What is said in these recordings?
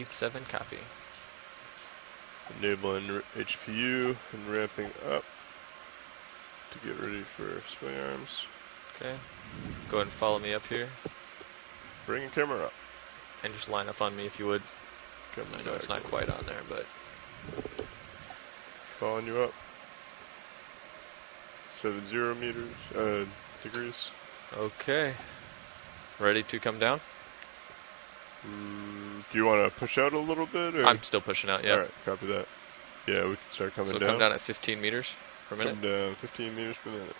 87 copy. Enabling HPU and ramping up to get ready for swing arms. Okay. Go ahead and follow me up here. Bring your camera up. And just line up on me if you would. I know it's not quite on there, but... Following you up. 70 meters, degrees. Okay. Ready to come down? Do you want to push out a little bit? Or? I'm still pushing out, yeah. Alright, copy that. Yeah, we can start coming down. So come down at 15 meters per minute? Come down 15 meters per minute.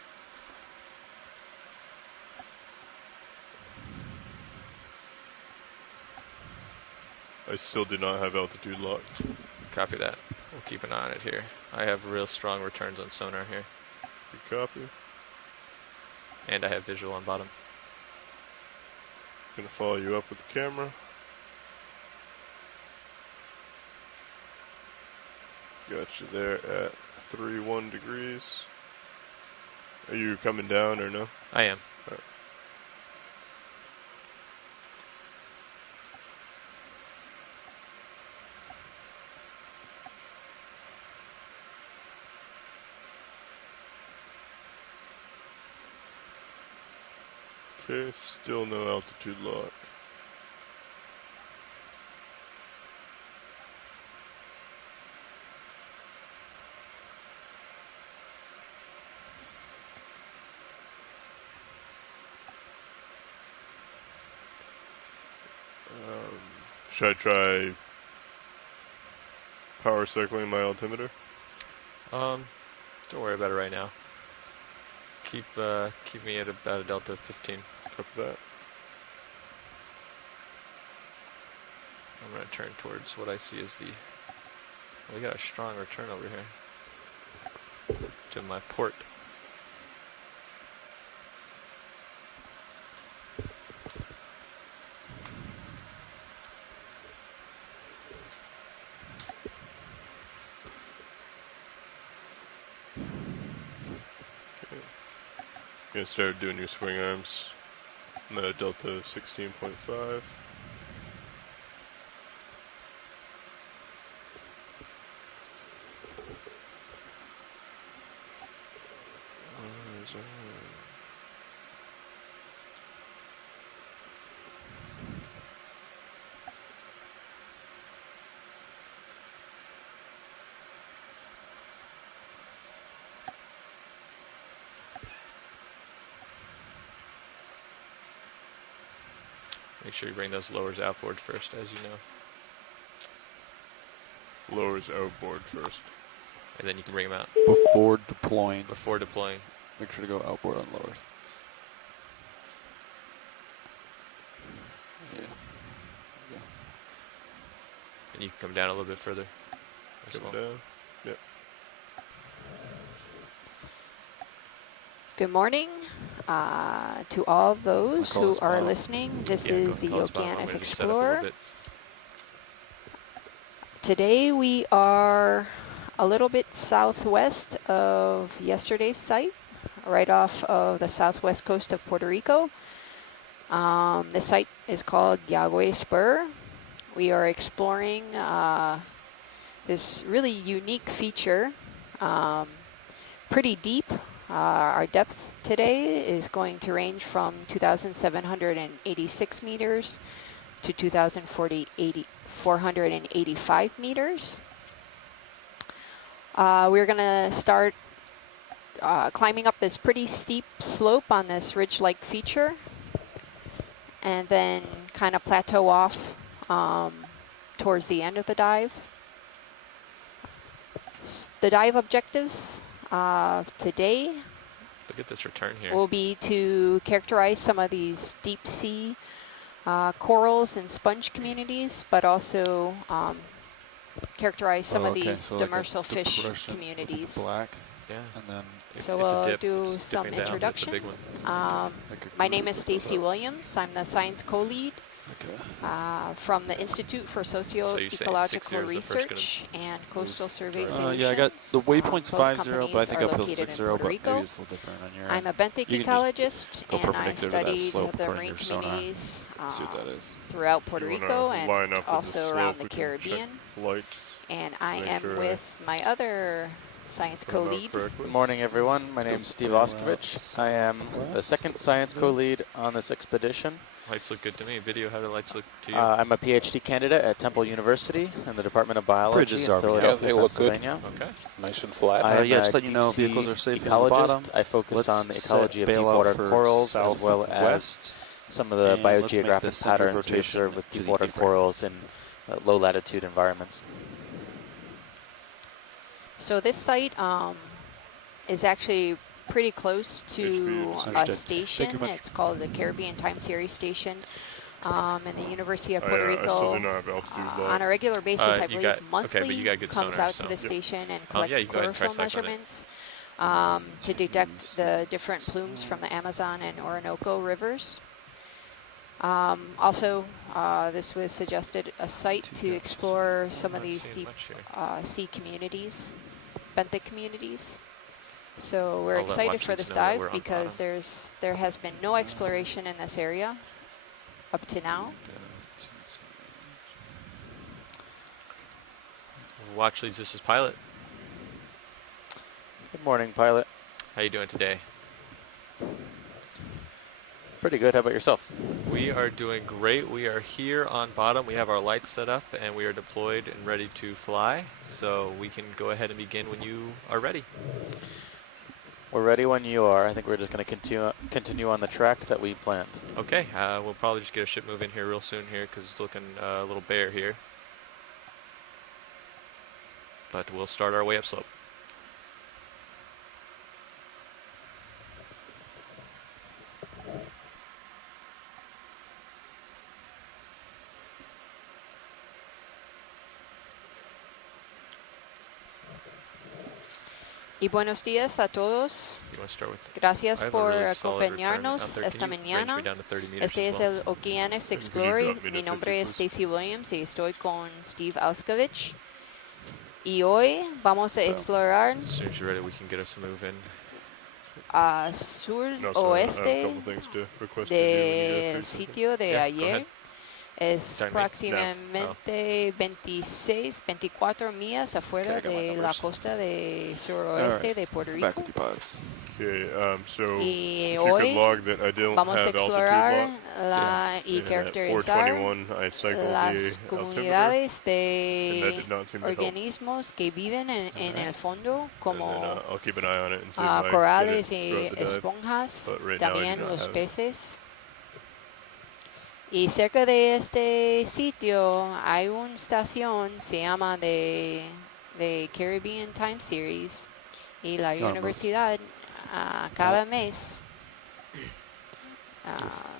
I still do not have altitude lock. Copy that. We'll keep an eye on it here. I have real strong returns on sonar here. Good copy. And I have visual on bottom. Gonna follow you up with the camera. Got you there at 31 degrees. Are you coming down or no? I am. All right. Okay, still no altitude lock. Should I try power cycling my altimeter? Don't worry about it right now. Keep me at about a delta of 15. Copy that. I'm going to turn towards what I see as the... We got a strong return over here. To my port. Gonna start doing your swing arms. I'm at a delta 16.5. Make sure you bring those lowers outboard first, as you know. Lowers outboard first. And then you can bring them out. Before deploying. Before deploying. Make sure to go outboard on lowers. Yeah. Yeah. And you can come down a little bit further. Come down. Yep. Good morning to all of those who are listening. This is the Okeanos Explorer. Today we are a little bit southwest of yesterday's site, right off of the southwest coast of Puerto Rico. The site is called Jaguey Spur. We are exploring this really unique feature, pretty deep. Our depth today is going to range from 2,786 meters to 2,485 meters. We're going to start climbing up this pretty steep slope on this ridge-like feature, and then kind of plateau off towards the end of the dive. The dive objectives today, look at this return here, will be to characterize some of these deep sea corals and sponge communities, but also characterize some of these demersal fish communities. Black. Yeah. And then So we'll do some introduction. My name is Stacy Williams. I'm the science co-lead Okay. From the Institute for So you're saying 6 Socio-Ecological zeros are first gonna Research and Coastal Survey drive? Solutions. Yeah, I got the waypoint's Both 5-0, but I companies think are uphill located in 6-0, Puerto but Rico. maybe it's a little different on your I'm end. a benthic You can just ecologist, go and I perpendicular to that study slope the according to marine your sonar. communities See what that is. throughout Puerto You Rico wanna and line up with the also slope, around the we can check Caribbean. lights. And I Make am sure I with my other science put them out co-lead. correctly. Good morning, everyone. My Let's go name's Steve down Oskovich. I am the southwest. second science co-lead on this expedition. Lights look good to me. Video, how do lights look to you? I'm a PhD candidate at Temple University in the Department of Biology Bridges in are Philadelphia, they look good. Pennsylvania. Okay. Nice and flat. I am yeah, just a let you know deep-sea vehicles are safely on the ecologist. bottom. I focus Let's on the set ecology of bail out deep-water for corals as well as southwest. some of the And let's make the biogeographic center of patterns we rotation observe with to the deep-water E-frame. corals in low-latitude environments. So this site is actually pretty close to HB, a understood. station. Thank you much. It's called the Caribbean Time Series Station in the University of Puerto I still Rico. do not have altitude On a lock. regular basis, I you believe got- okay, monthly but you got good comes sonar, out to so- the Yep. station and Yeah, collects you go ahead and try chlorophyll cycling it. measurements to detect the different plumes from the Amazon and Orinoco rivers. Also, this was suggested a site to explore some of Not these seeing deep much here. sea communities, benthic communities. So we're I'll let excited for watchers this know that we're dive on because bottom. there has been no exploration in this area up to now. Watch leads, this is Pilot. Good morning, pilot. How you doing today? Pretty good. How about yourself? We are doing great. We are here on bottom. We have our lights set up and we are deployed and ready to fly. So we can go ahead and begin when you are ready. We're ready when you are. I think we're just going to continue on the track that we planned. Okay, we'll probably just get a ship move in here real soon here because it's looking a little bare here. But we'll start our way up slope. Y buenos días a todos. You want to start with? Gracias I have a por really solid return acompañarnos out there. esta Can you range me mañana. down to 30 meters Este as es well? el Okeanos Can you Explorer. drop me to Mi 50, nombre es please? Stacy Williams y estoy con Steve Oskovich. Y hoy vamos a explorar As soon as you're ready, we can get us a move in. sur No, sorry, I have a oeste couple things to request to do when you del go through. sitio de Yeah, go ayer. ahead. Es Sorry, mate. aproximadamente 26, 24 millas afuera Okay, I got my de la numbers. costa de suroeste Alright, de Puerto Back Rico. with you, pilots. Okay, so Y if you could hoy log that I don't vamos a have altitude explorar lock. y And at caracterizar 421, I cycled las the altimeter, comunidades and that de did not seem to help. organismos que viven en el fondo, And como then, I'll keep an eye on it and see if I corales get y it throughout the dive. esponjas, But right now I do también not los have it. peces. Y cerca de este sitio hay una estación, se llama de Caribbean Time Series, y la No, universidad cada mes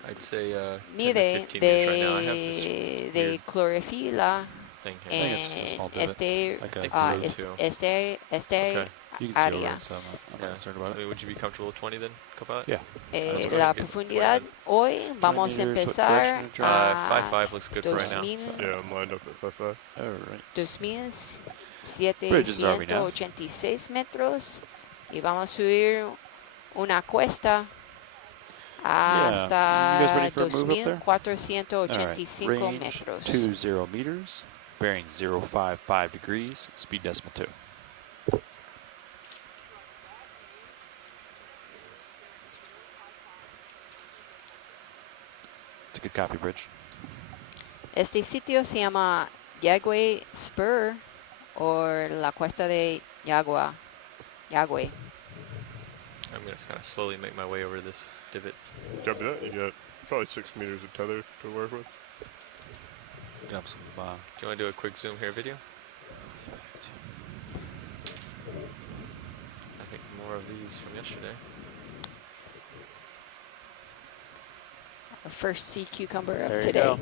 I'd say 10 to mide 15 meters right now. I have this de weird clorofila thing I here. think it's just a small divot. Like a think groove. so, too. este Okay. You can see over área. it, so I'm not Yeah. concerned I about it. mean, would you be comfortable with 20 then, Copilot? Yeah. Let's go La ahead and get profundidad 20 hoy vamos a meters, what empezar direction to drive? a 5.5 looks good for right now. 2000, Yeah, I'm lined up at 5.5. Alright. 2,786 metros y vamos a subir una cuesta hasta You guys ready for a move up there? 2,485 Range metros. 20 meters, bearing 055 degrees, speed decimal 2. It's a good copy, Bridge. Este sitio se llama Jaguey Spur o la cuesta de Jaguey. I'm going to kind of slowly make my way over this divot. Copy that. You got probably 6 meters of tether to work with. Got some Do you want to do a quick zoom here video? I think more of these from yesterday. Our first sea cucumber of There you today. go.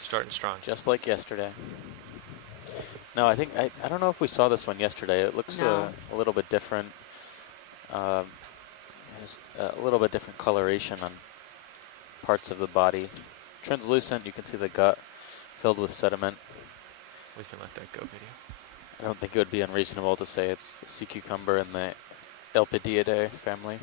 Starting strong. Just like yesterday. No, I think I don't know if we saw this one yesterday. It looks No. a little bit different. Just a little bit different coloration on parts of the body. translucent. You can see the gut filled with sediment. We can let that go, video. I don't think it would be unreasonable to say it's a sea cucumber in the Elpidiidae family.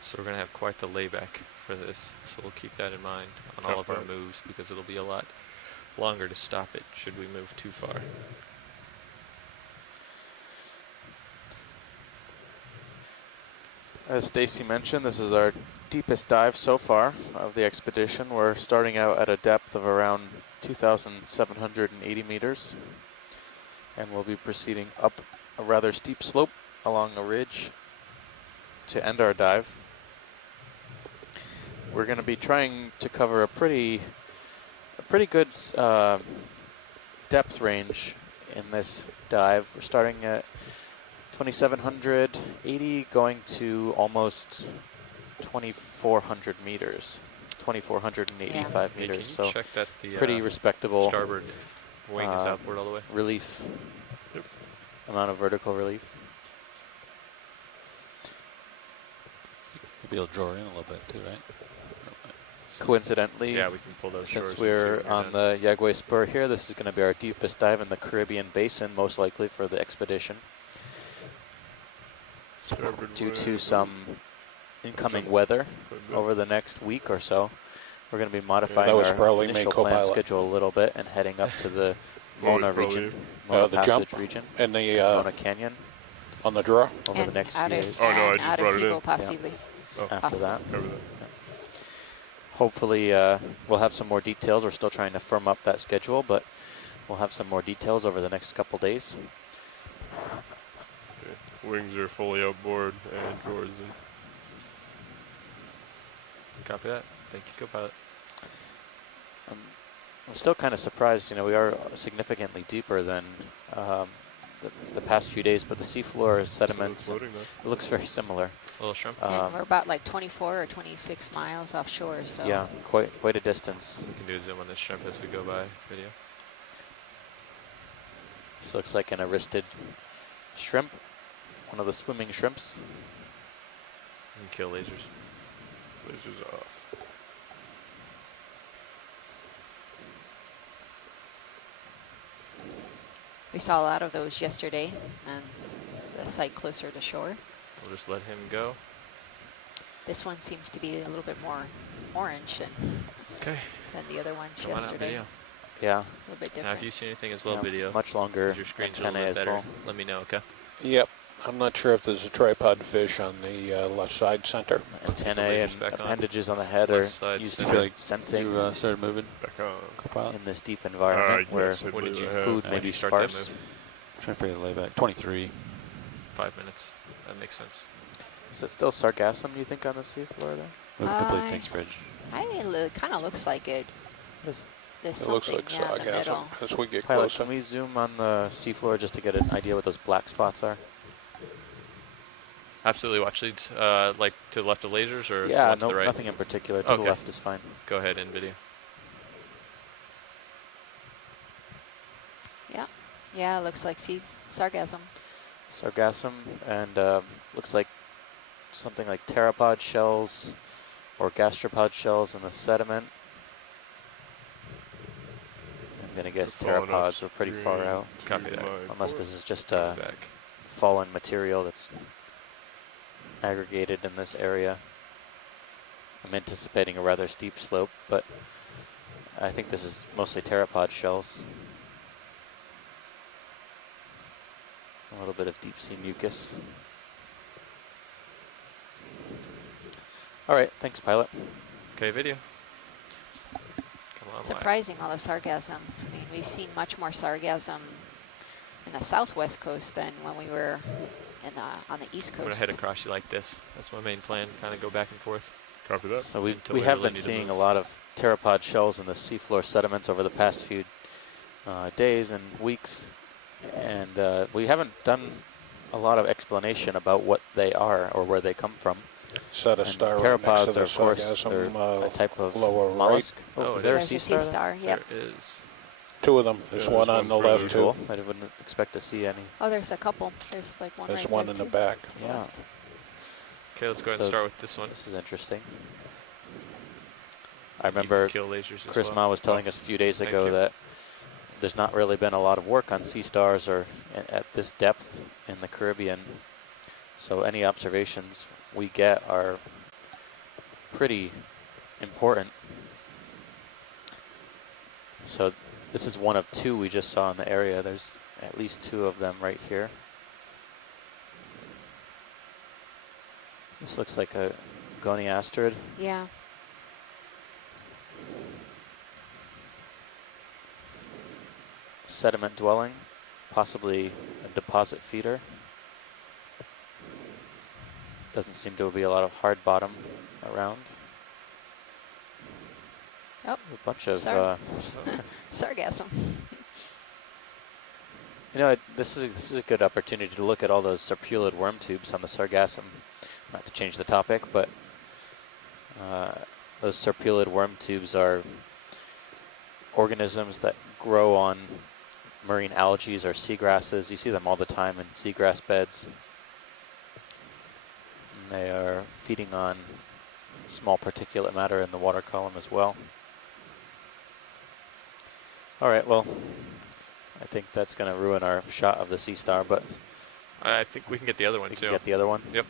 So we're going to have quite the layback for this, so we'll keep that in mind on all of our moves, because it'll be a lot longer to stop it should we move too far. As Stacy mentioned, this is our deepest dive so far of the expedition. We're starting out at a depth of around 2,780 meters, and we'll be proceeding up a rather steep slope along a ridge to end our dive. We're going to be trying to cover a pretty good depth range in this dive. We're starting at 2,780, going to almost 2,400 meters, 2,485 Hey, meters. can you So check that the pretty respectable starboard wing is outboard all the way? relief, Yep. amount of vertical relief. You'll be able to draw in a little bit too, right? Coincidentally, Yeah, we can pull those shores. since we're on the Jaguey Spur here, this is going to be our deepest dive in the Caribbean basin, most likely for the expedition. Starboard Due way, to some incoming weather over the next week or so, we're going to be modifying That was our probably my initial plan co-pilot. schedule a little bit and heading up to the What was Mona probably region, you? Mona the Passage jump region, and the Mona Canyon on the draw. over and the next few out of, days. Oh, no, I and just out of brought it in. Seagull possibly. Oh, After possible. that, cover that. hopefully we'll have some more details. We're still trying to firm up that schedule, but we'll have some more details over the next couple days. Okay. Wings are fully outboard and drawers in. Copy that. Thank you, co-pilot. I'm still kind of surprised, we are significantly deeper than the past few days, but the seafloor sediments, Still floating it looks very similar. A little shrimp. And we're about like 24 or 26 miles offshore, so Yeah, quite a distance. We can do a zoom on this shrimp as we go by video. This looks like an arrested shrimp, one of the swimming shrimps. And kill lasers. Lasers off. we saw a lot of those yesterday, and the site closer to shore. We'll just let him go. This one seems to be a little bit more orange Okay. than the other ones Come on out, yesterday. video. Yeah, A little bit Now, different. if you see anything as well, yeah, video, much longer 'cause your screen's a little antennae bit as better, well. let me know, okay? Yep. I'm not sure if there's a tripod fish on the left side center. Antennae lasers and back on. appendages on the head Left are side used center. for Like sensing You started moving, Back on. co-pilot. in this deep environment where yes, I When did believe you- I have. food When may did be you start that sparse. move? Trying to figure the layback. 23. 5 minutes. That makes sense. Is that still sargassum, you think, on the seafloor there? With a complete I- tank bridge. I mean, it kind of looks like it. This There's It looks something like yeah, in the middle. sargassum as we get pilot, closer. can we zoom on the seafloor just to get an idea what those black spots are? Absolutely. Watch leads, like to the left of lasers or Yeah, one to no, the right? nothing in particular. To the Okay. left is fine. Go ahead in video. Yeah, it looks like sargassum. Sargassum, and looks like something like pteropod shells or gastropod shells in the sediment. I'm gonna guess Falling pteropods are pretty far upstream out, to Copy that. my unless port. this is just Coming back. fallen material that's aggregated in this area. I'm anticipating a rather steep slope, but I think this is mostly pteropod shells. A little bit of deep sea mucus. All right, thanks, pilot. Okay, video. Come on, live. Surprising, all the sargassum. I mean, we've seen much more sargassum in the southwest coast than when we were on the east I'm coast. going to head across you like this. That's my main plan, kind of go back and forth. Copy that. So we Until we we have really been need to seeing a move. lot of pteropod shells in the seafloor sediments over the past few days and weeks, and we haven't done a lot of explanation about what they are or where they come from. Set a And star right next to pteropods, the are, of course, they're sargassum a type of lower mollusk. Oh, is it there a is. sea There's a sea star? star, yep. There is. Two of them. There's Yeah, one there's on the one further. left, Cool. too. I wouldn't expect to see any. Oh, there's a couple. There's like one There's right one there in the too. back. Yeah. Left. Okay, let's go ahead and So start with this one. This is interesting. I You can remember kill lasers as Chris well. Ma was telling us a few days thank ago you. that there's not really been a lot of work on sea stars or at this depth in the Caribbean. So any observations we get are pretty important. So this is one of two we just saw in the area. There's at least two of them right here. This looks like a goniasterid. Yeah. Sediment dwelling, possibly a deposit feeder. Doesn't seem to be a lot of hard bottom around. Oh, A bunch of, sorry. Sargassum. you know, this is a good opportunity to look at all those serpulid worm tubes on the Sargassum. Not to change the topic, but those serpulid worm tubes are organisms that grow on marine algae or seagrasses. You see them all the time in seagrass beds. And they are feeding on small particulate matter in the water column as well. All right, well, I think that's going to ruin our shot of the sea star, but I think we can get the other one we too. can get the other one. Yep.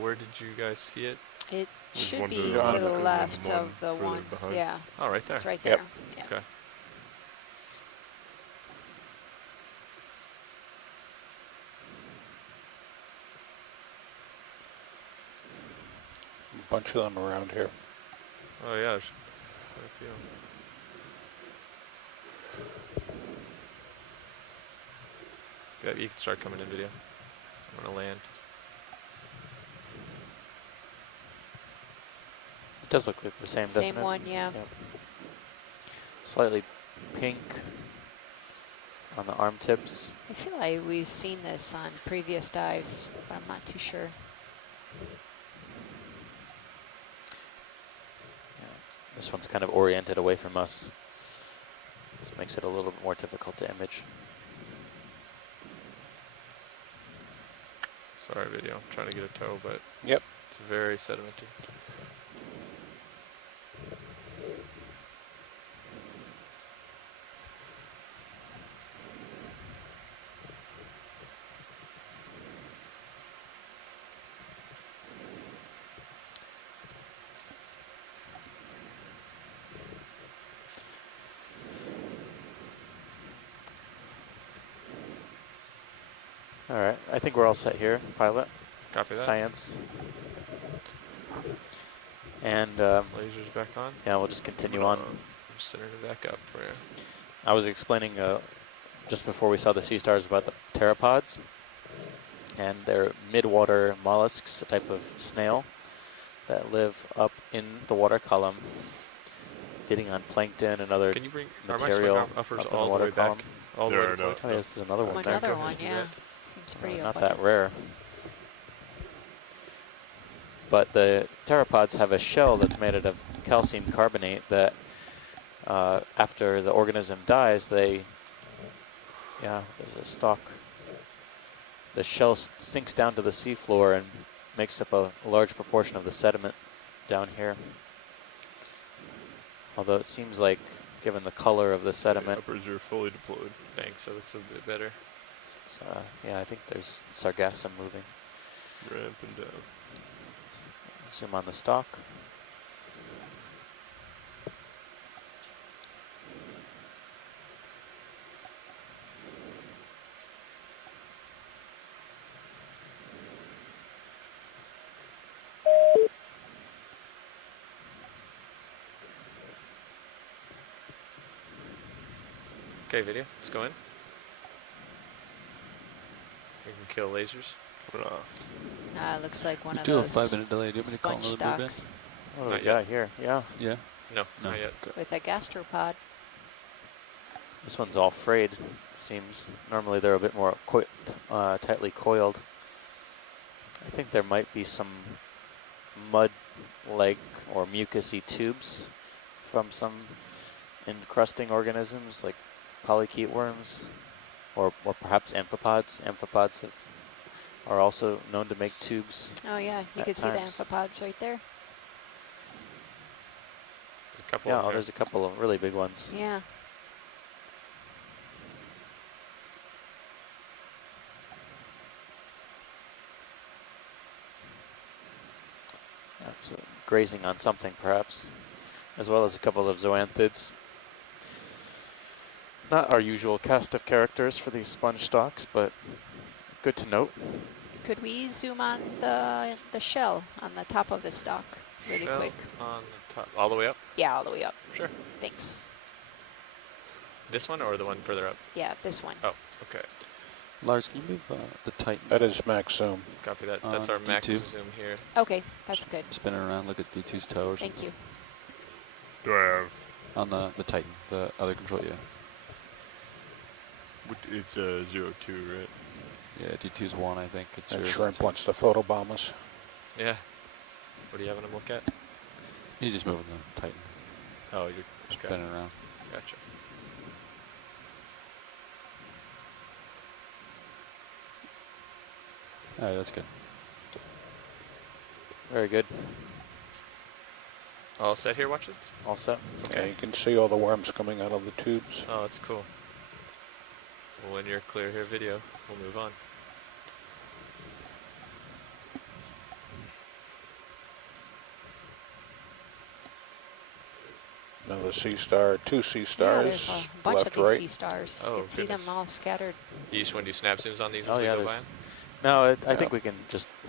Where did you guys see it? It There's should one be to to the left the and then left one of the further one. behind. Yeah, Oh, right there. it's right Yep. there. Yeah. Okay. A bunch of them around here. Oh yeah, there's quite a few. Yeah, you can start coming in video. I'm gonna land. It does look like the same, doesn't it? Same one, yeah. Yep. Slightly pink on the arm tips. I feel like we've seen this on previous dives, but I'm not too sure. Yeah. This one's kind of oriented away from us. This makes it a little bit more difficult to image. Sorry, video. I'm trying to get a tow, but Yep. it's very sedimenty. All right, I think we're all set here, pilot, Copy that. science. And Lasers back on. yeah, we'll just continue I'm on. gonna just center it back up for you. I was explaining just before we saw the sea stars about the pteropods, and they're midwater mollusks, a type of snail that live up in the water column, feeding on plankton and other Can you bring are my material swing uppers up in the all the water way column. back? All the There way are to no- the Oh, yes, there's another one. there. Another Let's one, do yeah. that. Seems pretty Not abundant. that rare. But the pteropods have a shell that's made out of calcium carbonate that after the organism dies, there's a stalk. The shell sinks down to the seafloor and makes up a large proportion of the sediment down here. Although it seems like, given the color of the The sediment, uppers are fully deployed. Thanks. That looks a bit better. it's, yeah, I think there's sargassum moving. Ramping down. Zoom on the stalk. Okay, video. Let's go in. We can kill lasers. Coming off. Looks like one We of do have those a 5-minute delay. Do you want me to call sponge another move in? stocks What do Not we got here? Yeah, Yeah. No, No. not yet. with a gastropod. this one's all frayed. Seems normally they're a bit more tightly coiled. I think there might be some mud-like or mucousy tubes from some encrusting organisms like polychaete worms, or perhaps amphipods. Amphipods are also known to make tubes. Oh yeah, you At can see the times. amphipods right there. A couple Yeah, of them there's a couple of really big ones. Yeah. Yeah, so grazing on something perhaps, as well as a couple of zoanthids. Not our usual cast of characters for these sponge stocks, but good to note. Could we zoom on the shell on the top of the stalk really Shell quick? on the top, all the way up. Yeah, all the way up. Sure. Thanks. This one or the one further up? Yeah, this one. Oh, okay. Lars, can you move the Titan? That is max zoom. Copy that. That's our max D2. zoom here. Okay, that's good. Spin it around, look at D2's toe or Thank something. you. Do I have? On the Titan, the other control, yeah. It's a 02, right? Yeah, D2's 1, I think. It's And 0 Shrimp to wants to photobomb us. Yeah. What are you having them look at? He's just moving the Titan, Oh, you're okay. spinning around. Gotcha. All right, that's good. Very good. All set here, watch it. All set. Yeah, you can see all the worms coming out of the tubes. Oh, that's cool. Well, when you're clear here, video, we'll move on. Another sea star, two sea Yeah, there's stars, a bunch left, of these right. sea stars. Oh, You can see them goodness. all scattered. You just want to do snap zooms on these Oh as we yeah, go by? there's. No, I think we can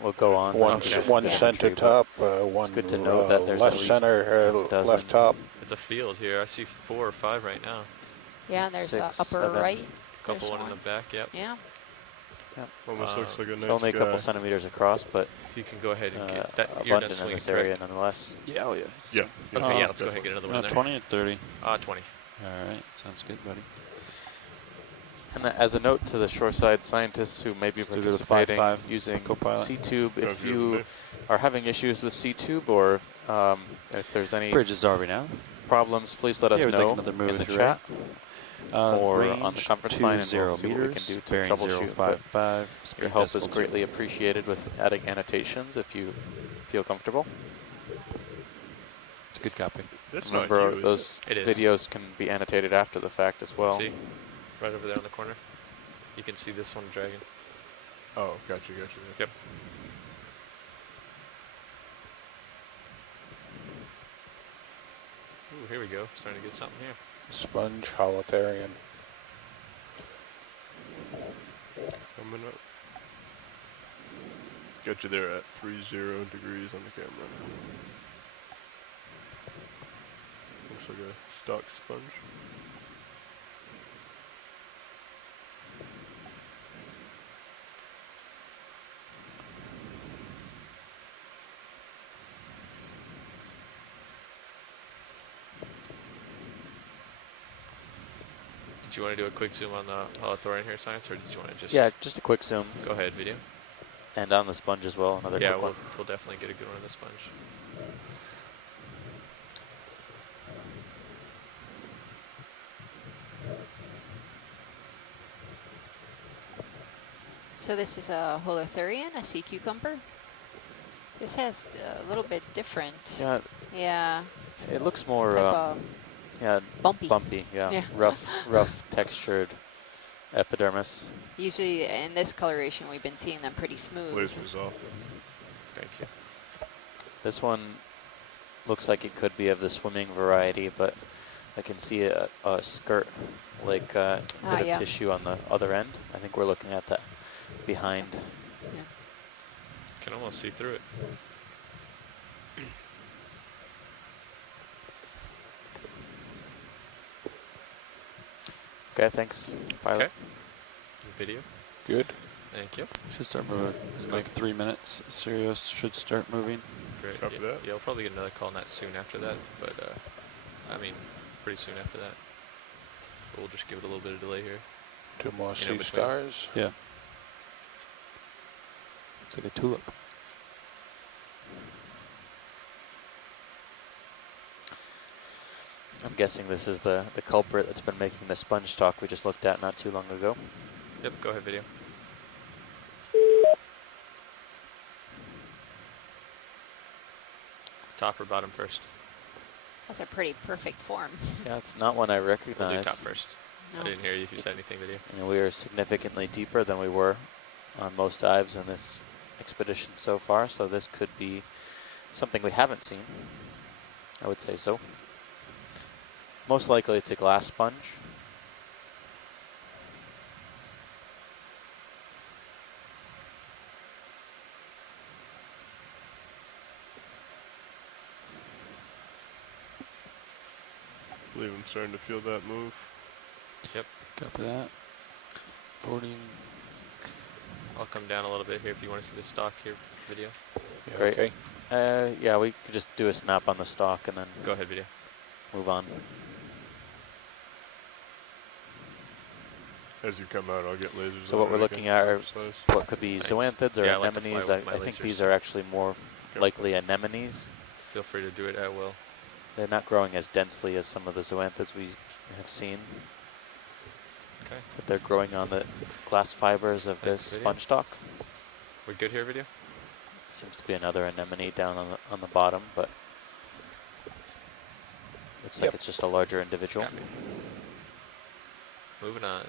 we'll go on. One, Okay. one Yeah. center But top, one good to know that there's left at least center, a dozen. left top. It's a field here. I see 4 or 5 right now. Yeah, and there's the 6, upper 7. right. Couple There's one in one. the back. Yep. Yeah. Almost looks like a nice It's only a couple guy. centimeters across, but If you can go ahead and get that, you're done abundant in swinging, this area correct? nonetheless. Yeah, oh yeah. Yeah. Okay, yeah, let's go definitely. ahead and get another one in there. 20 or 30? 20. All right, sounds good, buddy. And as a note to the shoreside scientists who may be Let's do the participating 5.5 using Copilot. C-tube, if Sounds good with you me. are having issues with C-tube or if there's any Bridges are we now? problems, please let us Yeah, we're know thinking another move in the into chat right. or on the Range conference line, and 0 we'll see what we can meters, do to bearing troubleshoot. But 0.55. your speed help is decimal 2. greatly appreciated with adding annotations if you feel comfortable. It's a good copy. That's Remember, not you, is those It is. videos can be annotated after the fact as well. See? Right over there in the corner. You can see this one dragging. it? Oh, gotcha. Yep. Ooh, here we go. Starting to get something here. Sponge, holotherian. Coming up. Got you there at 30 degrees on the camera. Looks like a stock sponge. Did you want to do a quick zoom on the holothorian here, Science, or did you want to just... Yeah, just a quick zoom. Go ahead, video. And on the sponge as well, another Yeah, quick one. we'll definitely get a good one on the sponge. So this is a holothurian, a sea cucumber. This has a little bit different. Yeah, Yeah. it looks more Type of yeah, bumpy. bumpy, yeah. Yeah. rough textured epidermis. Usually in this coloration, we've been seeing them pretty smooth. Laser's off. Thank you. This one looks like it could be of the swimming variety, but I can see a skirt like bit of yeah. tissue on the other end. I think we're looking at that behind. Yeah. Can almost see through it. Okay, thanks, pilot. Okay. Video. Good. Thank you. Should start moving. In like 3 minutes, Sirius should start moving. Great. Copy yeah, that. yeah, we'll probably get another call on that soon after that, but I mean, pretty soon after that. We'll just give it a little bit of delay here. Two more sea between. stars. Yeah. It's like a tulip. I'm guessing this is the culprit that's been making the sponge stock we just looked at not too long ago. Yep, go ahead, video. Top or bottom first? That's a pretty perfect form. Yeah, it's not one I We'll recognize. do top first. No. I didn't hear you if you said anything, video. And we are significantly deeper than we were on most dives in this expedition so far, so this could be something we haven't seen. I would say so. Most likely it's a glass sponge. I believe I'm starting to feel that move. Yep. Copy that. 40. I'll come down a little bit here if you want to see the stock here, video. Yeah, Great. okay. Yeah, we could just do a snap on the stock and then Go ahead, video. move on. As you come out, I'll get lasers. So what on we're it looking again. at are Slice. what could be Thanks. zoanthids or Yeah, I like to fly anemones. with my I think lasers. these are actually more Go. likely anemones. Feel free to do it at will. They're not growing as densely as some of the zoanthids we have seen, Okay. but they're growing on the glass fibers of this Thanks, video. sponge stock. We're good here, video? Seems to be another anemone down on the bottom, but looks like Yep. it's just a larger individual. Copy. Moving on.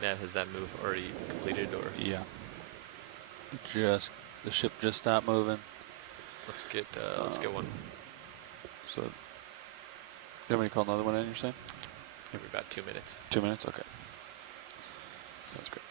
Matt, has that move already completed, or Yeah. The ship just stopped moving. let's get one, So, you want me to call another one in, you're saying? maybe about 2 minutes. 2 minutes? Okay. Sounds great.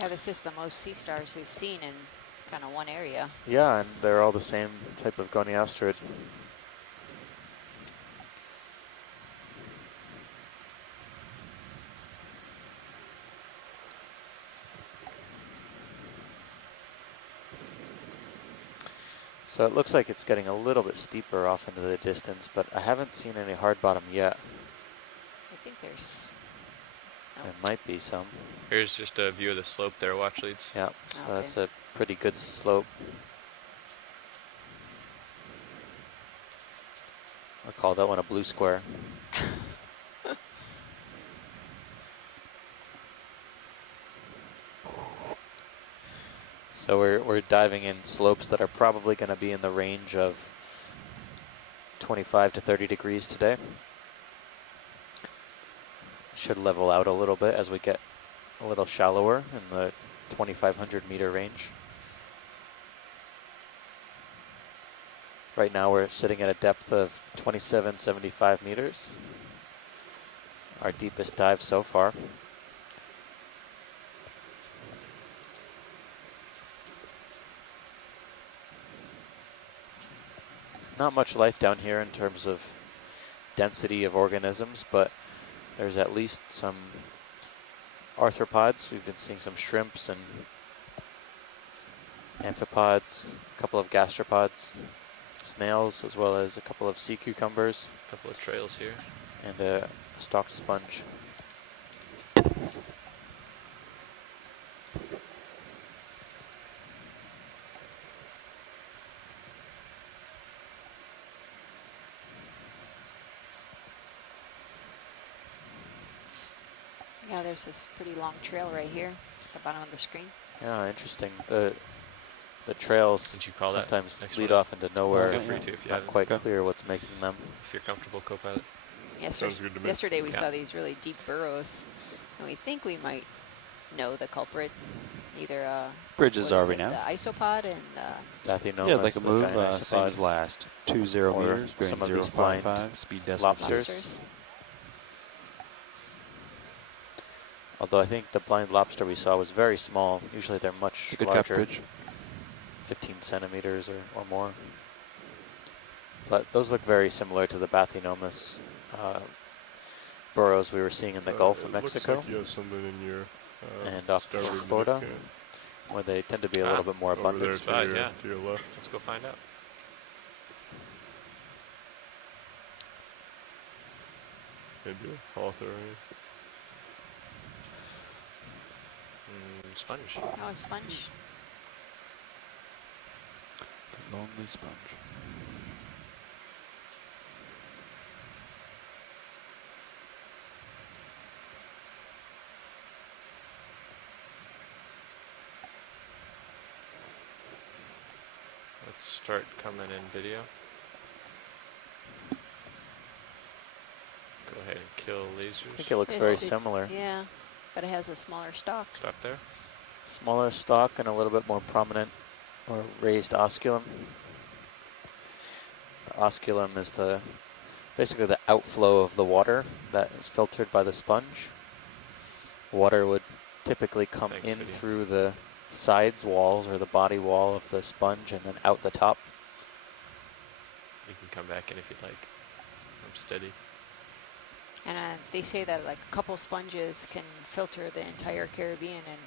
Yeah, this is the most sea stars we've seen in kind of one area. Yeah, and they're all the same type of goniasterid. So it looks like it's getting a little bit steeper off into the distance, but I haven't seen any hard bottom yet. I think there's... There might be some. Here's just a view of the slope there, watch leads. Yeah, so Okay. that's a pretty good slope. I'll call that one a blue square. So we're diving in slopes that are probably going to be in the range of 25 to 30 degrees today. Should level out a little bit as we get a little shallower in the 2,500 meter range. Right now we're sitting at a depth of 2775 meters. Our deepest dive so far. Not much life down here in terms of density of organisms, but there's at least some arthropods. We've been seeing some shrimps and amphipods, a couple of gastropods, snails, as well as a couple of sea cucumbers, A couple of trails here. and a stalked sponge. Yeah, there's this pretty long trail right here at the bottom of the screen. Yeah, interesting. The trails Did you call that sometimes next lead one? off into nowhere. Feel free to if you Not haven't. quite Okay. clear what's making them. If you're comfortable, co-pilot. Sounds good to me. Yesterday we Yeah. saw these really deep burrows, and we think we might know the culprit. Either Bridges what are is we it, now? the isopod and Bathynomus, Yeah, like a the move, giant same isopod. as last. 20 Or meters, bearing some of these blind 055, speed decimal. lobsters. lobsters. Although I think the blind lobster we saw was very small. Usually they're much It's a good larger. cap bridge. 15 centimeters or more. But those look very similar to the Bathynomus burrows we were seeing in the Gulf of Mexico. Looks like you have something in your And off starboard Florida, midcan. where they tend to be a little bit more Over abundant. there spot, to your, yeah. to your left. Let's go find out. Maybe a hawthorne. Sponge. Oh, a sponge. The lonely sponge. Let's start coming in video. Go ahead and kill lasers. I think it looks Yes, very it- similar. Yeah, but it has a smaller stalk. Stop there. Smaller stalk and a little bit more prominent or raised osculum. The osculum is basically the outflow of the water that is filtered by the sponge. Water would typically come Thanks, in video. through the sides walls or the body wall of the sponge and then out the top. You can come back in if you'd like. I'm steady. And they say that like a couple sponges can filter the entire Caribbean in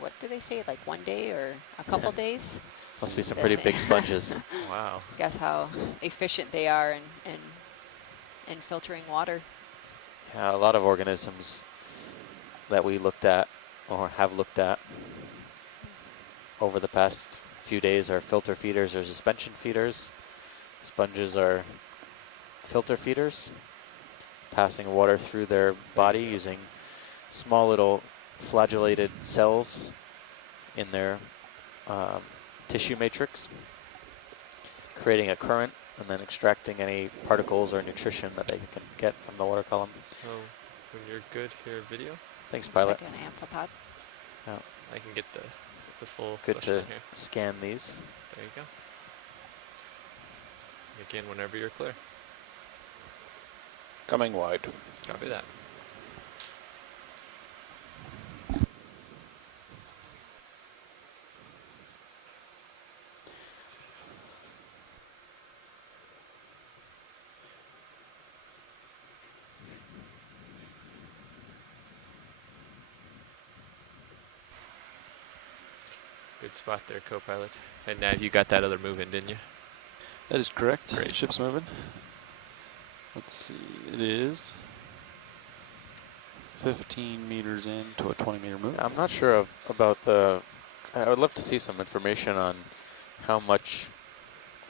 what do they say, like 1 day or a couple days? Must be some That's pretty it. big sponges. Wow. Guess how efficient they are in filtering water. Yeah, a lot of organisms that we looked at or have looked at over the past few days are filter feeders or suspension feeders. Sponges are filter feeders, passing water through their body using small little flagellated cells in their tissue matrix, creating a current and then extracting any particles or nutrition that they can get from the water column. So when you're good here, video, Thanks, It's pilot. like an amphipod. I can get the full Good flush to in here. scan these. There you go. Again, whenever you're clear. Coming wide. Copy that. Good spot there, co-pilot. And Nav, you got that other move in, didn't you? That is correct. Great. Ship's moving. Let's see. It is 15 meters in to a 20-meter move. I'm not sure about the. I would love to see some information on how much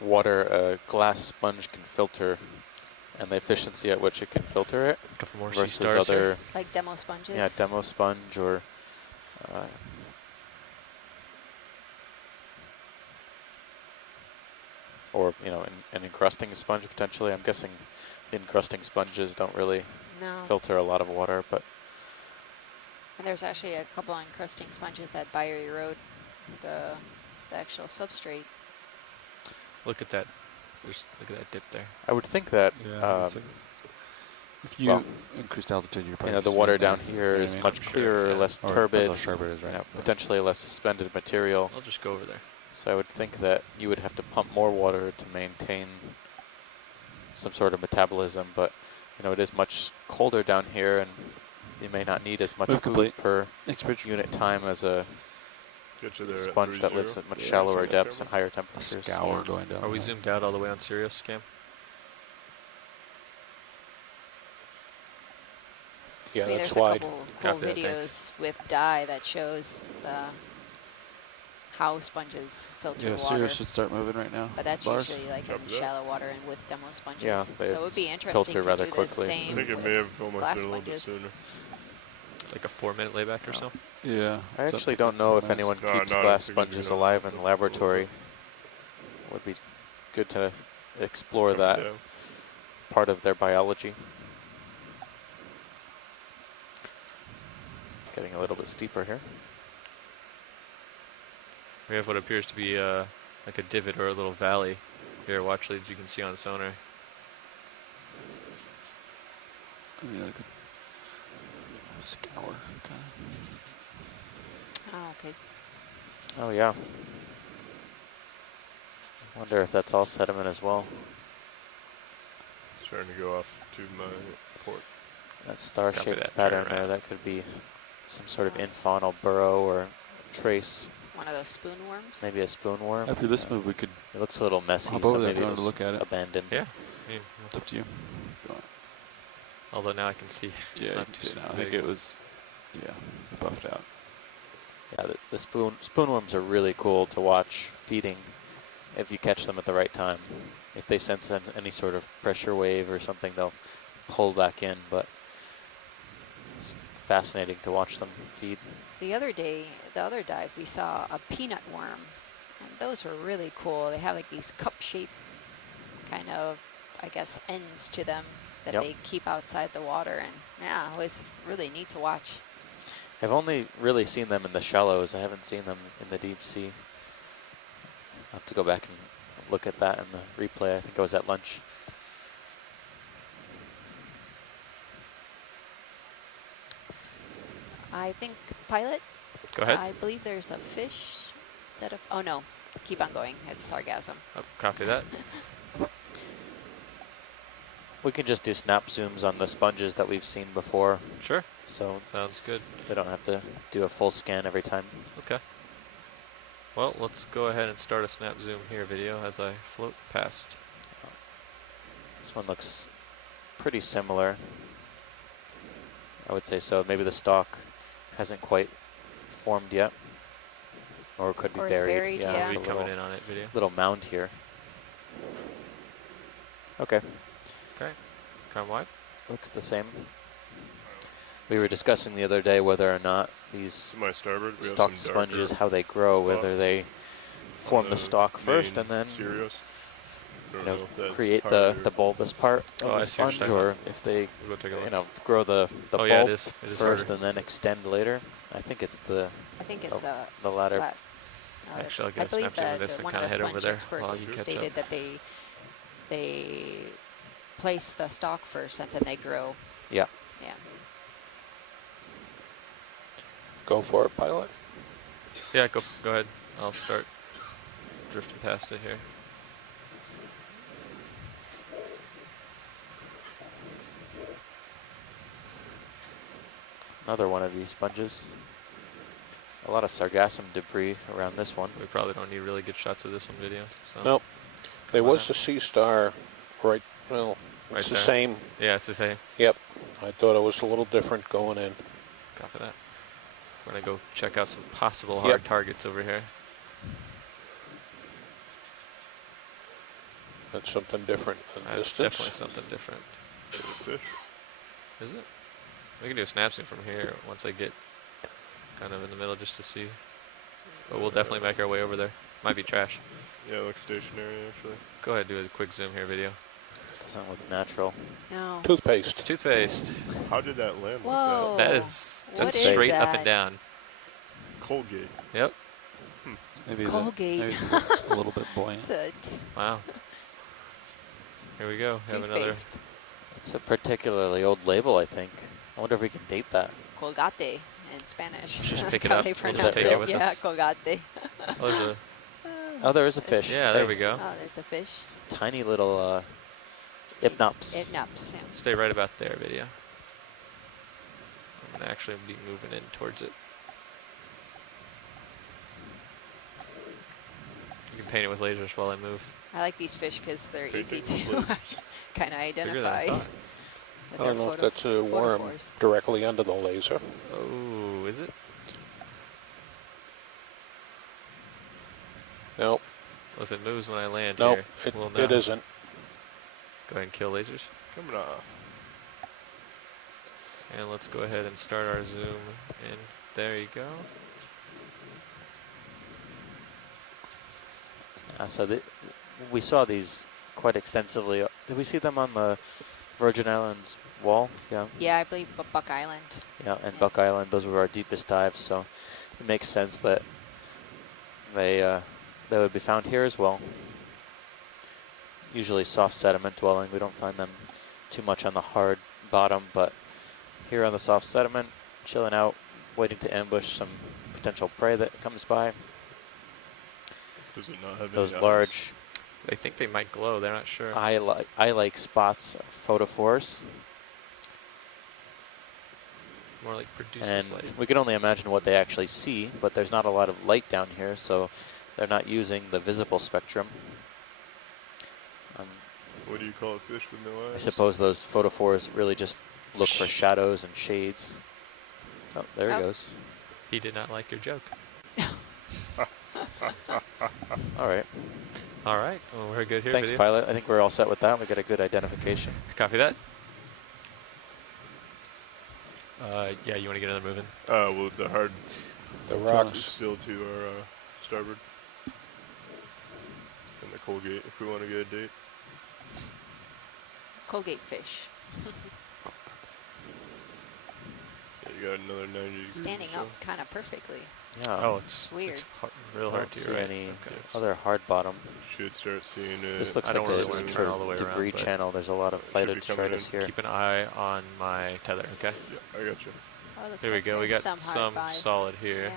water a glass sponge can filter and the efficiency at which it can filter it A couple more versus C-stars here. other, Like demo sponges. yeah, demo sponge or you know, an encrusting sponge potentially. I'm guessing the encrusting sponges don't really No. filter a lot of water, but And there's actually a couple encrusting sponges that bioerode the actual substrate. Look at that. Look at that dip there. I would think that if you well, increased altitude, you're you probably know, the seeing water that, down you here know is what I mean? much clearer, yeah. less Or turbid, That's how sharp it is, you right? know, potentially less suspended material. I'll just go over there. So I would think that you would have to pump more water to maintain some sort of metabolism, but you know, it is much colder down here and you may not need as much Move food complete. per Next bridge. unit time as a Get you there sponge at that 30. lives at much Yeah, shallower it's on that depths and camera. higher A temperatures. scour Yeah. going down. Are we zoomed out all the way on Sirius, Cam? Yeah, I mean, that's there's wide. a couple cool Copy that, videos thanks. with dye that shows how sponges filter Yeah, water. Sirius should start moving right now. But that's Bars. usually like in Copy that. shallow water and with demo sponges. Yeah, so they it would be s- interesting filter to rather do the quickly. I same think it with may have almost glass been a little bit sponges. sooner. Like a 4-minute layback or Oh. so? Yeah. I it's up actually to don't know if 15 anyone No, keeps no, I glass don't think sponges you know. alive in the laboratory. Would be good to explore that Yeah. part of their biology. It's getting a little bit steeper here. We have what appears to be like a divot or a little valley here. Watch leads you can see on sonar. Yeah, like a scour kind of. Oh, okay. Oh yeah. Wonder if that's all sediment as well. Starting to go off to my port. That star-shaped that, pattern turn there, around. that could be some sort of infaunal burrow or trace. One of those spoon worms. Maybe a spoonworm. After this move, we could It looks a little messy, hop so over there if maybe you it wanted was to look at it. abandoned. Yeah. I mean, It's up to you. although now I can see. Yeah, it's you not can too see it now. I big. think it was, yeah, buffed out. Yeah, the spoonworms are really cool to watch feeding if you catch them at the right time. If they sense any sort of pressure wave or something, they'll pull back in, but it's fascinating to watch them feed. The other day, the other dive, we saw a peanut worm, and those were really cool. They have like these cup-shaped kind of, I guess, ends to them that Yep. they keep outside the water, and yeah, it was really neat to watch. I've only really seen them in the shallows. I haven't seen them in the deep sea. I'll have to go back and look at that in the replay. I think I was at lunch. I think, pilot, Go ahead. I believe there's a fish. Is that a, oh no, keep on going. It's sargassum. Oh, copy that. We can just do snap zooms on the sponges that we've seen before, Sure. so Sounds good. we don't have to do a full scan every time. Okay. Well, let's go ahead and start a snap zoom here video as I float past. This one looks pretty similar. I would say so. Maybe the stalk hasn't quite formed yet, or it could be Or it's buried. buried, yeah. It's We'll a be coming little, in on it video. little mound here. Okay, Okay. Come wide. looks the same. We were discussing the other day whether or not these To my starboard, we stalk have some sponges, darker how they grow, whether spots they form the stalk first main and then Sirius. you Don't know, if that's create higher. the bulbous part Oh, of I the see what sponge, you're or talking if they We'll go take a look. you know grow the Oh bulb yeah, it is. It is first harder. and then extend later. I think it's the I think it's the latter. that, Actually, I'll I get a believe snap zoom of that this and one kind of of the head over sponge there while experts you catch stated up. that they place the stalk first and then they grow. Yeah. Yeah. Go for it, pilot. Yeah, go ahead. I'll start drifting past it here. Another one of these sponges. A lot of sargassum debris around this one. We probably don't need really good shots of this one video. So Nope. There Come on was now. a sea star right, well, Right it's the there. same. Yeah, it's the same. Yep. I thought it was a little different going in. Copy that. We're gonna go check out some possible Yep. hard targets over here. That's something different than That's distance. definitely something different. Fish. Is it? We can do a snap zoom from here once I get kind of in the middle just to see. But we'll definitely make our way over there. Might be trash. Yeah, it looks stationary actually. Go ahead, do a quick zoom here video. Doesn't look natural. No. It's Toothpaste. toothpaste. How did that land Whoa. That is What that's is straight up that? and down. like that? Colgate. Yep. Maybe Colgate. maybe it's a little bit buoyant. It's a Wow. Here we go. Have another. toothpaste. It's a particularly old label, I think. I wonder if we can date that. Colgate in Spanish. Just pick it How up. they We'll just pronounce take it it. with Yeah, us. colgate. Oh, there's a. Oh, there is a It's- fish. Yeah, there Hey, we go. Oh, there's a fish. Tiny little Ipnops. Ipnops, yeah. Stay right about there, video. I'm gonna actually be moving in towards it. You can paint it with lasers while I move. I like these fish because they're Paint easy it to with kind of Bigger than I identify. thought. with I their don't know if photo- that's a worm photophores. directly under the laser. Oh, is it? Nope. Well, if it moves when I land Nope. here, It, we'll know. it isn't. Go ahead and kill lasers. Coming off. And let's go ahead and start our zoom in. There you go. We saw these quite extensively. Did we see them on the Virgin Islands wall? Yeah. Yeah, I believe Buck Island. Yeah, and Yeah. Buck Island, those were our deepest dives, so it makes sense that they would be found here as well. Usually soft sediment dwelling, we don't find them too much on the hard bottom, but here on the soft sediment, chilling out, waiting to ambush some potential prey that comes by. Does it not have Those any eyes? large They think they might glow. They're not sure. I like spots of photophores, More like produces and light. we can only imagine what they actually see, but there's not a lot of light down here, so they're not using the visible spectrum. What do you call a fish with no eyes? I suppose those photophores really just look for shadows and shades. Oh, there he Oh. goes. He did not like your joke. All right. All right. Well, we're good here. Thanks, video. pilot. I think we're all set with that. We got a good identification. Copy that. Yeah, you want to get another move in? Well, the hard The is rocks. still to our starboard. And the Colgate, if we want to get a date. Colgate fish. Yeah, you got another 90 degrees. Standing or so. up kind of perfectly. Yeah. Oh, it's Weird. It's real I hard don't to, see right? any Okay. other hard bottom. Should start seeing it. This looks I don't like really a wanna some turn sort all the way of around, debris but channel. There's a lot of should flighted be coming stratus in. here. Keep an eye on my tether, okay? Yeah, I got you. Oh, looks There we like go. We there's got some some hard vibe. solid here.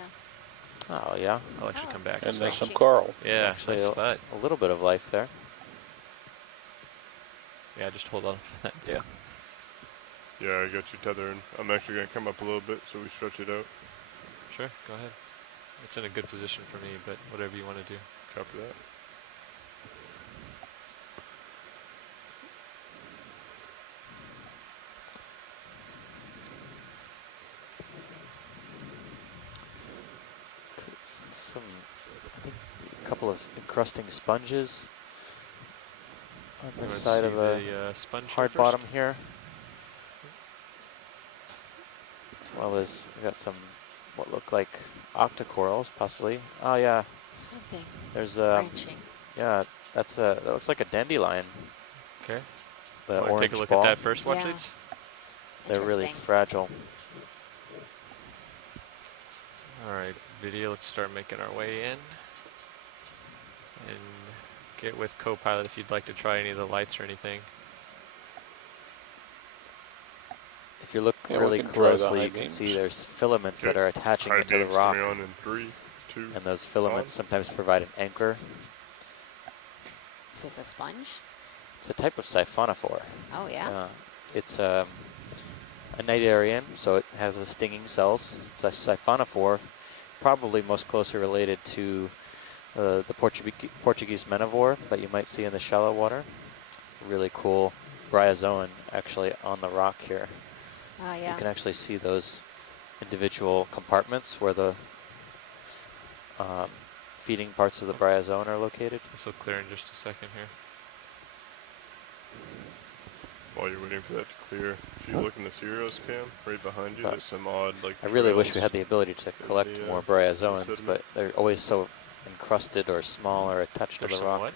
Yeah. Oh, yeah. I'll let you Oh, come back. And so- there's some Sketchy. coral. Yeah, Actually, nice spot. a little bit of life there. Yeah, just hold on for that. Yeah. Yeah, I got your tether in. I'm actually going to come up a little bit so we stretch it out. Sure, go ahead. It's in a good position for me, but whatever you want to do. Copy that. Some, I think, a couple of encrusting sponges on You this wanna side see of the the sponge here hard first? bottom here. As well as we got some what look like octocorals, possibly. Oh yeah, Something there's branching. yeah, that's a that looks like a dandelion. Okay. The Wanna orange take a look ball. at that first, watch Yeah. leads? It's They're really interesting. fragile. All right, video, let's start making our way in. And get with co-pilot if you'd like to try any of the lights or anything. If you look Yeah, we really can try the closely, high you can see beams. there's filaments that Okay. are attaching High into the beams rock, coming on in 3, 2. and those filaments sometimes provide an anchor. Is this a sponge? It's a type of siphonophore. Oh, yeah. It's a nidarian, so it has a stinging cells. It's a siphonophore, probably most closely related to the Portuguese manivore that you might see in the shallow water. Really cool bryozoan actually on the rock here. Oh, yeah. You can actually see those individual compartments where the feeding parts of the bryozoan are located. This will clear in just a second here. While you're waiting for that to clear, if you look in the Sirius cam, right behind you, there's some odd, like, I really wish we trails. had the ability to collect the, more bryozoans, sediment. but they're always so encrusted or small or attached to There's the some rock. what?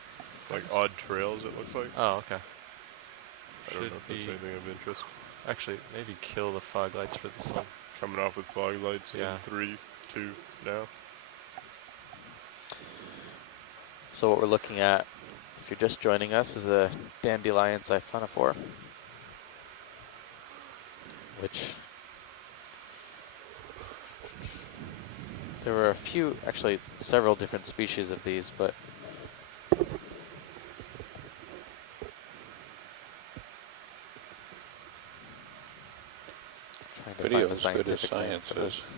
Like, odd trails, it looks like. Oh, okay. I don't know if Should that's be, anything of interest. actually, maybe kill the fog lights for this one. Coming off with fog lights Yeah. in 3, 2, now. So what we're looking at, if you're just joining us, is a dandelion siphonophore, which there were a few, actually several different species of these, but trying to Video find the as good as scientific name science for is. this.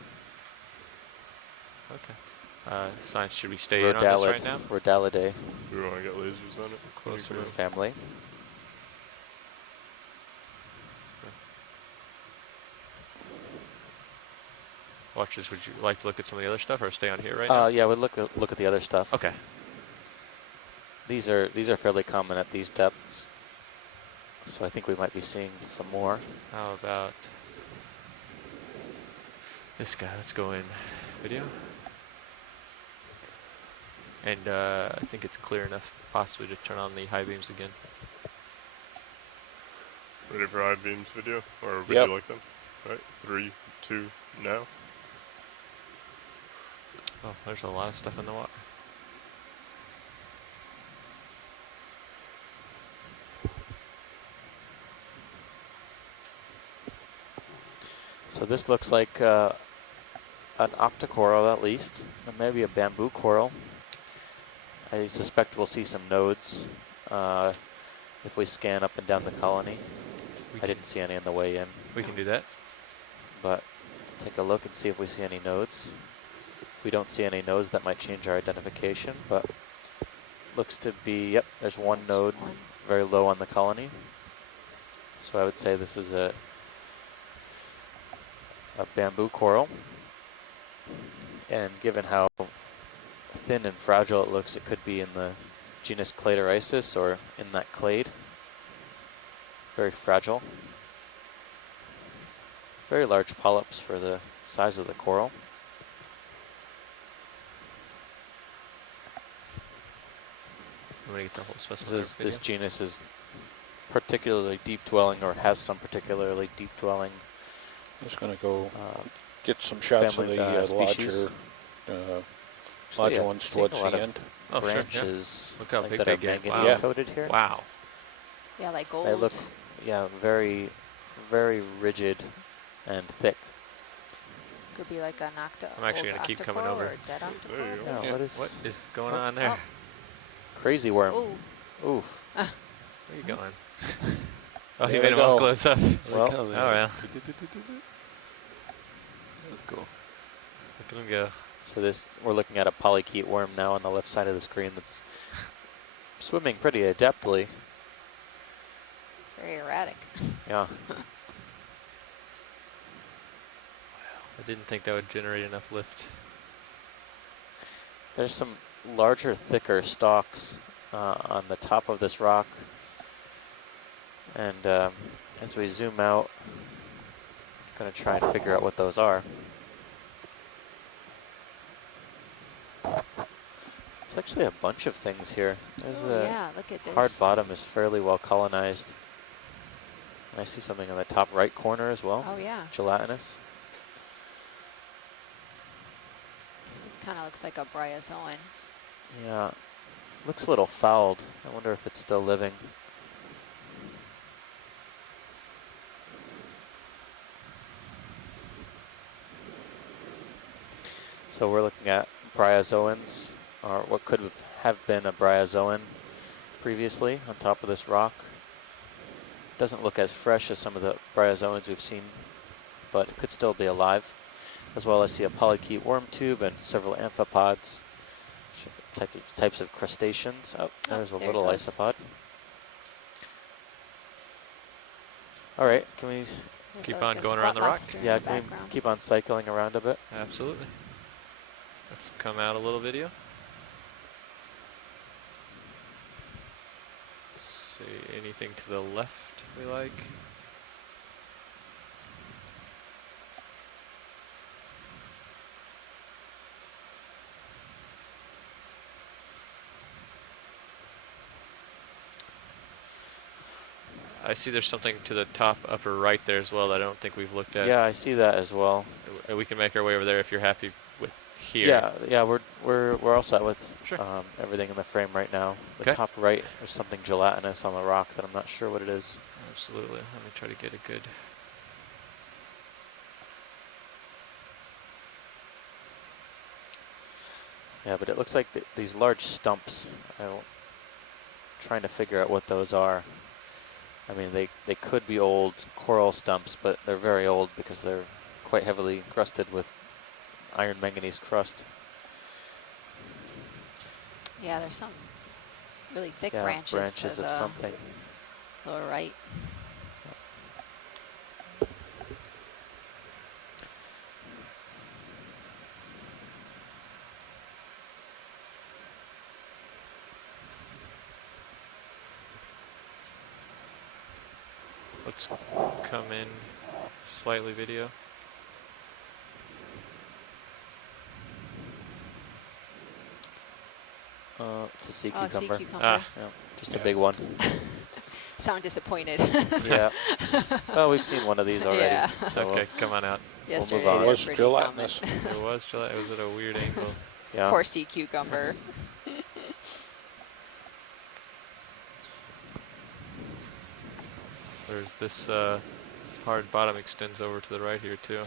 Okay. Science, should we stay in on this right now? Rhodalidae Do we want to get lasers on it? Closer. Any family. Watchers, would you like to look at some of the other stuff or stay on here right now? Yeah, we'll look at the other stuff. Okay. These are fairly common at these depths, so I think we might be seeing some more. How about this guy? Let's go in video. And I think it's clear enough possibly to turn on the high beams again. Ready for high beams video? Or would Yep. you like them? All right, 3, 2, now. Oh, there's a lot of stuff in the water. So this looks like an octocoral at least, or maybe a bamboo coral. I suspect we'll see some nodes if we scan up and down the colony. I didn't see any on the way in, We can do that. but take a look and see if we see any nodes. If we don't see any nodes, that might change our identification, but looks to be, yep, there's one node One. very low on the colony. So I would say this is a bamboo coral. And given how thin and fragile it looks, it could be in the genus Cladorisis or in that clade. Very fragile. Very large polyps for the size of the coral. I'm gonna get the whole specimen. This genus is particularly deep dwelling, or has some particularly deep dwelling. Just going to go get some shots of family, the species. larger ones seeing towards a lot the of end. Oh, sure, yeah. branches Look how like big that they are get. manganese Wow. coated here. Wow. Yeah, like gold. They look, yeah, very, very rigid and thick. Could be like an I'm actually old gonna keep coming octoporal over. or dead There you octoporal. go. Yeah, Yeah. what is Going Oh, on there? crazy worm? Oh, Oof. Where are you going? Oh, he There made we him all go. close up. Well, Look how they- oh, yeah. That was cool. Look at him go. So this, we're looking at a polychaete worm now on the left side of the screen that's swimming pretty adeptly. very erratic. Yeah. I didn't think that would generate enough lift. There's some larger, thicker stalks on the top of this rock. And as we zoom out, I'm going to try and figure out what those are. There's actually a bunch of things here. There's Oh, yeah, look at this. hard bottom is fairly well colonized. I see something in the top right corner as well. Oh, yeah. Gelatinous. This kind of looks like a bryozoan. Yeah. Looks a little fouled. I wonder if it's still living. So we're looking at bryozoans, or what could have been a bryozoan previously on top of this rock. Doesn't look as fresh as some of the bryozoans we've seen, but it could still be alive. As well as see a polychaete worm tube and several amphipods, types of crustaceans. Oh, there's a there it little goes. isopod. All right, can we, There's Keep like on a going around spot the rock? lobster in yeah, the can we background. keep on cycling around a bit? Absolutely. Let's come out a little video. See anything to the left we like? I see there's something to the top upper right there as well that I don't think we've looked at. Yeah, I see that as well. We can make our way over there if you're happy with here. Yeah, yeah, we're all set with Sure. everything in the frame right now. The Okay. top right, there's something gelatinous on the rock that I'm not sure what it is. Absolutely. Let me try to get a good. Yeah, but it looks like these large stumps. Trying to figure out what those are. I mean, they could be old coral stumps, but they're very old because they're quite heavily crusted with iron manganese crust. Yeah, there's some really thick Yeah, branches to of the something. lower right. Let's come in slightly video. It's a sea Oh, sea cucumber. cucumber. Ah. Yeah, just a Yeah. big one. Sound disappointed. Yeah. Well, we've seen one of these already. Yeah. So Okay, come on out. Yesterday, on. It they're was pretty gelatinous. common. It was July. It was at a weird angle. yeah. Poor sea cucumber. There's this this hard bottom extends over to the right here too.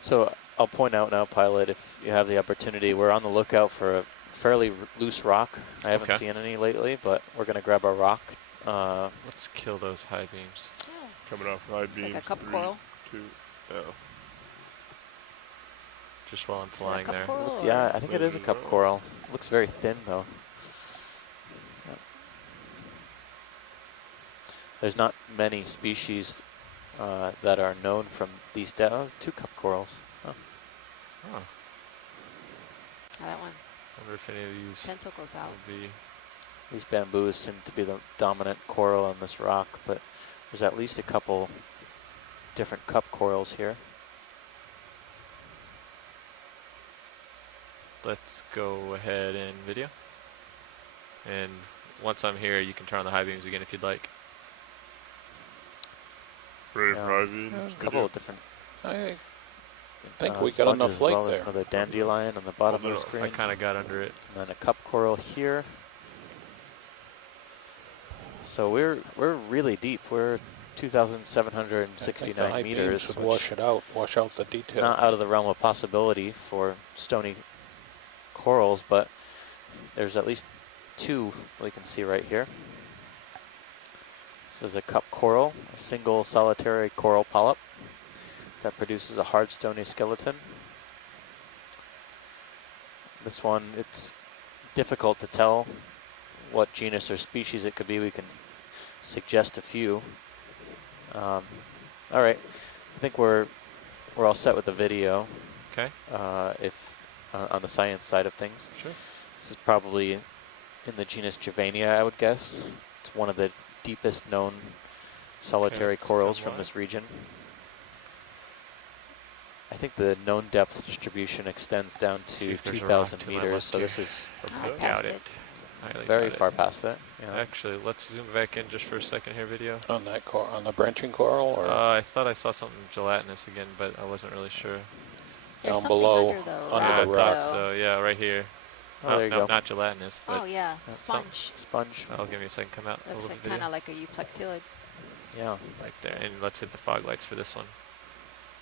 So I'll point out now, pilot, if you have the opportunity, we're on the lookout for a fairly loose rock. I haven't Okay. seen any lately, but we're going to grab a rock. Let's kill those high beams. Yeah. Coming off high It's beams. like a cup 3, coral. 2. No. Just while I'm Is that a flying cup there. coral? Yeah, or- I think it is a cup Well. coral. Looks very thin, though. Yep. There's not many species that are known from these depths. Oh, 2 cup corals. Oh. Oh, Oh, that one. wonder if any of Its these tentacles out. will be. These bamboos seem to be the dominant coral on this rock, but there's at least a couple different cup corals here. Let's go ahead and video. And once I'm here, you can turn on the high beams again if you'd like. Ready Yeah. for high beams. Yeah, A Video. couple of different I think uh, we got enough sponges as well. light There's there. another dandelion on the bottom Well, of the no, screen. I kind of got under it. And then a cup coral here. So we're really deep. We're I think the 2,769 high meters, beams would which wash it out, wash out the detail. not out of the realm of possibility for stony corals, but there's at least 2 we can see right here. This is a cup coral, a single solitary coral polyp that produces a hard stony skeleton. This one, it's difficult to tell what genus or species it could be. We can suggest a few. All right, I think we're all set with the video. Okay. If on the science side of things, Sure. this is probably in the genus Jaguey, I would guess. It's one of the deepest known solitary let's corals come from live. this region. I think the known depth distribution extends down See to if there's a rock 2,000 to my meters, left so here. this is Oh, I Okay. passed Doubt it. it. Highly very doubt far it. past that. Yeah. Actually, let's zoom back in just for a second here, video. On that on the branching coral, or I thought I saw something gelatinous again, but I wasn't really sure. There's down something below, under the under rock, I the thought rock. so. Yeah, right here. Oh, there you no, go. not gelatinous, but Oh yeah, Yeah, sponge. Sponge. that'll give me a second to come out. Looks a like little kind video of like a euplectillid. Yeah. right there. And let's hit the fog lights for this one.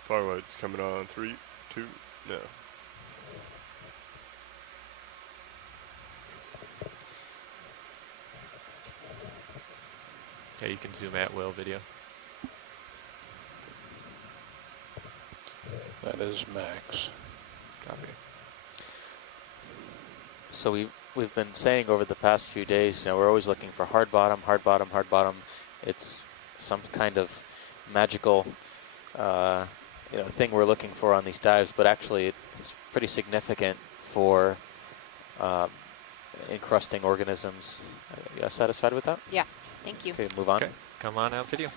Fog lights coming on. 3, 2. No. Yeah, you can zoom at will, video. that is max. Copy. So we've been saying over the past few days, we're always looking for hard bottom, hard bottom, hard bottom. It's some kind of magical thing we're looking for on these dives, but actually it's pretty significant for encrusting organisms. You guys satisfied with that? Thank you. Okay, move on. Okay, come on out, video.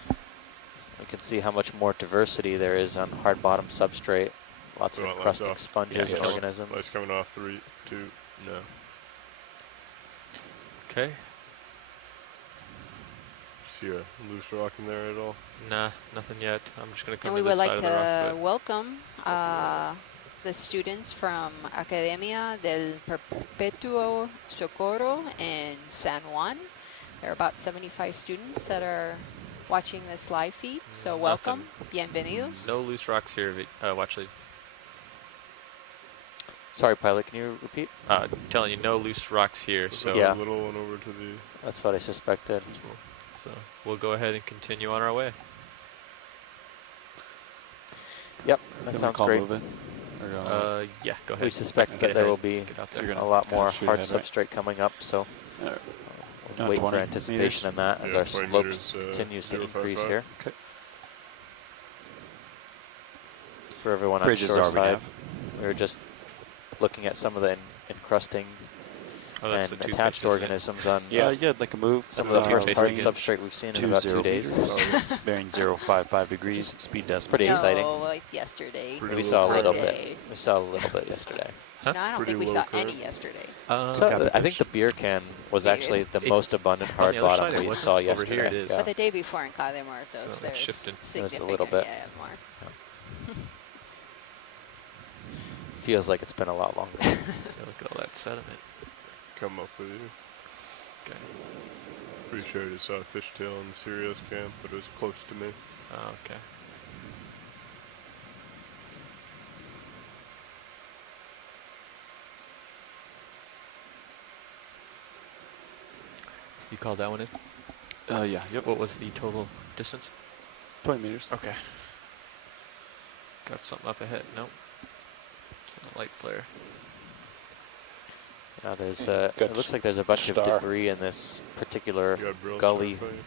You can see how much more diversity there is on hard bottom substrate. Lots of Right, lights encrusting off. sponges and Yes. organisms. Lights coming off. 3, 2. No. Okay. See a loose rock in there at all? Nah, nothing yet. I'm just gonna come And we to would this like side of the rock. to welcome the students from Academia del Perpetuo Socorro in San Juan. There are about 75 students that are watching this live feed, so welcome. Bienvenidos. No loose rocks here. Watch lead. Sorry, pilot, can you repeat? Telling you, no loose rocks here. So Yeah. A little one over to the. That's what I suspected. So we'll go ahead and continue on our way. Yep, that Can we sounds call great. moving? Or go on? Yeah, go ahead. We suspect Get that there ahead. will be Get out So there. you're a gonna lot kinda more shoot hard ahead, right? substrate coming up, so Alright. we'll wait for 20 anticipation in that as Yeah, our 20 slope meters, continues to 055. increase here. Okay. For everyone on Bridges shore are we side, have. we were just looking at some of the encrusting Oh, that's and the attached toothpaste, isn't it? organisms on Yeah. Yeah, I'd like a move. some of That's the the first toothpaste hard again. substrate we've seen in about 2 days. Bearing 055 degrees, speed decimal. Pretty no, exciting. like yesterday. Pretty We low saw a curve. little Monday. bit. We saw a little bit yesterday. Huh? No, I don't Pretty think we low saw curve. any yesterday. So I think the beer can was Beer. actually the It- most abundant on hard the other bottom side it we wasn't. saw Over here yesterday. it is. Yeah. But the day before in Cabo de Muertos, So it's there's shifting. There's a significant, little bit. yeah, more. Feels like it's been a lot longer. Yeah, look at all that sediment. Come up with you. Okay. Pretty sure I just saw a fishtail in the Sirius camp, but it was close to me. Oh, okay. You called that one in? Yeah, yep. What was the total distance? 20 meters. Okay. Got something up ahead. Nope. A light flare. There's Got it looks like there's a bunch of star. debris in this particular You got Brill gully Star fighting?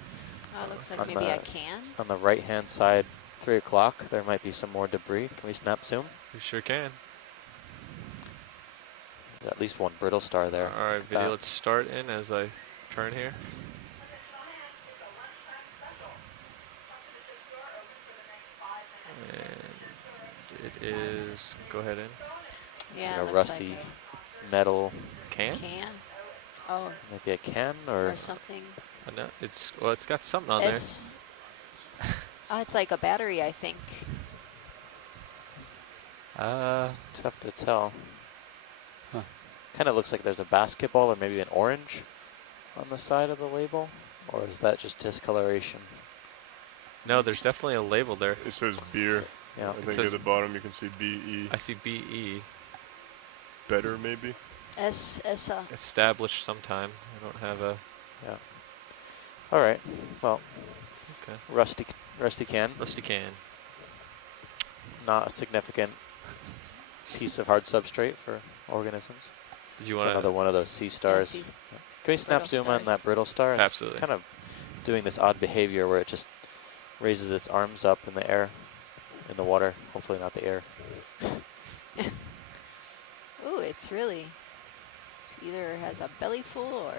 Oh, it looks like On maybe the- a can. on the right-hand side. 3 o'clock. There might be some more debris. Can we snap zoom? You sure can. There's at least one brittle star there. All right, Look at video. that. Let's start in as I turn here. And it is. Go ahead in. It's Yeah, like it a looks rusty metal, Can? can. Oh, maybe a can or or something. No, it's well. It's got something on there. Oh, it's like a battery, I think. tough to tell. Huh. Kind of looks like there's a basketball or maybe an orange on the side of the label, or is that just discoloration? No, there's definitely a label there. It says beer. Yeah. I think says- at the bottom you can see BE. I see BE. Better maybe. Essa. Established sometime. I don't have a. Yeah. All right. Well, Okay. rusty can. Rusty can. Not a significant piece of hard substrate for organisms. Did you It's want another to? one of those sea stars. sea- Can we snap brittle zoom on that stars. brittle star? It's Absolutely. kind of doing this odd behavior where it just raises its arms up in the air, in the water. Hopefully not the air. Ooh, it's either has a belly full or,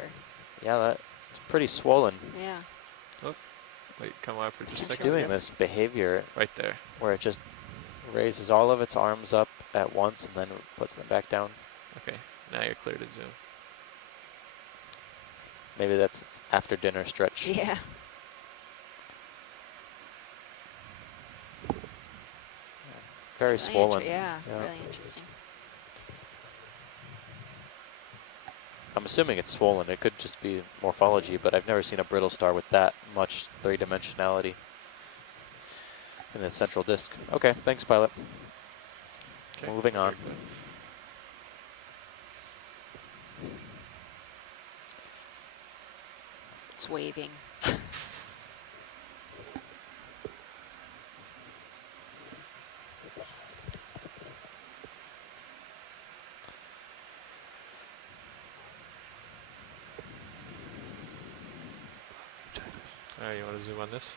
Yeah, that's pretty swollen. yeah. Wait, come on for just a It's It's second. doing this behavior Right there. where it just raises all of its arms up at once and then puts them back down. Okay. Now you're clear to zoom. Maybe that's its after dinner stretch. Yeah. Very It's really swollen. yeah, Yeah. really interesting. I'm assuming it's swollen. It could just be morphology, but I've never seen a brittle star with that much three-dimensionality in the central disk. Okay, thanks, pilot. Okay. Moving on. Very good. It's waving. All right, you want to zoom on this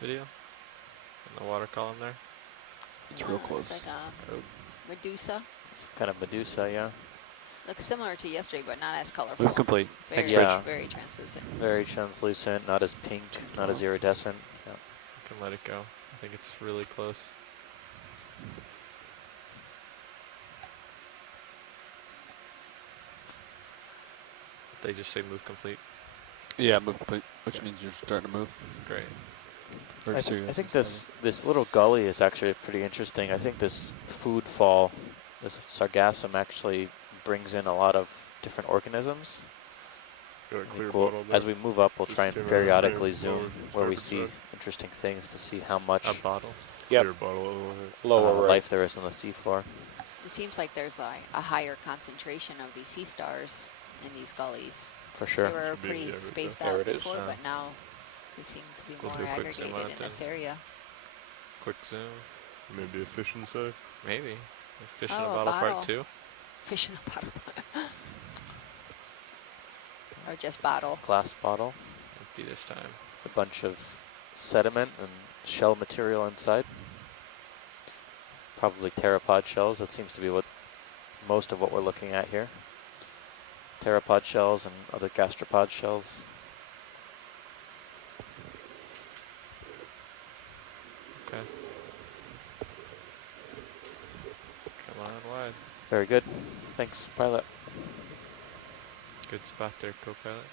video? In the water column there? It's real It's close. like a Oh. Medusa. It's kind of Medusa, yeah. Looks similar to yesterday, but not as colorful. Move complete. Very, Thanks, Yeah. very translucent. Very translucent, not as pink, not as iridescent. Yeah. You can let it go. I think it's really close. They just say move complete. Yeah, move complete, which means you're starting to move. Great. Very serious. I think this this little gully is actually pretty interesting. I think this food fall, this sargassum actually brings in a lot of different organisms. Got a I think clear we'll- bottle there. as we move up, we'll Just try and came out of periodically frame zoom forward, where we starboard see side. interesting things to see how much A bottle. Yep. Clear bottle over here. Lower right. life there is on the seafloor. It seems like there's like a higher concentration of these sea stars in these gullies. For sure. They were Should be pretty right there. spaced There out it is. before, Oh. but now they seem to be We'll more do a quick zoom on aggregated it in this area. Quick zoom. Maybe a fish inside. Maybe. A fish in a Oh, a bottle bottle. part 2. Fish in a bottle. Or just bottle. Glass bottle, Empty this time. a bunch of sediment and shell material inside. Probably pteropod shells. That seems to be what most of what we're looking at here. Pteropod shells and other gastropod shells. Okay. Come on wide. Very good. Thanks, pilot. Good spot there, co-pilot.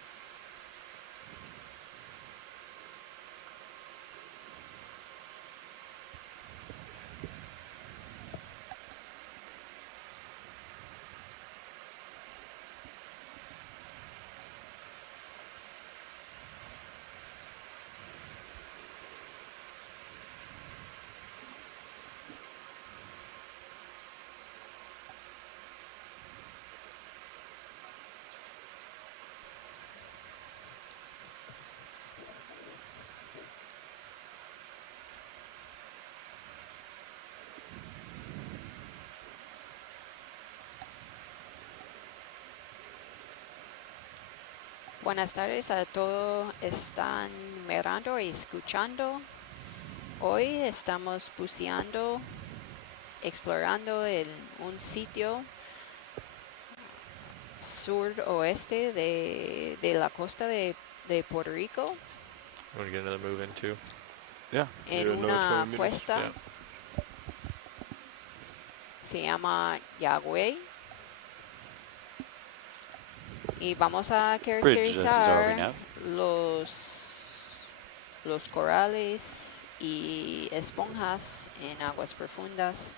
Buenas tardes a todos están mirando y escuchando. Hoy estamos buceando, explorando un sitio suroeste de la costa de Puerto Rico I'm gonna get another move in too. Yeah. en Yeah, another una 20 meters. cuesta. Yeah. Se llama Jaguey. Y vamos a Bridge, this is RV caracterizar nav. los corales y esponjas en aguas profundas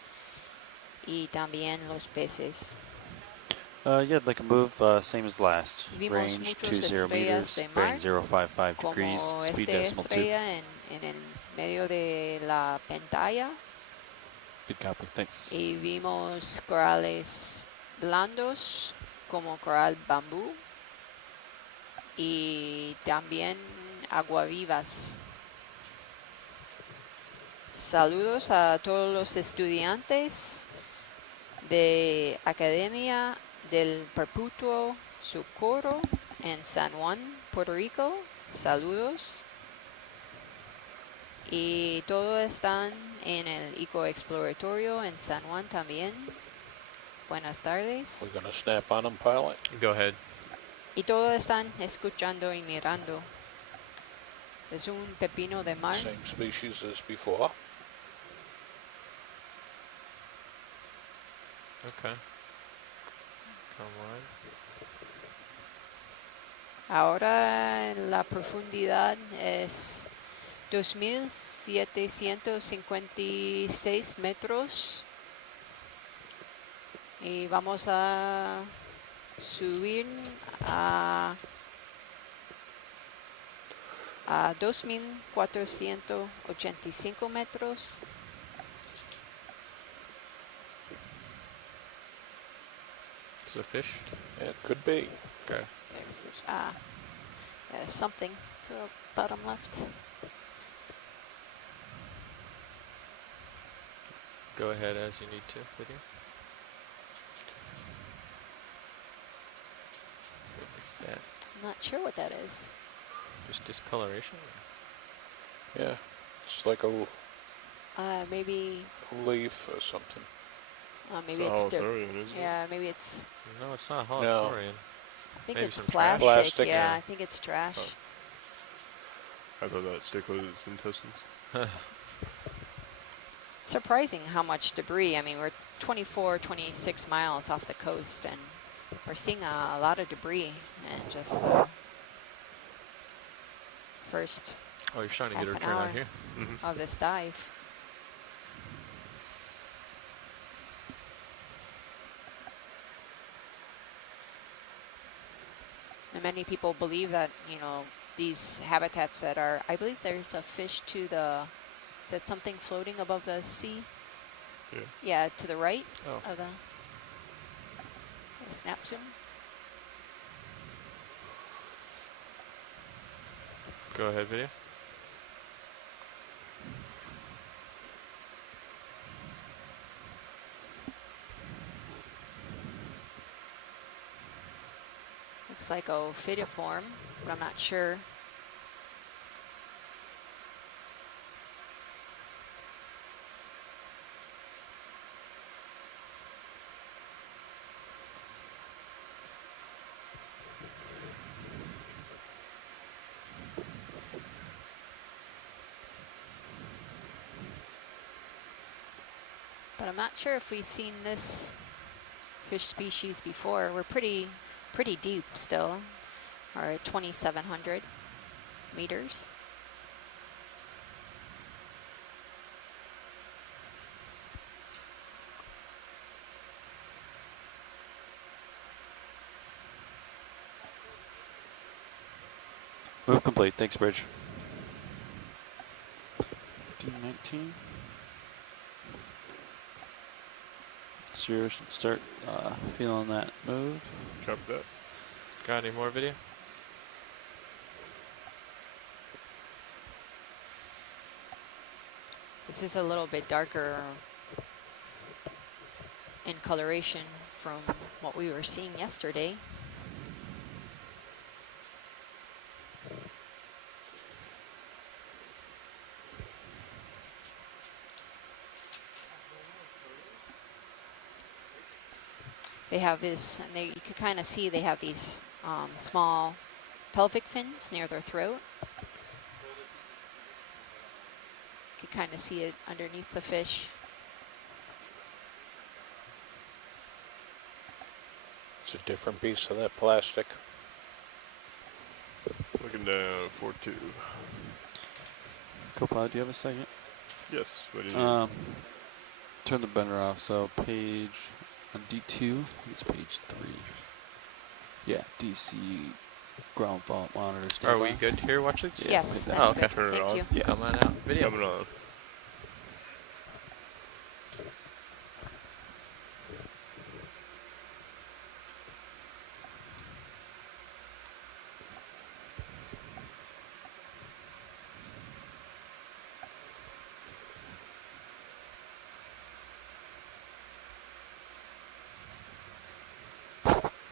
y también los peces. Yeah, like a move, same as last. Vimos Range muchos 20 estrellas meters, de bearing mar, 055 degrees, como speed esta decimal 2. estrella en el medio de la pantalla, Good copy, thanks. y vimos corales blandos como coral bambú y también aguavivas. Saludos a todos los estudiantes de Academia del Perpetuo Socorro en San Juan, Puerto Rico. Saludos. Y todos están en el Eco Exploratorio en San Juan también. Buenas tardes. We're going to snap on them, pilot. Go ahead. Y todos están escuchando y mirando. Es un pepino de mar. Same species as before. Okay. Come on. Ahora la profundidad es 2.756 metros. Y vamos a subir a 2.485 metros. Is it a fish? It could be. Okay. There's something to the bottom left. Go ahead as you need to, video. What is that? I'm not sure what that is. Just discoloration? Yeah. It's like a Maybe leaf or something. maybe It's it's a Holothurian, isn't it? yeah, maybe it's. No, it's not No. Holothurian. I think Maybe it's some trash? plastic. Plastic, Yeah, yeah. I think it's trash. Oh. I thought that stick was its intestines. Surprising how much debris. I mean, we're 24, 26 miles off the coast, and we're seeing a lot of debris and just the first Oh, you're trying to get Half her an turn hour. out here? Mm-hmm. of this dive. And many people believe that, you know, these habitats that are, I believe there's a fish to the, is that something floating above the sea? Yeah. Yeah, to the right Oh. of the snap zoom. Go ahead, video. Looks like ophidiform, but I'm not sure. But I'm not sure if we've seen this fish species before. We're pretty deep still, or at 2,700 meters. Move complete, thanks, Bridge. 1519. Steer should start feeling that move. Copy that. Got any more video? This is a little bit darker in coloration from what we were seeing yesterday. They have this, and you can kind of see they have these small pelvic fins near their throat. You can kind of see it underneath the fish. It's a different piece of that plastic. Looking down, 4-2. Copilot, do you have a second? Yes, what do you need? Turn the bender off. So page on D2, it's page 3. Yeah, DC ground fault monitor. Are we standby. good here, watch leads? Yeah, Yes, like that's that. good. Turn it Thank on. you. Yeah. Come on out. Video. Coming on.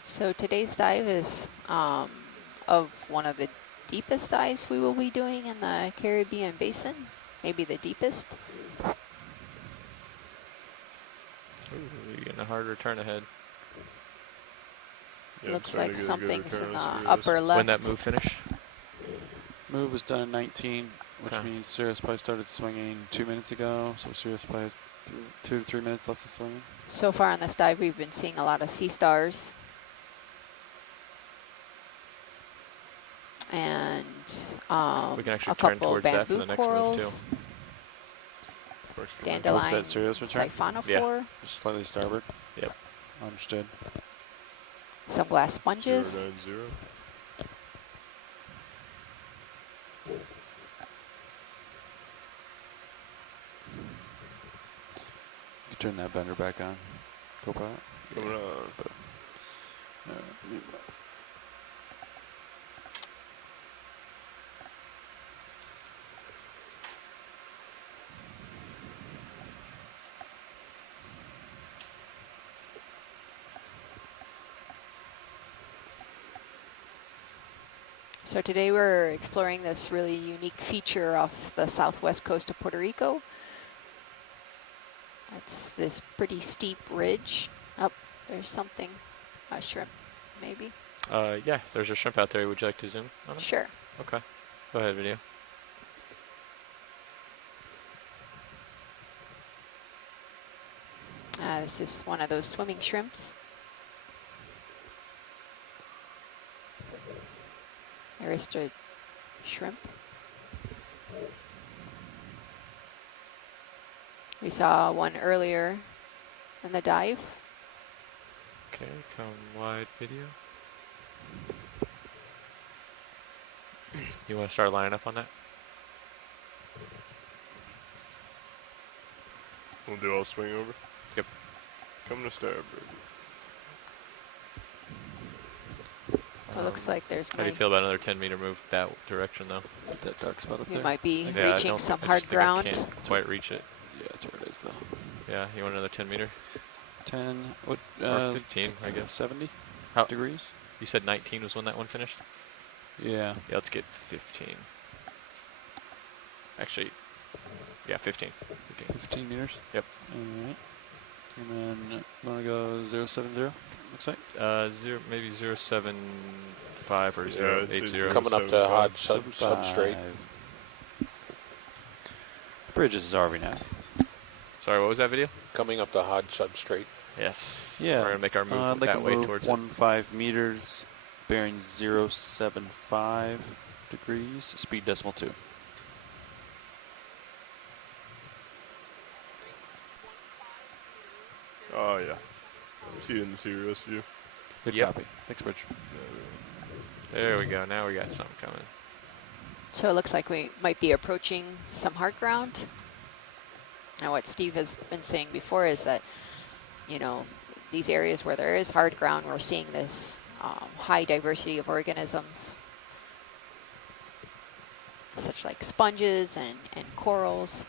So today's dive is of one of the deepest dives we will be doing in the Caribbean basin, maybe the deepest. Ooh, you're getting a hard return ahead. Yeah, I'm Looks starting like to get a good something's in return the on Spur. upper left. When that move finish? Move was done in 19, which Okay. means Sirius probably started swinging 2 minutes ago. So Sirius probably has 2 to 3 minutes left to swing. So far on this dive, we've been seeing a lot of sea stars. And We can actually a turn couple towards that for bamboo the next move, corals, too. Works for me. dandelion, that Sirius return? siphonophore, Just slightly starboard. Yep. Understood. some glass sponges. 090. You can turn that bender back on. Copilot. Coming on. Alright, So today we're exploring this really unique feature off the southwest coast of Puerto Rico. It's this pretty steep ridge. Oh, there's something, a shrimp, maybe? Yeah, there's a shrimp out there. Would you like to zoom on it? Sure. Okay. Go ahead, video. This is one of those swimming shrimps. Arista shrimp. We saw one earlier in the dive. Okay, come wide video. You want to start lining up on that? We'll do all swing over. Yep. Coming to starboard. It looks like there's How do you feel about another 10-meter move that direction, though? Is that dark spot up we there? might be Yeah, I reaching don't- some I hard just think I ground. can't quite reach it. Yeah, that's where it is, though. Yeah, you want another 10-meter? 10, what? Or 15, I guess. 70 How- degrees? You said 19 was when that one finished? Yeah. Yeah, let's get 15. Actually, yeah, 15. 15. 15 meters? Yep. Alright. And then you want to go 070, looks like? Maybe 075 or Yeah, 080. Coming up to hard 75. substrate. Bridges is RV now. Sorry, what was that video? Coming up to hard substrate. Yes. Yeah. We're going to make our move I'd like that to way move towards 15 meters, bearing 075 degrees, speed decimal 2. Oh, yeah. See it in the Sirius view. Good Yep. copy. Thanks, Bridge. it. There we go. Now we got something coming. So it looks like we might be approaching some hard ground. Now what Steve has been saying before is that, you know, these areas where there is hard ground, we're seeing this high diversity of organisms, such like sponges and corals,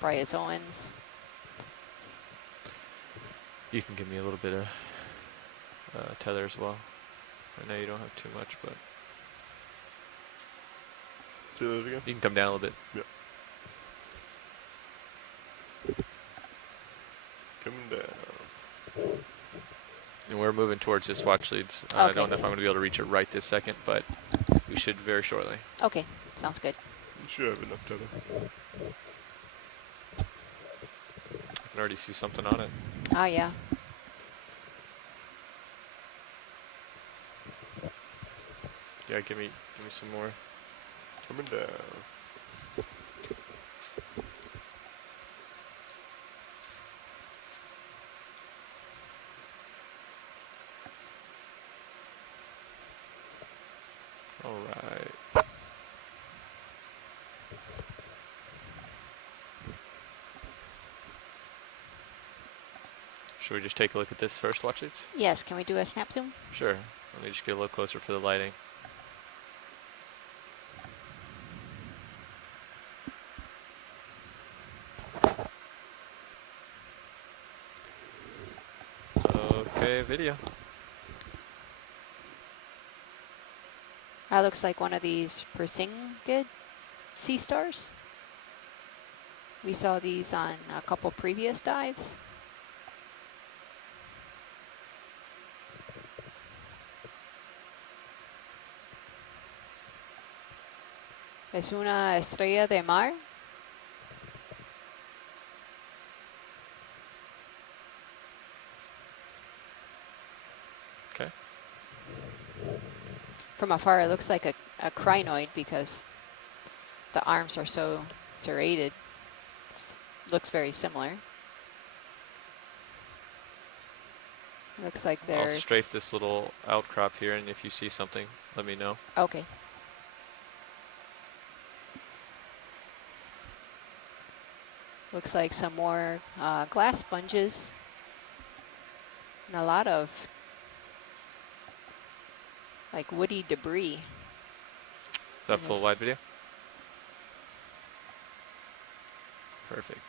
bryozoans. You can give me a little bit of tether as well. I know you don't have too much, but See that again? you can come down a little bit. Yep. Coming down. And we're moving towards this watch leads. I Okay. don't know if I'm going to be able to reach it right this second, but we should very shortly. Okay, sounds good. You should have enough tether. I can already see something on it. Oh, yeah. Yeah, give me some more. Coming down. All right. Should we just take a look at this first, watch leads? Yes, can we do a snap zoom? Sure. Let me just get a little closer for the lighting. Okay, video. That looks like one of these Persingid sea stars. We saw these on a couple previous dives. Es una estrella de mar. Okay. From afar, it looks like a crinoid because the arms are so serrated. Looks very similar. Looks like I'll they're... strafe this little outcrop here, and if you see something, let me know. Okay. Looks like some more glass sponges and a lot of like woody debris. Is that in full this. wide video? Perfect.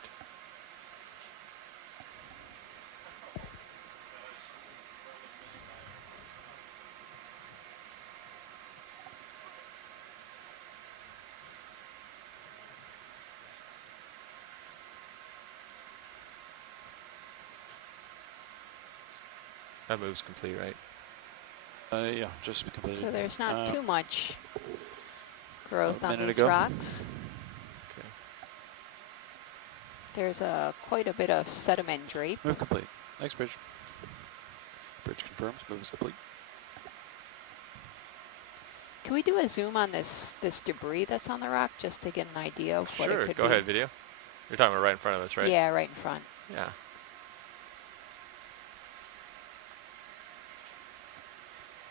That move's complete, right? Yeah, just completed. So there's not too much growth a on minute these ago. rocks. Okay. There's quite a bit of sediment drape. Move complete. Next bridge. Bridge confirms. Move is complete. Can we do a zoom on this debris that's on the rock just to get an idea of what it Sure, could go be? ahead, video. You're talking about right in front of us, right? Yeah, right in front. Yeah.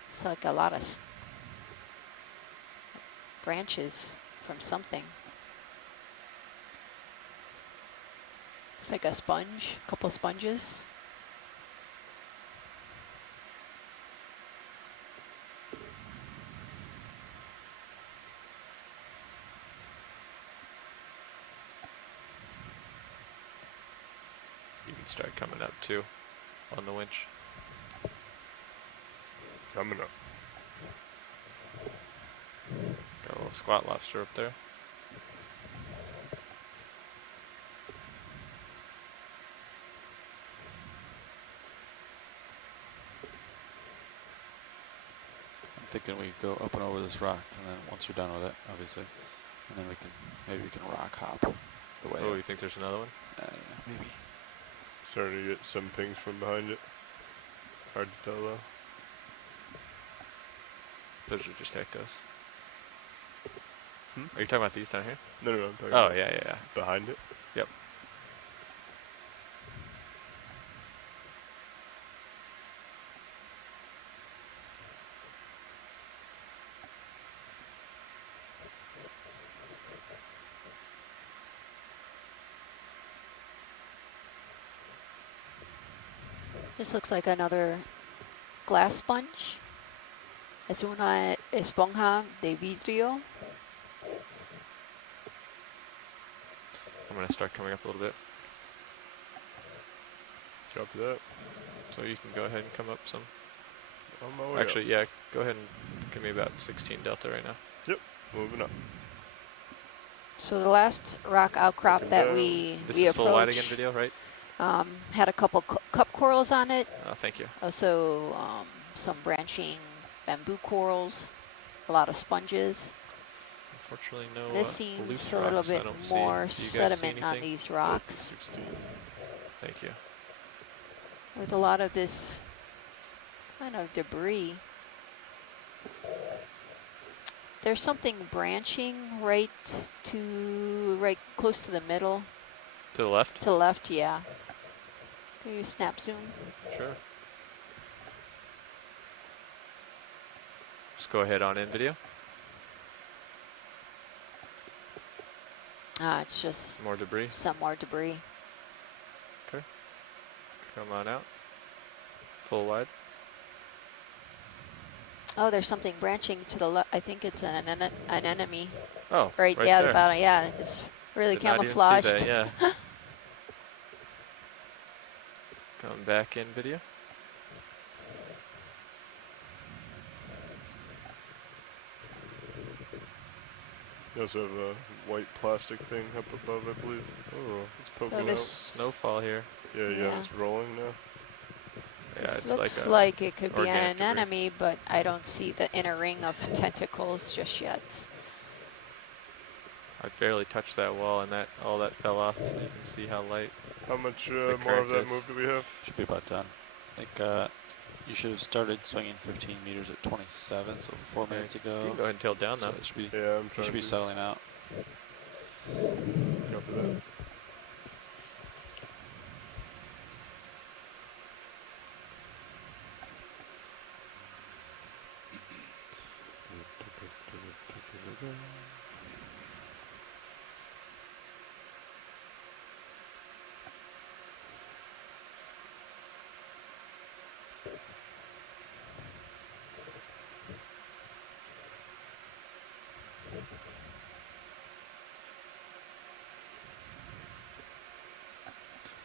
It's like a lot of branches from something. It's like a sponge, a couple sponges. You can start coming up too on the winch. Coming up. Got a little squat lobster up there. I'm thinking we go up and over this rock, and then once we're done with it, obviously, and then maybe we can rock hop the way. Oh, up. you think there's another one? Maybe. Starting to get some pings from behind it. Hard to tell though. Those are just echoes. Hmm? Are you talking about these down here? No, I'm talking Oh, about yeah. behind it. Yep. This looks like another glass sponge. Es una esponja de vidrio. I'm going to start coming up a little bit. Copy that. So you can go ahead and come up some. On my way Actually, yeah, go ahead and give me about 16 delta right now. up. Moving up. So the last rock outcrop Looking that down. we This we is full wide approached. again video, right? Had a couple cup corals on it. Oh, thank you. Also, some branching bamboo corals, a lot of sponges. Unfortunately, no This loose seems a little rocks. bit I don't see. more Do you guys see sediment on anything? these Nope, rocks, 16. Thank you. with a lot of this kind of debris. There's something branching right close to the middle. To the left? To the left, yeah. Can you snap zoom? Sure. Just go ahead on in video. It's just More debris. some more debris. Come on out. Full wide. Oh, there's something branching to the left. I think it's an enemy. Oh, Right, right yeah, there. the bottom. Yeah, it's really Did not even see camouflaged. that, yeah. Come back in video. You also have a white plastic thing up above, I believe. Oh, it's poking So out. this Snowfall here. Yeah, it's rolling now. Yeah, this it's looks like, like it could be an organic debris. anemone, but I don't see the inner ring of tentacles just yet. I barely touched that wall, and that all that fell off, so you can see how light. How much The more of current that is- move do we have? Should be about done. I think you should have started swinging 15 meters at 27, so 4 Okay, minutes You ago. can go ahead and tilt down So now. it should be, Yeah, I'm it trying should be to settling out. copy that.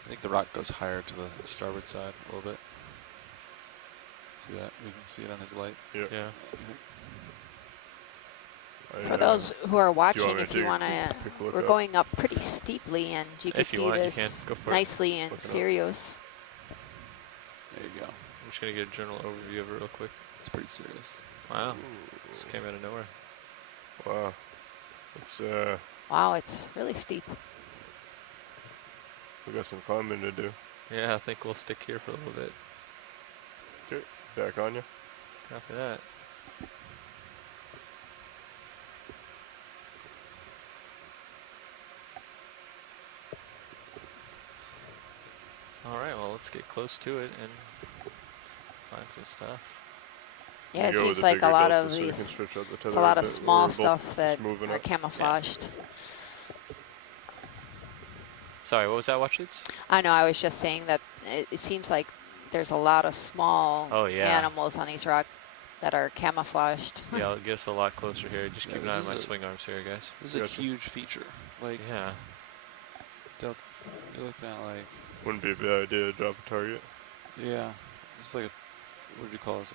I think the rock goes higher to the starboard side a little bit. See that? We can see it on his lights. Yeah. Yeah. For those who are watching, want me if to you take a want to, quick look we're up? going up pretty steeply, and you can If you see want, you this can. Go for it. nicely in Look it up. Sirius. There you go. I'm just going to get a general overview of it real quick. It's pretty serious. Wow. Ooh. Just came out of nowhere. Wow. It's Wow, it's really steep. we got some climbing to do. Yeah, I think we'll stick here for a little bit. Okay, back on you. Copy that. All right, well, let's get close to it and find some stuff. Yeah, it Go with seems the like a bigger lot delta of so we can these. stretch out the It's a tether lot a of bit. small We're both stuff just that moving are up. camouflaged. Sorry, what was that, watch leads? I know. I was just saying that it seems like there's a lot of small Oh, yeah. animals on these rocks that are camouflaged. Yeah, it'll get us a lot closer here. Just Yeah, keep an this eye on is my a- swing arms here, guys. This is a Gotcha. huge feature. Like, Yeah. you're looking at like, Wouldn't be a bad idea to drop a target. yeah, it's like a, what would you call this?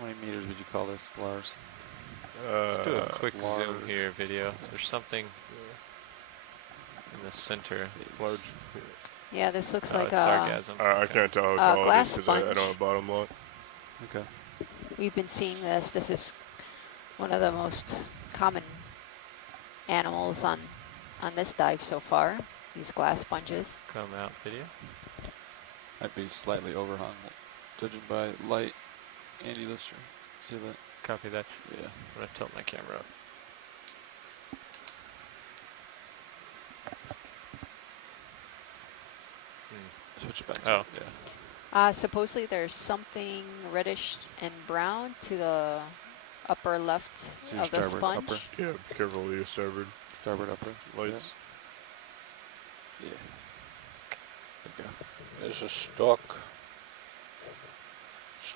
How many meters would you call this, Lars? Let's do a quick zoom large. here video. There's something in the center. Large. Yeah, this looks Oh, like it's a. sarcasm. I Okay. can't tell how tall it glass is because I sponge. don't have bottom lock. Okay. We've been seeing this. This is one of the most common animals on this dive so far. These glass sponges. Come out video. Might be slightly overhung, judging by light and illustrator. See that? Copy that. Yeah. I'm going to tilt my camera up. Switch it back. Oh. Yeah. Supposedly there's something reddish and brown to the upper left So your of the starboard sponge. upper. Yeah, be careful with your starboard Starboard upper. lights. Yeah. There you go. There's a stalk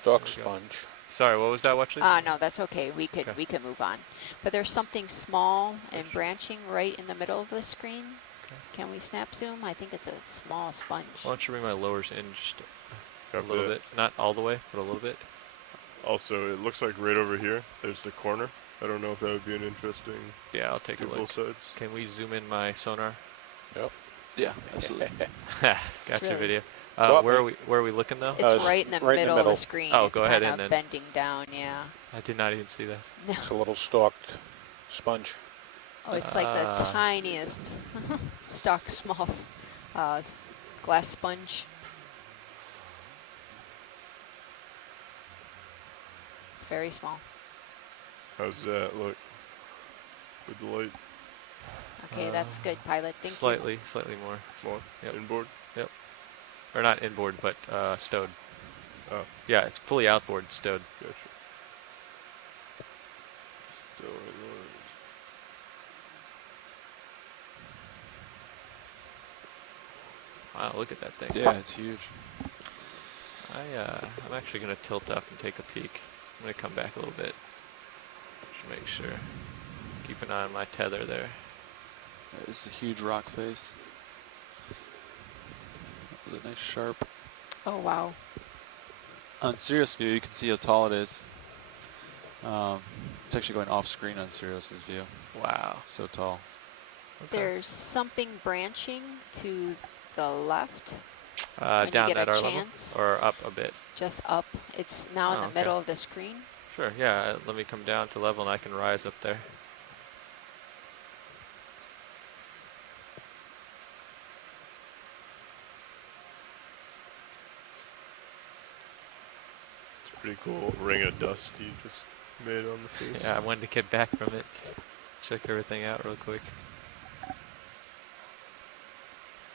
There we go. sponge. Sorry, what was that, watch lead? No, that's okay. We could Okay. we could move on. But there's something small and branching right in the middle of the screen. Okay. Can we snap zoom? I think it's a small sponge. Why don't you bring my lowers in just a Copy little that. bit? Not all the way, but a little bit. Also, it looks like right over here, there's the corner. I don't know if that would be an interesting Yeah, I'll take a do both look. sides. Can we zoom in my sonar? Yep. Yeah, absolutely. Gotcha really- video. Go up, Where are mate. we looking though? It's s- right in the right in the middle of middle. the screen. Oh, It's go ahead kind in of then. bending down, yeah. I did not even see that. No. It's a little stalked sponge. Oh, it's like the Ah. tiniest stock small glass sponge. It's very small. How's that look with the light? Okay, that's good, pilot. Thank you. Slightly more. More Yep. inboard? Or not inboard, but stowed. Oh, Yeah, it's fully outboard stowed. gotcha. Still inboard. Wow, look at that thing. Yeah, it's huge. I'm actually gonna tilt up and take a peek. I'm gonna come back a little bit. Just make sure. Keep an eye on my tether there. It's a huge rock face. With a nice sharp. Oh, wow. On Sirius view, you can see how tall it is. It's actually going off screen on Sirius's view. Wow. It's so tall. Okay. There's something branching to the left. when you Down get at a our level? chance. Or up a bit? Just up. It's now in Oh, the okay. middle of the screen. Sure, yeah. Let me come down to level and I can rise up there. It's pretty cool ring of dust you just made on the face. Yeah, I wanted to get back from it. Check everything out real quick.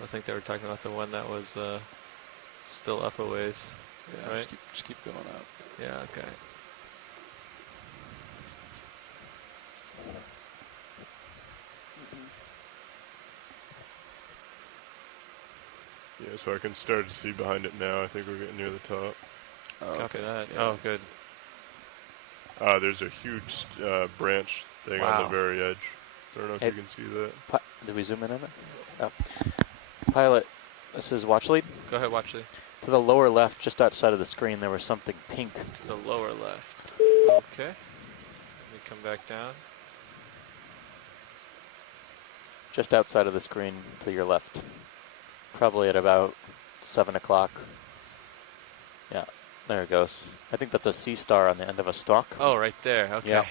I think they were talking about the one that was still up a ways. Yeah, Right. just keep going up. Yeah, okay. Yeah, so I can start to see behind it now. I think we're getting near the top. Oh, Copy that. Yeah. Oh, good. There's a huge branch thing on Wow. the very edge. I don't know if Hey. you can see that. Did we zoom in on it? Oh. Pilot, this is watch lead. Go ahead, watch the To the lower left, just outside of the screen, there was something pink. to the lower left. Okay. Let me come back down. Just outside of the screen to your left. Probably at about 7 o'clock. Yeah, there it goes. I think that's a sea star on the end of a stalk. Oh, right there. Okay. Yeah.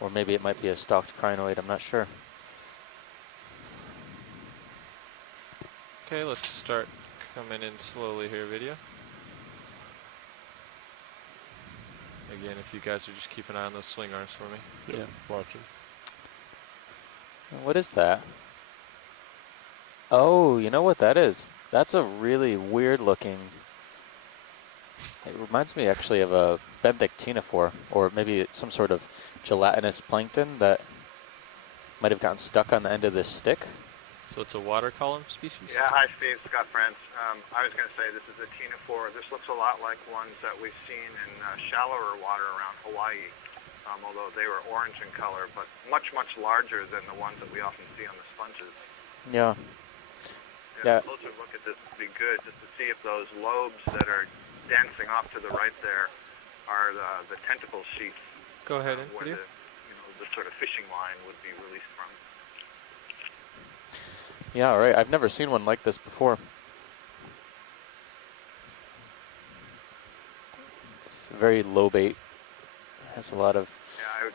Or maybe it might be a stalked crinoid, I'm not sure. Okay, let's start coming in slowly here, video. Again, if you guys would just keep an eye on those swing arms for me. Yep, Yeah. watching. What is that? Oh, you know what that is? That's a really weird looking. It reminds me actually of a benthic ctenophore, or maybe some sort of gelatinous plankton that might have gotten stuck on the end of this stick. So it's a water column species? Yeah, hi Steve, Scott France. I was going to say this is a ctenophore. This looks a lot like ones that we've seen in shallower water around Hawaii, although they were orange in color, but much, much larger than the ones that we often see on the sponges. Yeah. A closer look at this would be good, just to see if those lobes that are dancing off to the right there are the tentacle sheaths Go ahead and where video. the sort of fishing line would be released from. Yeah, right. I've never seen one like this before. It's very low bait. Has a lot of. Yeah,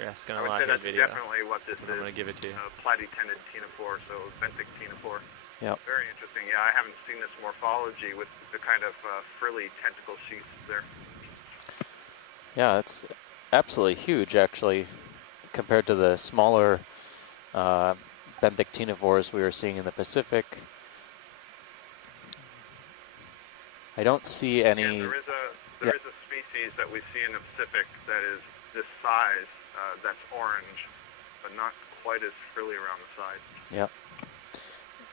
You're asking I a would lot say here, that's video. definitely what this But I'm is. going to give it to you. Platytended ctenophore, so benthic ctenophore. Yep. Very interesting. Yeah, I haven't seen this morphology with the kind of frilly tentacle sheaths there. Yeah, it's absolutely huge, actually, compared to the smaller benthic ctenophores we were seeing in the Pacific. I don't see any. Yeah, there is a species that we see in the Pacific that is this size, that's orange, but not quite as frilly around the sides. Yep.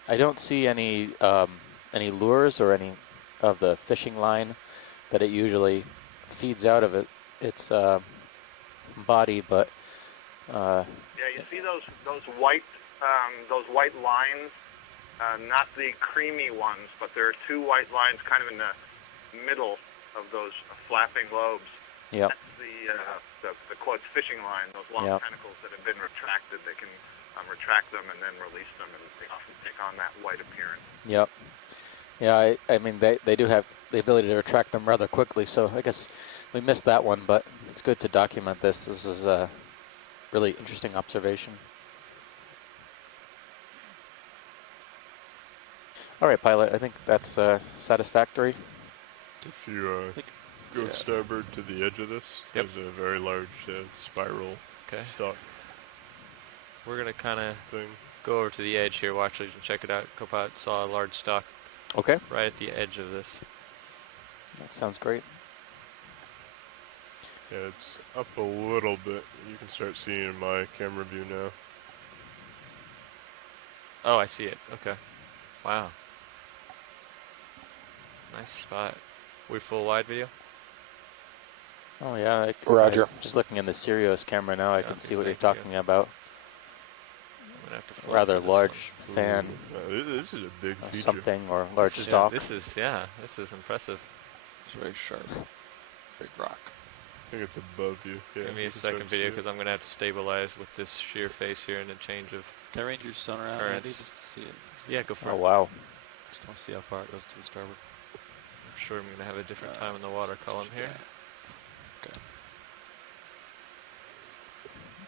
I don't see any lures or any of the fishing line that it usually feeds out of its body, but Yeah, you see those white lines not the creamy ones, but there are two white lines kind of in the middle of those flapping lobes. Yep. That's the quotes fishing line, those long Yep. tentacles that have been retracted. They can retract them and then release them, and they often take on that white appearance. Yep. Yeah, I mean, they do have the ability to retract them rather quickly, so I guess we missed that one, but it's good to document this. This is a really interesting observation. All right, pilot, I think that's satisfactory. If you go yeah. starboard to the edge of this, Yep. there's a very large spiral Okay. stock We're going to kind of thing. go over to the edge here, watch these and check it out. Copilot saw a large stock Okay, right at the edge of this. that sounds great. Yeah, it's up a little bit. You can start seeing in my camera view now. Oh, I see it. Okay. Wow. Nice spot. We full wide video? Oh yeah, Roger. I'm just looking in the Sirius camera now, I Yeah, can okay, see what you're thank you. talking about. I'm going to have to float Rather through this large one. fan This is a big or feature. something, or large This is- stock. This is, yeah, this is impressive. It's very sharp. Big rock. I think it's above you. Yeah, Give me you a can start second to see video it. because I'm going to have to stabilize with this sheer face here and a change of... Can I range your sun around, Andy, Currents. just to see it? Yeah, go for Oh it. wow. Just want to see how far it goes to the starboard. I'm sure I'm going to have a different time in the water column here. Okay.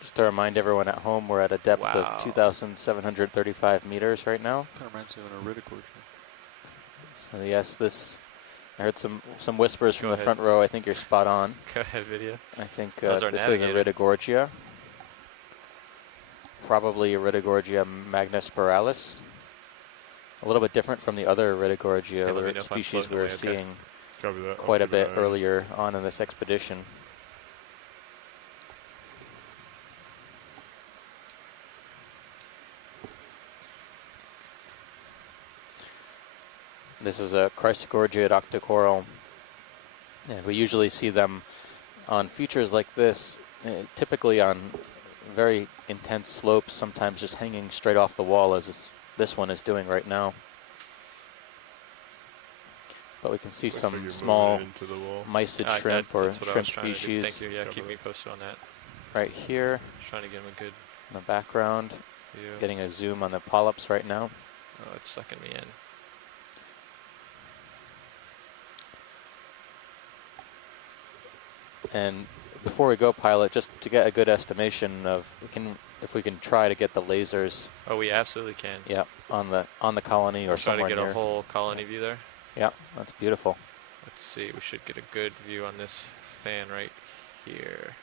Just to remind everyone at home, we're at a depth Wow. of 2,735 meters right now. Kind of reminds me of an iridicoid. So yes, this, I heard some whispers from Go the ahead. front row. I think you're spot on. Go ahead, video. I think How's our this is navigator? Iridogorgia. Probably Iridogorgia magnispiralis. A little bit different from the other Iridogorgia Okay, let me know if I'm species floating we were away, okay. seeing Copy that. I'll quite a keep an bit eye on it. earlier on in this expedition. This is a Chrysogorgia octocoral, and we usually see them on features like this, typically on very intense slopes, sometimes just hanging straight off the wall as this one is doing right now. But we can see Looks like some you're moving small into the wall. mysid Ah, shrimp or that's what I shrimp was trying to do. species Thank you. Yeah, Cover keep me that. posted on that. right here Just trying to get him a good in the background. view. Getting a zoom on the polyps right now. Oh, it's sucking me in. And before we go, pilot, just to get a good estimation of, if we can try to get the lasers, Oh, we absolutely can. yeah, on the colony or Try to somewhere get near. a whole colony view there. Yeah, that's beautiful. Let's see. We should get a good view on this fan right here.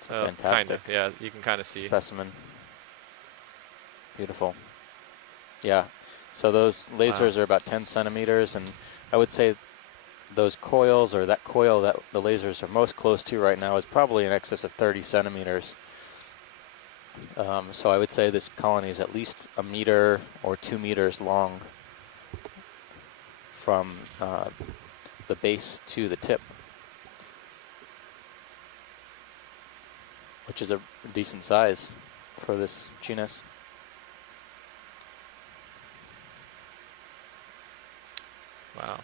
It's Oh, fantastic kinda. Yeah, you can kind of see. specimen. Beautiful. Yeah. So those lasers are about 10 centimeters, and I would say those coils, or that coil that the lasers are most close to right now, is probably in excess of 30 centimeters. So I would say this colony is at least 1 meter or 2 meters long from the base to the tip, which is a decent size for this genus. Wow.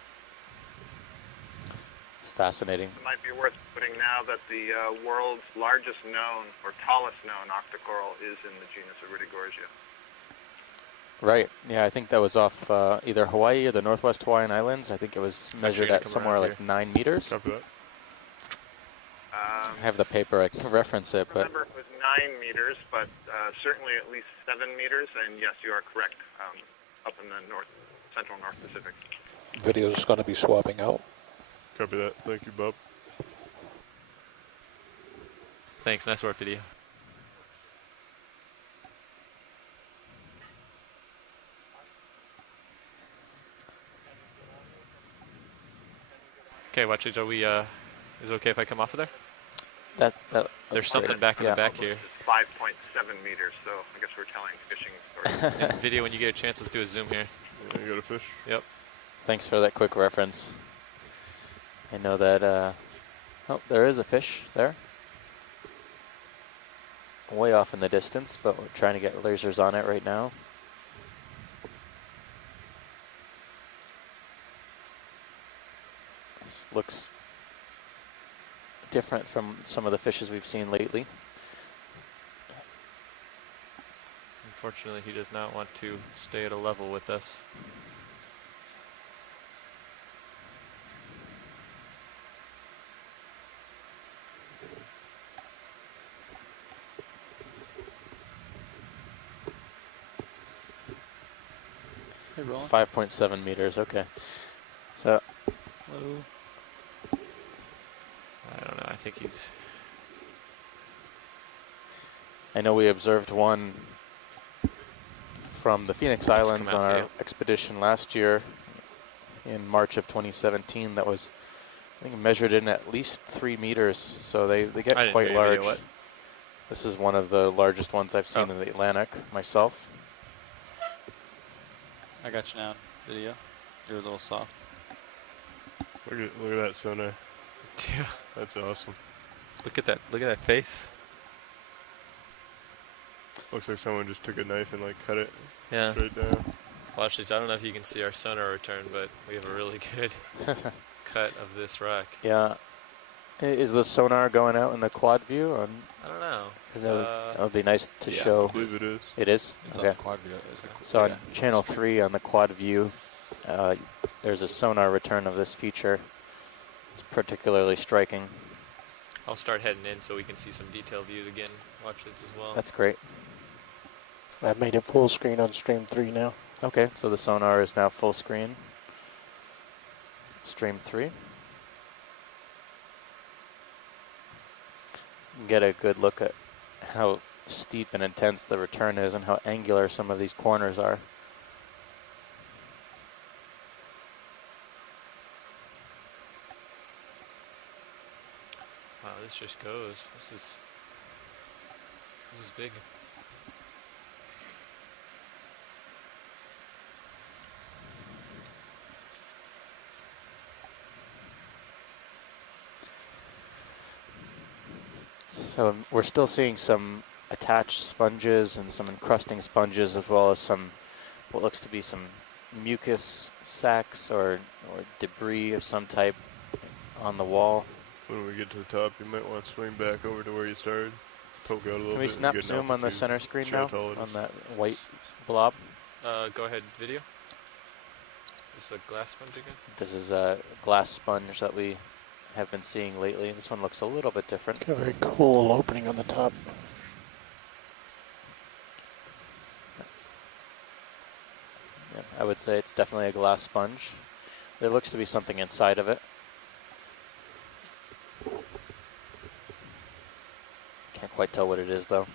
It's fascinating. It might be worth putting now that the world's largest known or tallest known octocoral is in the genus Iridogorgia. Right. Yeah, I think that was off either Hawaii or the Northwest Hawaiian Islands. I think it was measured gonna at come somewhere around like 9 meters. Copy that. I have the paper, I can reference it, but Remember, it was 9 meters, but certainly at least 7 meters. And yes, you are correct. Up in the central North Pacific. Video is going to be swapping out. Copy that. Thank you, Bob. Thanks. Nice work, video. Okay, watch it. Are we? Is it okay if I come off of there? that's There's something back in yeah. the back here. It's 5.7 meters, so I guess we're telling fishing stories. And video, when you get a chance, let's do a zoom here. Yeah, you got a fish? Yep. Thanks for that quick reference. I know that, oh, there is a fish there. Way off in the distance, but we're trying to get lasers on it right now. looks different from some of the fishes we've seen lately. Unfortunately, he does not want to stay at a level with us. Hey, Roland. 5.7 meters, okay. So Hello. I don't know. I think he's. I know we observed one from the Phoenix Islands come on out, our Dale. expedition last year in March of 2017 that was, I think, measured in at least 3 meters. So they I get didn't quite hear you, large. Video, what? This is one of the largest ones I've seen Oh. in the Atlantic myself. I got you now. Video. You're a little soft. Look at that sonar. Yeah. That's awesome. Look at that. Look at that face. Looks like someone just took a knife and like cut it Yeah. straight down. Well, actually, I don't know if you can see our sonar return, but we have a really good cut of this rock. Yeah. Is the sonar going out in the quad view? I don't know. 'Cause that would be nice to yeah. I show. believe it is. It is? It's on Okay. the quad view. So on channel 3 on the quad view, there's a sonar return of this feature. It's particularly striking. I'll start heading in so we can see some detail views again. Watch this as well. That's great. I've made it full screen on stream 3 now. Okay, so the sonar is now full screen. Stream 3. Get a good look at how steep and intense the return is and how angular some of these corners are. Wow, this just goes. This is big. So we're still seeing some attached sponges and some encrusting sponges, as well as some what looks to be some mucus sacs or debris of some type on the wall. When we get to the top, you might want to swing back over to where you started. Poke out a little Can we bit. and snap get an zoom on the altitude. center screen Show now, how tall it on is. that white blob? Go ahead, video. This is a glass sponge again. This is a glass sponge that we have been seeing lately. This one looks a little bit different. Got a very cool opening on the top. Yeah, I would say it's definitely a glass sponge. There looks to be something inside of it. Can't quite tell what it is, though.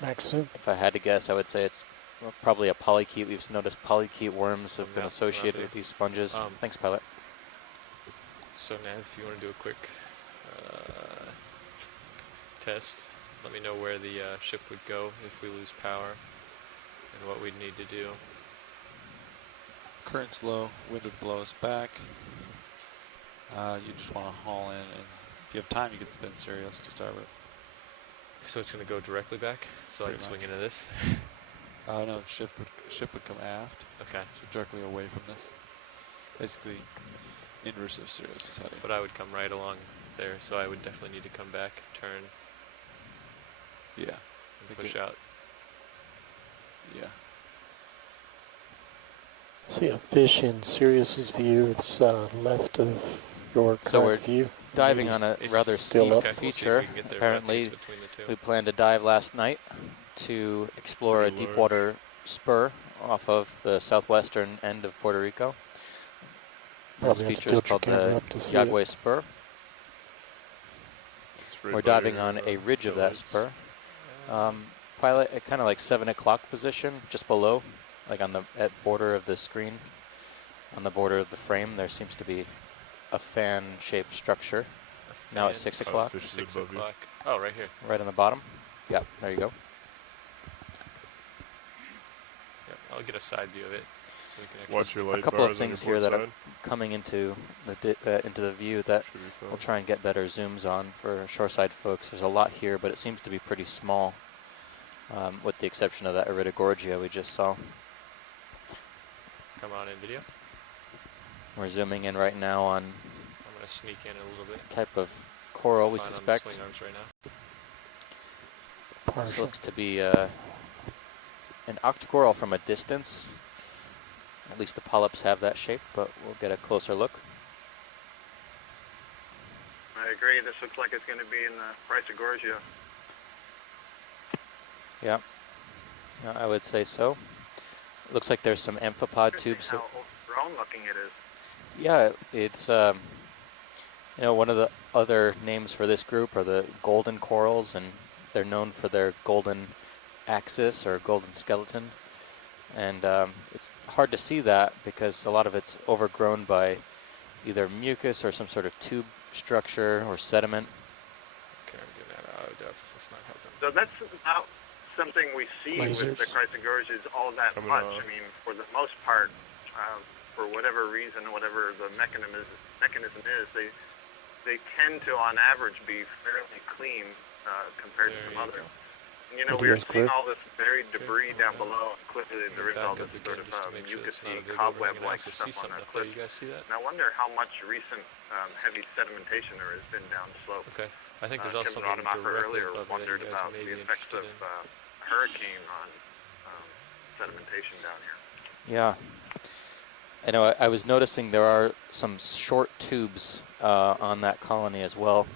Max zoom. If I had to guess, I would say it's probably a polychaete. We've noticed polychaete worms have been Yeah, associated around with these sponges. Um, Thanks, pilot. So now, if you want to do a quick test, let me know where the ship would go if we lose power and what we'd need to do. Current's low. Wind would blow us back. You just want to haul in, and if you have time, you can spin serials to start with. So it's going to go directly back, so I can Pretty swing much. into this. No, ship would come aft. Okay. So directly away from this. Basically, inverse of serials is heading. But I would come right along there, so I would definitely need to come back, turn, Yeah. and push out. Yeah. See a fish in Sirius's view. It's left of your So we're current view. Diving Maybe on a It's rather still steep up. Okay, we'll see if feature. we can get there, but I think Apparently, it's between the two. we planned to dive last night to explore Pretty a deep large. water spur off of the southwestern end of Puerto Rico. This Probably have to feature is tilt your called camera the up to see it. Jaguey Spur. It's right We're by diving your, on a ridge of that headlights. spur. Pilot at kind of like 7 o'clock position, just below, like on the at border of the screen, on the border of the frame, there seems to be a fan-shaped structure. A Now at fan. 6 Oh, o'clock, fish is 6 above you. o'clock. Oh, right here. right on the bottom. Yeah, there you go. Yep, I'll get a side view of it, so we can actually. Watch your light A couple of bars on your things here port that are side. coming into the view that Should be fine. we'll try and get better zooms on for shoreside folks. There's a lot here, but it seems to be pretty small, with the exception of that Iridogorgia we just saw. Come on in, video. We're zooming in right now on I'm gonna sneak in a little bit. type of coral we Fine on the suspect. swing arms right now. This Partial. looks to be an octocoral from a distance. At least the polyps have that shape, but we'll get a closer look. I agree. This looks like it's going to be in the Chrysogorgia. Yeah, I would say so. Looks like there's some amphipod tubes. How overgrown looking it is. Yeah, it's one of the other names for this group are the golden corals, and they're known for their golden axis or golden skeleton. And it's hard to see that because a lot of it's overgrown by either mucus or some sort of tube structure or sediment. Okay, I'm getting that out of depth. It's not helping. So that's not something we see with Lasers. the Chrysogorgias all that Coming much. on. I mean, for the most part, for whatever reason, whatever the mechanism is, they tend to, on average, be fairly clean compared to There some you others. go. And, you know, we were Video's seeing clear. all this buried debris down below. Clearly, there is Back all up this again sort of just to make sure it's not a mucusy, big overhang, and I cobweb-like also see stuff on something the up there. cliff. You guys see that? And I wonder how much recent heavy sedimentation there has been down slope. Okay. I think there's also Tim something Rodemacher directly earlier above it that wondered you guys about may the be effects interested of in. hurricane on sedimentation down here. Yeah. I know I was noticing there are some short tubes on that colony as well,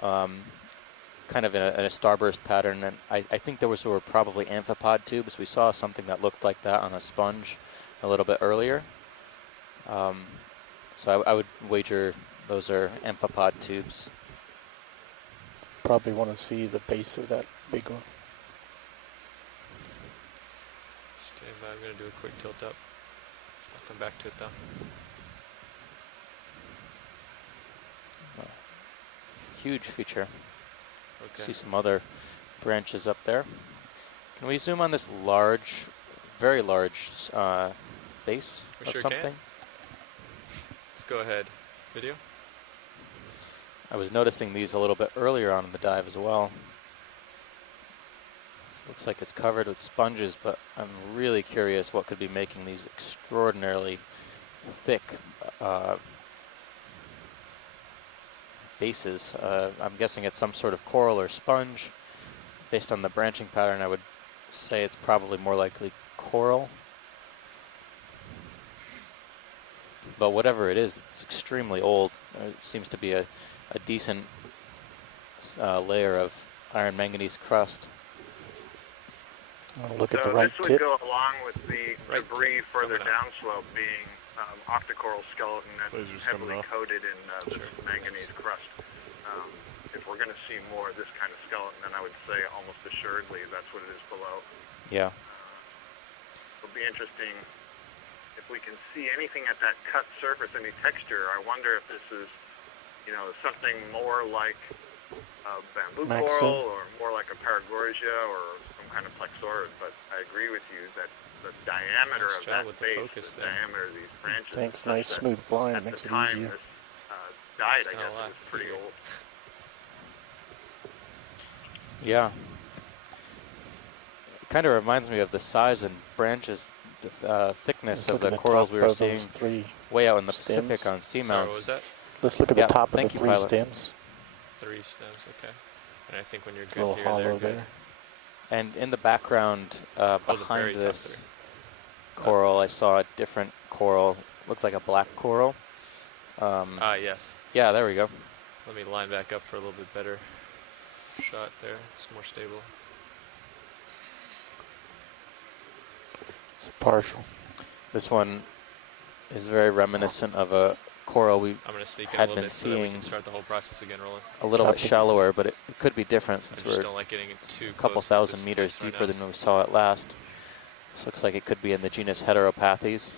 kind of in a starburst pattern, and I think those were probably amphipod tubes. We saw something that looked like that on a sponge a little bit earlier. So I would wager those are amphipod tubes. Probably want to see the base of that big one. Stand by. I'm going to do a quick tilt up. I'll come back to it though. Huge feature. Okay. See some other branches up there. Can we zoom on this large, very large base We of sure something? can. Let's go ahead. Video. I was noticing these a little bit earlier on in the dive as well. This looks like it's covered with sponges, but I'm really curious what could be making these extraordinarily thick bases. I'm guessing it's some sort of coral or sponge. Based on the branching pattern, I would say it's probably more likely coral. But whatever it is, it's extremely old. It seems to be a decent layer of iron manganese crust. I'll look at So the right this would tip. go along with the Right debris further coming up. downslope being octocoral skeleton that's Lasers heavily coming off. coated in this Sure. manganese crust. If we're going to see more of this kind of skeleton, then I would say almost assuredly that's what it is below. Yeah. It'll be interesting if we can see anything at that cut surface, any texture. I wonder if this is, you know, something more like a bamboo Maxim. coral or more like a paragorgia or some kind of plexaurid. But I agree with you that the diameter Nice of job that with the base, focus the there. diameter of these branches, Thanks. is Nice such that smooth flying. at Makes the it time easier. this died, It's I kinda guess it was locked pretty here. old. Yeah. It kind of reminds me of the size and branches, the thickness Let's of look the at corals top we were of seeing those three. way out in the stems. Pacific on Sorry, what was seamounts. that? Let's look at Yeah, the top of the thank you, three pilot. stems. 3 stems. Okay. And I think when you're A good little here, hollow they're good. there. And in the background, the behind very top this three. coral, I saw a different coral. Looked like a black coral. Ah, yes. Yeah, there we go. Let me line back up for a little bit better shot there. It's more stable. It's partial. This one is very reminiscent of a coral we I'm going to sneak in a had little been bit so that we can seeing start the whole process again rolling. a little bit Top of- shallower, but it could be different I since just we're don't like getting it too a couple close to thousand this meters place right deeper now. than we saw it last. This looks like it could be in the genus Heteropathes.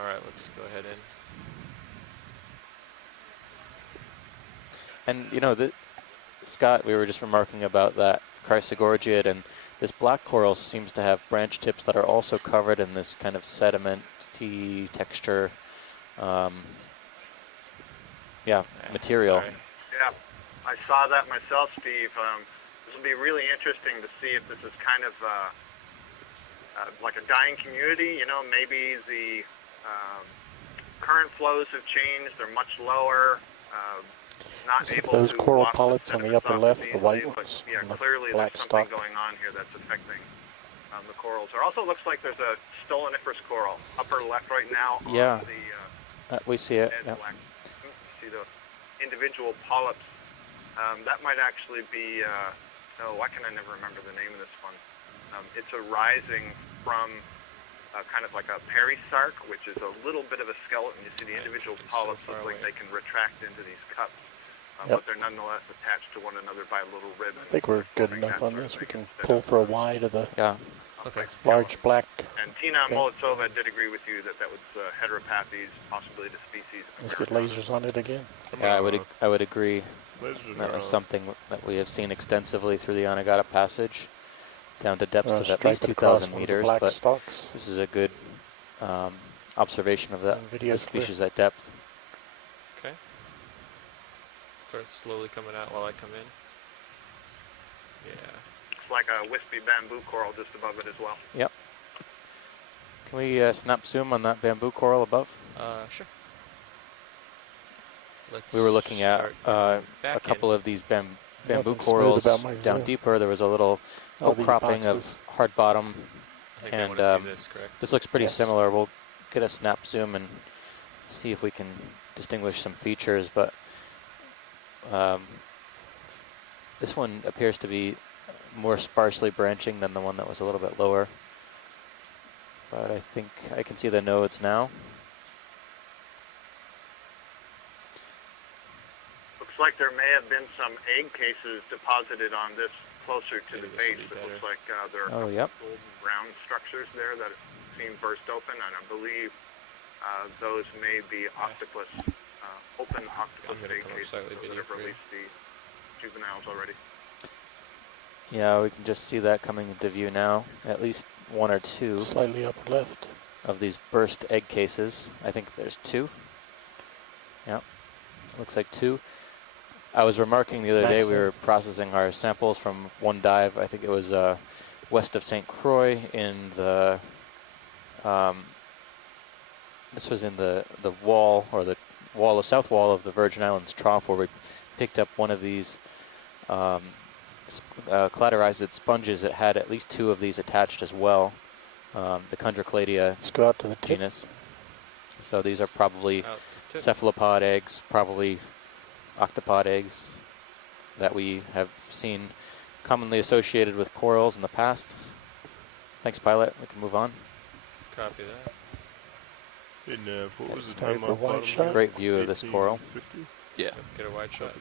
All right, let's go ahead in. And you know, Scott, we were just remarking about that Chrysogorgiid, and this black coral seems to have branch tips that are also covered in this kind of sedimenty texture, material. Sorry. Yeah, I saw that myself, Steve. This will be really interesting to see if this is kind of like a dying community. You know, maybe the current flows have changed. They're much lower. Not Is it able those to coral waft polyps on the sediments upper off left, as the white easily, ones, But yeah, and the clearly black there's something stock? going on here that's affecting the corals. There also looks like there's a stoloniferous coral upper left right now Yeah. on the We see it. dead Yeah. black. You see the individual polyps. That might actually be, why can I never remember the name of this one? It's arising from kind of like a perisarc, which is a little bit of a skeleton. You see the individual it's so polyps far look like away. they can retract into these cups, Yep. but they're nonetheless attached to one another by a little ribbon. I think we're good forming enough that on sort of this. We thing can instead pull of for a Y to the Yeah. Okay. large black. And Tina Okay. Molitsova did agree with you that that was heteropathes, possibly the species. Let's get lasers on it again. Yeah, I would agree. Lasers That are was on. something that we have seen extensively through the Anegada Passage, down to depths of at Stripe least it across 2,000 one of the meters. black But stalks. this is a good observation of the Video's clear. species at depth. Okay. Start slowly coming out while I come in. Yeah. Looks like a wispy bamboo coral just above it as well. Yep. Can we snap zoom on that bamboo coral above? Sure. Let's We were looking at start coming a back couple of these bamboo Nothing smooth corals about my down zoom. deeper. There was a little All these outcropping boxes. of hard bottom. I think I and, want to see this, correct? This looks pretty Yes. similar. We'll get a snap zoom and see if we can distinguish some features, but this one appears to be more sparsely branching than the one that was a little bit lower. But I think I can see the nodes now. Looks like there may have been some egg cases deposited on this closer to Maybe the this will base. be It looks better. like there are Oh, yep. golden brown structures there that seem burst open, and I believe those may be octopus, open octopus I'm gonna egg come up cases slightly that beneath have here. released the juveniles already. Yeah, we can just see that coming into view now. At least one or two Slightly upper left. of these burst egg cases. I think there's two. Yeah, looks like two. I was remarking the other day, we were processing our samples from one dive. I think it was west of St. Croix in the, this was in the wall, or the south wall of the Virgin Islands Trough, where we picked up one of these cladorized sponges that had at least two of these attached as well, the Chondrocladia Let's go out to the tip. genus. So these are probably Out to tip. cephalopod eggs, probably octopod eggs that we have seen commonly associated with corals in the past. Thanks, pilot. We can move on. Copy that. Hey, Nav, what Okay, was the sorry time for on wide bottom shot. there? Great view of this coral. 1850? Yeah. Get a wide shot. Copy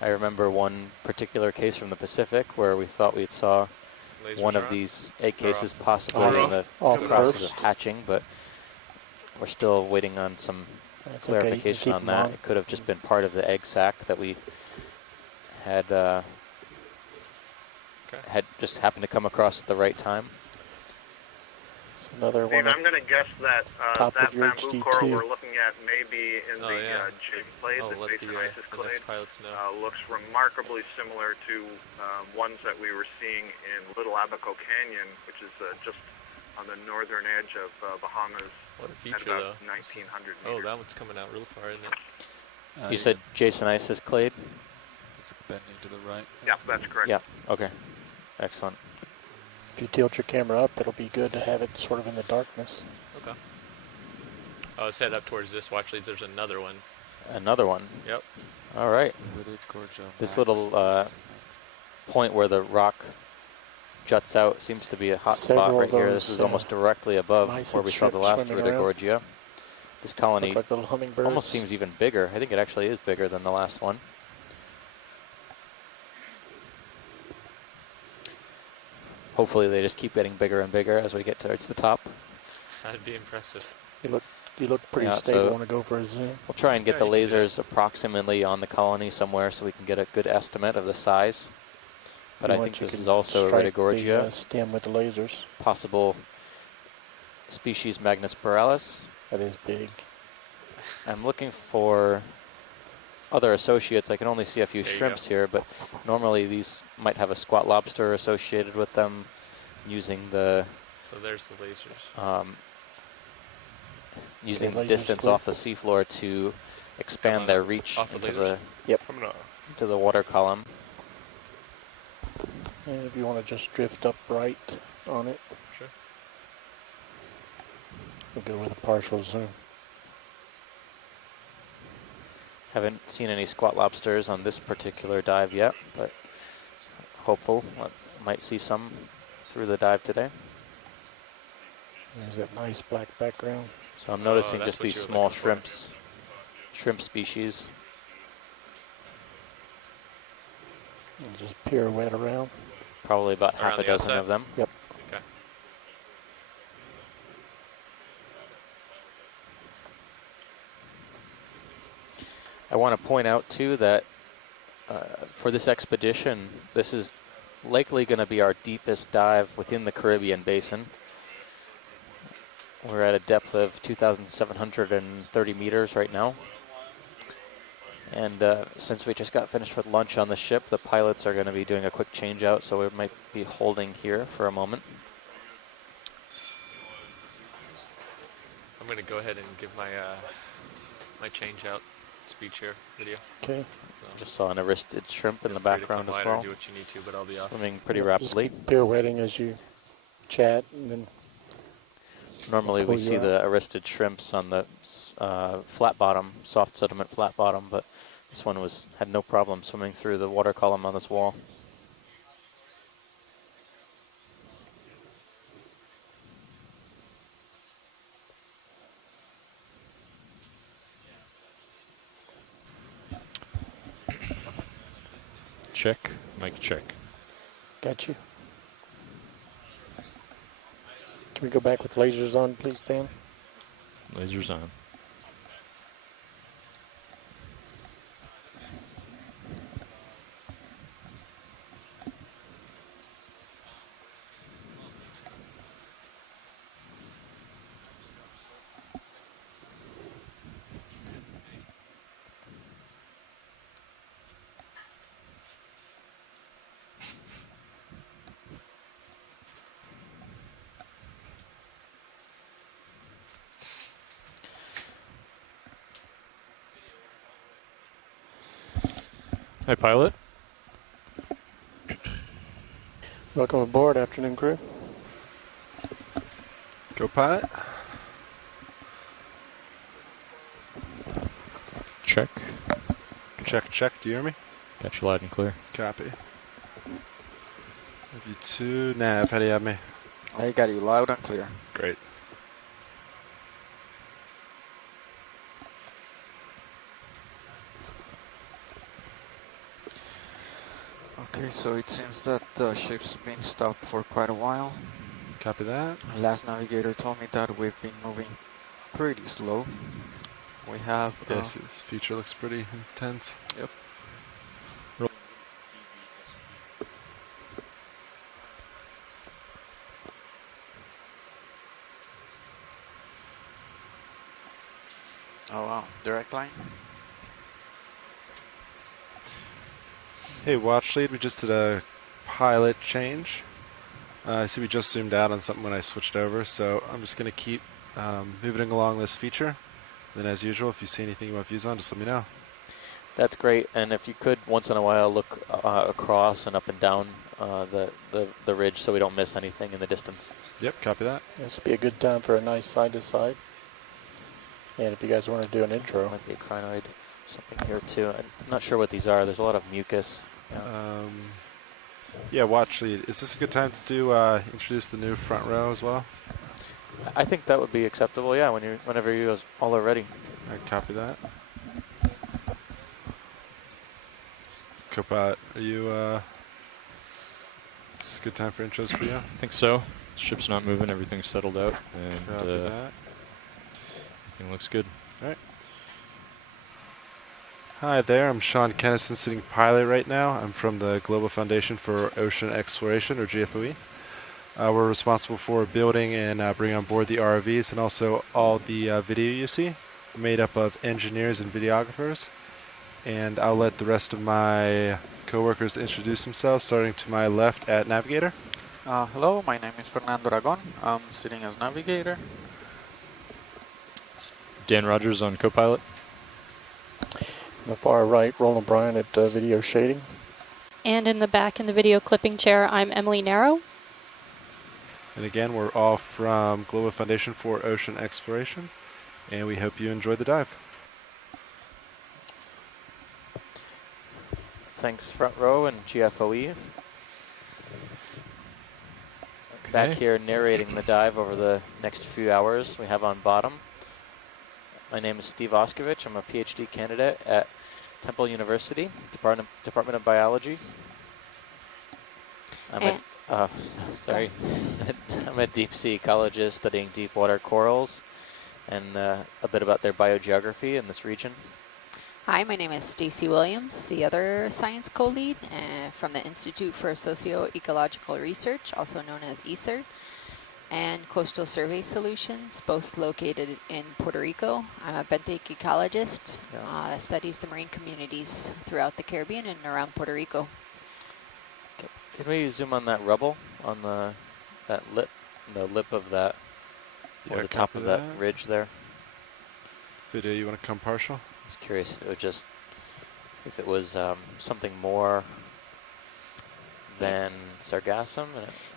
that. I remember one particular case from the Pacific where we thought we saw Lasers one are of on. these egg They're cases off. possibly Off. in the Off process of first. hatching, but we're still waiting on some That's okay. You can clarification keep on them that. It could have just been part of the egg sac that we had had just happened to come across at the right time. It's another Steve, one. I'm going to guess that top that of your bamboo HD2. coral we're looking at may be in Oh, the yeah. jig clade, Oh, the let basin the isis clade. next pilots know. Looks remarkably similar to ones that we were seeing in Little Abaco Canyon, which is just on the northern edge of Bahamas What a at feature, about though. 1,900 Oh, meters. that one's coming out real far, isn't it? You said Jason Isis clade? It's bending to the right. Yeah, that's correct. Yeah. Okay. Excellent. If you tilt your camera up, it'll be good to have it sort of in the darkness. Okay. Oh, let's head up towards this. Well, actually, there's another one. Another one. Yep. All right. Hooded Gorgia This Max. little point where the rock juts out seems to be a hot Several spot of right here. This those, is almost directly above mice where and we saw the shrimp last swimming Ruddigorgia. This colony Look like little hummingbirds. almost seems even bigger. I think it actually is bigger than the last one. Hopefully they just keep getting bigger and bigger as we get towards the top. That'd be impressive. You look pretty Yeah, stable. so- Want to go for a zoom? We'll try and get Yeah, the you can do lasers approximately on the colony somewhere so we can get a good estimate of the size. But I You think want- you this can is also a strike Ruddigorgia, the stem with the lasers. possible species Magnispiralis. That is big. I'm looking for other associates. I can only see a few There you shrimps here, but normally these might have a squat lobster associated with them using the So there's the lasers. using lasers distance clear. off the seafloor to expand on their up, reach off with into lasers? Coming up. the water column. And if you want to just drift up right on it, Sure. we'll go with a partial zoom. Haven't seen any squat lobsters on this particular dive yet, but hopeful. Might see some through the dive today. There's that nice black background. So I'm noticing that's just what these you were small looking for. shrimp species. And just pirouette around. Probably about Around half a the dozen outside? of them. Yep. Okay. I want to point out too that for this expedition, this is likely going to be our deepest dive within the Caribbean basin. We're at a depth of 2,730 meters right now. And since we just got finished with lunch on the ship, the pilots are going to be doing a quick change out, so we might be holding here for a moment. I'm going to go ahead and give my my change out speech here video. Okay. So Just saw an arrested shrimp in the feel free to background come as wide or well, do what you need to, but I'll be off. swimming pretty Just rapidly. keep pirouetting as you chat, and then Normally we pull you see out. the arrested shrimps on the flat bottom, soft sediment flat bottom, but this one had no problem swimming through the water column on this wall. Check. Mic check. got you. Can we go back with lasers on, please, Dan? Lasers on. Hi, pilot. Welcome aboard, afternoon crew. Go pilot. Check. Check, check. Do you hear me? Got you loud and clear. Copy. You two, Nav, how do you have me? I got you loud and clear. Great. Okay, so it seems that the ship's been stopped for quite a while. Copy that. Last navigator told me that we've been moving pretty slow. We have Yes, this feature looks pretty intense. Yep. Oh wow, direct line. Hey, watch lead, we just did a pilot change. I see we just zoomed out on something when I switched over, so I'm just going to keep moving along this feature. Then as usual, if you see anything you want views on, just let me know. That's great, and if you could once in a while look across and up and down the ridge so we don't miss anything in the distance. Yep, copy that. This would be a good time for a nice side-to-side. And if you guys want to do an intro. Might be a crinoid, something here too. I'm not sure what these are. There's a lot of mucus. Yeah, watch lead. Is this a good time to do introduce the new front row as well? I think that would be acceptable. Yeah, whenever you guys all are ready. All right, copy that. Copilot, are you? Is this a good time for intros for you? I think so. Ship's not moving. Everything's settled out, and Copy that. everything looks good. All right. Hi there, I'm Sean Kennison, sitting pilot right now. I'm from the Global Foundation for Ocean Exploration, or GFOE. We're responsible for building and bringing on board the ROVs and also all the video you see, made up of engineers and videographers. And I'll let the rest of my coworkers introduce themselves, starting to my left at Navigator. Hello, my name is Fernando Aragon. I'm sitting as navigator. Dan Rogers on Copilot. In the far right, Roland Bryan at video shading. And in the back in the video clipping chair, I'm Emily Narrow. And again, we're all from Global Foundation for Ocean Exploration, and we hope you enjoyed the dive. Thanks, front row and GFOE. Back Okay. here narrating the dive over the next few hours we have on bottom. My name is Steve Oskovich. I'm a PhD candidate at Temple University, Department of Biology. I'm I'm a deep sea ecologist studying deep water corals and a bit about their biogeography in this region. Hi, my name is Stacy Williams, the other science co-lead from the Institute for Socio-Ecological Research, also known as ESERT, and Coastal Survey Solutions, both located in Puerto Rico. I'm a benthic ecologist that studies the marine communities throughout the Caribbean and around Puerto Rico. Can we zoom on that rubble on the lip of that, or the top copy of that ridge there? Video, you want to come partial? I was curious if it was something more than sargassum.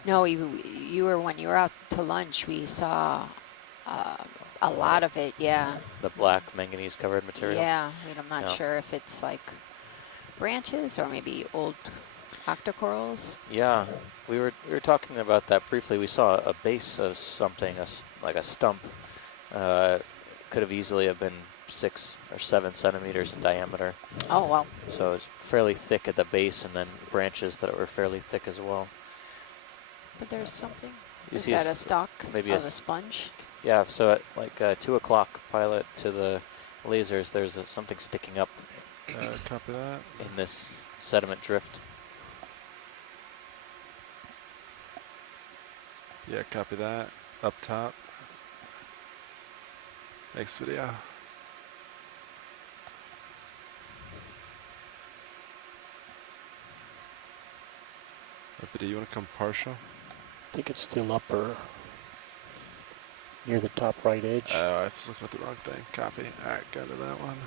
No, you were when you were out to lunch. We saw a lot of it. Yeah. The black manganese covered material. Yeah, I'm not sure if it's like branches or maybe old octocorals. Yeah, we were talking about that briefly. We saw a base of something, like a stump. Could have easily have been 6 or 7 centimeters in diameter. Oh, wow. So it's fairly thick at the base, and then branches that were fairly thick as well. But there's something. You Is see that a stalk maybe of a sponge? Yeah, so at like 2 o'clock pilot to the lasers, there's something sticking up Copy that. in this sediment drift. Yeah, copy that. Up top. Next video. Video, you want to come partial? I think it's still upper near the top right edge. Oh, I was looking at the wrong thing. Copy. All right, go to that one.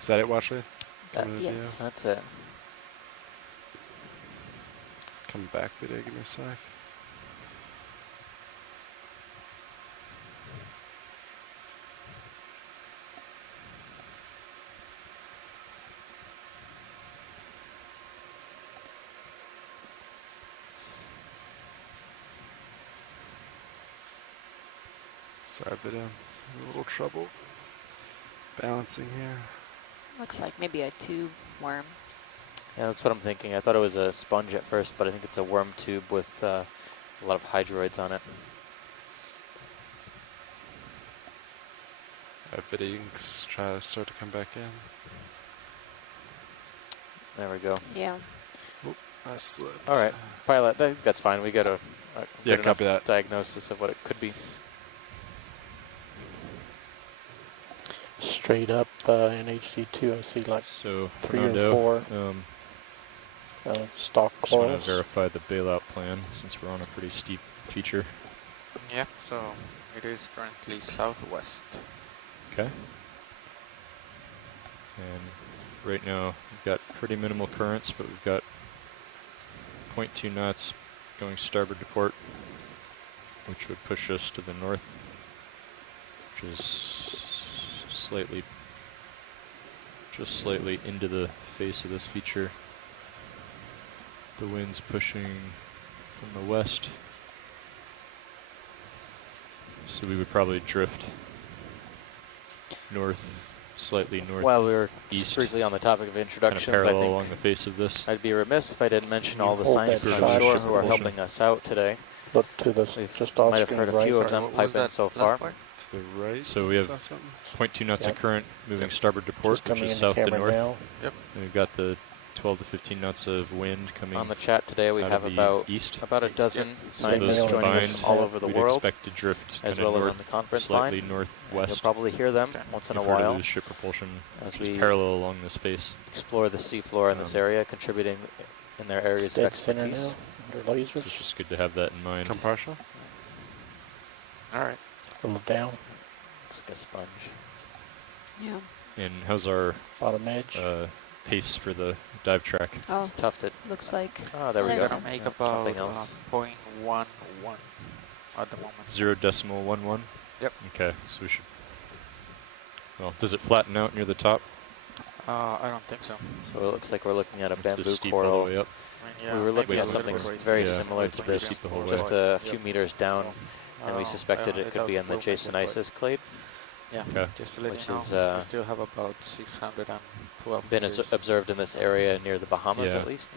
Is that it, Watchley? Yes. That's it. Let's come back video. Give me a sec. Sorry, video. It's a little trouble balancing here. Looks like maybe a tube worm. Yeah, that's what I'm thinking. I thought it was a sponge at first, but I think it's a worm tube with a lot of hydroids on it. Video, you can try to start to come back in. There we go. Yeah. Oop, I slipped. All right, pilot. I think that's fine. We got a Yeah, good copy enough that. diagnosis of what it could be. Straight up in HD2, I see like So 3 Fernando, or 4 stock just want to corals. verify the bailout plan since we're on a pretty steep feature. Yeah, so it is currently southwest. Okay. And right now we've got pretty minimal currents, but we've got 0.2 knots going starboard to port, which would push us to the north, which is just slightly into the face of this feature. The wind's pushing from the west, so we would probably drift north, slightly north. While we were east, briefly on the topic of kind of introductions, I parallel think along the face of this. I'd be remiss if I didn't mention Can you all the hold that scientists shot? on shore who are Propulsion. helping us out today. Look to the We just off might have screen heard a right. few of Sorry, them what was pipe in that so last far. part? To the right. So we you have saw something? 0.2 knots Yep. of current moving Yep. starboard to port, Just which coming is in south the to camera north. now. And we've got the 12 to 15 knots of wind coming On the chat today, we out have of the about east. a dozen So scientists those joining us combined, all over the we'd world, expect to drift as kinda well as on north, the conference slightly line. northwest. You'll probably hear them Okay. once in a if we were to while lose ship propulsion, as just we parallel along this face. explore the seafloor in this area, contributing in their areas of Dead center expertise. now, under So it's lasers. just good to have that in mind. Come partial. All right. A little down. looks like a sponge. Yeah. And how's our Bottom edge. pace for the dive track? Oh, It's tough to. looks like. Oh, there we There's go. Gonna make Yeah, about something else. 0.11 at the moment. 0.11? Yep. Okay, so we should. Well, does it flatten out near the top? I don't think so. So it looks like we're looking at a It's the bamboo steep all coral. the way up. I mean, yeah, We were looking maybe at a something little bit very Yeah, similar it's to pretty this, steep the whole way. just a few meters down, and we Oh, suspected yeah, it could be in the will make Jason it, but Isis clade. Yeah, Okay. Just to let which you know, is, we still have about 612 been meters. observed in this area near the Bahamas Yeah. at least.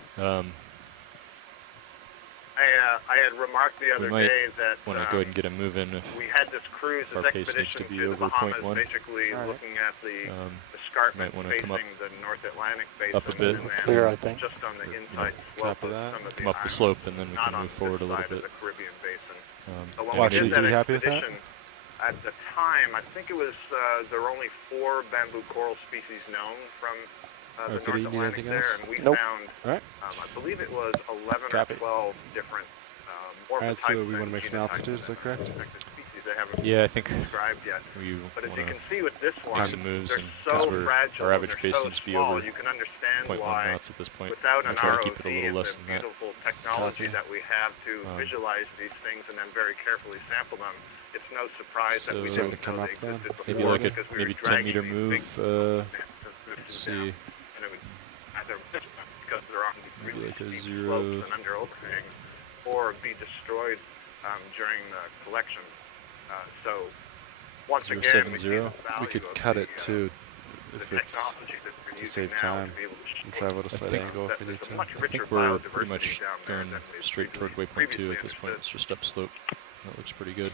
I had remarked the other might day that Want to go ahead and get a move in. we had this cruise, if our this pace needs expedition to be to the over Bahamas, 0.1. basically Alright. looking at the Might escarpment wanna facing come up- the North Atlantic basin, up a bit. and then Clear, I think. just on the Or, inside top slope of of that. some of the Come up the islands, slope, and then we not can on move forward a this little side of bit. the Caribbean basin. But Wow, when we did Jason, that you happy with that? expedition, at the time, I think it was there were only 4 bamboo coral species known from the Alright, North Peter, you need Atlantic anything there, else? and we Nope. found, Alright. I believe it was 11 Copy. or 12 different Alright, so morphotypes we want to and make some genotypes altitude, is that and correct? suspected species. They haven't Yeah, I think described yet. we But as want you to can see with this one, make some moves, they're and so because fragile, our and average they're pace so seems to be small, over you can understand 0.1 why knots at this point. without I'm an trying ROV to keep it a little and less the than that. beautiful technology Copy. that we have to visualize these things and then very carefully sample them, it's no surprise that we So- didn't to come know up they then? existed Maybe before like a because we maybe were dragging 10-meter these move. big nets of Let's fish see. down, and it would either miss them because they're on these Maybe really like a steep 0. slopes and under overhangs, or be destroyed during the collection. So once again, we see 070. the We value could of cut the, it too, the if it's technology that we're to using save now time to be able to and show travel at a slight think angle that if we need there's a to. much I richer think we're pretty biodiversity much down there going than we've straight toward waypoint 2 previously at this point. understood. It's just upslope. That looks pretty good.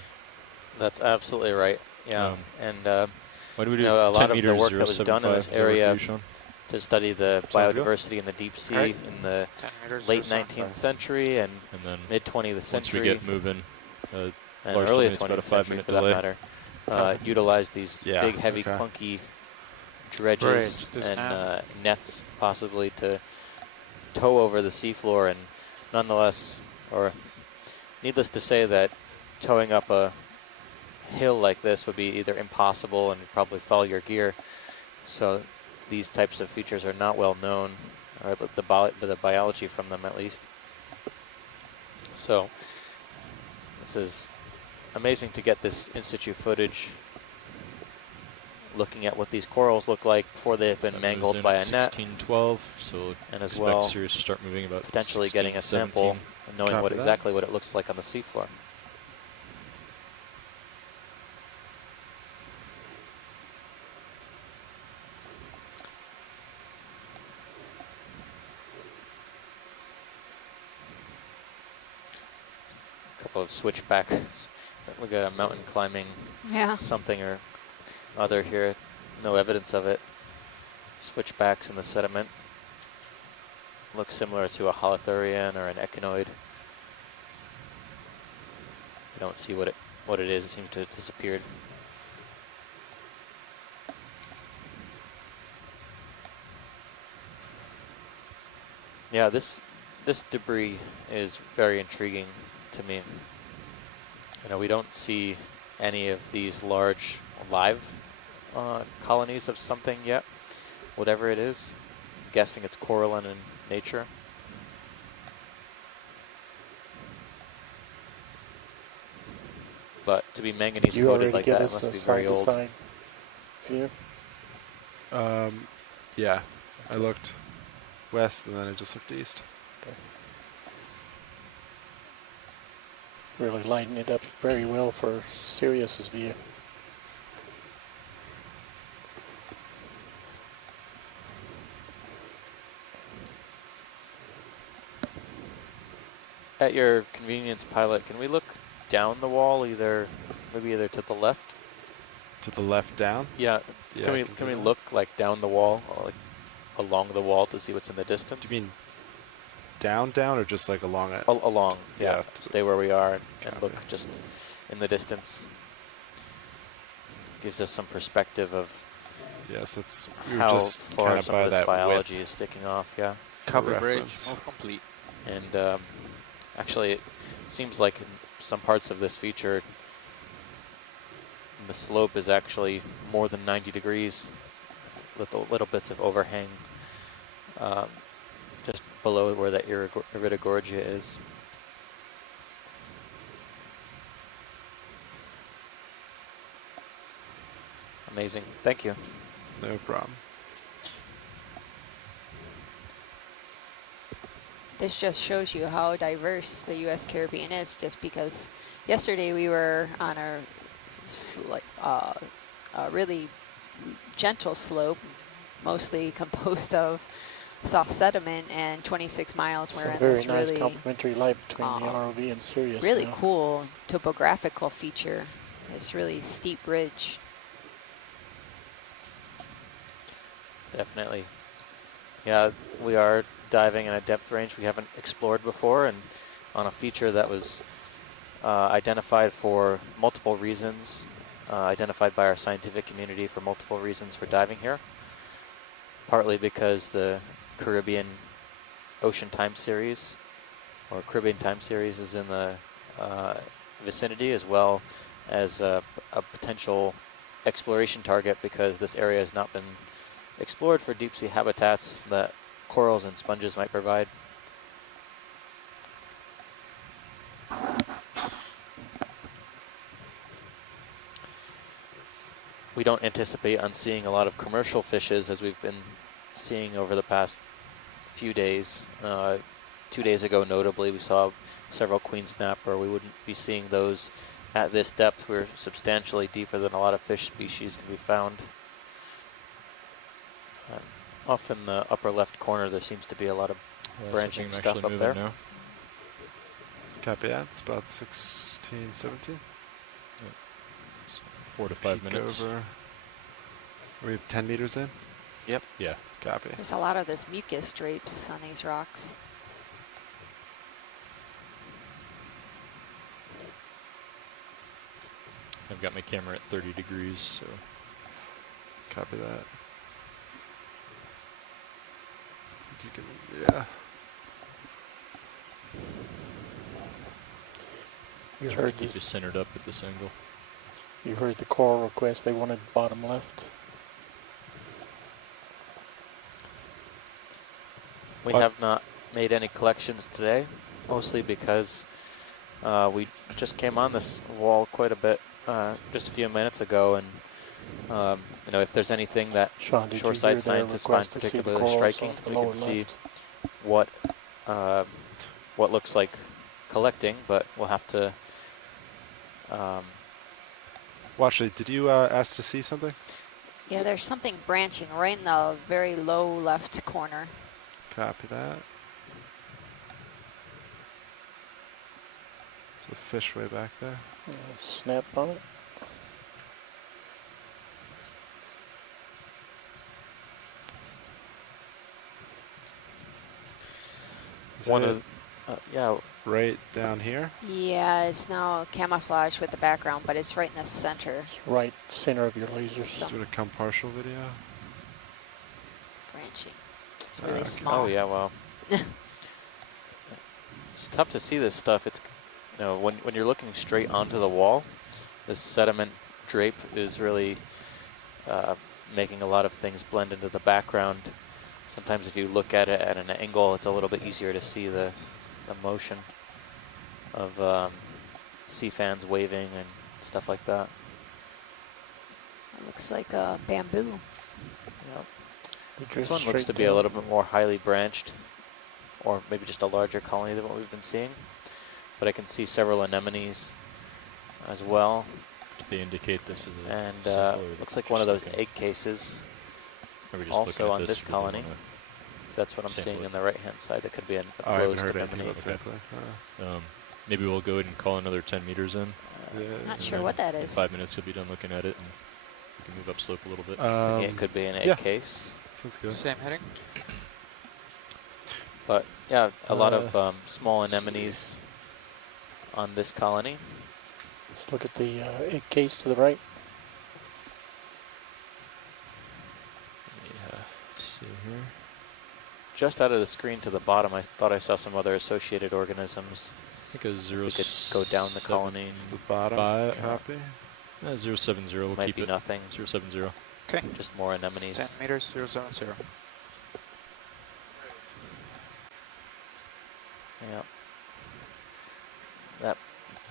That's absolutely right. Yeah, Um, and Why do we do you know, a 10 lot of the meters, work that was done in 0.75? this Is that work for area you, Sean? to study the Sounds good. biodiversity in the deep sea Alright. in the 10 meters. late or so. 19th century and And then mid 20th once we century get moving, and Lars told early me it's about a 20th century 5-minute for delay. that matter, utilized these Yeah, big, heavy, okay. clunky dredges Bridge, this and now. nets possibly to tow over the seafloor, and nonetheless, or needless to say that towing up a hill like this would be either impossible and probably foul your gear. So these types of features are not well known, or the biology from them at least. So this is amazing to get this in situ footage, looking at what these corals look like before they've been that moves mangled in by at a net, 16:12, so and as expect well Sirius to start moving about potentially 16, getting a 17. sample and knowing Copy what that. exactly what it looks like on the seafloor. A couple of switchbacks. We got a mountain climbing Yeah. something or other here. No evidence of it. Switchbacks in the sediment. Looks similar to a holothurian or an echinoid. I don't see what it is. It seems to have disappeared. Yeah, this debris is very intriguing to me. You know, we don't see any of these large live colonies of something yet, whatever it is. I'm guessing it's coralline in nature. But to be manganese You coated already like give that us must a be very old. side-to-side view? Yeah, I looked west and then I just looked east. Really lighten it up very well for Sirius's view. At your convenience, pilot, can we look down the wall, maybe either to the left? To the left down? Yeah. Yeah, Can I we can can do we that. look like down the wall, or like along the wall to see what's in the distance? Do you mean down, or just like along it? Along? Yeah. Yeah. Stay where we are and Copy. look just in the distance. Gives us some perspective of Yes, that's we were how just far kind of some by of this that biology width is sticking off. Yeah. for Cover bridge, reference. move complete. And actually, it seems like in some parts of this feature, And the slope is actually more than 90 degrees. Little bits of overhang just below where that Iridogorgia is. Amazing. Thank you. No problem. This just shows you how diverse the U.S. Caribbean is, just because yesterday we were on a really gentle slope, mostly composed of soft sediment, and 26 miles we're in very this nice really complementary light between the ROV and Sirius. really now. cool topographical feature. This really steep ridge. Definitely. Yeah, we are diving in a depth range we haven't explored before, and on a feature that was identified for multiple reasons, identified by our scientific community for multiple reasons for diving here. Partly because the Caribbean Ocean Time Series, or Caribbean Time Series, is in the vicinity, as well as a potential exploration target, because this area has not been explored for deep sea habitats that corals and sponges might provide. We don't anticipate on seeing a lot of commercial fishes, as we've been seeing over the past few days. 2 days ago, notably, we saw several queen snapper. We wouldn't be seeing those at this depth. We're substantially deeper than a lot of fish species can be found. Off in the upper left corner, there seems to be a lot of branching stuff up there. Now. Copy that. It's about 16, 17. Yep. So 4 to 5 Peek minutes. Over. We have 10 meters in? Yep. Yeah. Copy. There's a lot of this mucus drapes on these rocks. I've got my camera at 30 degrees, so Copy that. You can, yeah. You try to heard keep you centered up at this angle. You heard the coral request. They wanted bottom left. We have not made any collections today, mostly because we just came on this wall quite a bit just a few minutes ago, and you know, if there's anything that Sean, did you shoreside hear their scientists find request to see the particularly corals striking, off the we lower can see left? what looks like collecting, but we'll have to. Washley, did you ask to see something? Yeah, there's something branching right in the very low left corner. Copy that. There's a fish way back there. Snap on it. Is One that of yeah, right down here? Yeah, it's now camouflaged with the background, but it's right in the center. It's right center of your lasers. Some Do a come partial video. branching. It's really Okay. small. oh yeah, well, it's tough to see this stuff. It's, you know, when you're looking straight onto the wall, this sediment drape is really making a lot of things blend into the background. Sometimes if you look at it at an angle, it's a little bit easier to see the motion of sea fans waving and stuff like that. It looks like a bamboo. Yep. They This drift one looks straight to be a down. little bit more highly branched, or maybe just a larger colony than what we've been seeing. But I can see several anemones as well, They indicate this is a and sample, or looks they're like one of those just looking- egg cases. are we just also looking at on this or do they colony. wanna- If that's what I'm Sample seeing it. on the right-hand side, that could be a Oh, I haven't closed heard anything anemone. about sampling. Maybe we'll go ahead and call another 10 meters in. Yeah. Not and sure then what that In is. 5 minutes, you'll be done looking at it, and we can move up slope a little bit. It could be an egg yeah. case. Sounds good. Same heading. But yeah, a lot of small anemones on this colony. Let's look at the egg case to the right. Yeah. Let's see here. Just out of the screen to the bottom, I thought I saw some other associated organisms. I think it was We could go down the colony. To the bottom. Five. Copy. 070, we'll Might keep be it. nothing. 070. Okay. Just more anemones. 10 meters, 070. Yeah. That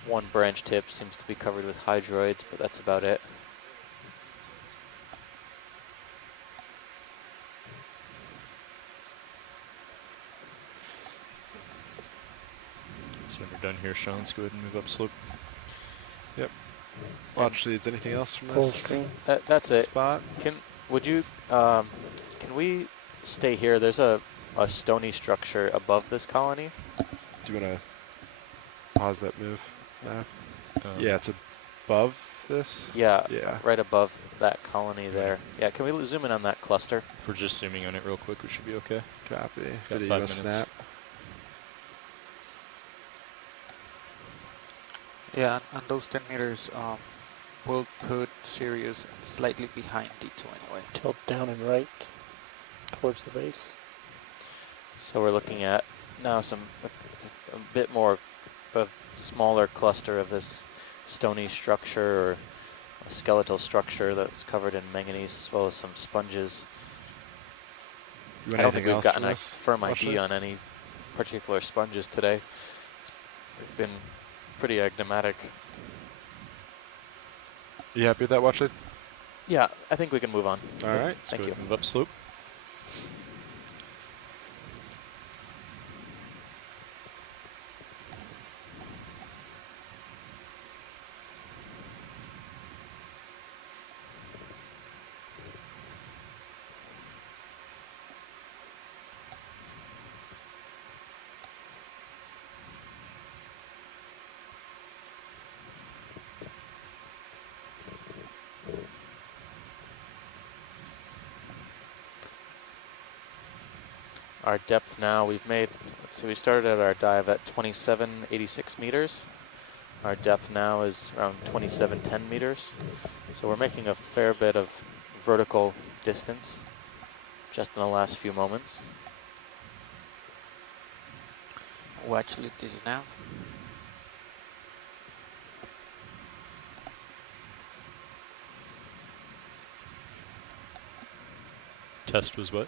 one branch tip seems to be covered with hydroids, but that's about it. So when you're done here, Sean, let's go ahead and move up slope. Yep. Watch leads. Anything else from Full this screen. That's it. spot? Would you, can we stay here? There's a stony structure above this colony. Do you want to pause that move? Yeah, it's above this. Yeah, Yeah. right above that colony there. Yeah, can we zoom in on that cluster? If we're just zooming on it real quick, we should be okay. Copy. Got Video 5 minutes. snap. Yeah, and those 10 meters will put Sirius slightly behind D2 anyway. Tilt down and right towards the base. So we're looking at now a bit more of smaller cluster of this stony structure or a skeletal structure that's covered in manganese as well as some sponges. You I want don't think anything we've else gotten from a this? firm Watch ID it? on any particular sponges today. It's been pretty agmatic. You happy with that watch lead? Yeah, I think we can move on. All right. Let's Thank go you. ahead and move up slope. Our depth now, we've made, let's see, we started at our dive at 2786 meters. Our depth now is around 2710 meters. So we're making a fair bit of vertical distance just in the last few moments. Watch lead this now. Test was what?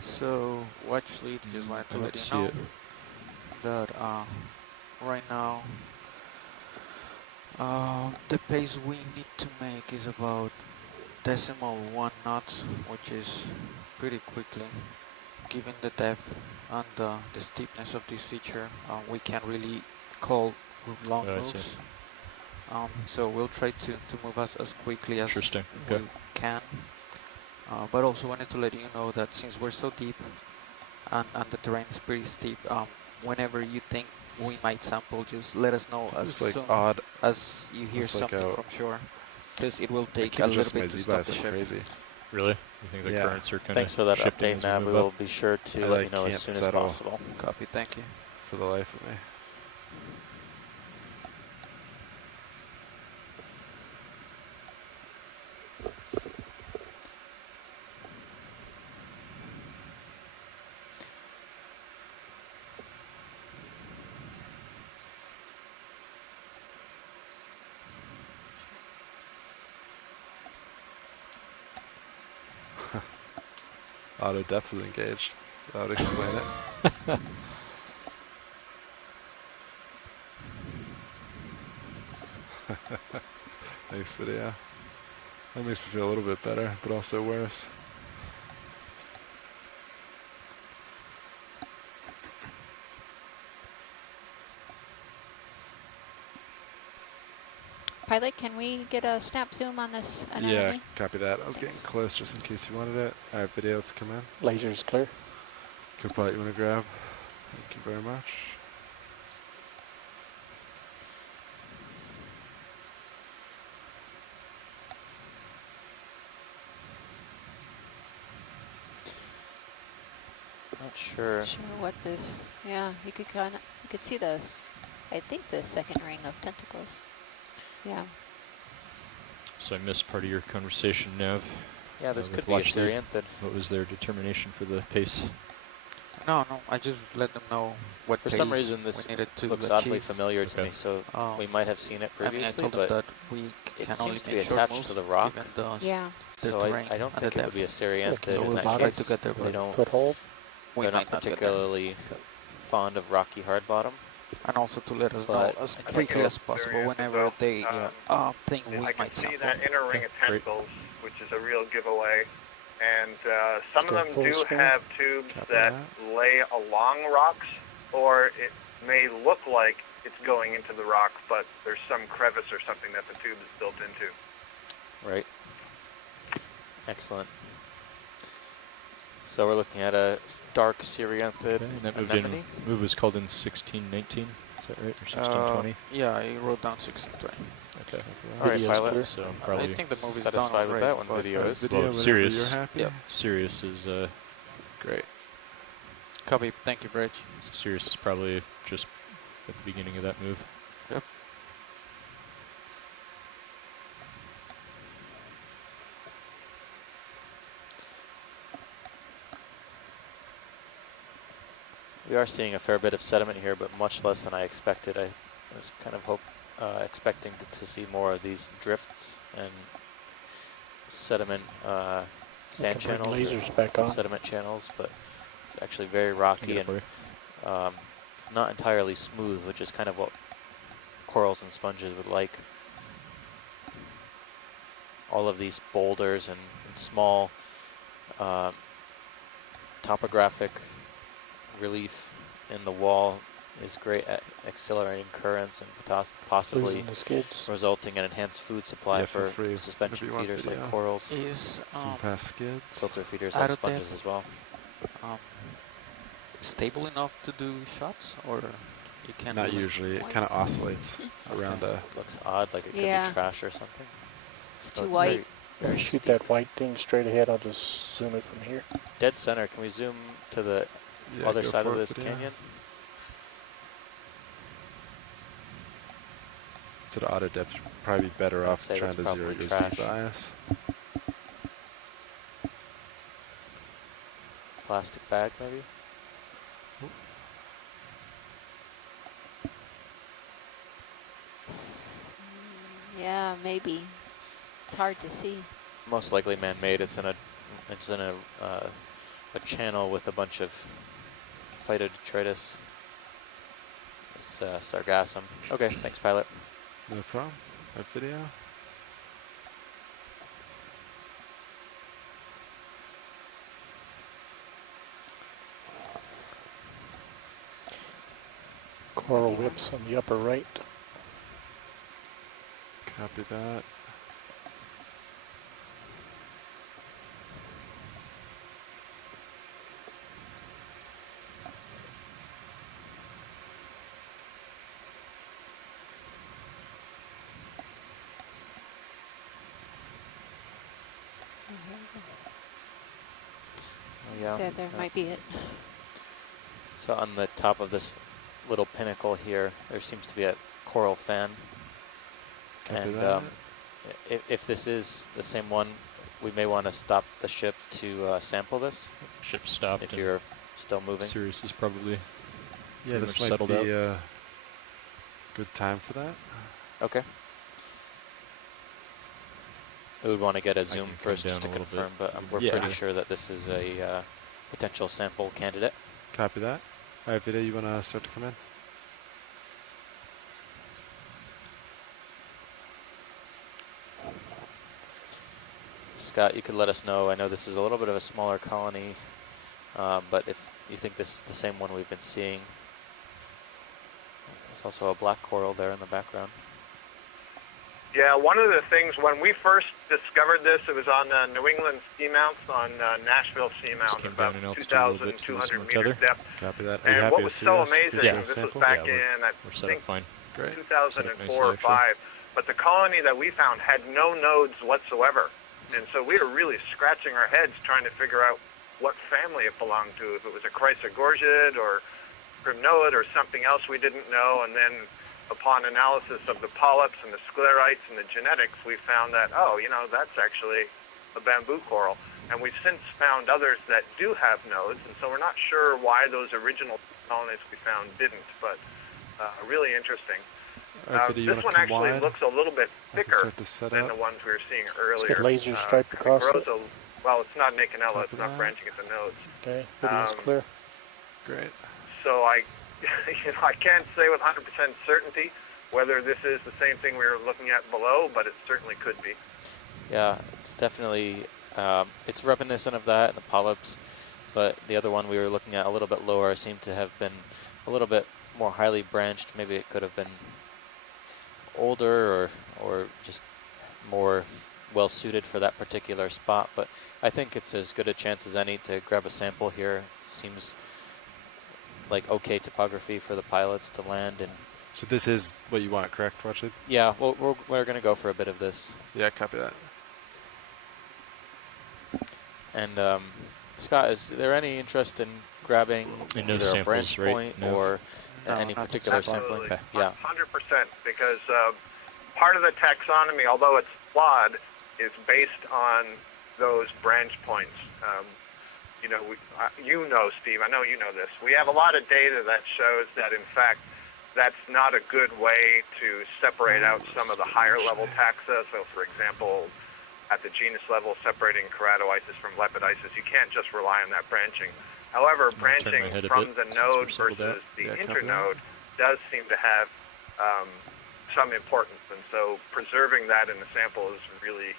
So watch lead, just wanted to I let don't you see know it. that right now the pace we need to make is about 0.1 knots, which is pretty quickly. Given the depth and the steepness of this feature, we can't really call long I see. moves. So we'll try to move us as quickly as Interesting. we Okay. can. But also wanted to let you know that since we're so deep and the terrain is pretty steep, whenever you think we might sample, just let us know as It's like soon odd. as you hear It's like something a- from shore, because it will I take keep a little adjusting bit my to Z-Bias stop the like ship. crazy. Really? You think the Yeah. currents are kind of Thanks for that shifting update, as we Nav. We move will up? be sure to I, let you like, know as can't soon as settle. possible. Copy, thank you. For the life of me. Auto depth was engaged. That would explain it. Nice video. That makes me feel a little bit better, but also worse. Pilot, can we get a snap zoom on this Yeah, anatomy? copy that. I was getting Thanks. close just in case you wanted it. All right, video, let's come in. Laser's clear. Co-pilot, you want to grab? Thank you very much. Not sure. Sure what this, yeah, you could you could see this, I think the second ring of tentacles. Yeah. So I missed part of your conversation, Nav. Yeah, this with could be a watch lead. Syrianthid. What was their determination for the pace? No, no, I just let them know what For phase some reason, this we needed to looks achieve. oddly familiar to me, so we might have seen it I mean, I previously, told them but that we it can only seems to be make short attached moves to the rock. given the Yeah. the So terrain I don't and the think it would be a depth. Syriantid Can you in move that about Try it? to case. get there, They but don't. Foothold? we They're might not not get there. particularly fond of rocky hard bottom. And also to let us know But as I can't quickly tell. as possible Experience whenever though. they think we I can might see sample. that inner ring Okay, of great. tentacles, which is a real giveaway. And some of go them full do screen. have tubes Copy that that. lay along rocks, or it may look like it's going into the rock, but there's some crevice or something that the tube is built into. Right. Excellent. So we're looking at a dark Syriantid Okay, and that anemone. move was called in 1619. Is that right? Or 1620? Yeah, I wrote down 1620. Okay. All right, Video's pilot. clear. So I'm I probably think the movie's satisfied done with already, that one. but Video is. Video well, whenever Sirius. you're happy. Yep. Sirius is Great. Copy. Thank you, Bridge. Sirius is probably just at the beginning of that move. Yep. We are seeing a fair bit of sediment here, but much less than I expected. I was kind of expecting to see more of these drifts and sediment sand can bring channels, or lasers back on. sediment channels, but it's actually very rocky Get it and for you. not entirely smooth, which is kind of what corals and sponges would like. All of these boulders and small topographic relief in the wall is great at accelerating currents and possibly Losing the skids. resulting in enhanced food supply Yeah, feel for free suspension whenever you want feeders like video. corals, Is Some past skids. filter feeders out like of sponges depth. as well. Stable enough to do shots, or you can Not usually. It kind of oscillates around a. Looks odd, like it could Yeah. be trash or something. It's So too it's white. very Shoot steep. that white thing straight ahead. I'll just zoom it from here. Dead center. Can we zoom to the Yeah, other go side of for it, this video. canyon? It's at auto depth. You'd probably be better I'd off say trying that's to zero probably your trash. Z bias. Plastic bag, maybe? Yeah, maybe. It's hard to see. Most likely man-made. It's in a channel with a bunch of phytodetritus. It's sargassum. Okay, thanks, pilot. No problem. That video. Coral whips on the upper right. Copy that. Oh, yeah. Said there might be it. So on the top of this little pinnacle here, there seems to be a coral fan. Copy And that. if this is the same one, we may want to stop the ship to sample this Ship stopped. if and you're still moving. Sirius is probably Yeah, pretty this much might settled be out. a good time for that. Okay. We would want to get a can zoom come first just to down a little confirm, bit. but we're Yeah. pretty sure that this is a potential sample candidate. Copy that. All right, video, you want to start to come in? Scott, you could let us know. I know this is a little bit of a smaller colony, but if you think this is the same one we've been seeing. There's also a black coral there in the background. Yeah, one of the things when we first discovered this, it was on New England seamounts on Nashville seamount, came about down in altitude a little bit to 2,200 each meters other. depth. Copy that. Are you And happy what with was so Sirius? amazing, Yeah. this was Sample? back Yeah, in, I We're set up think, fine. Great. 2004 nicely, or actually. 5, but the colony that we found had no nodes whatsoever. And so we were really scratching our heads trying to figure out what family it belonged to, if it was a chrysogorgid or primnoid or something else we didn't know. And then upon analysis of the polyps and the sclerites and the genetics, we found that, oh, you know, that's actually a bamboo coral. and we've since found others that do have nodes, and so we're not sure why those original colonies we found didn't, but really interesting. This one actually looks a little bit thicker than the ones we were seeing earlier. Let's get laser striped across it. Well, it's not an Okeanos, it's not branching at the nodes. Okay, video's clear. Great. So I can't say with 100% certainty whether this is the same thing we were looking at below, but it certainly could be. Yeah, it's definitely, it's reminiscent of that, the polyps, but the other one we were looking at a little bit lower seemed to have been a little bit more highly branched. Maybe it could have been older or just more well suited for that particular spot, but I think it's as good a chance as any to grab a sample here. Seems like okay topography for the pilots to land in. So this is what you want, correct, Watched? Yeah, well, we're going to go for a bit of this. Yeah, copy that. And Scott, is there any interest in grabbing either a branch point or any particular sampling? Okay. Yeah. 100%, because part of the taxonomy, although it's flawed, is based on those branch points. Steve, I know you know this. We have a lot of data that shows that, in fact, that's not a good way to separate out some of the higher level taxa. So, for example, at the genus level, separating keratoisis from lepidisis, you can't just rely on that branching. However, branching from the node versus the internode does seem to have some importance, and so preserving that in the sample is really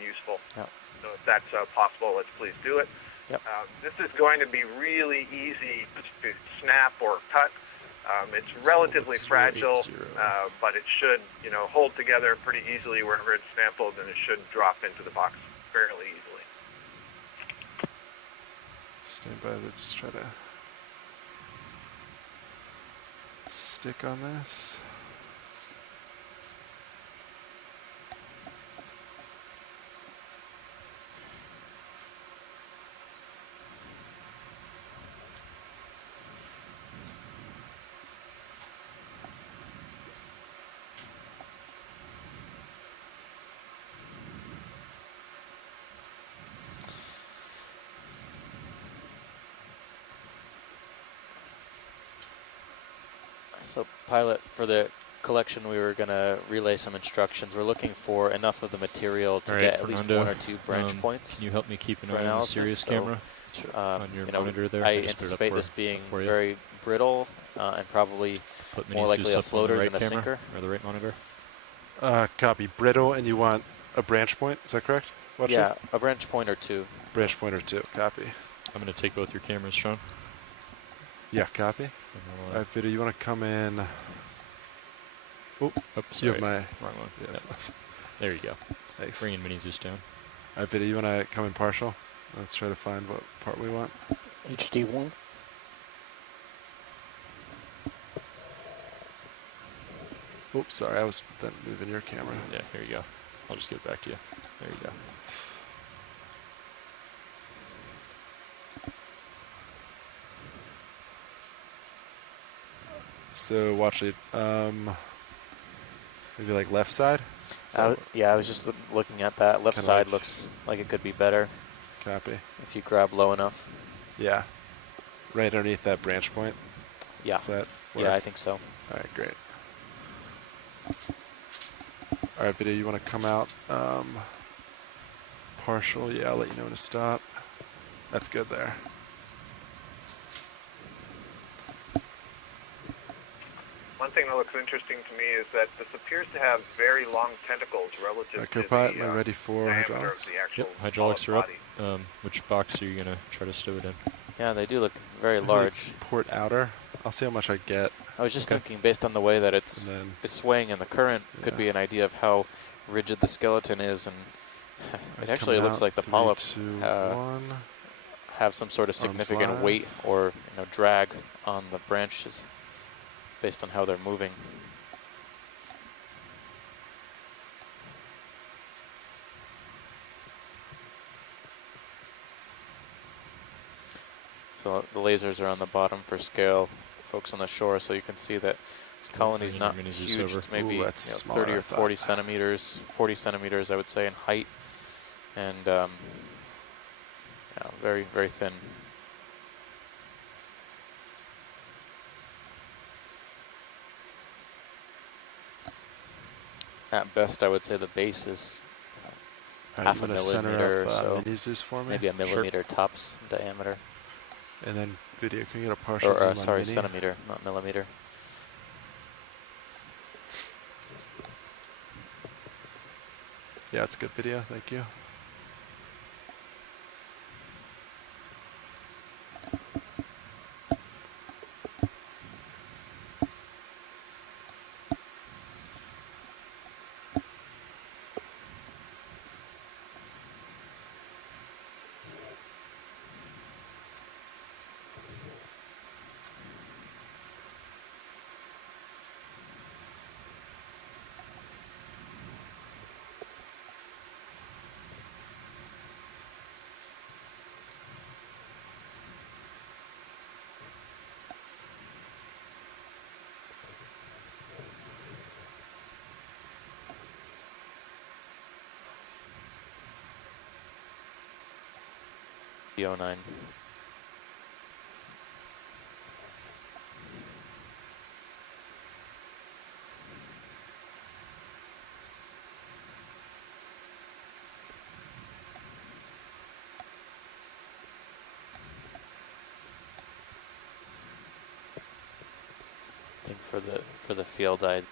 useful. Yep. So if that's possible, let's please do it. Yep. This is going to be really easy to snap or cut. It's relatively fragile, but it should, hold together pretty easily wherever it's sampled, and it should drop into the box fairly easily. Stand by to just try to stick on this. So pilot, for the collection we were going to relay some instructions. We're looking for enough of the material to get at least one or two branch points. Can you help me keep an for eye on the analysis? Sirius So, camera on your monitor there? I just put it up anticipate this being very brittle and probably more likely a floater right than a camera sinker. Or the right monitor? Copy. Brittle, and you want a branch point, is that correct? Yeah, a branch point or two. Branch point or two, copy. I'm going to take both your cameras, Sean. Yeah, copy. All right, Vida, you want to come in? Oh, oops, you have my... Wrong one. Yeah. Yep. There you go. Thanks. Bringing Mini Zeus down. All right, Vida, you want to come in partial? Let's try to find what part we want. HD1. Oops, sorry, I was then moving your camera. Yeah, here you go. I'll just give it back to you. There you go. So watch it. Maybe like left side. So I was just looking at that. Left side looks like it could be better. Copy. If you grab low enough. Yeah. Right underneath that branch point. Yeah. Does that work? Yeah, I think so. All right, great. All right, Vida, you want to come out partial? Yeah, I'll let you know when to stop. That's good there. One thing that looks interesting to me is that this appears to have very long tentacles relative to Copilot, the am I ready for diameter hydraulics? of the actual Yep, hydraulics are up. body. Which box are you going to try to stow it in? Yeah, they do look very large. Port outer. I'll see how much I get. I was just thinking, based on the way that it's swaying in the current, could be an idea of how rigid the skeleton is, and it actually looks like the polyps have some sort of significant weight or drag on the branches based on how they're moving. So the lasers are on the bottom for scale, folks on the shore, so you can see that this colony is not huge. It's maybe 30 or 40 centimeters, 40 centimeters, I would say, in height. And Yeah, very, very thin. At best, I would say the base is All right, half you a want to center millimeter up or so, mini Zeus for me? maybe a millimeter tops in diameter. And then video, can you get a partial Or zoom on sorry, mini? centimeter, not millimeter. Yeah, it's good video. Thank you. D09. I think for the field, I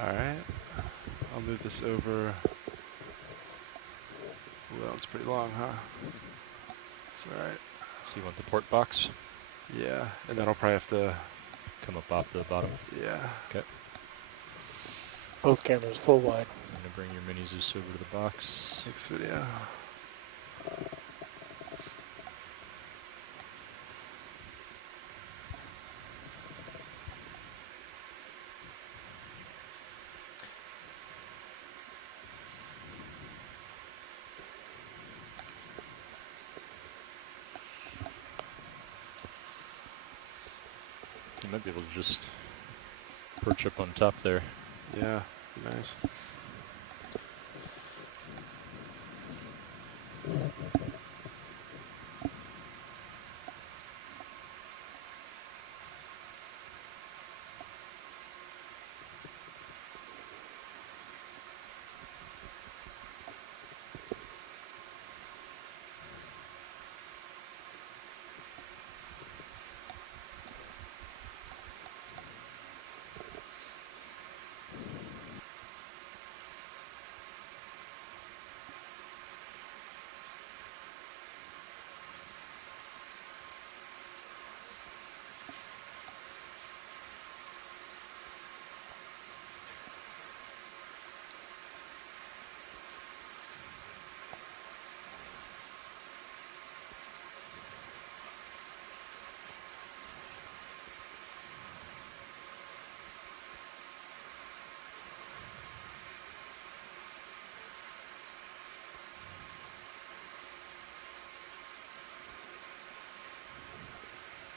All right. I'll move this over. Well, it's pretty long, huh? It's all right. So you want the port box? Yeah, and then I'll probably have to. Come up off the bottom. Yeah. Okay. Both cameras full wide. I'm gonna bring your mini Zeus over to the box. Thanks, video. You might be able to just perch up on top there. Yeah, nice.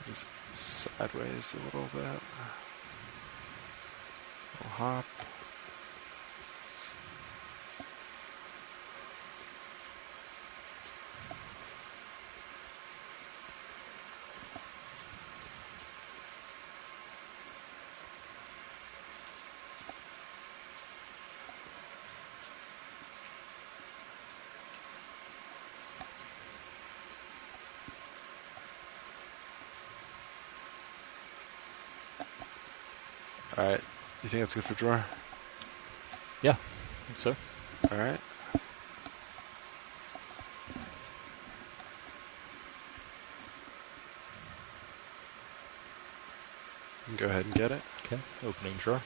Just sideways a little bit. Little hop. All right. You think that's good for drawer? Yeah, I think so. All right. You can go ahead and get it. Okay, opening drawer.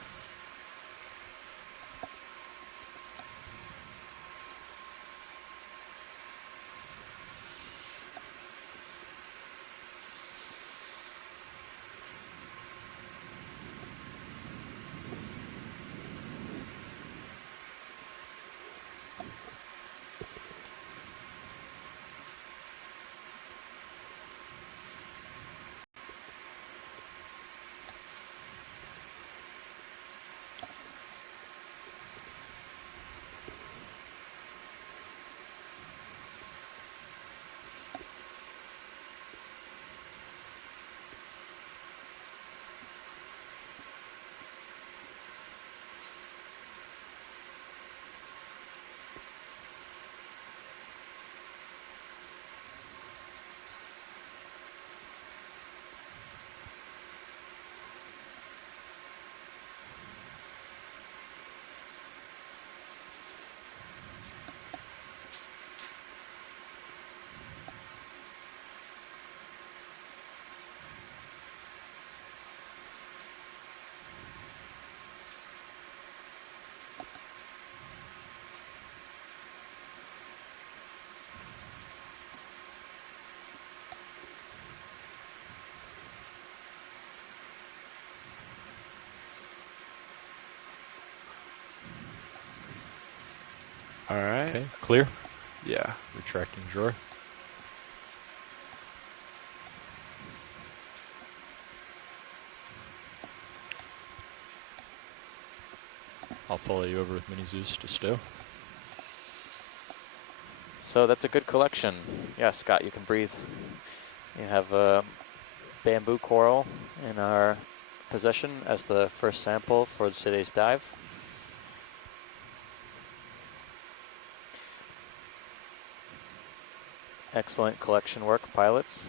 All right. Okay, clear. Yeah. Retracting drawer. I'll follow you over with Mini Zeus to stow. So that's a good collection. Yeah, Scott, you can breathe. You have a bamboo coral in our possession as the first sample for today's dive. Excellent collection work, pilots.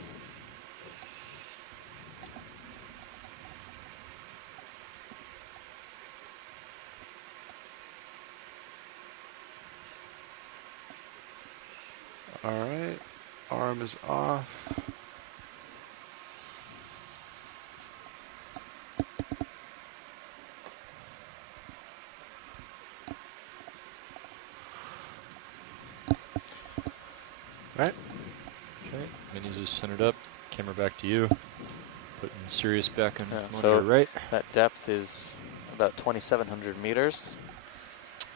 All right. Arm is off. All right. Okay, Mini Zeus centered up. Camera back to you. Putting Sirius back on monitor So right. that depth is about 2,700 meters.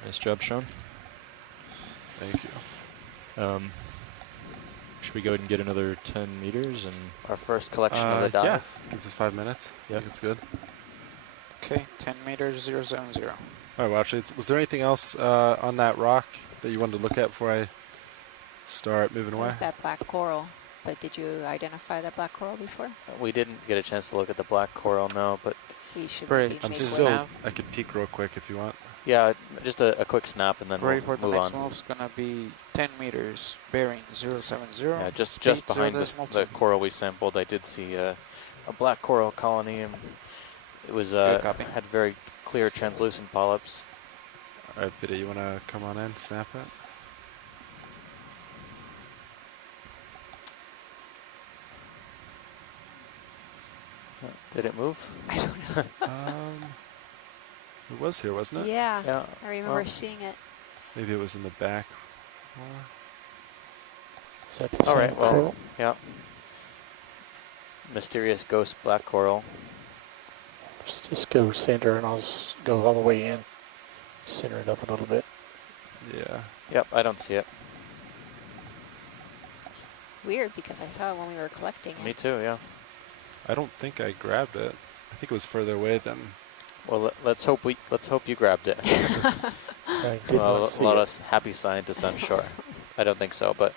Nice job, Sean. Thank you. Should we go ahead and get another 10 meters and Our first collection of the dive. Yeah. Gives us 5 minutes. Yeah. I think it's good. Okay, 10 meters, 070. All right. Well, actually, was there anything else on that rock that you wanted to look at before I start moving away? There's that black coral. But did you identify that black coral before? We didn't get a chance to look at the black coral, no, but We should Great. maybe I'm make still. way. I could peek real quick if you want. yeah, just a quick snap and then Ready we'll for the move next on. move's gonna be 10 meters, bearing 070. Yeah, just Speed behind the 0.2. coral we sampled, I did see a black coral colony, and it was Good copy. had very clear translucent polyps. All right, Vida, you want to come on in, snap it? Did it move? I don't know. It was here, wasn't it? Yeah, Yeah. I remember well, seeing it. Maybe it was in the back. Is that the All same right. Well, coral? yeah. Mysterious ghost black coral. Just go center and I'll go all the way in. Center it up a little bit. Yeah. Yep, I don't see it. Weird because I saw it when we were collecting Me it. too. Yeah. I don't think I grabbed it. I think it was further away than. Well, let's hope you grabbed it. I did Well, not a see lot it. of happy scientists, I'm sure. I don't think so, but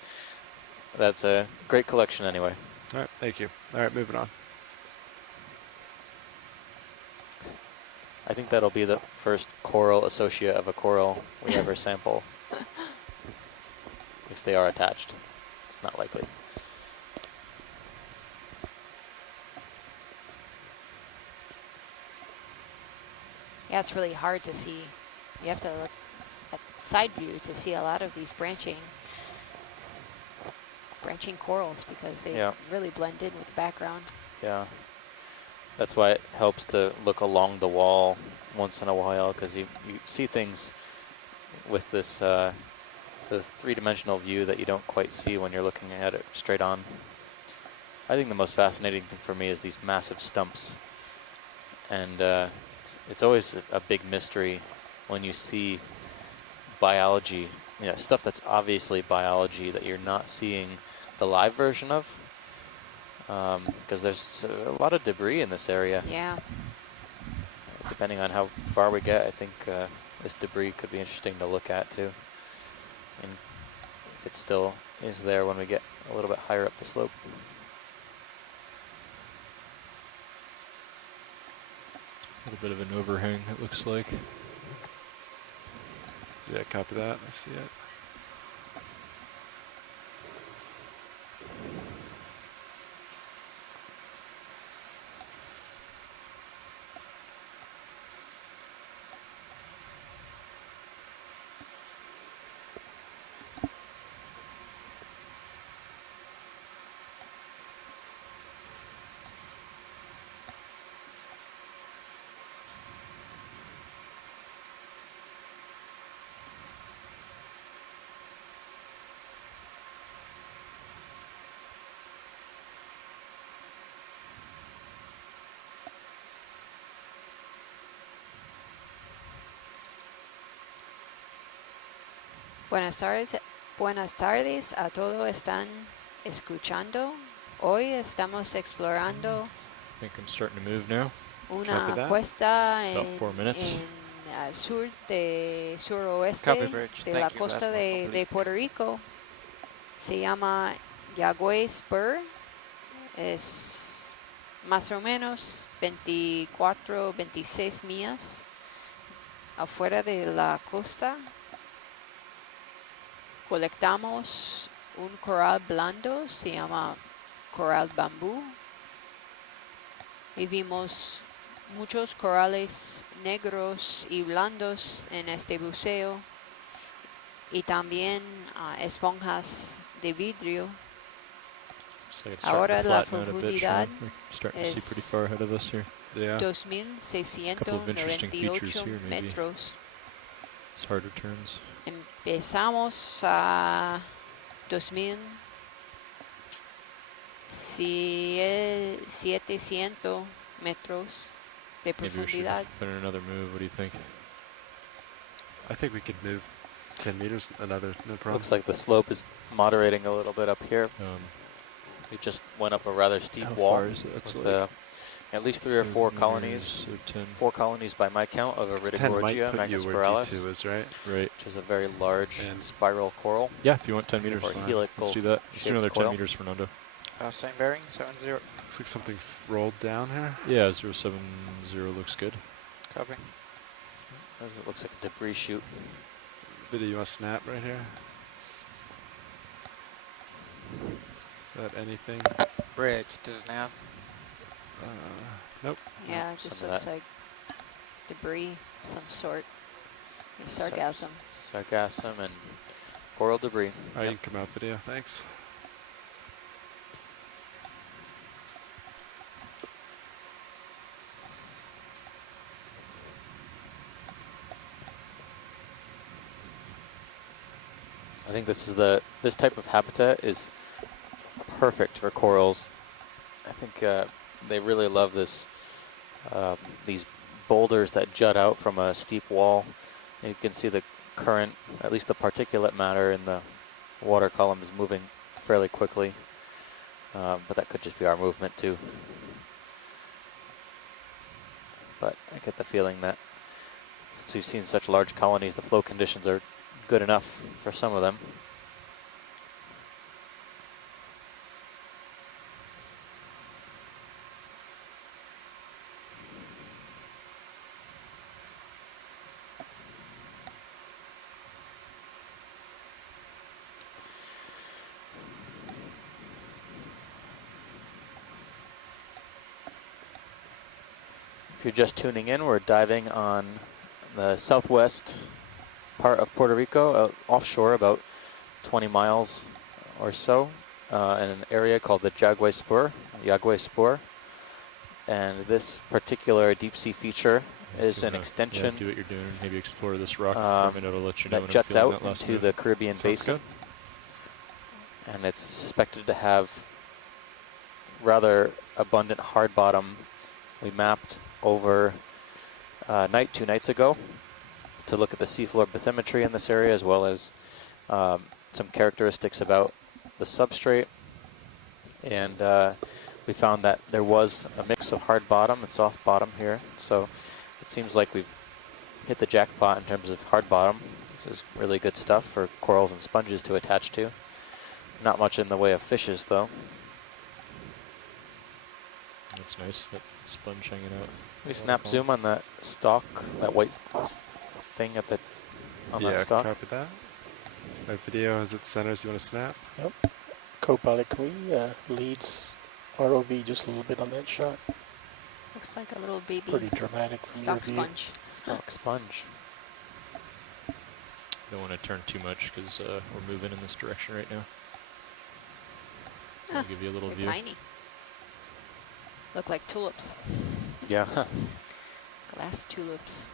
that's a great collection anyway. All right, thank you. All right, moving on. I think that'll be the first coral associate of a coral we ever sample. If they are attached. It's not likely. Yeah, it's really hard to see. You have to look at side view to see a lot of these branching corals because they Yeah. really blend in with the background. Yeah. That's why it helps to look along the wall once in a while, because you see things with this the three-dimensional view that you don't quite see when you're looking at it straight on. I think the most fascinating thing for me is these massive stumps. And it's always a big mystery when you see biology, stuff that's obviously biology that you're not seeing the live version of. Because there's a lot of debris in this area. Yeah. Depending on how far we get, I think this debris could be interesting to look at too. And if it still is there when we get a little bit higher up the slope. a little bit of an overhang, it looks like. Yeah, copy that. I see it. Buenas tardes a todos están escuchando. Hoy estamos explorando I think I'm starting to move now. Copy una that. cuesta About 4 minutes. al sur de suroeste Copy, Bridge. de Thank la you. costa Last one de complete. Puerto Rico. Se llama Jaguey Spur. Es más o menos 24, 26 millas afuera de la costa. Colectamos un coral blando, se llama coral bambú. Y vimos muchos corales negros y blandos en este buceo. Y también esponjas de vidrio. Looks like it's Ahora starting to la flatten out a bit, profundidad Sean. We're starting to see pretty es far ahead of us here. Yeah. Couple of interesting features 2,698 here, maybe. metros. It's harder turns. Empezamos a 2,700 metros de Maybe we should profundidad. put in another move. What do you think? I think we could move 10 meters, another, no problem. Looks like the slope is moderating a little bit up here. Um, We just went up a rather steep how wall far is it? That's with like at least 3 or 4 30 colonies. meters, so 10. 4 colonies by my count of 10 might Iridogorgia put you where magnispiralis, D2 is, right? Right. which is a very large And- spiral coral. Yeah, if you want 10 meters. Or fine. helical. Let's do that. Let's do another shaped 10 coil. meters, Fernando. Same bearing, 70. Looks like something rolled down here. Yeah, 070 looks good. Copy. It looks like a debris chute. Video, you want to snap right here? Is that anything? Bridge, this is nav. Nope. Yeah, it some just of looks that. like debris of some sort. Yeah, sargassum. Sargassum and coral debris. Oh, you Yep. can come out video, thanks. I think this type of habitat is perfect for corals. I think they really love this these boulders that jut out from a steep wall. And you can see the current, at least the particulate matter in the water column is moving fairly quickly. But that could just be our movement too. But I get the feeling that since we've seen such large colonies, the flow conditions are good enough for some of them. If you're just tuning in, we're diving on the southwest part of Puerto Rico, offshore about 20 miles or so, in an area called the Jaguey Spur. And this particular deep sea feature is an extension Yeah, do what you're doing. Maybe explore this rock for a minute. I'll let you know that when juts I'm feeling out that last into move. the Caribbean Sounds basin. good. And it's suspected to have rather abundant hard bottom. We mapped over 2 nights ago to look at the seafloor bathymetry in this area, as well as some characteristics about the substrate. And we found that there was a mix of hard bottom and soft bottom here. So it seems like we've hit the jackpot in terms of hard bottom. This is really good stuff for corals and sponges to attach to. Not much in the way of fishes, though. That's nice, that sponge hanging out. We snap zoom on that stalk, that white thing at the on yeah, that stalk. copy that. My video is at centers. You want to snap? Yep. Co-pilot leads ROV just a little bit on that shot. Looks like a little baby Pretty dramatic from stock your view. sponge. Stalk sponge. Don't want to turn too much because we're moving in this direction right now. Ah, I'll give you a little they're view. tiny. Look like tulips. Yeah. Glass tulips.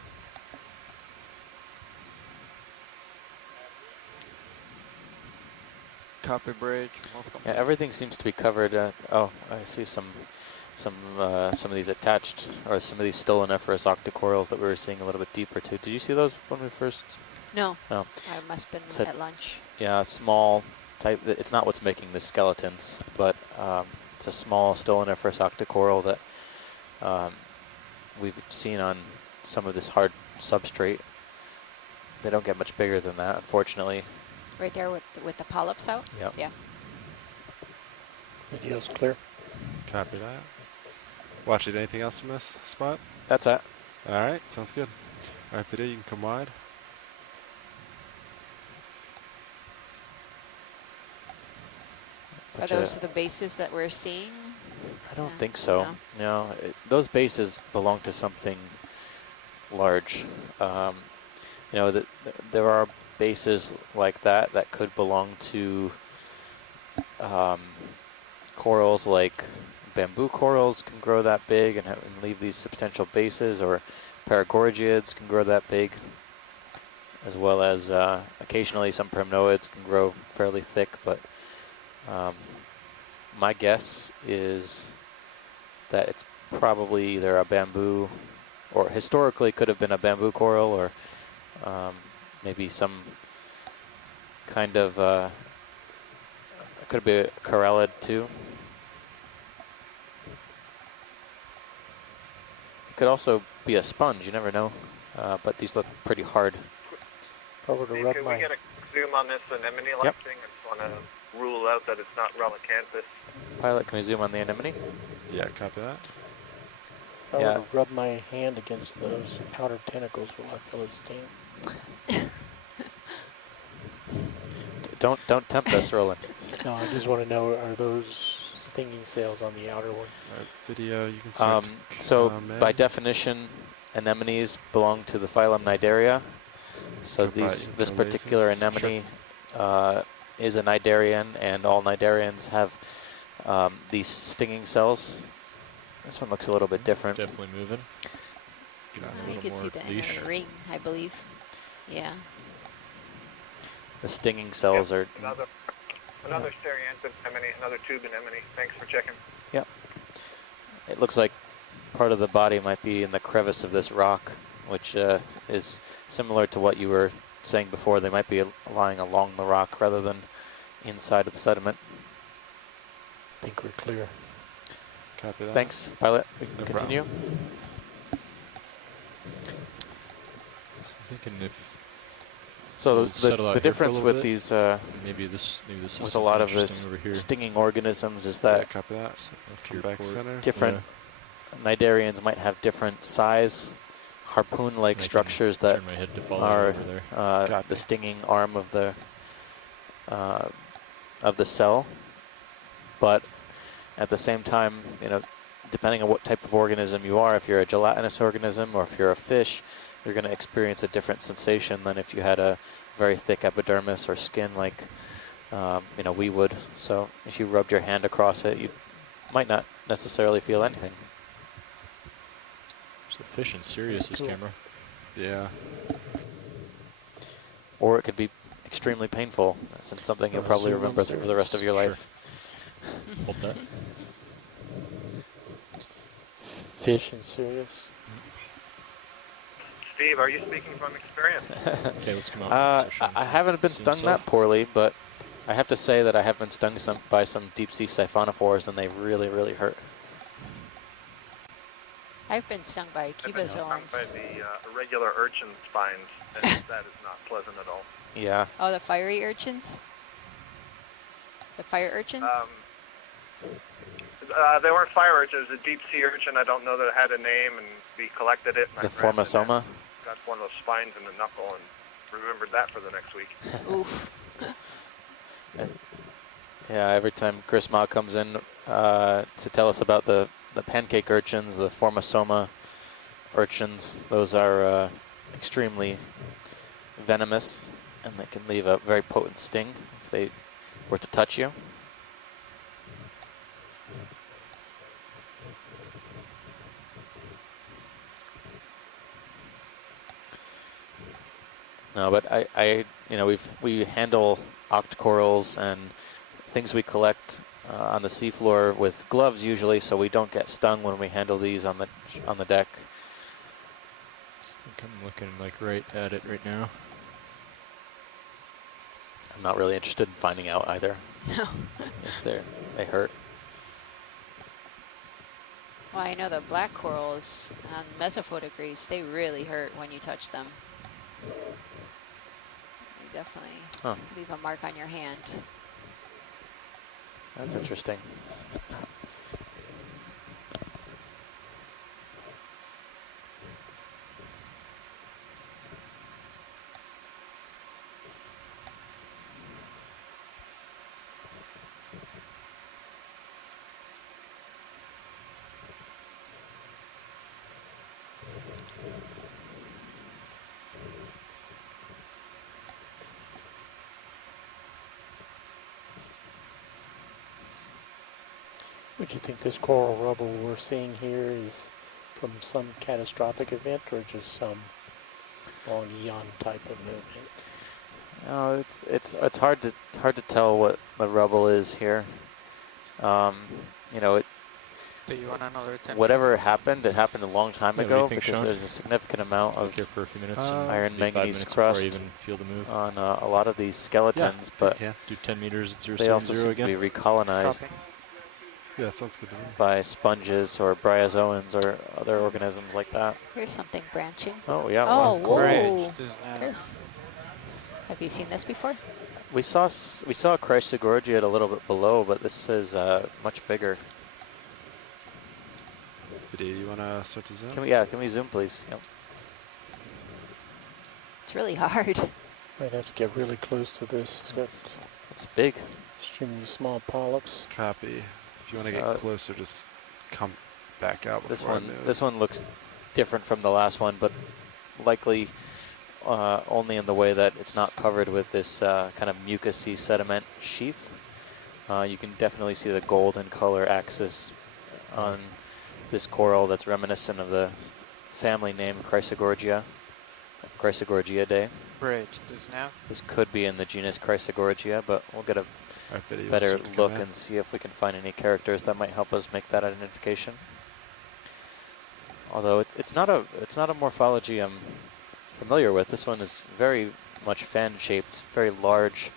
Copy, Bridge. Yeah, everything seems to be covered. Oh, I see some of these attached, or some of these stoloniferous octocorals that we were seeing a little bit deeper too. Did you see those when we first No, No. I must have It's been a- at lunch. Yeah, small type. It's not what's making the skeletons, but it's a small stoloniferous octocoral that we've seen on some of this hard substrate. They don't get much bigger than that, unfortunately. Right there with the polyps out? Yep. Yeah. Video's clear. Copy that. Watch it. Anything else in this spot? That's it. All right, sounds good. All right, video, you can come wide. Are those the bases that we're seeing? I don't Yeah, think so. No, those bases belong to something large. You know, there are bases like that that could belong to corals, like bamboo corals can grow that big and leave these substantial bases, or paragorgiids can grow that big, as well as occasionally some primnoids can grow fairly thick, but my guess is that it's probably either a bamboo, or historically could have been a bamboo coral, or maybe some kind of, it could be a corallid too. It could also be a sponge, you never know, but these look pretty hard. Probably to Steve, rub can my... we get a zoom on this anemone-like Yep. thing? I just want to rule out that it's not relicanthus. Pilot, can we zoom on the anemone? Yeah, copy that. I Yeah. would rub my hand against those outer tentacles while I feel it sting. Don't tempt us, Roland. No, I just want to know, are those stinging cells on the outer one? All right, video, you can start. So come by in. definition, anemones belong to the phylum Cnidaria. So Go by this particular interlacers. anemone is a cnidarian, and all cnidarians have these stinging cells. This one looks a little bit different. Definitely moving. Got a You little can see more the leash. inner ring, I believe. Yeah. The stinging cells are. Another stereanthus anemone, another tube anemone. Thanks for checking. Yep. It looks like part of the body might be in the crevice of this rock, which is similar to what you were saying before. They might be lying along the rock rather than inside of the sediment. I think we're clear. Copy that. Thanks, pilot. We can No continue. I'm thinking if So We'll settle out the here for a difference little with bit. these maybe this is with a something lot of interesting this over here. stinging organisms is Yeah, that copy that. So up to Come your back port. center. different cnidarians might have different size, harpoon-like I can structures that turn my head to follow are over there. Copy. the stinging arm of the cell. But at the same time, you know, depending on what type of organism you are, if you're a gelatinous organism or if you're a fish, you're going to experience a different sensation than if you had a very thick epidermis or skin like you know, we would. So if you rubbed your hand across it, you might not necessarily feel anything. There's a fish in Sirius's Cool. camera. Yeah. Or it could be extremely painful. That's something you'll probably zoom on remember for the rest of your Sure. life. Hold that. Fish and serious. Steve, are you speaking from experience? Okay, let's come out. I haven't been stung that poorly, but I have to say that I have been stung by some deep sea siphonophores, and they really, really hurt. I've been stung by I've been stung by cubozoans. the irregular urchin spines, and that is not pleasant at all. Yeah. Oh, the fiery urchins? The fire urchins? They weren't fire urchins. It was a deep sea urchin. I don't know that it had a name, and we collected it. And The I grabbed it formosoma. and got one of those spines in the knuckle and remembered that for the next week. Oof. Yeah, every time Chris Ma comes in to tell us about the pancake urchins, the formosoma urchins, those are extremely venomous, and they can leave a very potent sting if they were to touch you. No, but you know, we handle octocorals and things we collect on the seafloor with gloves usually, so we don't get stung when we handle these on the deck. I think I'm looking like right at it right now. I'm not really interested in finding out either. No. If they hurt. Well, I know the black corals on mesophotic reefs, they really hurt when you touch them. They definitely leave a mark on your hand. That's interesting. Would you think this coral rubble we're seeing here is from some catastrophic event or just some long eon type of movement? No, it's hard to tell what the rubble is here. You know, Do you want another 10 whatever minutes? happened, it happened a long time Yeah, what do you ago think, because Sean? there's a significant amount Look of here for a few minutes. And iron maybe 5 manganese minutes before I crust even feel the move. on a lot of these skeletons, but Yeah. Do 10 meters at they also 070 seem again. to be recolonized Copy. Yeah, that sounds good to me. by sponges or bryozoans or other organisms like that. Here's something branching. Oh yeah, Oh, well, cool. whoa. This now. There's, have you seen this before? We saw Chrysogorgia a little bit below, but this is much bigger. Video, you want to start to zoom? Can we zoom, please? Yep. It's really hard. Might have to get really close to this. It's got It's big. extremely small polyps. Copy. If you want to So- get closer, just come back out This before I one, move. this one looks different from the last one, but likely only in the way that it's not covered with this kind of mucousy sediment sheath. You can definitely see the golden color axis on this coral that's reminiscent of the family name Chrysogorgia, Chrysogorgiidae. Bridge. This now. This could be in the genus Chrysogorgia, but we'll get a Alright, video, better start to come look in. and see if we can find any characters that might help us make that identification. Although it's not a morphology I'm familiar with. This one is very much fan-shaped, very large,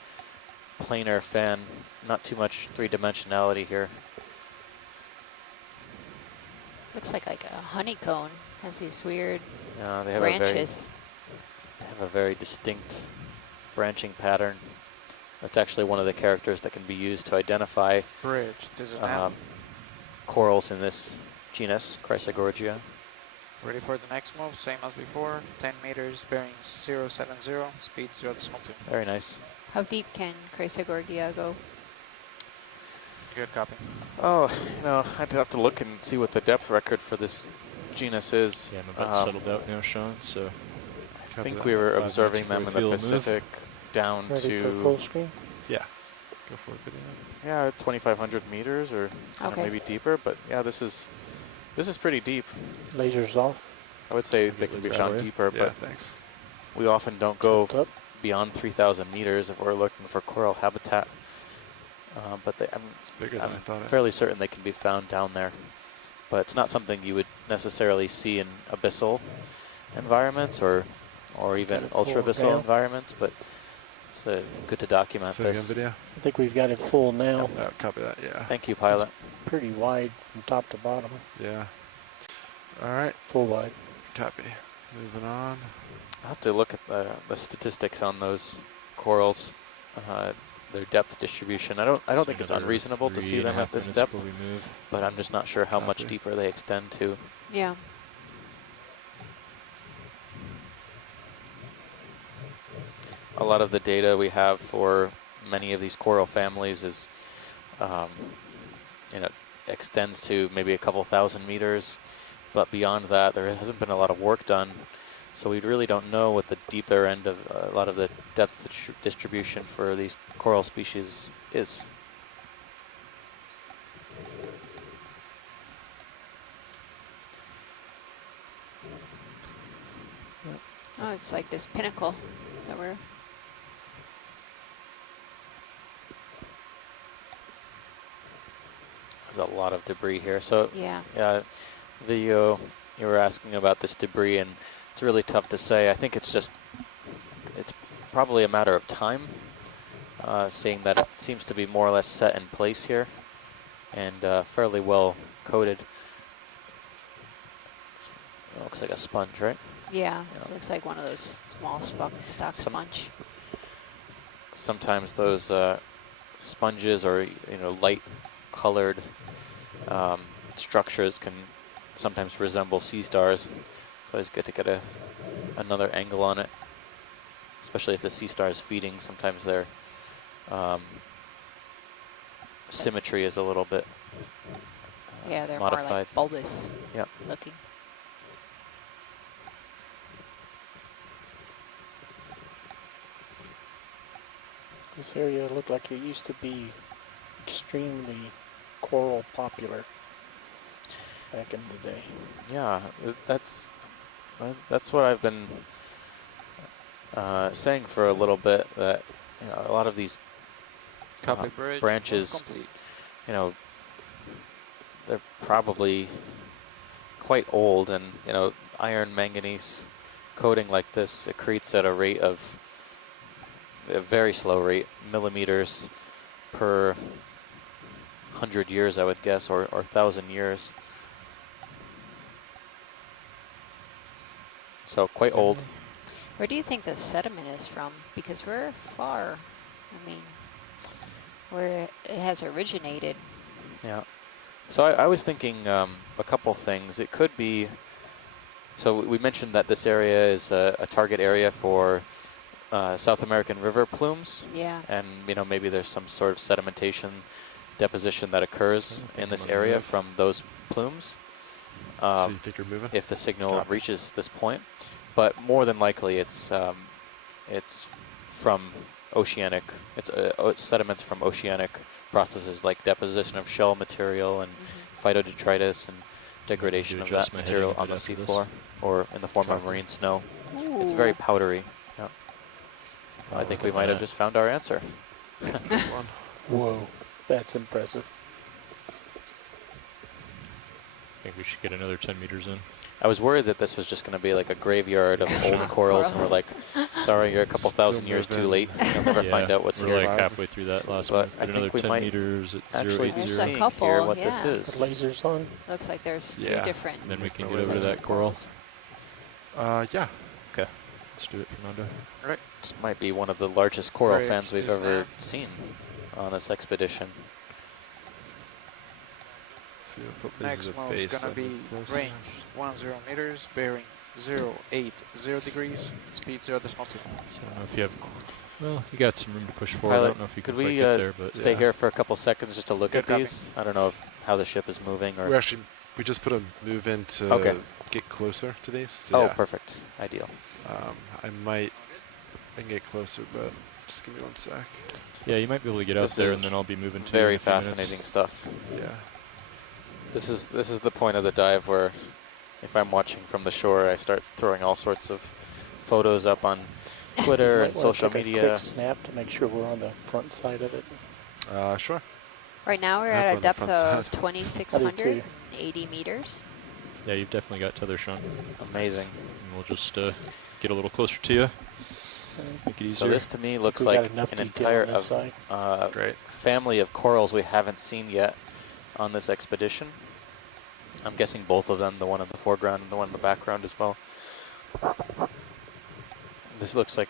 planar fan. Not too much three-dimensionality here. Looks like a honeycomb. Has these weird They have branches. they have a very distinct branching pattern. That's actually one of the characters that can be used to identify Bridge. This is now. corals in this genus, Chrysogorgia. Ready for the next move. Same as before. 10 meters. Bearing 070. Speed 0.2. Very nice. How deep can Chrysogorgia go? Good copy. Oh, I'd have to look and see what the depth record for this genus is. Yeah, I'm about settled out now, Sean. So I think we were 5 observing minutes them in before the we feel a move. Pacific down Ready for to full screen? Yeah. Go for it, video. 2,500 meters or Okay. maybe deeper. But yeah, this is pretty deep. Lasers off. I would say they can be Right found away. deeper, Yeah, but thanks. we often don't go Tilt up. beyond 3,000 meters if we're looking for coral habitat. But It's bigger than I I'm thought. fairly certain they can be found down there. But it's not something you would necessarily see in abyssal environments or even Got it full ultra-abyssal now. environments, but it's good to document Say again, this. video. I think we've got it full now. Oh, copy that. Yeah. Thank you, pilot. Pretty wide from top to bottom. Yeah. All right. Full wide. Copy. Moving on. I'll have to look at the statistics on those corals, their depth distribution. I don't think it's another unreasonable to see them 3.5 at this minutes depth, before we move. but I'm just not sure how much Copy. deeper they extend to. Yeah. A lot of the data we have for many of these coral families is, extends to maybe a couple thousand meters, but beyond that, there hasn't been a lot of work done. So we really don't know what the deeper end of a lot of the depth distribution for these coral species is. Oh, it's like this pinnacle that we're. There's a lot of debris here. So Yeah. video, you were asking about this debris, and it's really tough to say. I think it's probably a matter of time seeing that it seems to be more or less set in place here and fairly well coated. It looks like a sponge, right? Yeah, Yeah. it looks like one of those small stock sponge. Sometimes those sponges or light colored structures can sometimes resemble sea stars. It's always good to get another angle on it, especially if the sea star is feeding. Sometimes their symmetry is a little bit Yeah, they're modified. more like bulbous Yep. looking. This area looked like it used to be extremely coral popular back in the day. Yeah, that's what I've been saying for a little bit, that a lot of these Copy bridge. branches, almost complete. they're probably quite old, and iron manganese coating like this accretes at a rate of a very slow rate, millimeters per 100 years, I would guess, or 1,000 years. So quite old. Where do you think the sediment is from? Because we're far, I mean, where it has originated. Yeah. So I was thinking a couple things. It could be, so we mentioned that this area is a target area for South American river plumes. Yeah. And, maybe there's some sort of sedimentation deposition that occurs in this area from those plumes. So you think you're moving? If the signal Copy. reaches this point. But more than likely it's from oceanic, it's sediments from oceanic processes like deposition of shell material and phytodetritus and degradation of that adjust my material heading a on the bit after this. seafloor or in the form of Copy. marine snow. Ooh. It's very powdery. Yeah. I think we look at might have that. just found our answer. Whoa, that's impressive. I think we should get another 10 meters in. I was worried that this was just going to be like a graveyard of old corals, and we're like, sorry, you're a couple Still thousand years too moving. late. You'll never Yeah, find out what's we're here. like halfway through that last But one. I Get think another we 10 might meters at Actually, 080. There's a seeing couple, here what yeah. this The is. lasers on. Looks like there's Yeah. two different. Then we can No get over to worries. that coral. Yeah. Okay, let's do it, Fernando. Right. This might be one of the largest coral Bridge fans we've is ever there. seen on this expedition. Let's see, I'll put Next lasers at one base is gonna then be closer. range 10 meters, bearing 080 degrees, speed 0.2. So I don't know if you have, well, you got some room to push forward. Pilot, I don't know if you could can quite we get there, but stay Yeah. here for a couple seconds just to look Good at copy. these? I don't know how the ship is moving or. We just put a move in to Okay. get closer to these. So Oh, yeah. perfect. Ideal. I can get closer, but just give me 1 sec. yeah, you might be able to get out This there, is and then I'll be moving to Very in a few minutes. fascinating stuff. Yeah. This is the point of the dive where, if I'm watching from the shore, I start throwing all sorts of photos up on Twitter Might and wanna social take media. A quick snap to make sure we're on the front side of it. Sure. Right now we're Up at on a the depth front of side. 2,680 meters. Yeah, you've definitely got tether, Sean. Amazing. And we'll just get a little closer to you. Make it easier. So this to me looks we got like enough an detail entire on this side. Great. family of corals we haven't seen yet on this expedition. I'm guessing both of them, the one in the foreground and the one in the background as well. This looks like,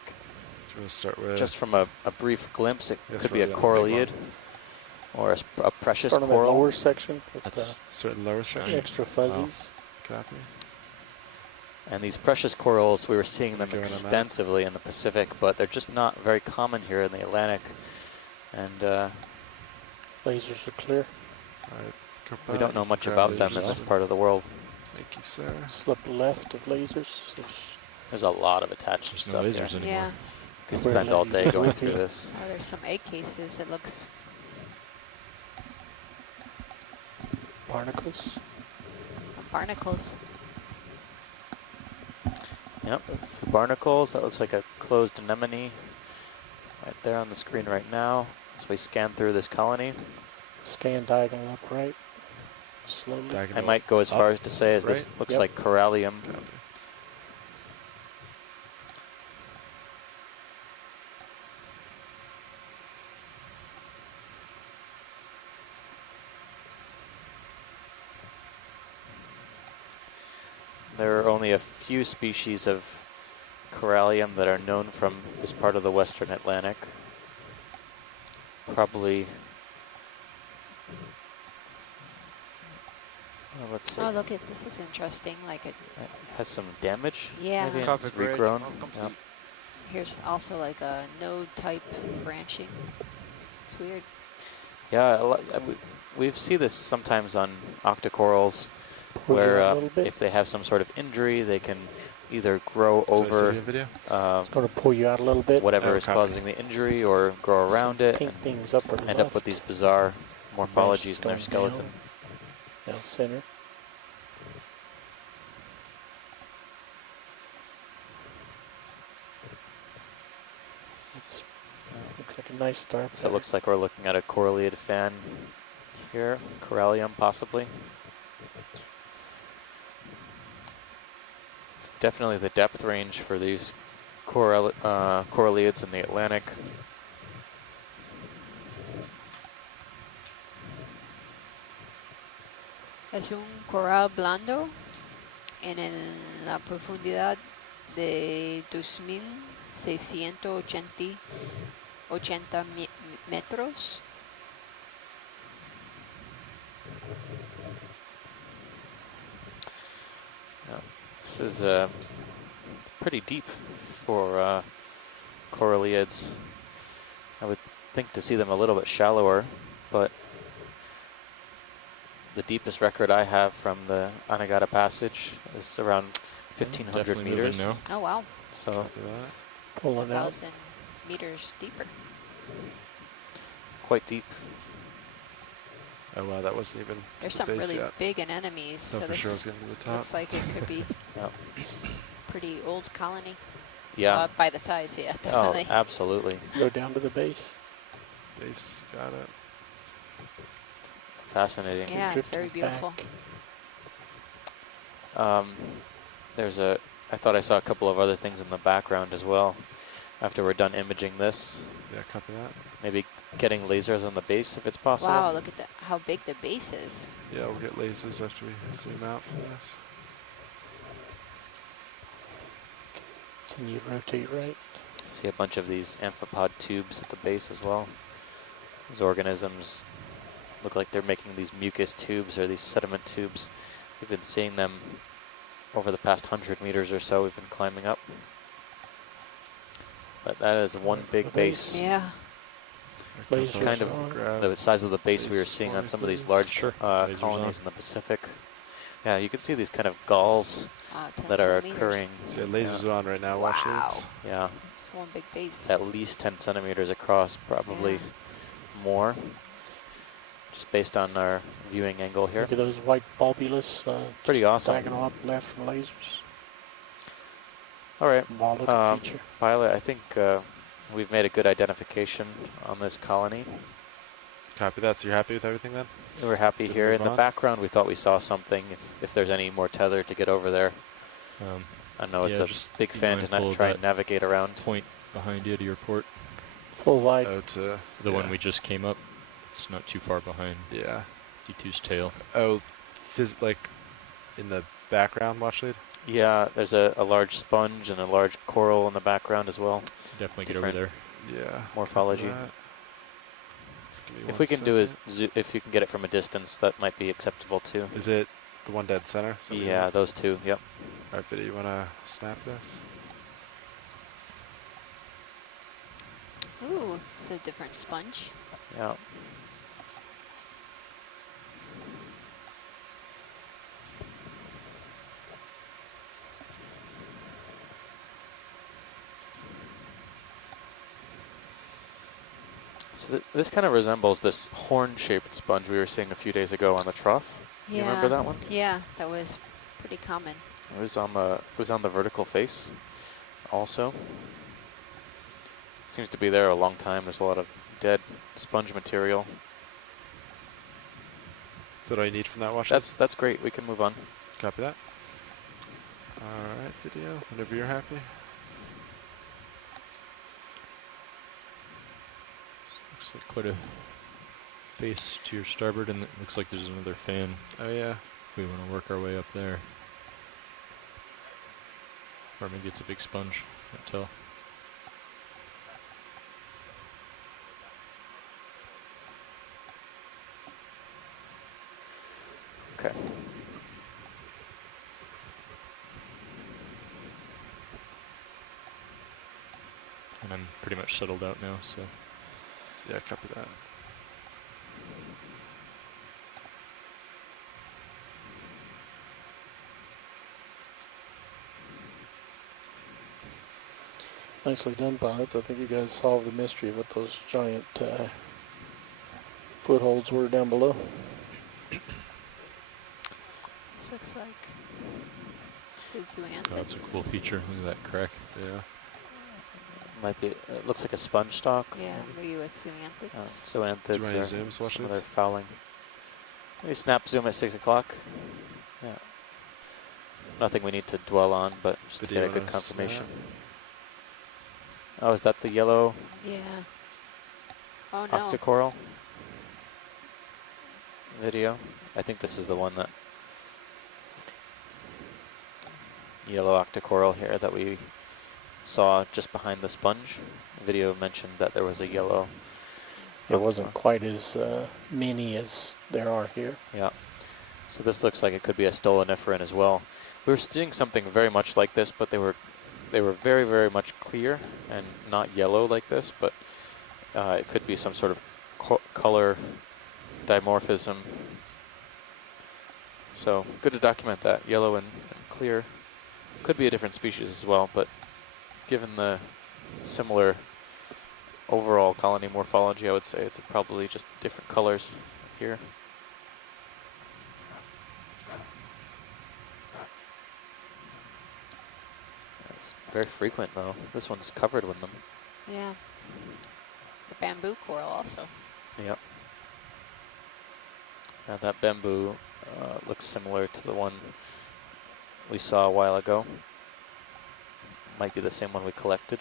So we'll start with just from a brief glimpse, it That's could be a probably the big coralliid or a precious Start on that coral. lower section with That's- the certain lower section. extra fuzzies. Copy. And these precious corals, we were seeing them Going on that. extensively in the Pacific, but they're just not very common here in the Atlantic. And Lasers are clear. All right. we don't know much about them in this part of the world. Thank you, sir. Slip left of lasers. There's a lot of attached There's no stuff lasers here. anymore. Yeah. Could Where spend all day lasers going with through you. this. Oh, there's some egg cases. It looks Barnacles. barnacles. Yep, barnacles. That looks like a closed anemone right there on the screen right now as we scan through this colony. Scan diagonal upright. Slowly. I Diagonal might go as far up, as to say as this right? looks Yep. like corallium. Copy. There are only a few species of corallium that are known from this part of the Western Atlantic. Probably, well, let's see. Oh, look at this is interesting. Like it, It has some damage. yeah. Maybe Cover it's bridge, regrown. all Yep. complete. Here's also like a node type branching. It's weird. Yeah, we see this sometimes on octocorals, Pull you where out a little bit. if they have some sort of injury, they can either grow So I over see a video. It's going to pull you out a little bit. whatever Oh, is copy. causing the injury, or grow around it, Pink and things up or end left. up with these bizarre morphologies in their going skeleton. Down center. Looks like a nice start. So it looks like we're looking at a correlated fan here, corallium possibly. It's definitely the depth range for these corallids in the Atlantic. Es un coral blando la profundidad de 2.680 metros. This is pretty deep for corallids. I would think to see them a little bit shallower, but the deepest record I have from the Anegada Passage is around 1,500 Definitely moving meters. now. Oh wow, So Pulling out. 1,000 meters deeper. quite deep. Oh wow, that wasn't even. There's to some the base really yet. big anemones, Thought so for sure I was this getting to the top. looks like it could be Yep. pretty old colony. Yeah. By the size, yeah, Oh, definitely. absolutely. Go down to the base. Base, got it. Fascinating. Yeah, it's very Drifting beautiful. back. I thought I saw a couple of other things in the background as well. After we're done imaging this, Yeah, copy that. maybe getting lasers on the base if it's possible. Wow, look at how big the base is. Yeah, we'll get lasers after we zoom out from this. Can you rotate right? See a bunch of these amphipod tubes at the base as well. These organisms look like they're making these mucus tubes or these sediment tubes. We've been seeing them over the past 100 meters or so. We've been climbing up. But that is one big base. Yeah. Lasers Kind of on. the size of the base we were Base seeing on some of these please. large Sure. Lasers colonies on. in the Pacific. Yeah, you can see these kind of galls 10 that are centimeters. occurring. So yeah, lasers are on right now. Watch Wow. it. Yeah, It's one big base. at least 10 centimeters across, probably more. Just based on our viewing angle here. Look at those white bulbulous. Pretty just awesome. Diagonal up left from lasers. All right, Ball looking feature. Pilot, I think we've made a good identification on this colony. Copy that. So you're happy with everything then? We're happy Good here. move In the on. background, we thought we saw something. If there's any more tether to get over there. I know it's Yeah, a just big be fan to mindful of try that and navigate around. Point behind you to your port. Full wide. Oh, to The yeah. one we just came up. It's not too far behind Yeah. D2's tail. Oh, like in the background, watch lead. Yeah, there's a large sponge and a large coral in the background as well. Definitely get over there. Yeah. copy Morphology. that. Just give me If one we can do is, second. if you can get it from a distance, that might be acceptable too. Is it the one dead center? Something Yeah, like- those two. Yep. All right, video. You wanna snap this? Ooh, it's a different sponge. Yeah. So this kind of resembles this horn-shaped sponge we were seeing a few days ago on the trough. Yeah. You remember that one? Yeah, that was pretty common. It was on the vertical face also. Seems to be there a long time. There's a lot of dead sponge material. Is that all you need from that watch lead? That's great. We can move on. Copy that. All right, video. Whenever you're happy. Looks like quite a face to your starboard, and it looks like there's another fan. Oh yeah. We want to work our way up there. Or maybe it's a big sponge. Can't tell. Okay. And I'm pretty much settled out now, so. Yeah, copy that. Nicely done, pilots. I think you guys solved the mystery of what those giant footholds were down below. This looks like Oh, that's a cool feature. Look at that crack. Yeah. Might be. It looks like a sponge stalk. Yeah, maybe with zoanthids. So Do you anthids want to are zoom, some Swashins? of their fouling. Maybe snap zoom at 6 o'clock. Yeah. Nothing we need to dwell on, but just to Video get a good on a confirmation. snap. Oh, is that the yellow Yeah. Oh no. octocoral video? I think this is the one that yellow octocoral here that we saw just behind the sponge. The video mentioned that there was a yellow. It wasn't quite as many as there are here. Yeah. So this looks like it could be a stoloniferan as well. We were seeing something very much like this, but they were very, very much clear and not yellow like this, but it could be some sort of color dimorphism. So good to document that. Yellow and clear. Could be a different species as well, but given the similar overall colony morphology, I would say it's probably just different colors here. It's very frequent though. This one's covered with them. Yeah. The bamboo coral also. Yep. Now that bamboo looks similar to the one we saw a while ago. Might be the same one we collected.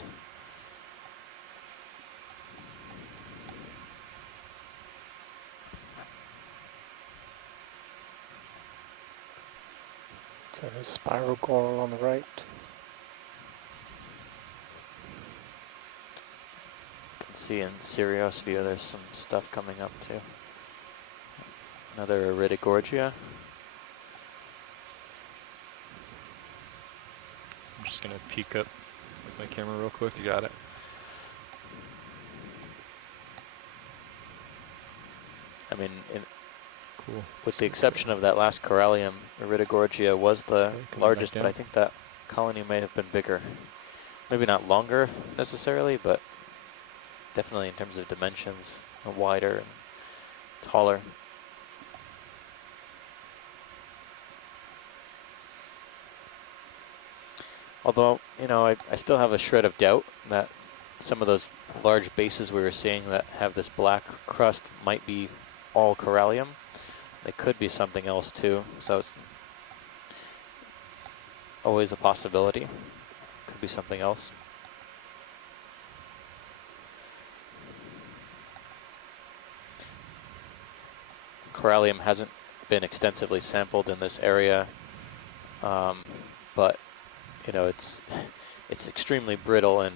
So there's spiral coral on the right. You can see in Sirius view there's some stuff coming up too. Another Iridogorgia. I'm just going to peek up with my camera real quick. You got it. I mean, Cool. with the exception of that last Corallium, Iridogorgia was the Okay, coming largest, back but I down. think that colony may have been bigger. Maybe not longer necessarily, but definitely in terms of dimensions, wider and taller. Although, you know, I still have a shred of doubt that some of those large bases we were seeing that have this black crust might be all Corallium. They could be something else too, so it's always a possibility. Could be something else. Corallium hasn't been extensively sampled in this area, but you know, it's extremely brittle, and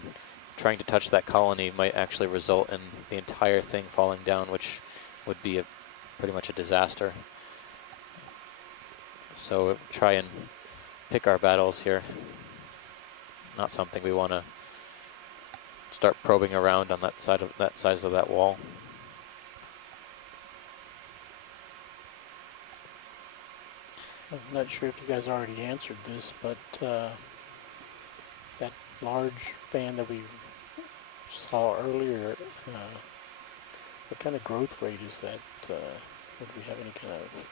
trying to touch that colony might actually result in the entire thing falling down, which would be pretty much a disaster. So try and pick our battles here. Not something we want to start probing around on that side of that size of that wall. I'm not sure if you guys already answered this, but that large fan that we saw earlier, what kind of growth rate is that? Would we have any kind of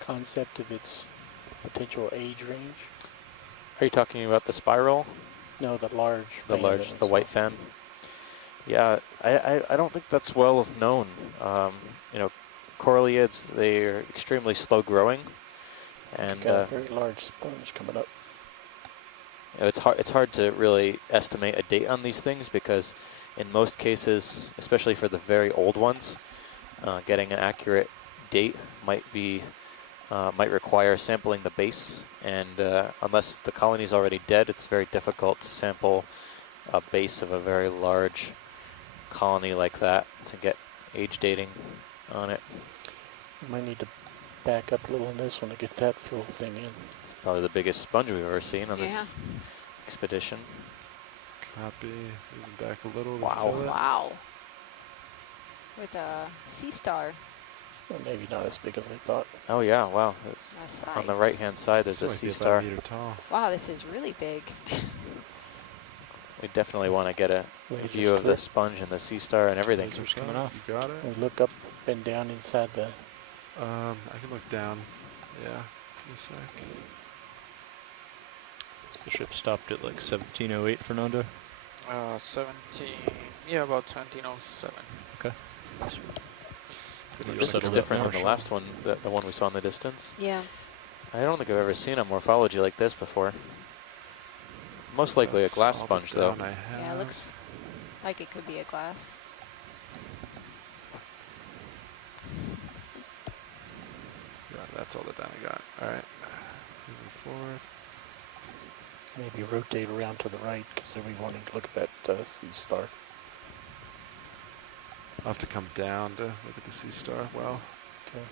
concept of its potential age range? Are you talking about the spiral? No, the large The fan large, that we the saw. white fan. Yeah, I don't think that's well known. You know, coralliids, they're extremely slow growing, and Got a very large sponge coming up. you know, it's hard to really estimate a date on these things, because in most cases, especially for the very old ones, getting an accurate date might be might require sampling the base, and unless the colony is already dead, it's very difficult to sample a base of a very large colony like that to get age dating on it. We might need to back up a little on this one to get that full thing in. It's probably the biggest sponge we've ever seen on Yeah. this expedition. Copy. Moving back a little. to Wow. fill it. Wow. With a sea star Well, maybe not as big as I thought. Oh yeah, wow. It's aside. on the right-hand side, there's a This might sea be about star. a meter tall. Wow, this is really big. We definitely want to get a Laser's view of clear. the sponge and the sea star and everything. Laser's coming off. You got it. We look up and down inside the. I can look down. Yeah. Give me a sec. So the ship stopped at like 1708, Fernando. 17, yeah, about 1707. Pretty This settled looks up different now. than the last one, the one we saw in the distance. Yeah. I don't think I've ever seen a morphology like this before. Most likely a That's glass all the sponge, though. down I Yeah, it have. looks like it could be a glass. Yeah, that's all the down I got. All right. Moving forward. Maybe rotate around to the right because we wanted to look at that sea star. I'll have to come down to look at the sea star. Well, Okay.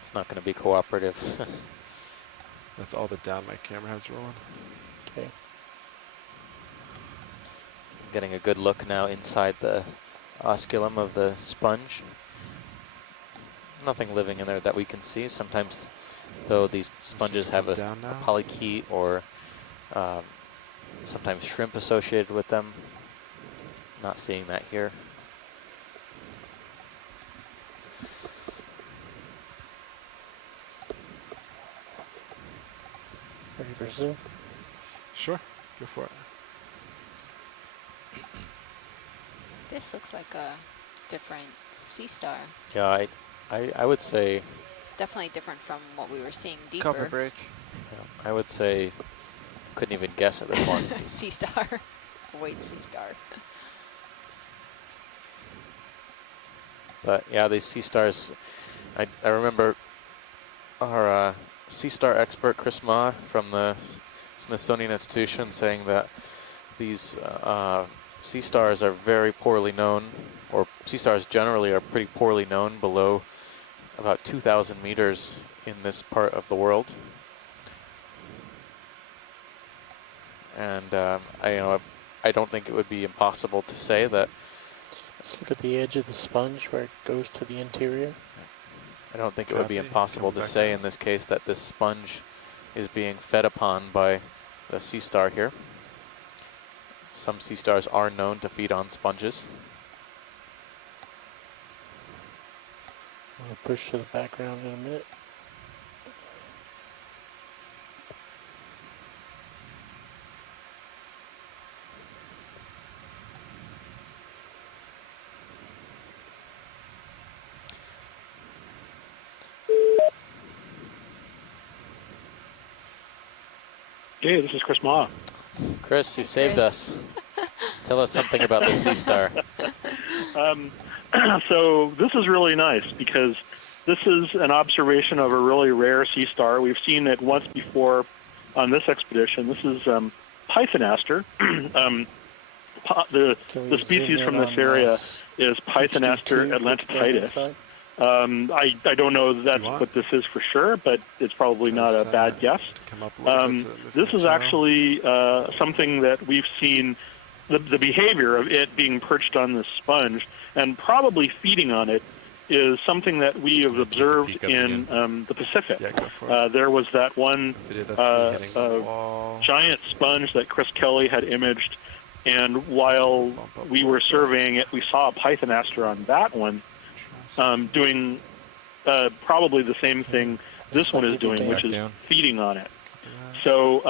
It's not going to be cooperative. that's all the down my camera has rolling. Okay. Getting a good look now inside the osculum of the sponge. Nothing living in there that we can see. Sometimes, though, these sponges have a down now? polychaete or sometimes shrimp associated with them. Not seeing that here. Ready for zoom? Sure. Go for it. This looks like a different sea star. Yeah, I would say, It's definitely different from what we were seeing Copper deeper. bridge. I would say, couldn't even guess at this one. Sea star. White sea star. But yeah, these sea stars, I remember our sea star expert Chris Ma from the Smithsonian Institution saying that these sea stars are very poorly known, or sea stars generally are pretty poorly known below about 2,000 meters in this part of the world. And I don't think it would be impossible to say that. Let's look at the edge of the sponge where it goes to the interior. I don't think it would be Copy. impossible Coming to back say down. in this case that this sponge is being fed upon by the sea star here. Some sea stars are known to feed on sponges. We'll push to the background in a minute. Hey, this is Chris Ma. Chris, you Hi, saved Chris. us. Tell us something about the sea star. So this is really nice because this is an observation of a really rare sea star. We've seen it once before on this expedition. This is Pythonaster. The Can we species zoom from in this on area this is Pythonaster HD2 atlantitis. right I don't know that's want. what this is for sure, but it's probably not a bad guess. Come up a little bit to move This the is tail. actually something that we've seen, the behavior of it being perched on this sponge and probably feeding on it is something that we have observed peek up in the Pacific. Yeah, go for it. There was that one Video that's me hitting the wall. giant sponge that Chris Kelly had imaged, and while Bump up we a were little surveying it, we saw a Pythonaster on that one doing probably the same thing this one is doing, which is down. feeding on it. So,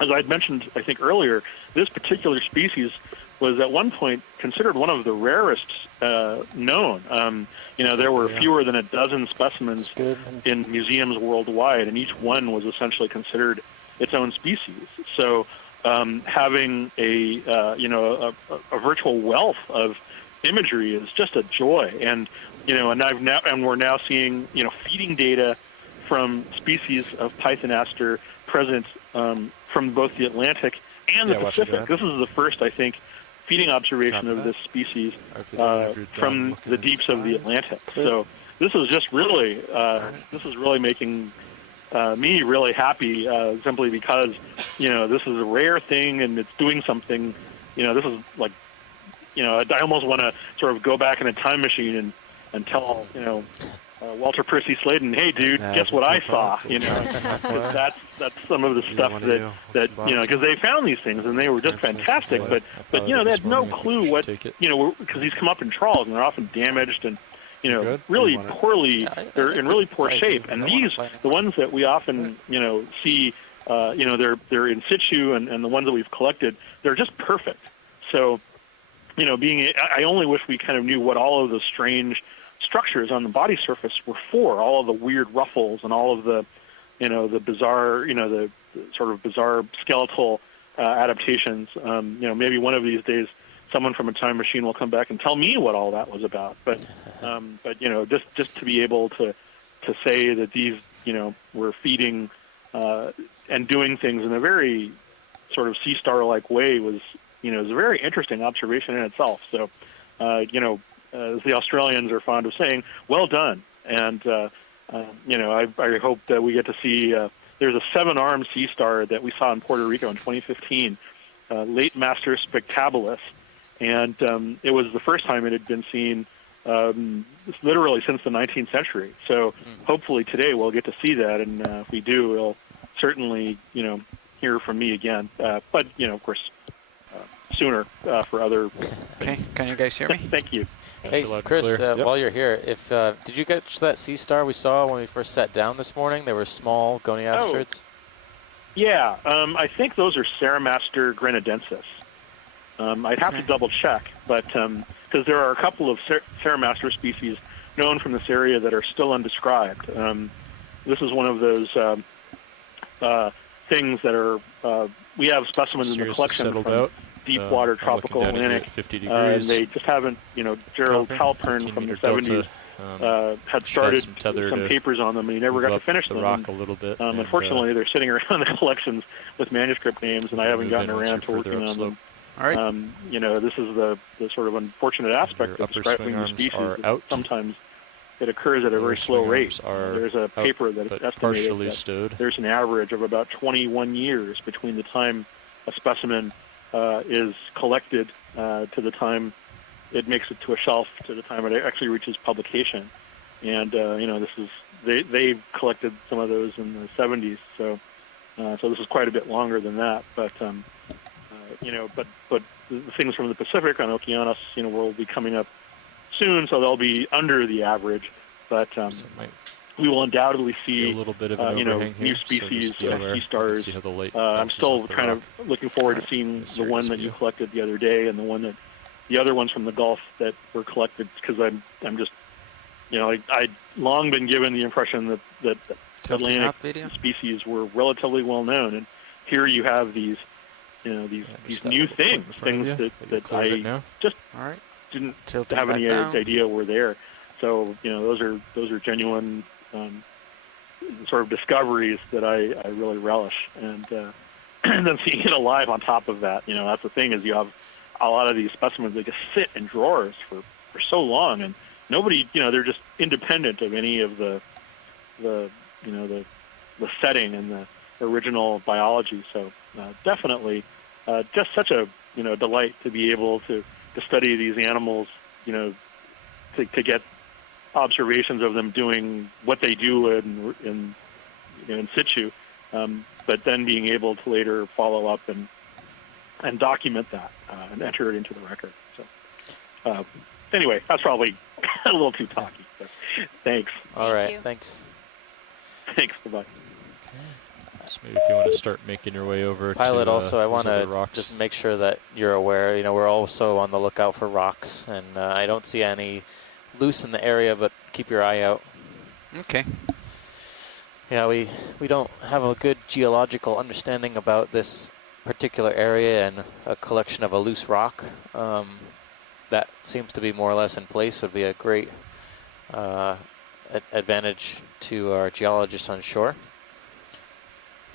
as I'd mentioned, I think earlier, this particular species was at one point considered one of the rarest known. There were fewer than a dozen specimens It's good. in museums worldwide, and each one was essentially considered its own species. So, having a virtual wealth of imagery is just a joy. And and we're now seeing, feeding data from species of pythonaster present from both the Atlantic and the Pacific. This is the first, I think, feeding observation of this species from the deeps of the Atlantic. So this is just really, making me really happy, simply because, this is a rare thing and it's doing something. This is like, I almost want to sort of go back in a time machine and tell, Walter Percy Sladen, hey, dude, guess what I saw? That's some of the stuff that because they found these things and they were just fantastic. But they had no clue what, because these come up in trawls and they're often damaged and, really poorly. They're in really poor shape. And these, the ones that we often, see, they're in situ, and the ones that we've collected, they're just perfect. So, I only wish we kind of knew what all of the strange structures on the body surface were for, all of the weird ruffles and all of the, the bizarre, the sort of bizarre skeletal adaptations. Maybe one of these days someone from a time machine will come back and tell me what all that was about. But just to be able to say that these, were feeding and doing things in a very sort of sea star-like way was a very interesting observation in itself. So, as the Australians are fond of saying, well done. And, I hope that we get to see, there's a 7-armed sea star that we saw in Puerto Rico in 2015, Late Master Spectabilis. And it was the first time it had been seen literally since the 19th century. So hopefully today we'll get to see that. And if we do, we'll certainly, hear from me again. But, of course, sooner for other. Okay, can you guys hear me? Thank you. Hey, Chris, while you're here, did you catch that sea star we saw when we first sat down this morning? They were small goniastrids. Yeah, I think those are Ceramaster grenadensis. I'd have to double check, but because there are a couple of Ceramaster species known from this area that are still undescribed. This is one of those things that are. We have specimens in the collection from deep water tropical Atlantic. 50 degrees. They just haven't, Gerald Halpern from the 70s had started some papers on them, and he never got to finish them. Rock a little bit. Unfortunately, they're sitting around the collections with manuscript names, and I haven't gotten around to working on them. All right. This is the sort of unfortunate aspect of describing the species. Sometimes it occurs at a very slow rate. There's a paper that estimated that there's an average of about 21 years between the time a specimen is collected to the time it makes it to a shelf, to the time it actually reaches publication. And this is they collected some of those in the 70s, so this is quite a bit longer than that. But but the things from the Pacific on Okeanos, will be coming up soon, so they'll be under the average. But we will undoubtedly see a little bit of an new species, sea stars. I'm still kind of looking forward to seeing the one that you collected the other day, and the other ones from the Gulf that were collected, because I'm just, I'd long been given the impression that Atlantic species were relatively well known, and here you have these, these new things that I just didn't have any idea were there. So those are genuine sort of discoveries that I really relish, and then seeing it alive on top of that, that's the thing, is you have a lot of these specimens that just sit in drawers for so long, and nobody, they're just independent of any of the setting and the original biology. So definitely, just such a delight to be able to study these animals, to get observations of them doing what they do in situ, but then being able to later follow up and document that and enter it into the record. So anyway, that's probably a little too talky. But thanks. All right, thanks. Thanks. Bye-bye. So maybe if you want to start making your way over Pilot, to also, I want to just make sure that you're aware, we're also on the lookout for rocks, and I don't see any loose in the area, but keep your eye out. Okay. Yeah, we don't have a good geological understanding about this particular area, and a collection of a loose rock that seems to be more or less in place would be a great advantage to our geologists on shore.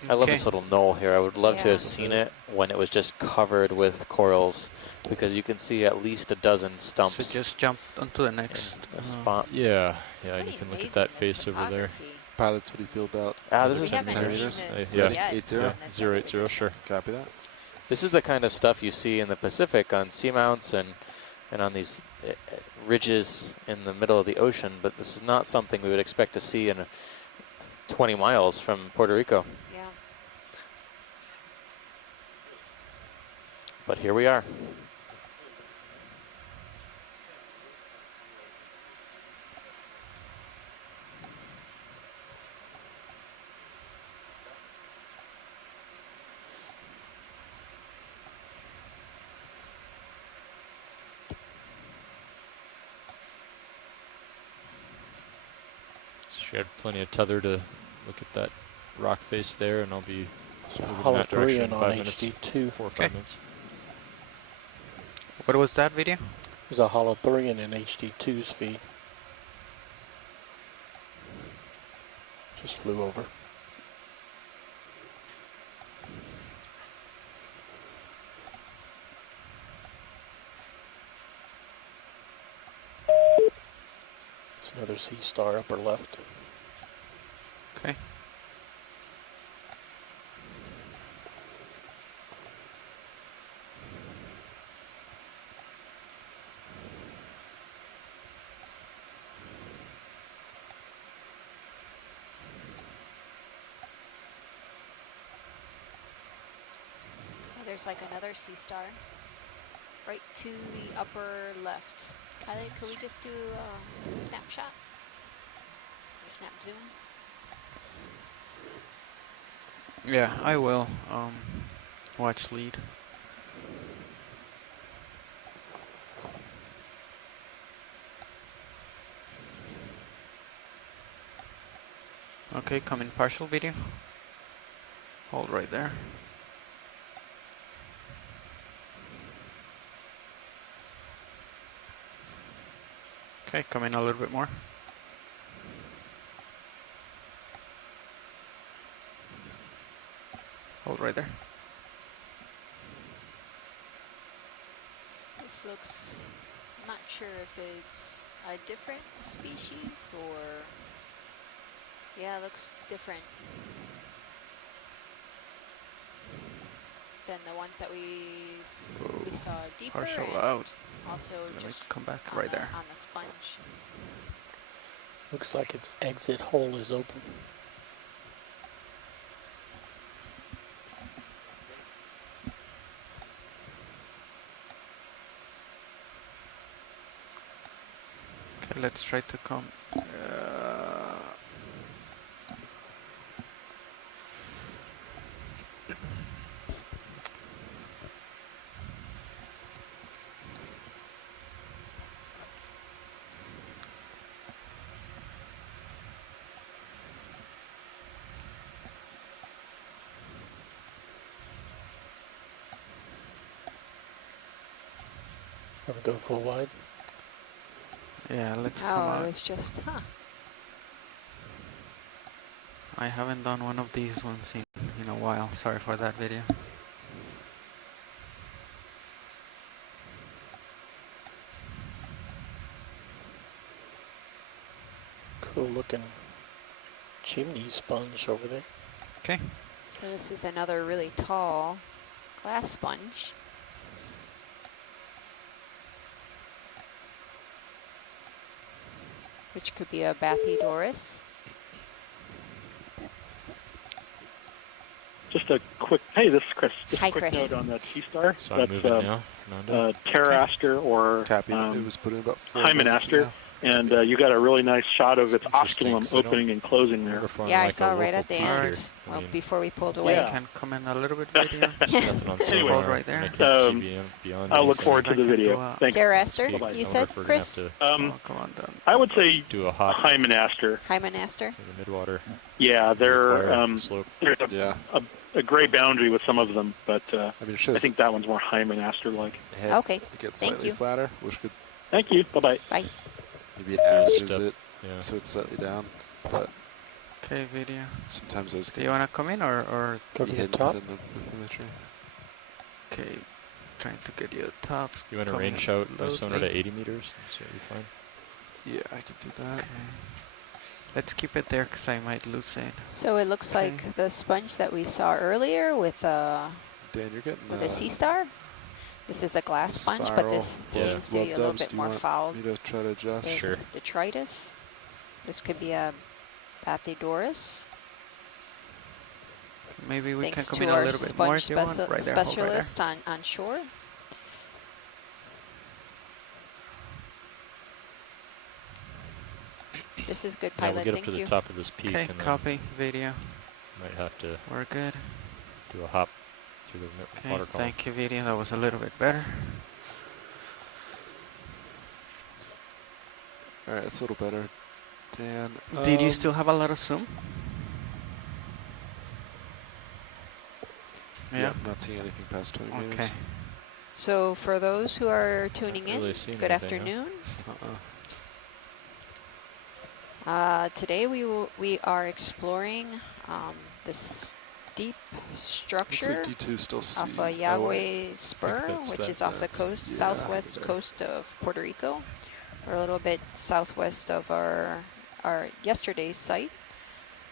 I love this little knoll here. I would love to have seen it when it was just covered with corals, because you can see at least a dozen stumps. So just jump onto the next spot. Yeah, yeah, and you can look at that face over there. Pilots, what do you feel about? This is 10 meters? Yeah, 80? yeah, 080, sure. Copy that. This is the kind of stuff you see in the Pacific on seamounts and on these ridges in the middle of the ocean, but this is not something we would expect to see in 20 miles from Puerto Rico. Yeah. But here we are. She had plenty of tether to look at that rock face there, and I'll be moving in Hollow that direction 3 in on 5 minutes. HD2. 4 or 5 minutes. What was that video? There's a Hollow 3 in HD2's feed. Just flew over. It's another sea star upper left. Okay. There's like another sea star right to the upper left. Kylie, could we just do a snapshot? A snap zoom? Yeah, I will. Watch lead. Okay, come in partial video. Hold right there. Okay, come in a little bit more. Hold right there. This looks, I'm not sure if it's a different species or, yeah, it looks different than the ones that we saw deeper. Partial and out. Also Let just me come back on right the, there. on the sponge. Looks like its exit hole is open. Okay, let's try to come. Want to go full wide? Yeah, let's come Oh, out. it was just, I haven't done one of these ones in a while. Sorry for that video. Cool looking chimney sponge over there. Okay. So this is another really tall glass sponge. Which could be a Bathydoris. Just a quick, hey, this is Chris. Just Hi, a quick Chris. note on that sea star. So I'm moving now, Fernando. Pteraster or Copy. It was put in about 4 minutes Hymenaster. ago. And you got a really nice shot of its Interesting, osculum 'cause I don't opening and closing there. remember flying Yeah, I like a saw right local at the peak end, here. I well, mean, before we pulled away. Yeah. Can come in a little bit video. there's nothing on Anyway. sonar, Hold right and I there. can't see beyond I'll look anything. forward to the I can do video. a- Thanks. Jeraster, Bye-bye. I you wonder said, if we're gonna Chris? have to Oh, come on down. I would say do a hot Hymenaster. Hymenaster? in the midwater. Yeah, they're require the slope. there's Yeah. a gray boundary with some of them, but I mean, it I shows think that one's more Hymenaster-like. the head Okay, it gets thank slightly you. flatter, which could Thank you. Bye-bye. Bye. maybe it averages Step it Yeah. so it's slightly down. But Okay, video. sometimes those Do get you wanna come in or Go to the hidden top. within the imagery. okay? Trying to get you the top. You want to coming range out my sonar to slowly. 80 meters? That's what you find. Yeah, I can do that. Okay. Let's keep it there because I might lose it. So it looks Okay. like the sponge that we saw earlier with Dan, you're getting a sea star. This is a glass sponge, but spiral. this Yeah. seems to be a little Dubs, bit do you more want fouled me to try to adjust? with Sure. detritus. This could be a Bathydoris. Maybe we can Thanks come to in a our little bit more sponge if you want. Right there, hold right there. specialist on shore. This is good, Yeah, pilot. we'll get up Thank to the you. top of this peak Okay, and then copy, video. might have to We're good. do a hop through the Okay, water column. thank you, video. That was a little bit better. All right, it's a little better. Dan, Did you still have a lot of zoom? Yeah, I'm not seeing anything past 20 Okay. meters. So for those who are tuning Not really in, seeing good anything, huh? afternoon. Uh-uh. Today we are exploring this deep structure Looks like D2 still off sees. of Jaguey Spur, that's which that- is off the coast, southwest coast of Puerto Rico. We're a little bit southwest of our yesterday's site,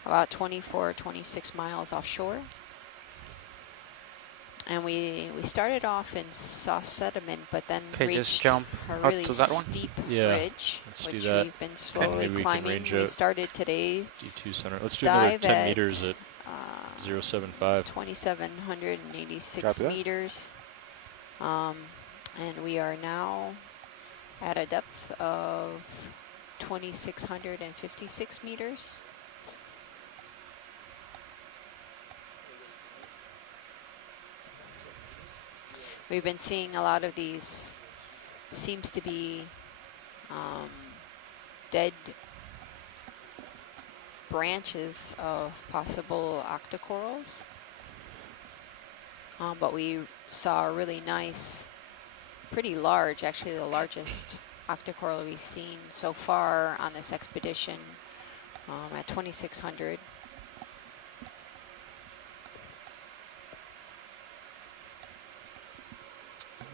about 24-26 miles offshore. And we started off in soft sediment, but then Okay, just reached jump a up really to that one. steep Yeah, ridge, let's do which that. we've been Okay, slowly maybe we can climbing. range We out started today D2 center. Let's do another dive 10 at meters at 075. 2,786 Copy that. meters. And we are now at a depth of 2,656 meters. We've been seeing a lot of these, seems to be dead branches of possible octocorals. But we saw a really nice, pretty large, actually the largest octocoral we've seen so far on this expedition at 2,600.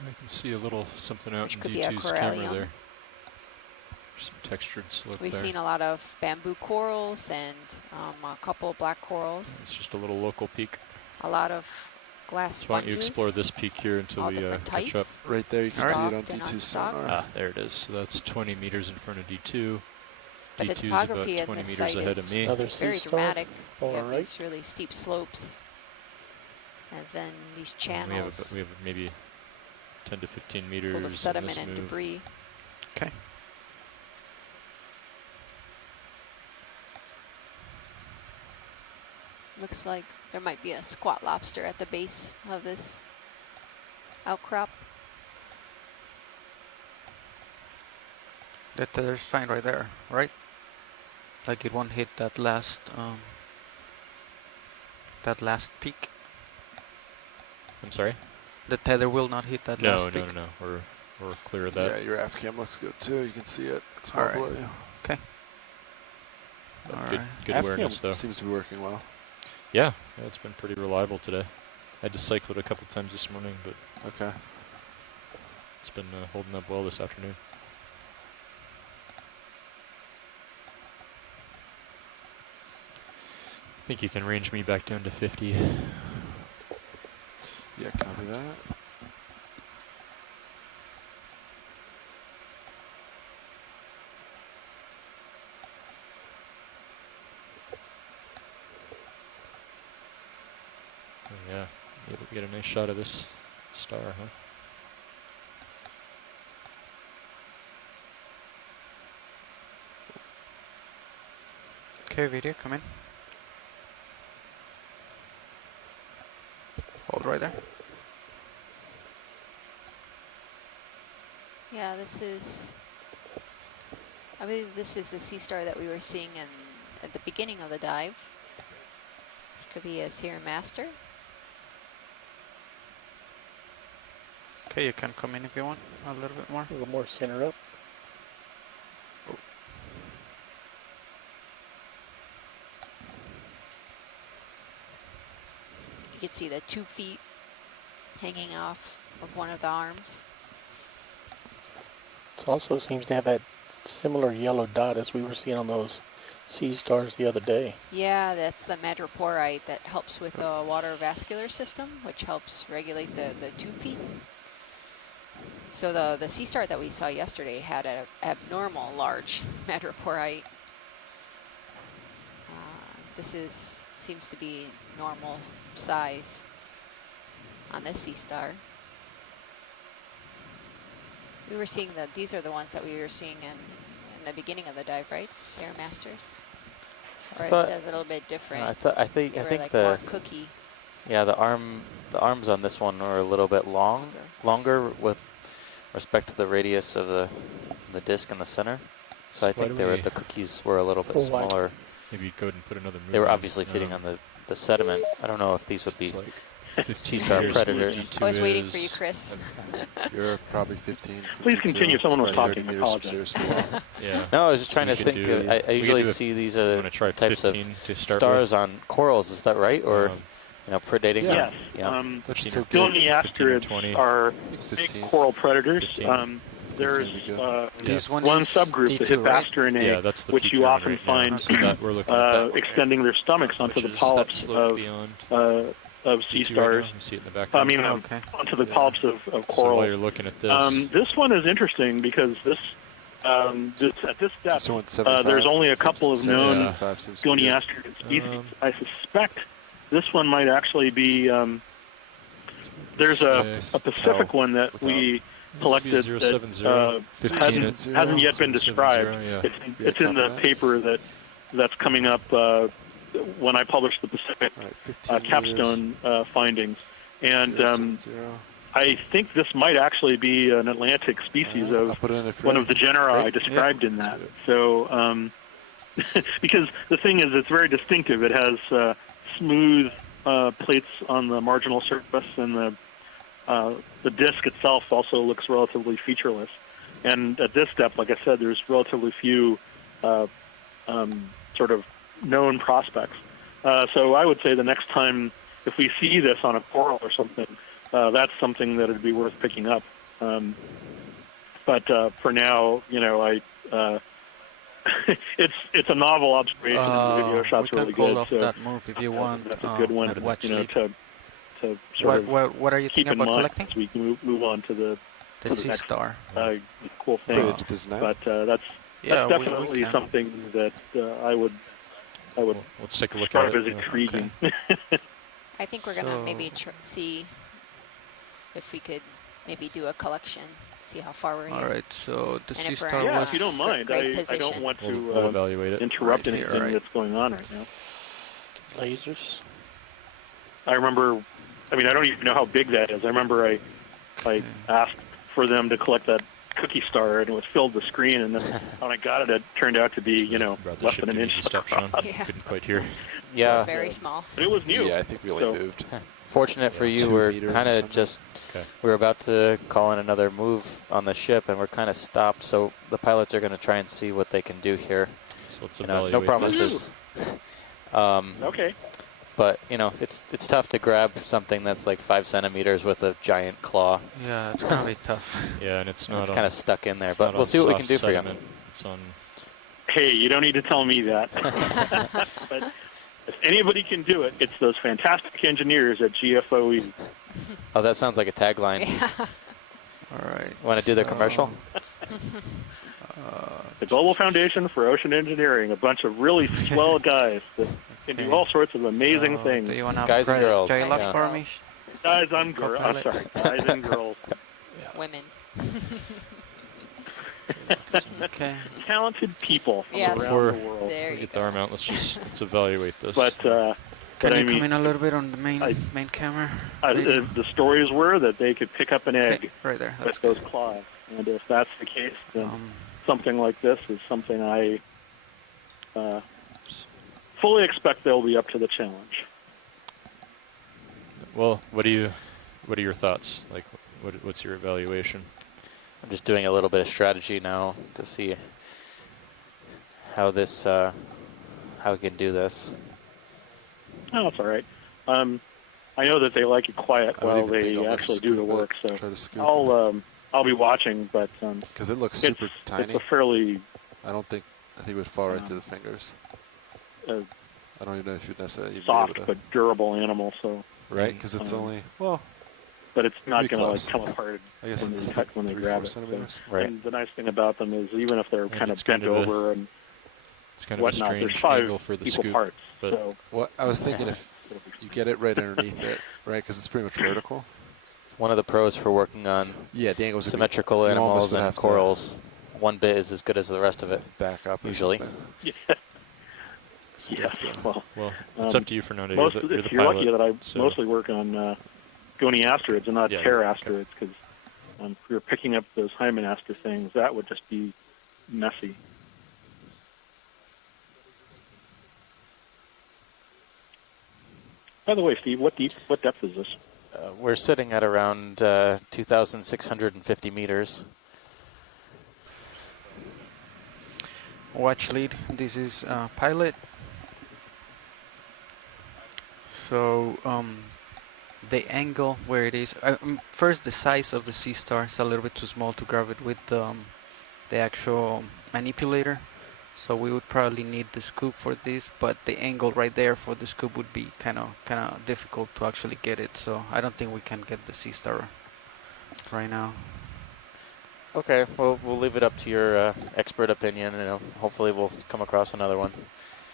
I can see a little something out Which in could be a D2's camera corallium. there. Some textured slope We've there. seen a lot of bamboo corals and a couple black corals, It's just a little local peak. a lot of glass So why don't you sponges. explore this peak here until all we different catch up. types. Right there, you can All right. see it on Stocked and D2 unstocked. sonar. Ah, there it is. So that's 20 meters in front of D2. But the D2 is about topography in 20 this meters site ahead is of me. Another very sea star. dramatic. Oh, You have all right. these really steep slopes, and then these And channels we have maybe 10 to 15 meters full in of this sediment and move. debris. Okay. Looks like there might be a squat lobster at the base of this outcrop. The tether's fine right there, right? Like it won't hit that last peak. I'm sorry? The tether will not hit that No, last no, peak. no, no. We're clear of that. Yeah, your aft cam looks good too. You can see it. It's All far right. below you. Okay. But All good right. good Aft awareness cam though. seems to be working well. Yeah, it's been pretty reliable today. I had to cycle it a couple times this morning, but Okay. it's been holding up well this afternoon. I think you can range me back down to 50. Yeah, copy that. Oh, yeah, able to get a nice shot of this star, huh? Okay, video, come in. Hold right there. Yeah, this is, I believe this is the sea star that we were seeing at the beginning of the dive. Could be a serum master. Okay, you can come in if you want a little bit more. A little more center up. You can see the 2 feet hanging off of one of the arms. It also seems to have that similar yellow dot as we were seeing on those sea stars the other day. Yeah, that's the madreporite that helps with the water vascular system, which helps regulate the 2 feet. So the sea star that we saw yesterday had an abnormal large madreporite. This seems to be normal size on this sea star. We were seeing these are the ones that we were seeing in the beginning of the dive, right? Sierra Masters? Or is that a little bit different? I think like the more cookie. Yeah, the arms on this one are a little bit longer with respect to the radius of the disc in the center. So I think the cookies were a little bit smaller. Maybe go ahead and put another move. They were in. obviously feeding on the sediment. I don't know if these would be sea star meters. predators. I was waiting for you, Chris. You're probably 15. Please continue. Someone was talking. I meters apologize. Yeah. No, I was just trying to think. I usually see these types of stars on corals. Is that right? Or predating Yes. them? Yeah. Goniastrids are big coral predators. There's one subgroup, the Hipasterainae, which you often find extending their stomachs onto the polyps of sea stars. I mean, onto the polyps of coral. So while you're looking at this, this one is interesting because at this depth, there's only a couple of known Goniastrid species. I suspect this one might actually be. There's a Pacific one that we collected that hasn't yet been described. It's in the paper that's coming up when I publish the Pacific capstone findings. And I think this might actually be an Atlantic species of one of the genera I described in that. So, because the thing is, it's very distinctive. It has smooth plates on the marginal surface, and the disc itself also looks relatively featureless. And at this depth, like I said, there's relatively few sort of known prospects. So I would say the next time, if we see this on a coral or something, that's something that would be worth picking up. But for now, it's a novel observation. The video shot's really good. Off that move if you want. That's a good one. To sort of what are you keep thinking in about mind collecting? as we move on to the sea next star. Cool thing. But that's definitely something that I would let's take a look at describe it. as intriguing. I think we're gonna maybe see if we could maybe do a collection, see how far we're in. All right, so the sea star yeah, was if you don't mind, I don't want to we'll evaluate it. interrupt anything that's going on right now. Lasers. I remember. I mean, I don't even know how big that is. I remember I asked for them to collect that cookie star, and it was filled the screen, and then when I got it, it turned out to be less than an inch. Step, Sean. Yeah. Couldn't quite hear. Yeah. It's very small. But it was new. Yeah, I think we only moved. Fortunate for you, we're kind of just we're about to call in another move on the ship, and we're kind of stopped. So the pilots are going to try and see what they can do here. So let's evaluate. No promises. Okay. But it's tough to grab something that's like 5 centimeters with a giant claw. Yeah, it's gonna be tough. Yeah, and it's not. It's kind of stuck in there, but we'll see what we can do for you. It's on. Hey, you don't need to tell me that. But if anybody can do it, it's those fantastic engineers at GFOE. Oh, that sounds like a tagline. Yeah. All right. Want to do the commercial? The Global Foundation for Ocean Engineering, a bunch of really swell guys that can do all sorts of amazing things. Do you want to Guys and press girls. J-lock Yeah. for me? Guys and girls. I'm sorry, guys and girls. Women. Okay. Talented people from Yes. around the world. There you Get the go. arm out. Let's evaluate this. But Can I you come mean, in a little bit on the main camera? the stories were that they could pick up an egg Okay, right there. with That's those good. claws, and if that's the case, then Um, something like this is something I fully expect they'll be up to the challenge. well, what are your thoughts? Like, what's your evaluation? I'm just doing a little bit of strategy now to see how this how we can do this. Oh, that's all right. I know that they like it quiet I would while even think they almost actually do the scoop it, work. So try to scoop it. I'll be watching, but Because it looks it's, super tiny. it's a fairly I think it would fall right through the fingers. I don't even know if you'd necessarily even soft be able but durable animal. So to. Right? Because it's only, well, but it's not pretty going to close. come apart I guess when it's they cut when they 3-4 grab it. centimeters. Right. And the nice thing about them is even if they're And kind of it's bent kind of a- over and It's kind of a whatnot, there's strange 5 angle for the equal scoop. parts. but- So What I was thinking if it'll be you get it right underneath it, right? Because it's pretty much vertical. One of the pros for working on Yeah, the angles would be- symmetrical you almost animals would and have to corals, one bit is as good as the rest of it. back up or Usually. something. yeah. So you Yeah. have to- Well, Well, it's up to you, Fernando. most, You're the if you're lucky pilot, that I so- mostly work on Goni asterids and not Yeah, tear okay. asterids, because if we were picking up those hymenaster things, that would just be messy. By the way, Steve, what depth is this? We're sitting at around 2,650 meters. Watch lead, this is pilot. So the angle where it is, first the size of the sea star is a little bit too small to grab it with the actual manipulator. So we would probably need the scoop for this, but the angle right there for the scoop would be kind of difficult to actually get it. So I don't think we can get the sea star right now. Okay, well, we'll leave it up to your expert opinion. You know, hopefully we'll come across another one.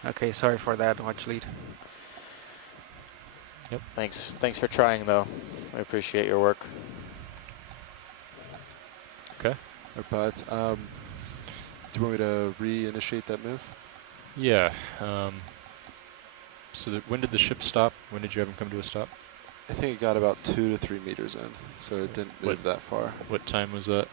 Okay, sorry for that, watch lead. Yep. Thanks for trying, though. I appreciate your work. Okay. Our pilots. Do you want me to reinitiate that move? Yeah. So when did the ship stop? When did you have him come to a stop? I think it got about 2 to 3 meters in, so it didn't move that far. What time was that?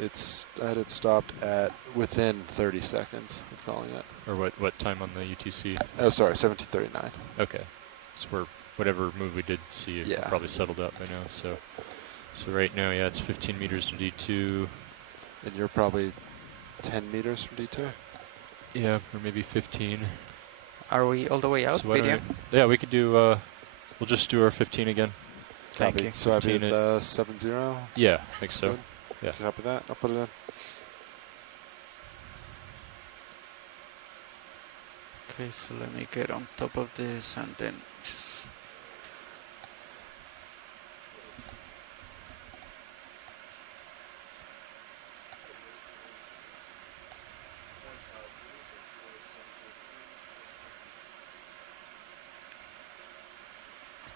I had it stopped at within 30 seconds of calling it. Or what time on the UTC? Oh, sorry, 17:39. Okay. So we're whatever move we did see, Yeah. probably settled up by now. So right now, yeah, it's 15 meters to D2. And you're probably 10 meters from D2? Yeah, or maybe 15. Are we all the way out, So why don't video? yeah, we could do, we'll just do our 15 again. Thank Copy. you. So I 15 did 7-0. Yeah, I think so. Good. Yeah. Copy that. I'll put it in. Okay, so let me get on top of this and then just...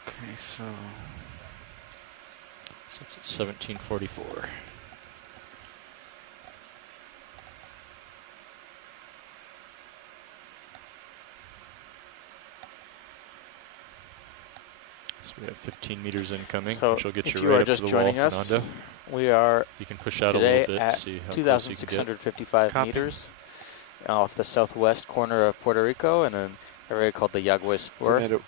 Okay, so... So it's at 1744. So we have 15 meters incoming, So which will get if you you right are up to just the wall, joining us, Fernando. we are You can push out a today little bit, at see how close you can get. 2,655 Copy. meters off the southwest corner of Puerto Rico in an area called the Jaguey Spur. Fernando,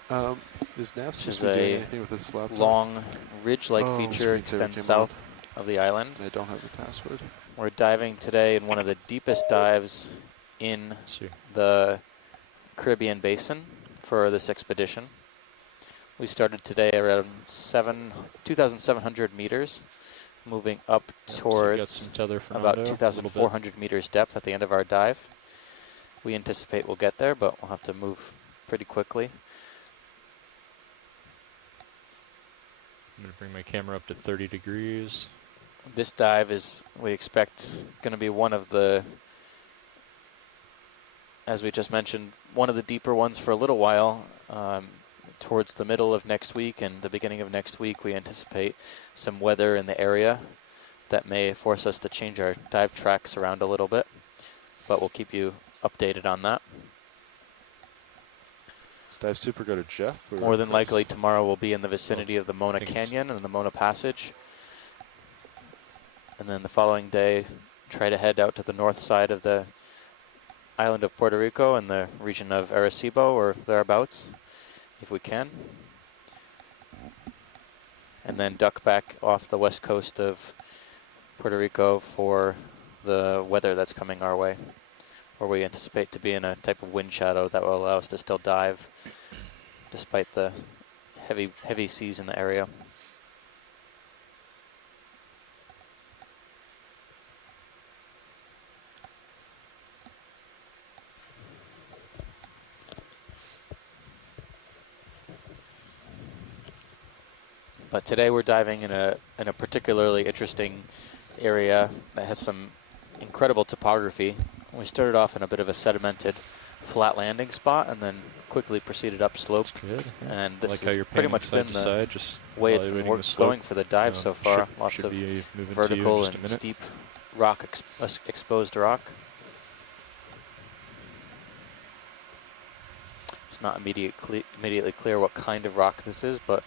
is nav Which supposed is to be doing a anything with this laptop? long ridge-like Oh, feature screensaver extends came south of the island. I don't have the password. We're diving today in one of the deepest dives in See. the Caribbean basin for this expedition. We started today around 2,700 meters, moving up So you got towards some tether, about Fernando, a little bit. 2,400 meters depth at the end of our dive. We anticipate we'll get there, but we'll have to move pretty quickly. I'm going to bring my camera up to 30 degrees. This dive is, we expect, going to be one of the, as we just mentioned, one of the deeper ones for a little while. Towards the middle of next week and the beginning of next week, we anticipate some weather in the area that may force us to change our dive tracks around a little bit, but we'll keep you updated on that. Does Dive Super go to Jeff? Or More than Chris? likely tomorrow we'll be in the vicinity of the Mona think it's- Canyon and the Mona Passage. And then the following day, try to head out to the north side of the island of Puerto Rico and the region of Arecibo or thereabouts, if we can. And then duck back off the west coast of Puerto Rico for the weather that's coming our way, where we anticipate to be in a type of wind shadow that will allow us to still dive despite the heavy seas in the area. But today we're diving in a particularly interesting area that has some incredible topography. We started off in a bit of a sedimented flat landing spot and then quickly proceeded up slope. Good. And I this like how has you're pretty panning much side been to the side, just way it's been evaluating the going slope. for the dive so far. Lots should of be moving to you in vertical just a and minute. steep rock, exposed rock. It's not immediately clear what kind of rock this is, but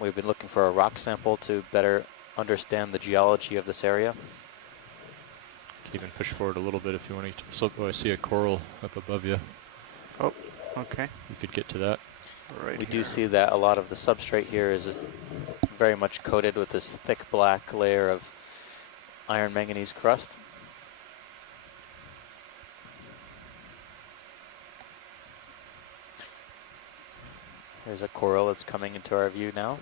we've been looking for a rock sample to better understand the geology of this area. Can even push forward a little bit if you want to get to the slope. Oh, I see a coral up above you. Oh, okay. You could get to that. Right We here. do see that a lot of the substrate here is very much coated with this thick black layer of iron manganese crust. There's a coral that's coming into our view now.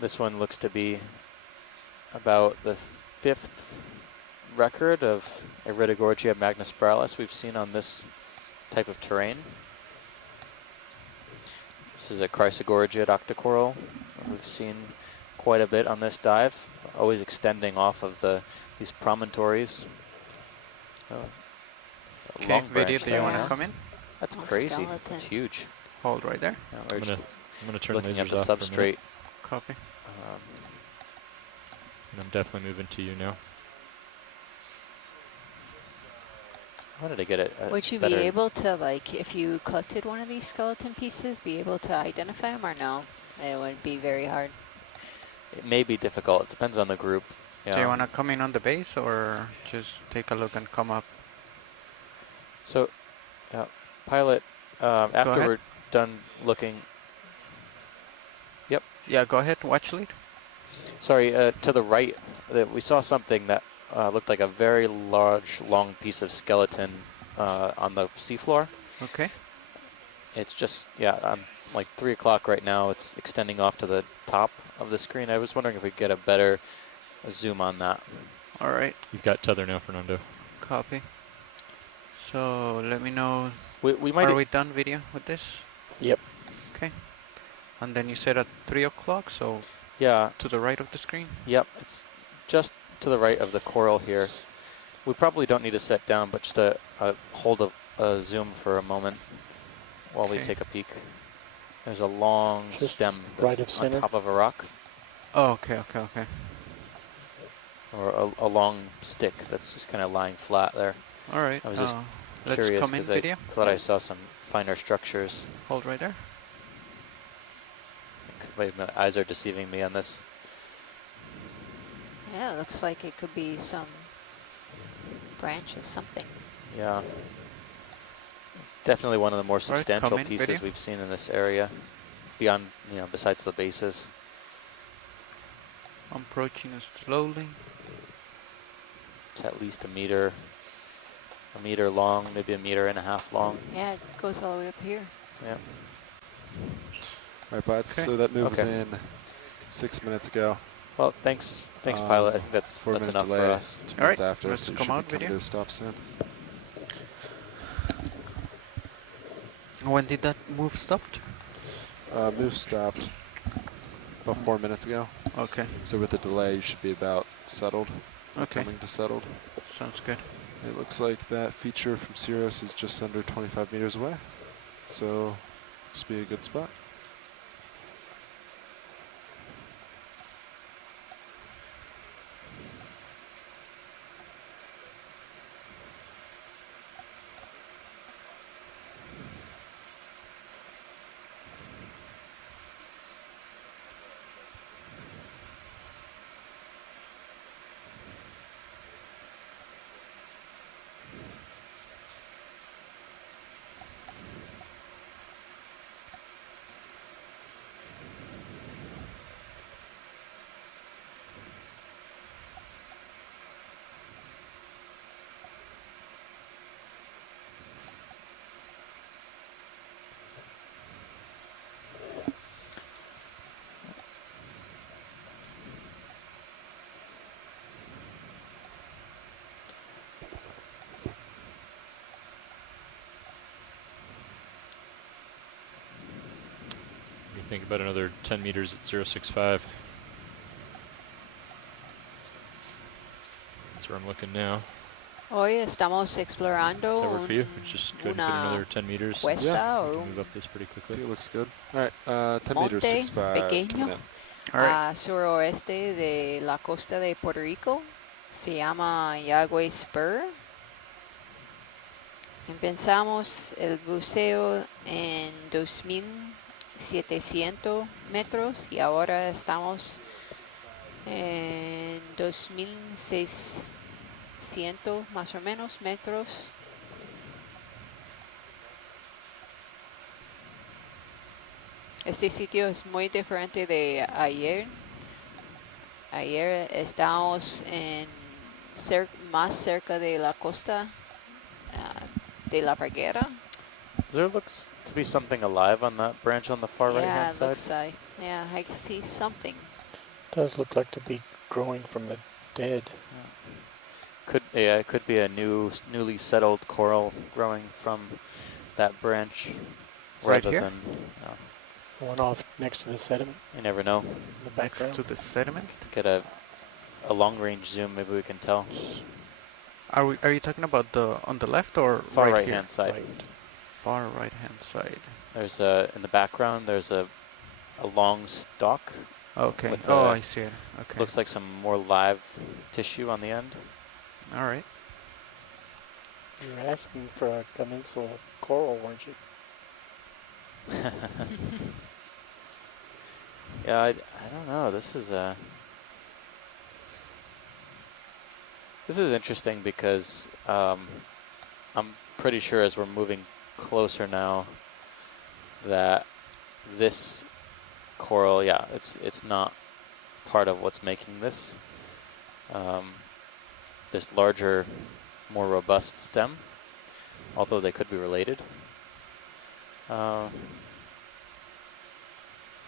This one looks to be about the 5th record of Iridogorgia magnispiralis we've seen on this type of terrain. This is a Chrysogorgia octocoral. We've seen quite a bit on this dive, always extending off of these promontories. Oh, Okay, long video, branch do you there. want to Yeah. come in? That's Long crazy. skeleton. That's huge. Hold right there. Yeah, I'm we're gonna, just I'm gonna turn looking lasers at the off for a minute. substrate. Copy. And I'm definitely moving to you now. How did I get it? Would you be able to, like, if you collected one of these skeleton pieces, be able to identify them, or no? It would be very hard. It may be difficult. It depends on the group. Do you want to come in on the base or just take a look and come up? So, pilot, after ahead. we're done looking. Yep. Yeah, go ahead. Watch lead. Sorry, to the right, we saw something that looked like a very large, long piece of skeleton on the seafloor. Okay. It's just, like 3 o'clock right now. It's extending off to the top of the screen. I was wondering if we could get a better zoom on that. All right. You've got tether now, Fernando. Copy. So let me know. We might. Are we done video with this? Yep. Okay. And then you said at 3 o'clock, so Yeah. to the right of the screen? Yep. It's just to the right of the coral here. We probably don't need to sit down, but just to hold a zoom for a moment while we Okay. take a peek. There's a long Just stem right that's of on center. top of a rock, Oh, okay. or a long stick that's just kind of lying flat there. All right. I was just let's curious come in because I video. thought I saw some finer structures. Hold right there. Wait, my eyes are deceiving me on this. Yeah, it looks like it could be some branch of something. Yeah. It's definitely one of the more All right, substantial come in, pieces video. we've seen in this area, beyond, besides the bases. I'm approaching it slowly. It's at least a meter long, maybe a meter and a half long. Yeah, it goes all the way up here. Yeah. All right, bots. Okay. So that move was Okay. in 6 minutes ago. Well, thanks, pilot. I think 4 that's minute enough delay. for us. 2 All minutes right, after, let's so you come should be out coming video. to a stop soon. When did that move stopped? Move stopped about 4 minutes ago. Okay. So with the delay, you should be about settled. Okay. Coming to settled. Sounds good. It looks like that feature from Cirrus is just under 25 meters away. So this will be a good spot. think about another 10 meters at 065. That's where I'm looking now. Hoy estamos Does that explorando work for you? We just go ahead and put una another 10 meters. cuesta Yeah. We o can move un up this pretty I quickly. think it looks good. All right, 10 meters, monte 6'5", pequeño coming in. All right. a suroeste de la costa de Puerto Rico. Se llama Jaguey Spur. Empezamos el buceo en 2.700 metros y ahora estamos en 2.600 más o menos metros. Este sitio es muy diferente de ayer. Ayer estábamos más cerca de la costa de la Parguera. There looks to be something alive on that branch on the far Yeah, right-hand it side. looks like, yeah, I see something. Does look like to be growing from the dead. It could be a newly settled coral growing from that branch, Right rather here? than. The one off next to the sediment You never know. in the Next background. to the sediment. Get a long-range zoom, maybe we can tell. Are you talking about the on the left or Far right here? right-hand side. Right. Far right hand side. There's in the background. There's a long stalk. Okay. With Oh, a- I see it. Okay. Looks like some more live tissue on the end. All right. You were asking for a commensal coral, weren't you? Yeah, I don't know. This is interesting because I'm pretty sure as we're moving closer now that this coral, yeah, it's not part of what's making this. This larger, more robust stem, although they could be related.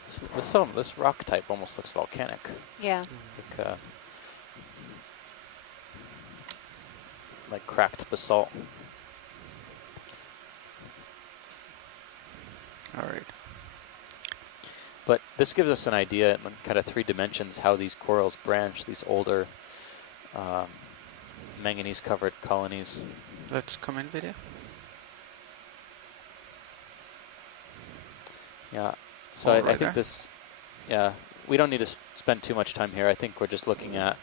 This rock type almost looks volcanic. Yeah. Like cracked basalt. All right. But this gives us an idea in kind of 3 dimensions how these corals branch, these older manganese-covered colonies. Let's come in video. Yeah. So All I right think there. yeah, we don't need to spend too much time here. I think we're just looking at,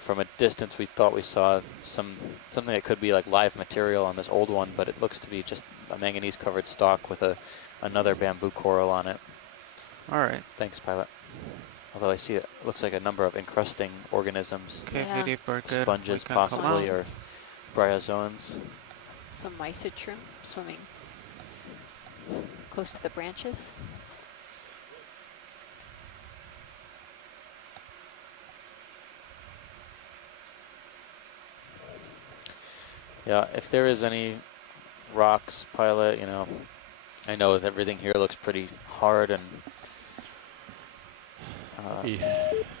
from a distance we thought we saw something that could be like live material on this old one, but it looks to be just a manganese-covered stalk with another bamboo coral on it. All right. Thanks, pilot. Although I see it looks like a number of encrusting organisms, Okay, Yeah. video very good. Sponges We can come possibly, out. or bryozoans. Some mysid shrimp swimming close to the branches. Yeah, if there is any rocks, pilot, I know that everything here looks pretty hard and.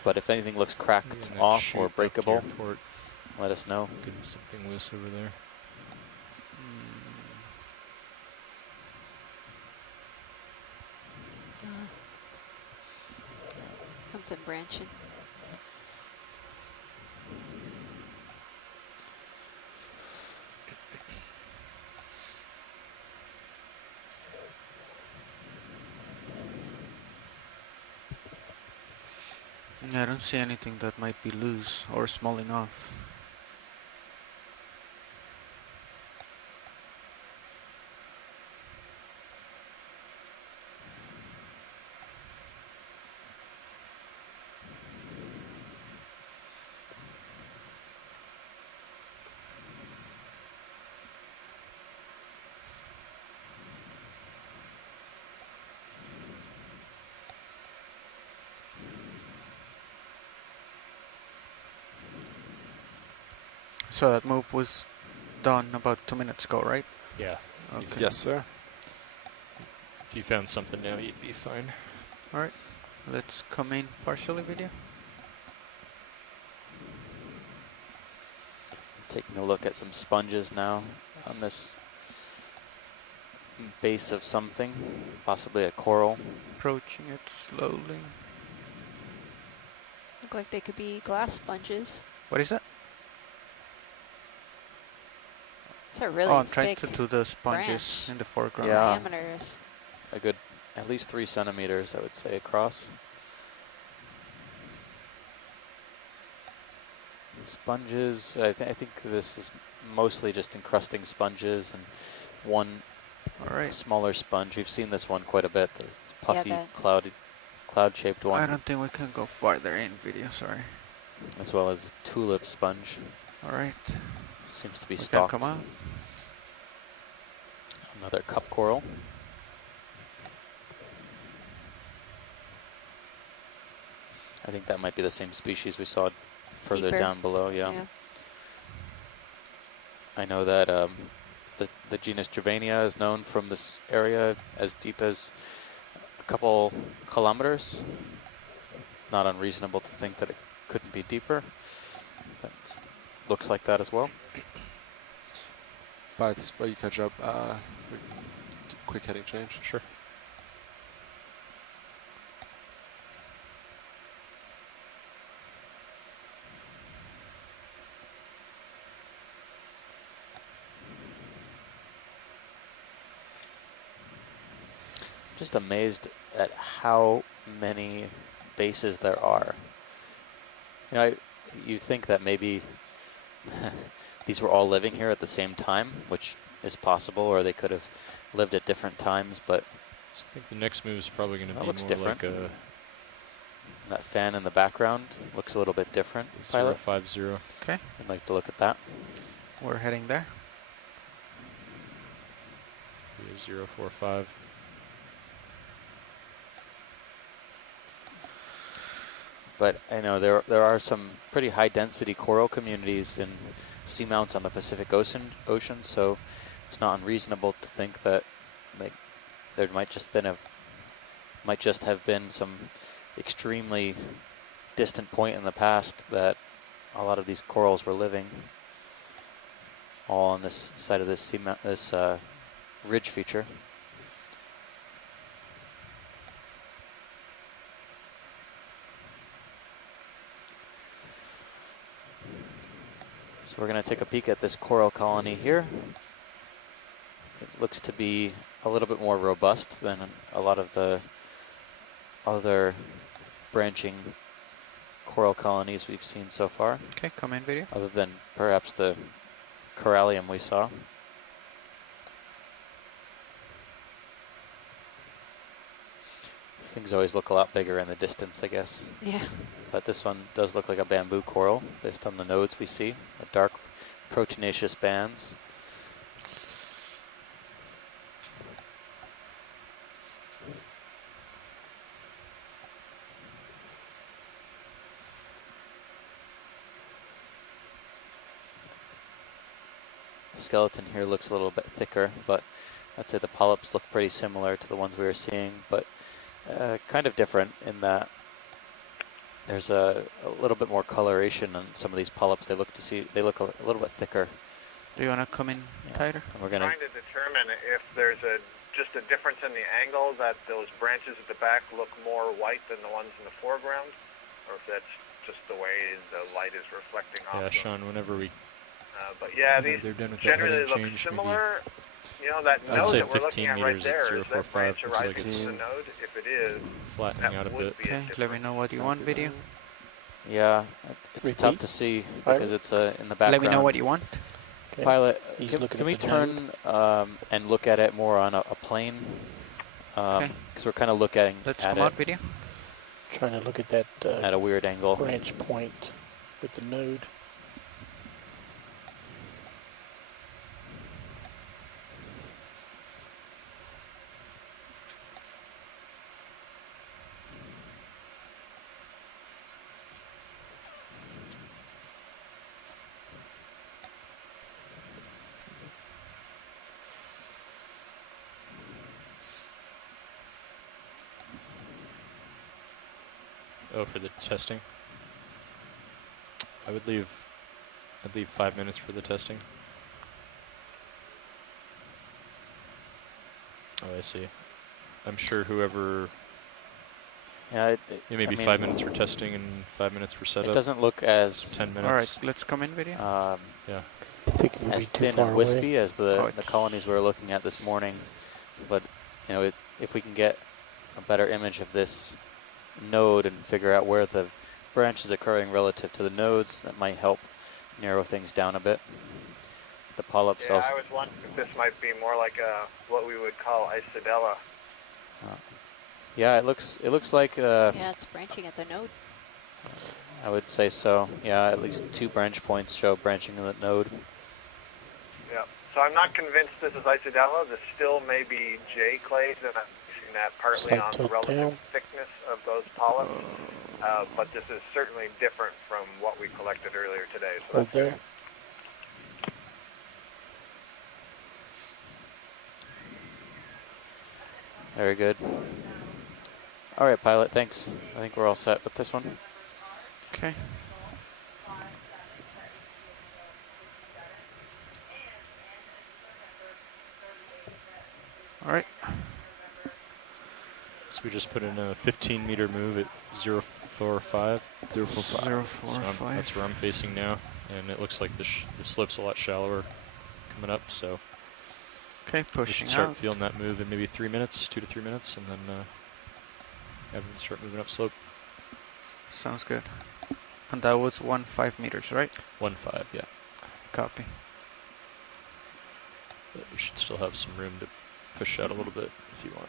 But if anything looks cracked off or breakable, let us know. Could be something loose over there. Something branching. Yeah, I don't see anything that might be loose or small enough. So that move was done about 2 minutes ago, right? Yeah. Okay. Yes, sir. If you found something now, you'd be fine. All right. Let's come in partially video. Taking a look at some sponges now on this base of something, possibly a coral. Approaching it slowly. Look like they could be glass sponges. What is that? It's a really Oh, I'm trying thick to do the sponges branch. in the foreground. Yeah. Diameters. A good, at least 3 centimeters, I would say, across. Sponges, I think this is mostly just encrusting sponges and one All right. smaller sponge. We've seen this one quite a bit, the puffy, that- cloud-shaped one, I don't think we can go farther in video, sorry. as well as tulip sponge. All right. Seems to be We can stalked. come out. Another cup coral. I think that might be the same species we saw further Deeper. down below, yeah. I know that the genus Jaguey is known from this area as deep as a couple kilometers. It's not unreasonable to think that it couldn't be deeper. But looks like that as well. But while you catch up, quick heading change. Sure. Just amazed at how many bases there are. You know, you think that maybe these were all living here at the same time, which is possible, or they could have lived at different times, but So I think the next move is probably going to That be looks more different. like a that fan in the background looks a little bit different. Pilot, 050. Okay. I'd like to look at that. We're heading there. Be a 045. But I know there are some pretty high density coral communities in seamounts on the Pacific Ocean, so it's not unreasonable to think that there might just have been some extremely distant point in the past that a lot of these corals were living, all on this side of this ridge feature. So we're going to take a peek at this coral colony here. It looks to be a little bit more robust than a lot of the other branching coral colonies we've seen so far. Okay, come in video. Other than perhaps the corallium we saw. Things always look a lot bigger in the distance, I guess. Yeah. But this one does look like a bamboo coral based on the nodes we see, the dark proteinaceous bands. The skeleton here looks a little bit thicker, but I'd say the polyps look pretty similar to the ones we were seeing, but kind of different in that there's a little bit more coloration on some of these polyps. They look a little bit thicker. Do you want to come in tighter? And we're gonna Trying to determine if there's just a difference in the angle, that those branches at the back look more white than the ones in the foreground, or if that's just the way the light is reflecting off Yeah, them. Sean, whenever we But yeah, whenever these they're done with that generally heading look change, maybe similar. You know, that I'd node say that we're looking 15 at right meters at there, is 045 that branch looks like arising it's from the node? If it is, flattening that out a would bit. be a Okay, let me difference. know what you want video. Yeah, it's tough Repeat. to see Pardon? because it's in the background. Let me know what you want. Okay. Pilot, He's can looking we at the turn and look at it more on a plane? Okay. Because we're kind of looking Let's at come out it video. Trying to look at that at a weird angle. branch point with the node. Oh, for the testing. I'd leave 5 minutes for the testing. Oh, I see. I'm sure whoever. Yeah, Maybe I mean, 5 minutes for testing and 5 minutes for setup. it doesn't look So as 10 minutes. All right, let's come in video. Yeah. I think it would as be too thin far and away. wispy as Oh, the it's- colonies we were looking at this morning. But you know, if we can get a better image of this node and figure out where the branch is occurring relative to the nodes, that might help narrow things down a bit. The polyps Yeah, also. I was wondering if this might be more like what we would call isodella. Yeah, it looks like. Yeah, it's branching at the node. I would say so. Yeah, at least 2 branch points show branching in the node. Yeah. So I'm not convinced this is isodella. This still may be J clays, and I'm basing that partly Slight on the tilt relative down. thickness of those polyps. But this is certainly different from what we collected earlier today. So Hold that's there. Very good. All right, pilot, thanks. I think we're all set with this one. Okay. All right. So we just put in a 15-meter move at 045. 045. That's where I'm facing now, and it looks like the slope's a lot shallower coming up. So Okay, we should pushing start out. feeling that move in maybe 3 minutes, 2 to 3 minutes, and then have it start moving up slope. Sounds good. And that was 1.5 meters, right? 1.5, yeah. Copy. But we should still have some room to push out a little bit if you want.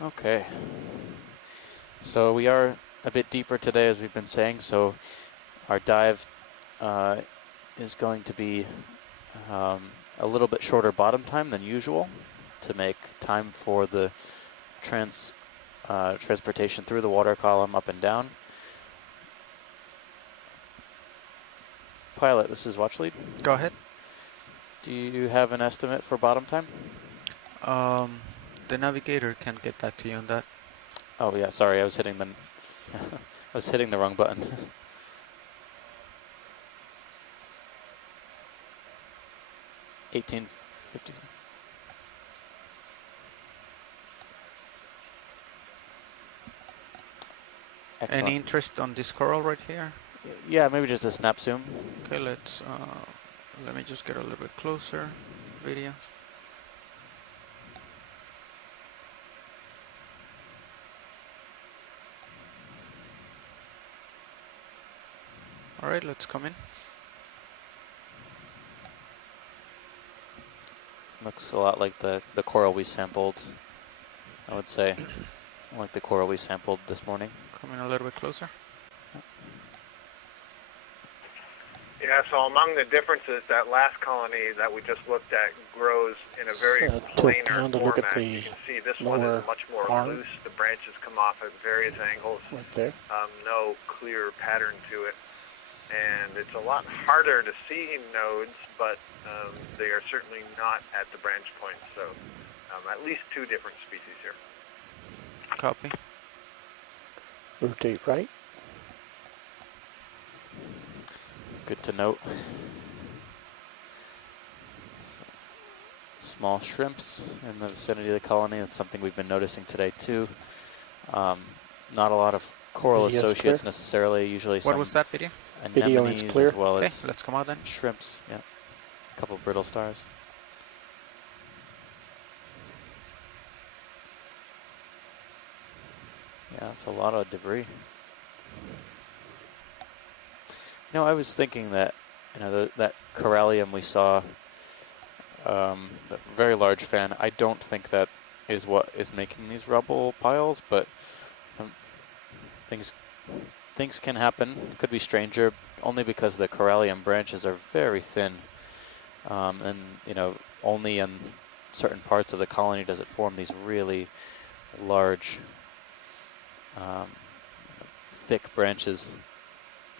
Okay. So we are a bit deeper today, as we've been saying. So our dive is going to be a little bit shorter bottom time than usual to make time for the transportation through the water column up and down. Pilot, this is watch lead. Go ahead. Do you have an estimate for bottom time? The navigator can get back to you on that. Oh yeah, sorry, I was hitting the I was hitting the wrong button. $18.50. Excellent. Any interest on this coral right here? Yeah, maybe just a snap zoom. Okay, let's let me just get a little bit closer. Video. All right, let's come in. Looks a lot like the coral we sampled, I would say. Like the coral we sampled this morning. Come in a little bit closer. Yeah, so among the differences, that last colony that we just looked at grows in a very tilt planar down to look at format. the You can see this one lower is much more arm. loose. The branches come off at various angles. Right there. No clear pattern to it. And it's a lot harder to see nodes, but they are certainly not at the branch points. So at least 2 different species here. Copy. Rotate right. Good to note. Small shrimps in the vicinity of the colony. That's something we've been noticing today too. Not a lot of coral Video's associates clear. necessarily. Usually some What was that video? Video is anemones clear. as well Okay, as let's come out then. some shrimps. Yeah, a couple of brittle stars. Yeah, it's a lot of debris. You know, I was thinking that, you know, that corallium we saw, that very large fan, I don't think that is what is making these rubble piles, but things can happen. Could be stranger, only because the corallium branches are very thin, and you know, only in certain parts of the colony does it form these really large thick branches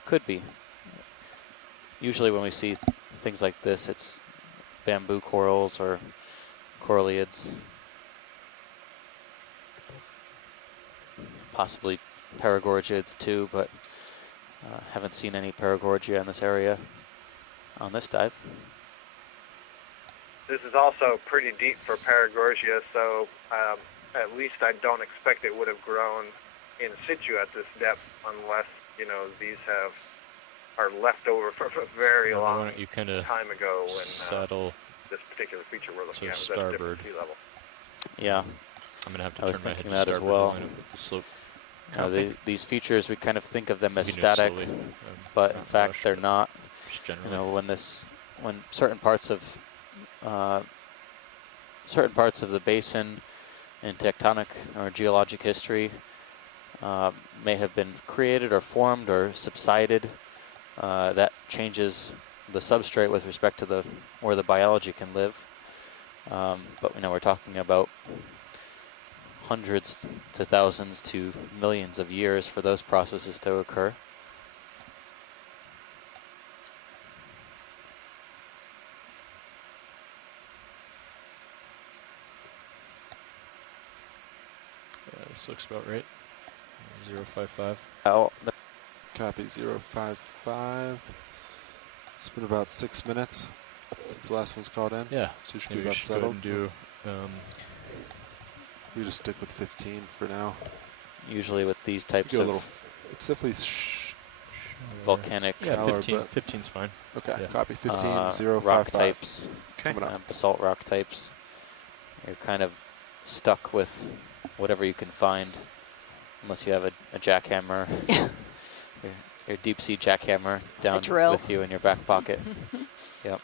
could be. Usually when we see things like this, it's bamboo corals or coralliids, possibly paragorgiids too, but haven't seen any paragorgia in this area on this dive. This is also pretty deep for paragorgia, so at least I don't expect it would have grown in situ at this depth unless, you know, these are left over from a very Why long don't you kind of time ago when saddle this particular feature we're looking to at was at a different starboard? sea level. Yeah, I'm gonna have to I was turn my head thinking to that as starboard well. to line up with the slope. These features, we kind of think of them You as can do it static, slowly, but in not fact rush, they're but not. just You generally. know, when certain parts of the basin in tectonic or geologic history may have been created or formed or subsided, that changes the substrate with respect to where the biology can live. But you know, we're talking about hundreds to thousands to millions of years for those processes to occur. Yeah, this looks about right. 055. Oh, Copy 055. It's been about 6 minutes since the last one's called in. Yeah. So you should Maybe be we about should go ahead settled. and do. We just stick with 15 for now. usually with these types Go a of little. It's definitely volcanic Yeah, shallower, 15. but 15's fine. okay. Yeah. Copy 15 rock 055. types, Okay. Coming up. basalt rock types. You're kind of stuck with whatever you can find, unless you have a jackhammer, your deep sea jackhammer down drill. with you in your back pocket. Yep.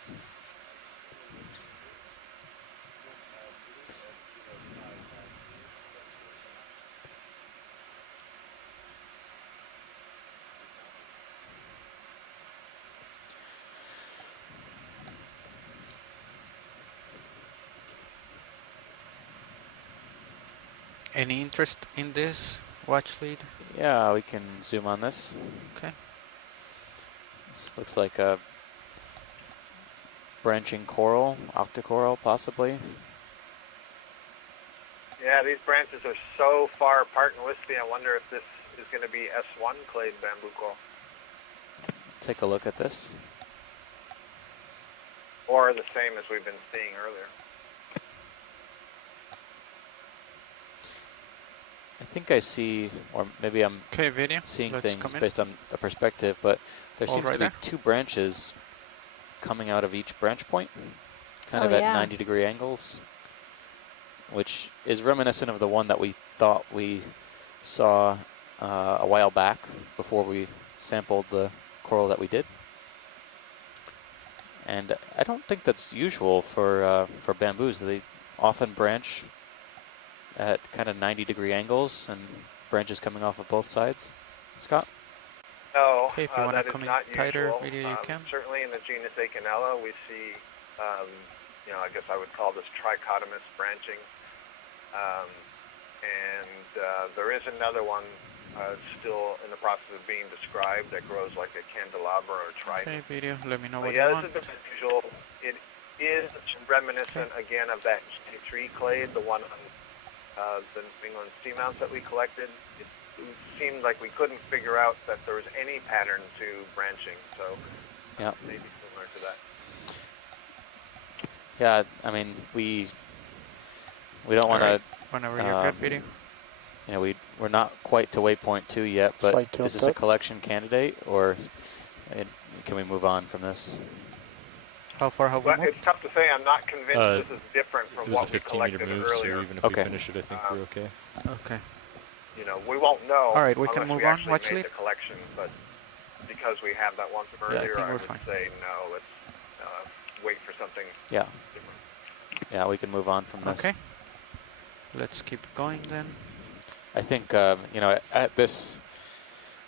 Any interest in this watch lead? Yeah, we can zoom on this. Okay. This looks like a branching coral, octocoral possibly. Yeah, these branches are so far apart and wispy, I wonder if this is going to be S1 clade bamboo coral. Take a look at this. Or the same as we've been seeing earlier. I think I see, or maybe I'm Okay, video. seeing Let's things come in. based on the perspective, but there All seems right to be there. 2 branches coming out of each branch point, kind Oh, of at yeah. 90-degree angles, which is reminiscent of the one that we thought we saw a while back before we sampled the coral that we did. And I don't think that's usual for bamboos. They often branch at kind of 90-degree angles and branches coming off of both sides. Scott? No, Okay, if you want to that is come in not tighter usual. video, you can. Certainly in the genus Okeanella, we see, you know, I guess I would call this trichotomous branching. There is another one still in the process of being described that grows like a candelabra or trident. Okay, video. Let me know But what yeah, you this want. is unusual. It is reminiscent again of that tree clade, the one on the New England seamounts that we collected. It seemed like we couldn't figure out that there was any pattern to branching, so Yeah. maybe similar to that. Yeah, I mean, we don't want Alright, to, whenever you're good, video. you know, we're not quite to waypoint 2 yet, but Flight is this tilt a up. collection candidate, or can we move on from this? How far have we Well, moved? it's tough to say. I'm not convinced this is different It from was a what we 15-meter collected move, so earlier. even if Okay. we finish it, I think we're okay. Okay. You know, we won't know All right, we can unless move we on. actually Watch made lead. the collection, but because we have that one from Yeah, I earlier, think I we're would fine. say no, let's wait for something Yeah, different. yeah, we can move on from this. Okay. Let's keep going then. I think, you know, at this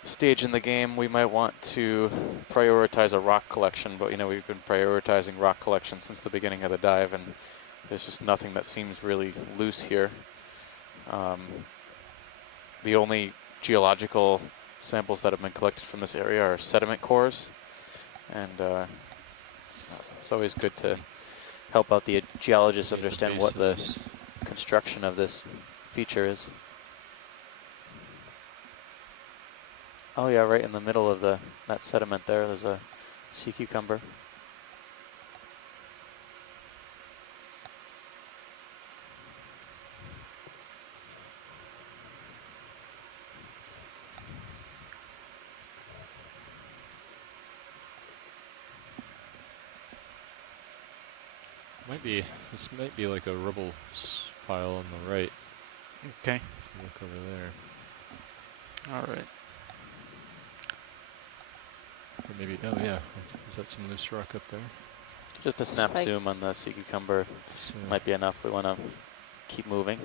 stage in the game, we might want to prioritize a rock collection, but, you know, we've been prioritizing rock collection since the beginning of the dive, and there's just nothing that seems really loose here. The only geological samples that have been collected from this area are sediment cores, and it's always good to help out the geologists Get the understand base what of the this. construction of this feature is. Oh yeah, right in the middle of that sediment there's a sea cucumber. This might be like a rubble pile on the right. Okay. Look over there. All right. Or maybe, oh yeah, is that some loose rock up there? Just a snap like- zoom on the sea cucumber So, might be enough. We want to keep moving.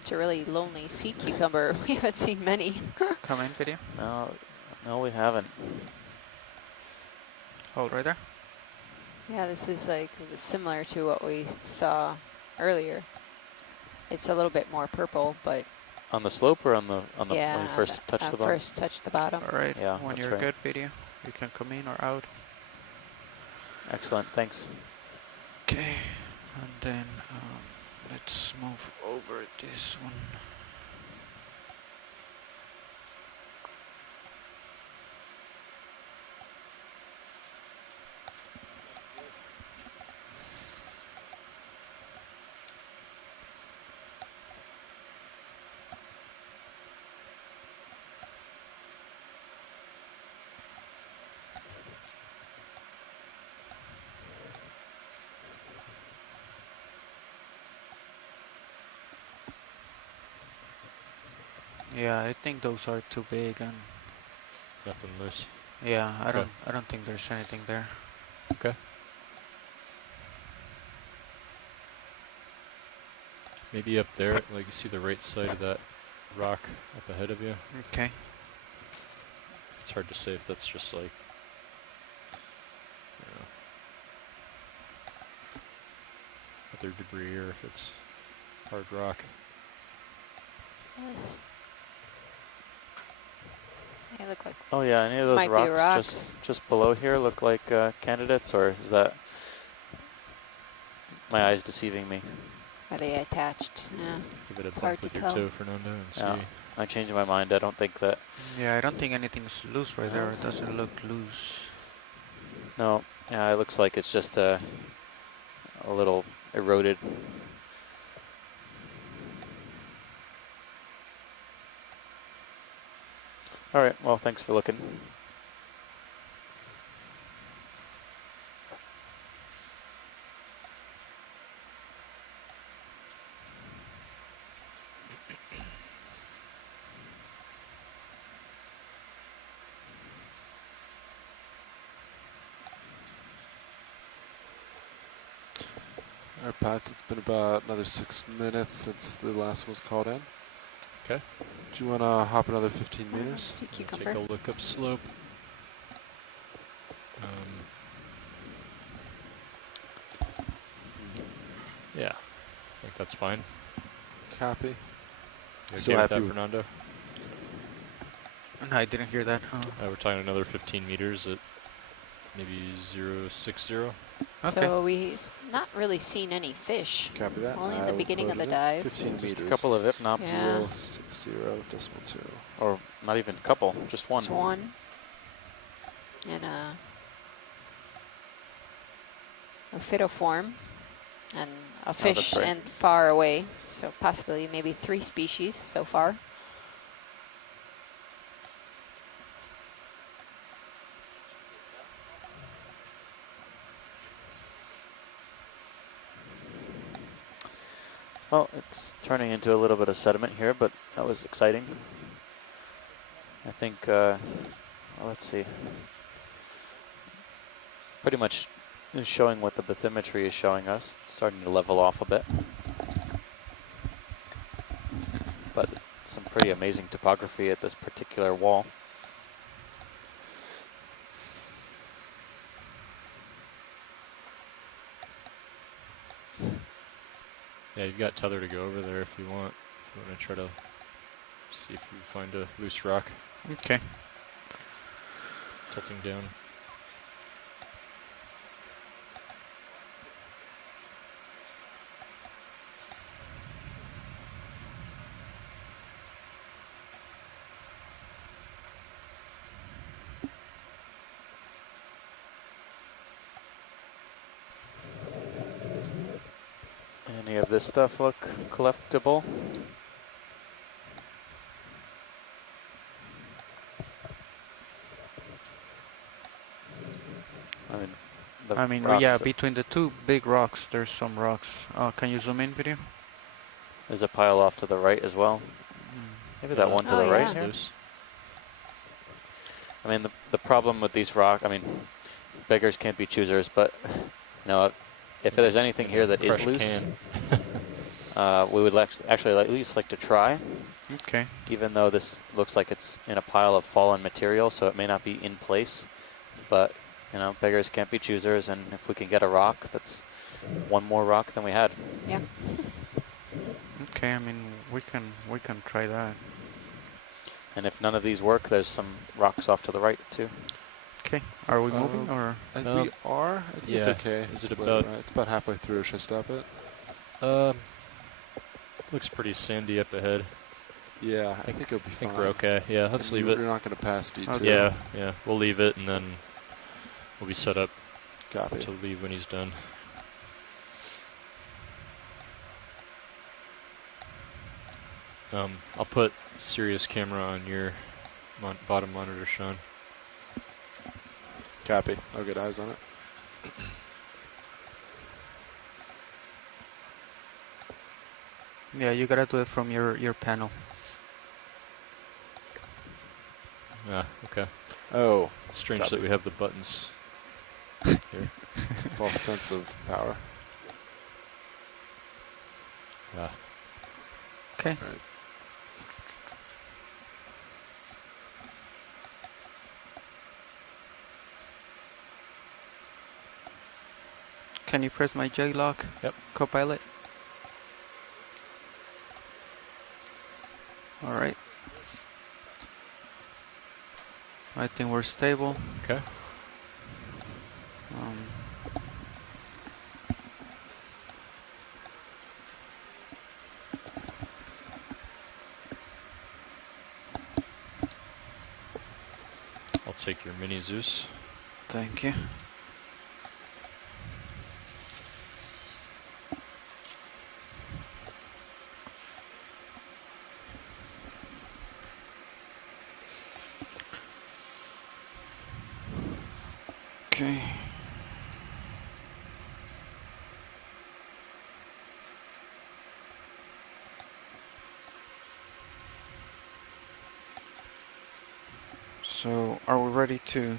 It's a really lonely sea cucumber. We haven't seen many. Come in, video. No, we haven't. Hold right there. Yeah, this is like similar to what we saw earlier. It's a little bit more purple, but On the slope or on the yeah, when you first touch the bottom? first touch the bottom. All right. Yeah, When that's you're right. good, video, you can come in or out. Excellent, thanks. Okay. And then let's move over this one. Yeah, I think those are too big, and nothing loose. yeah, Okay. I don't think there's anything there. Okay. Maybe up there, like you see the right side of that rock up ahead of you. Okay. It's hard to say if that's just like, you know, other debris or if it's hard rock. Yes. They look like Oh yeah, any of those Might be rocks, rocks. just below here look like candidates, or is that my eyes deceiving me? are they attached? Yeah. Give it a It's bump hard to with your tell. toe, Fernando, and Yeah. see. I changed my mind. I don't think that. Yeah, I don't think anything's loose right there. It Yes. doesn't look loose. No, yeah, it looks like it's just a little eroded. All right, well, thanks for looking. All right, Pats, it's been about another 6 minutes since the last one was called in. Okay. Do you want to hop another 15 meters? Sea Take cucumber. a look up slope. Yeah, I think that's fine. Copy. You So okay with happy that, with- Fernando? No, I didn't hear that. We're talking another 15 meters at maybe 060. Okay. So we not really seen any fish. Copy that. Only in I the will beginning of quote the it in. dive. 15 Just a meters. couple of ipnops, Yeah. 060.2. or not even a couple, just one. Just one. And a phytoform. And a that's fish right. and far away. So possibly maybe 3 species so far. Well, it's turning into a little bit of sediment here, but that was exciting. I think, well, let's see. Pretty much is showing what the bathymetry is showing us. It's starting to level off a bit. But some pretty amazing topography at this particular wall. Yeah, you've got tether to go over there if you want. If you want to try to See if you find a loose rock. Okay. Tilting down. Any of this stuff look collectible? I mean, the I mean, rocks. yeah, between the two big rocks, there's some rocks. Can you zoom in, video? There's a pile off to the right as well. Maybe that one to Oh, the right yeah. here. Loose. I mean, the problem with these rocks, I mean, beggars can't be choosers, but you know, if there's anything here that is Crush loose, can. we would actually at least like to try, Okay. even though this looks like it's in a pile of fallen material, so it may not be in place. But, you know, beggars can't be choosers, and if we can get a rock, that's one more rock than we had. Yeah. Okay, I mean, we can try that. And if none of these work, there's some rocks off to the right, too. Okay. Are we moving or? We are. I think it's yeah. okay. Is it to let about- run. It's about halfway through. Should I stop it? Looks pretty sandy up ahead. Yeah, I think it'll be I think fine. we're okay. Yeah, let's And leave You're it. not going to pass D2. Yeah, yeah. We'll leave it, and then we'll be set up Copy. to leave when he's done. I'll put Sirius camera on your bottom monitor, Sean. Copy. I'll get eyes on it. Yeah, you gotta do it from your panel. Ah, okay. Oh, Strange copy. that we have the buttons here. It's a false sense of power. Ah. Okay. Right. Can you press my J lock? Yep. Copilot. All right. I think we're stable. Okay. I'll take your mini Zeus. Thank you. Okay. So, are we ready to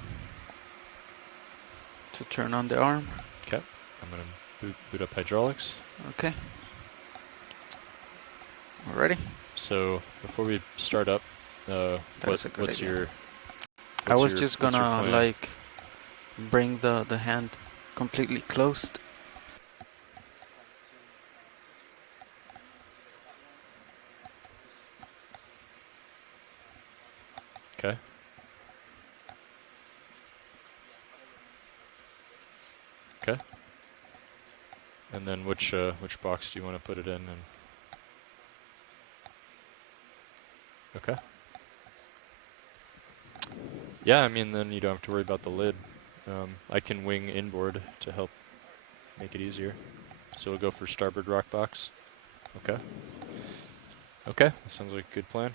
turn on the arm? Okay. I'm going to boot up hydraulics. Okay. We're ready? So before we start up, That's a good what's idea. your? I was your- just what's your gonna plan? like bring the hand completely closed. Okay. Okay. And then which box do you want to put it in? And okay. Yeah, I mean then you don't have to worry about the lid. I can wing inboard to help make it easier. So we'll go for starboard rock box. Okay. Okay, that sounds like a good plan.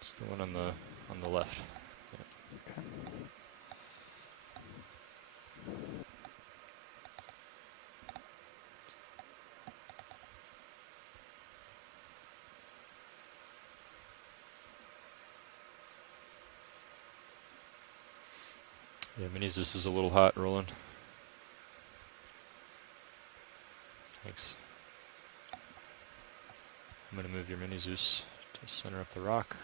It's the one on the left. Okay. Yeah, Minis, this is a little hot, Roland. Thanks. I'm going to move your Mini Zeus to center up the rock.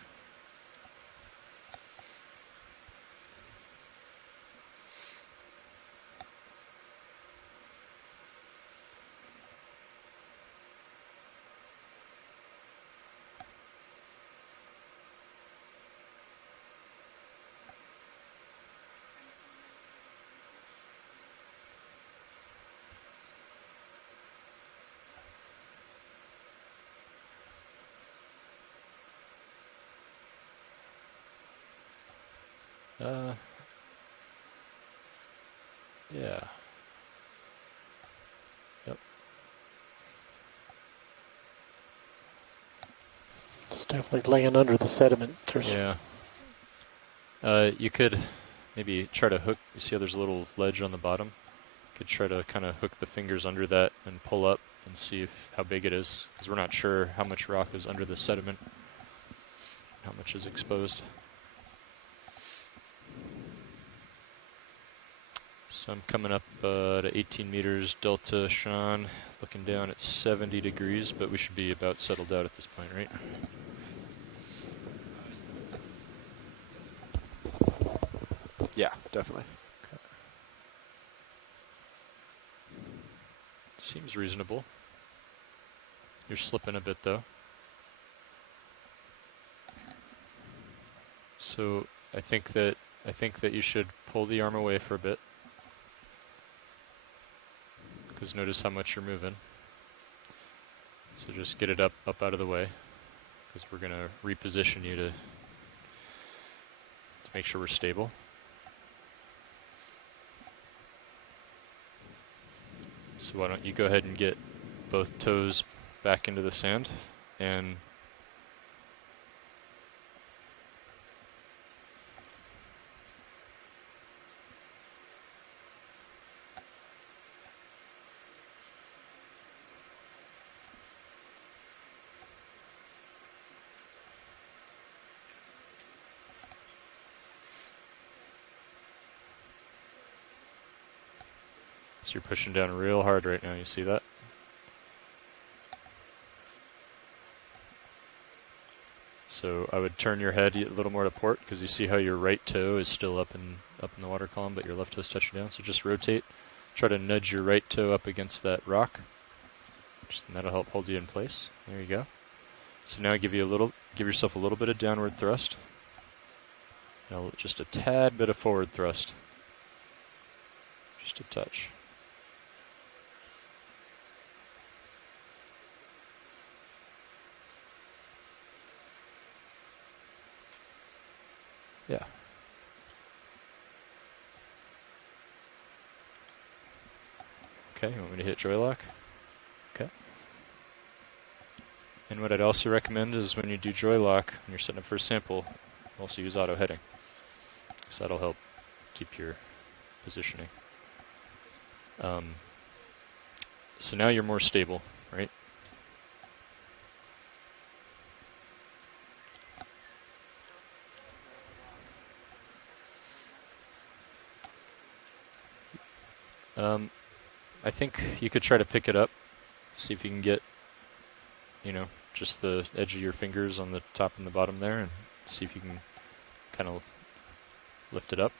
Yeah. Yep. It's definitely laying under the sediment. Yeah. You could maybe try to hook. You see how there's a little ledge on the bottom? You could try to kind of hook the fingers under that and pull up and see how big it is, because we're not sure how much rock is under the sediment, how much is exposed. So I'm coming up to 18 meters delta, Sean, looking down at 70 degrees, but we should be about settled out at this point, right? Yeah, definitely. Seems reasonable. You're slipping a bit though. So I think that you should pull the arm away for a bit, because notice how much you're moving. So just get it up out of the way, because we're gonna reposition you to make sure we're stable. So why don't you go ahead and get both toes back into the sand, and so you're pushing down real hard right now, you see that? So I would turn your head a little more to port, because you see how your right toe is still up in the water column, but your left toe's touching down. So just rotate, try to nudge your right toe up against that rock, and that'll help hold you in place. There you go. So now give yourself a little bit of downward thrust. Now just a tad bit of forward thrust, just a touch. Yeah. Okay, you want me to hit joy lock? Okay. And what I'd also recommend is when you do joy lock, when you're setting up for a sample, also use auto heading, because that'll help keep your positioning. So now you're more stable, right? I think you could try to pick it up, see if you can get, just the edge of your fingers on the top and the bottom there, and see if you can kind of lift it up.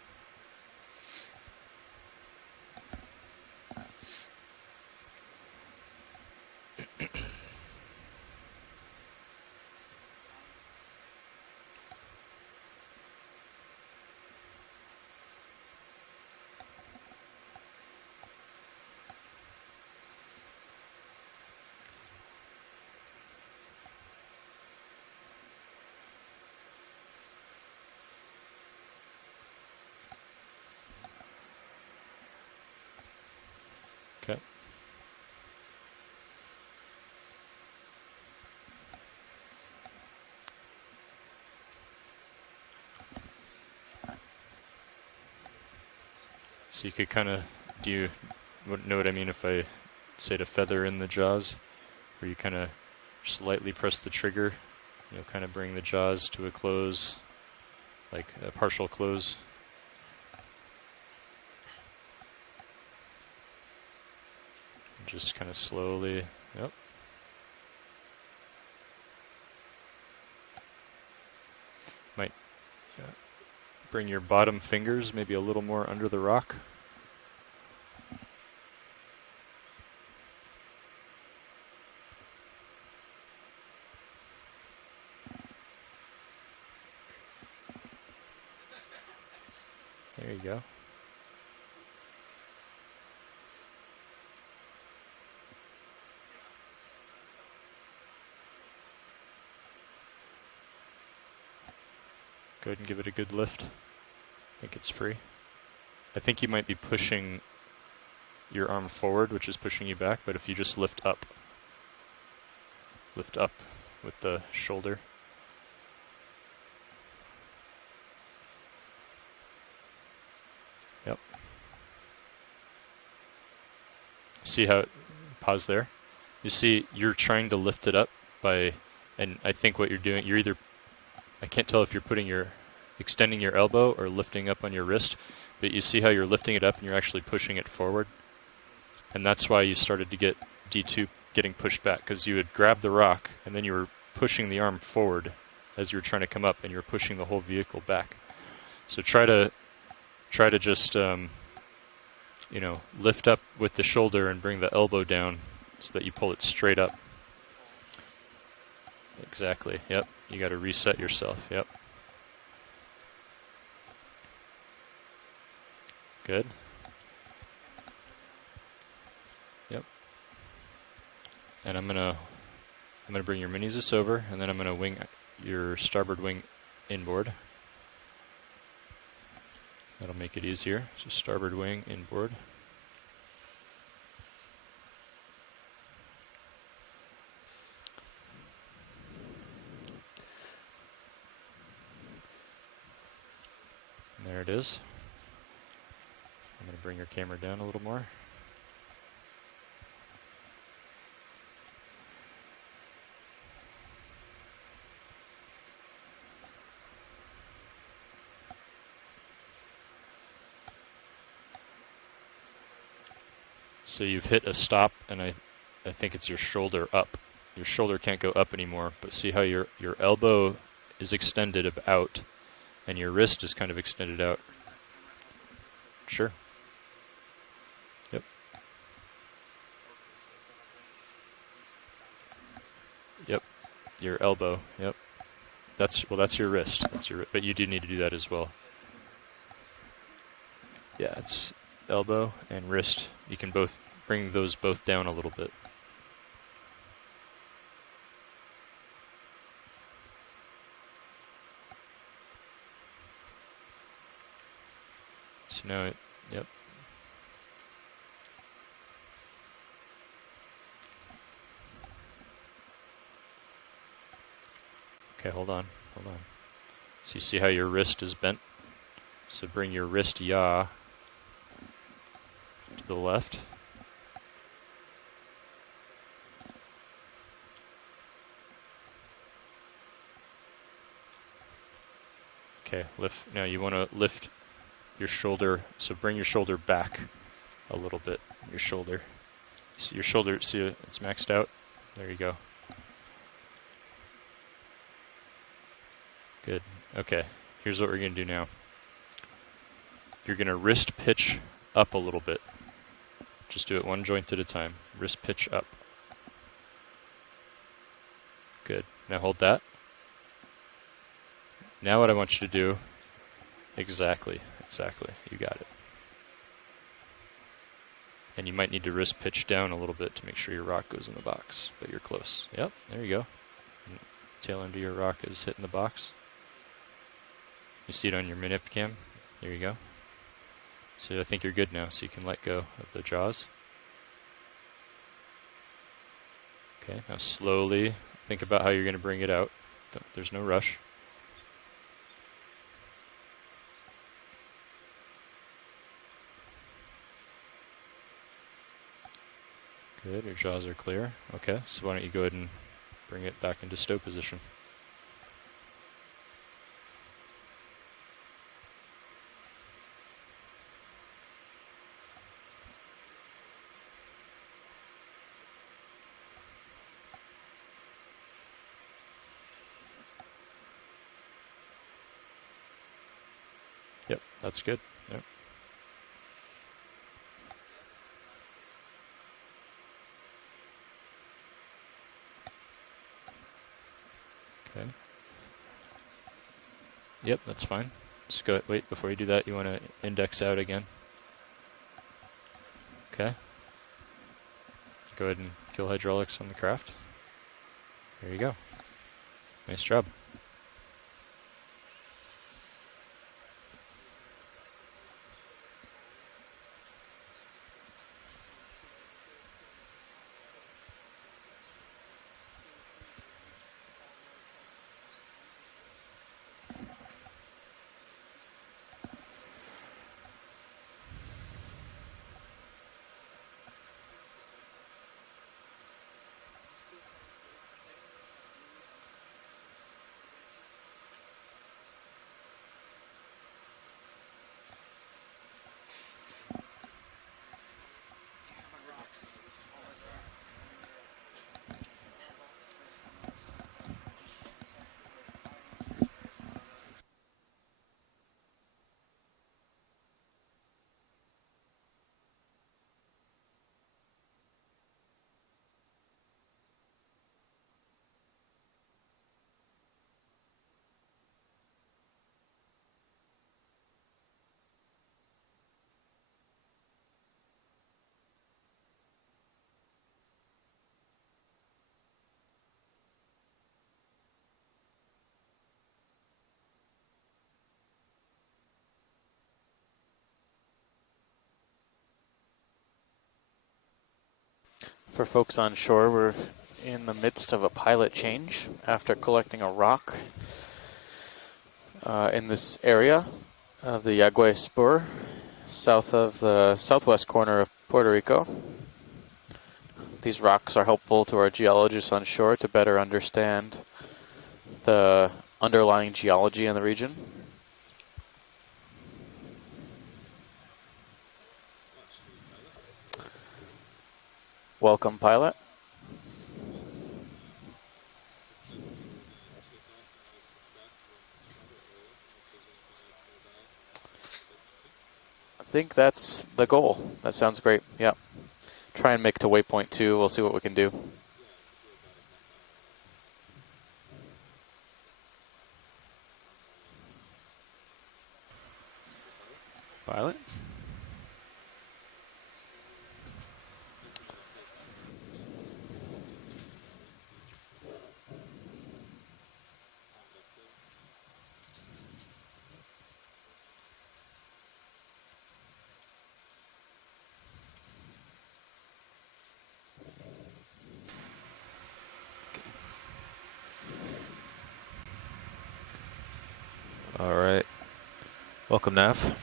Okay. So you could kind of, do you know what I mean if I say to feather in the jaws, where you kind of just lightly press the trigger, kind of bring the jaws to a close, like a partial close. Just kind of slowly, yep. Might bring your bottom fingers maybe a little more under the rock. There you go. Go ahead and give it a good lift. I think it's free. I think you might be pushing your arm forward, which is pushing you back, but if you just lift up with the shoulder. Yep. See how, pause there. You see you're trying to lift it up by, and I think what you're doing, you're either, I can't tell if you're extending your elbow or lifting up on your wrist, but you see how you're lifting it up and you're actually pushing it forward. And that's why you started to get D2 getting pushed back, because you had grabbed the rock and then you were pushing the arm forward as you were trying to come up, and you were pushing the whole vehicle back. So try to just, you know, lift up with the shoulder and bring the elbow down so that you pull it straight up. Exactly, yep. You got to reset yourself, yep. Good. Yep. And I'm gonna bring your mini-zus over, and then I'm gonna wing your starboard wing inboard. That'll make it easier. So starboard wing inboard. There it is. I'm going to bring your camera down a little more. So you've hit a stop, and I think it's your shoulder up. Your shoulder can't go up anymore, but see how your elbow is extended out, and your wrist is kind of extended out. Sure. Yep. Yep. Your elbow. Yep. That's your wrist. But you do need to do that as well. Yeah, it's elbow and wrist. You can both bring those both down a little bit. So now yep. Okay, hold on. So you see how your wrist is bent? So bring your wrist yaw to the left. Okay, lift. Now you want to lift your shoulder, so bring your shoulder back a little bit. Your shoulder. See your shoulder, see it's maxed out? There you go. Good. Okay, here's what we're going to do now. You're going to wrist pitch up a little bit. Just do it one joint at a time. Wrist pitch up. Good. Now hold that. Now what I want you to do, exactly, you got it. And you might need to wrist pitch down a little bit to make sure your rock goes in the box, but you're close. Yep, there you go. And tail end of your rock is hitting the box. You see it on your manip cam. There you go. So I think you're good now, so you can let go of the jaws. Okay, now slowly think about how you're going to bring it out. There's no rush. Good, your jaws are clear. Okay, so why don't you go ahead and bring it back into stow position. That's good. Yep. Okay. Yep, that's fine. Just go. Wait, before you do that, you want to index out again. Okay. Go ahead and kill hydraulics on the craft. There you go. Nice job. For folks on shore, we're in the midst of a pilot change after collecting a rock in this area of the Jaguey Spur, south of the southwest corner of Puerto Rico. These rocks are helpful to our geologists on shore to better understand the underlying geology in the region. Welcome, pilot. I think that's the goal. That sounds great. Yeah. Try and make it to waypoint 2. We'll see what we can do. Pilot? All right. Welcome, Nav.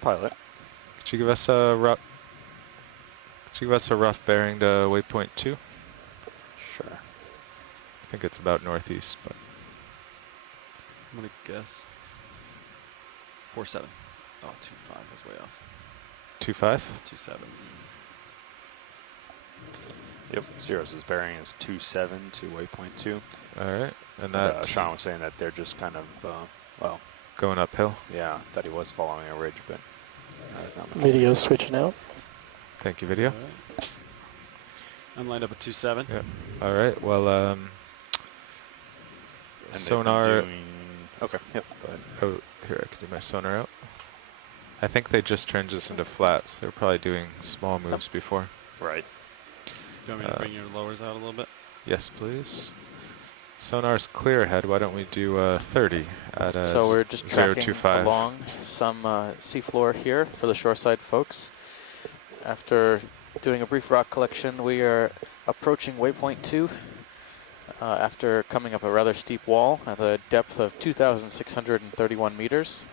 Pilot. Could you give us a rough bearing to waypoint 2? Sure. I think it's about northeast, but I'm going to guess 4-7. Oh, 2-5 was way off. 2-5? 2-7. Yep. Cirrus's bearing is 2-7 to waypoint 2. All right. And But, that Sean was saying that they're just kind of, well, going uphill. yeah, that he was following a ridge, but Video switching out. Thank you, video. Right. I'm lined up at 2-7. Yep. All right. Well, and sonar. Okay. Yep. Go ahead. Oh, here, I can do my sonar out. I think they just transitioned to flats. They were probably doing small moves before. Right. Do you want me to bring your lowers out a little bit? Yes, please. Sonar's clear ahead. Why don't we do 30 at So we're just tracking 025. along some seafloor here for the shoreside folks. After doing a brief rock collection, we are approaching waypoint 2 after coming up a rather steep wall at a depth of 2,631 meters.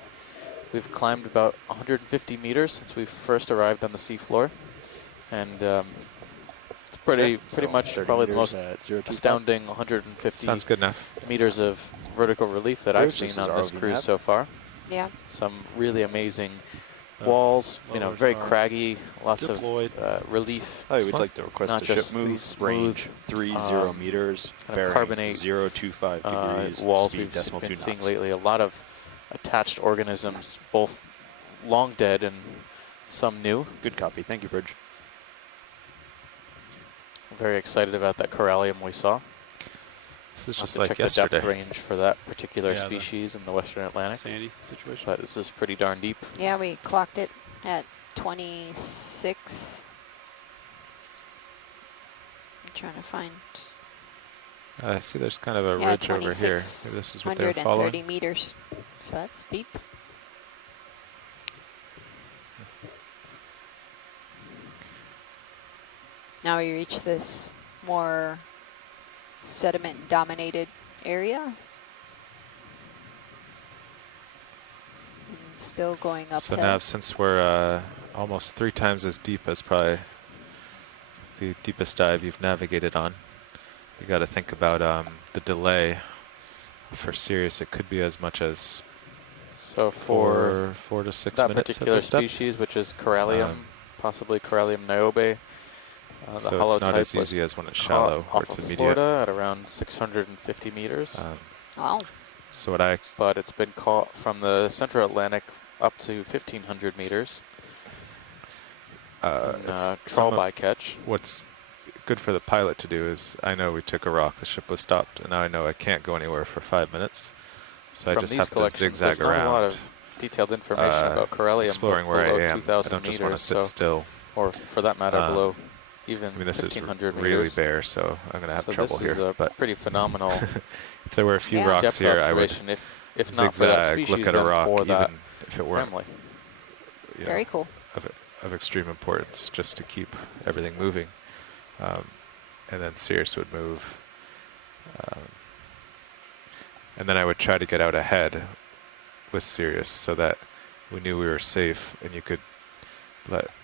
We've climbed about 150 meters since we first arrived on the seafloor, and it's pretty much probably the most astounding 150 Sounds good enough. meters of vertical relief that I've seen on this cruise so far. Yeah. Some really amazing walls, you know, very craggy, lots deployed. of relief. Oh, we'd like to request Not a ship just move, these range smooth, 30 meters, kind of bearing carbonate 025 degrees, walls speed we've decimal been 2 seeing knots. lately. A lot of attached organisms, both long dead and some new. Good copy. Thank you, Bridge. I'm very excited about that corallium we saw. This is I'll just have to like check yesterday. the depth range for that particular Yeah, the species in the Western Atlantic. Sandy situation. But this is pretty darn deep. Yeah, we clocked it at 26. I'm trying to find. I see there's kind of a Yeah, ridge over here. Maybe this is what they're 2,630 following. meters. So that's steep. Now we reach this more sediment-dominated area. And still going uphill. So now since we're almost 3 times as deep as probably the deepest dive you've navigated on, you got to think about the delay. For Sirius, it could be as much as So for 4 to 6 that minutes particular at this depth. species, which is corallium, possibly corallium niobe, the So hollow it's not type as was easy as when it's caught shallow, where off it's of immediate. Florida at around 650 meters. Wow. So what I But it's been caught from the Central Atlantic up to 1,500 meters. it's Trawl some of bycatch. what's good for the pilot to do is, I know we took a rock, the ship was stopped, and now I know I can't go anywhere for 5 minutes. So I From just these have to collections, zigzag there's not a lot around, of detailed information about corallium exploring where below I am. I 2,000 don't just want to meters, sit so still. or for that matter, below even I mean, this is 1,500 really meters. bare, so I'm going to have So trouble this is here. a But pretty phenomenal if there were a few Yeah. rocks depth here, I would observation. If not for that zigzag, species, look at a then rock, for even that if it weren't family. you know, Very cool. of extreme importance, just to keep everything moving. And then Sirius would move. And then I would try to get out ahead with Sirius so that we knew we were safe and you could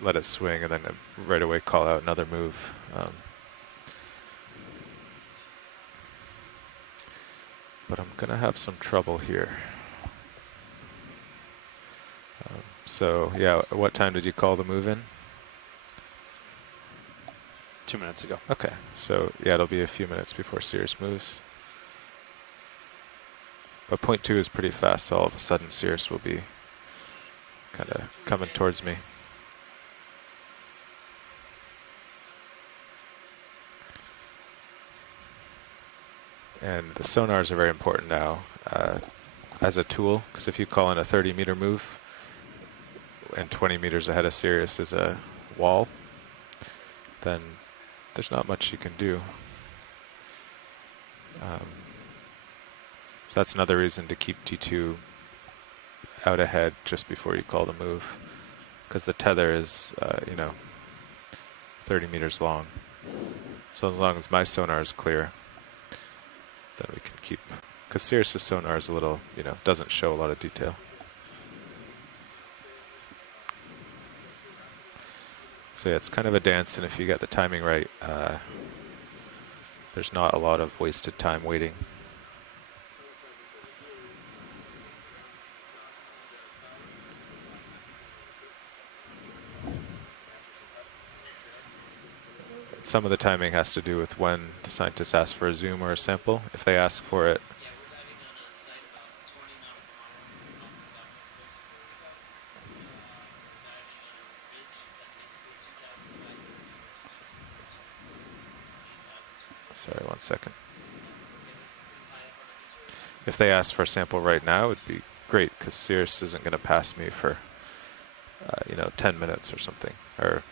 let it swing and then right away call out another move. But I'm going to have some trouble here. So, yeah, what time did you call the move in? 2 minutes ago. Okay, so yeah, it'll be a few minutes before Sirius moves. But point 2 is pretty fast, so all of a sudden Sirius will be kind of coming towards me. And the sonars are very important now as a tool, because if you call in a 30-meter move and 20 meters ahead of Sirius is a wall, then there's not much you can do. So that's another reason to keep T2 out ahead just before you call the move, because the tether is, 30 meters long. So as long as my sonar is clear, then we can keep, because Sirius's sonar is a little, doesn't show a lot of detail. So yeah, it's kind of a dance, and if you get the timing right, there's not a lot of wasted time waiting. Some of the timing has to do with when the scientists ask for a zoom or a sample. If they ask for it, sorry, 1 second. If they ask for a sample right now, it would be great, because Sirius isn't going to pass me for, 10 minutes or something. Or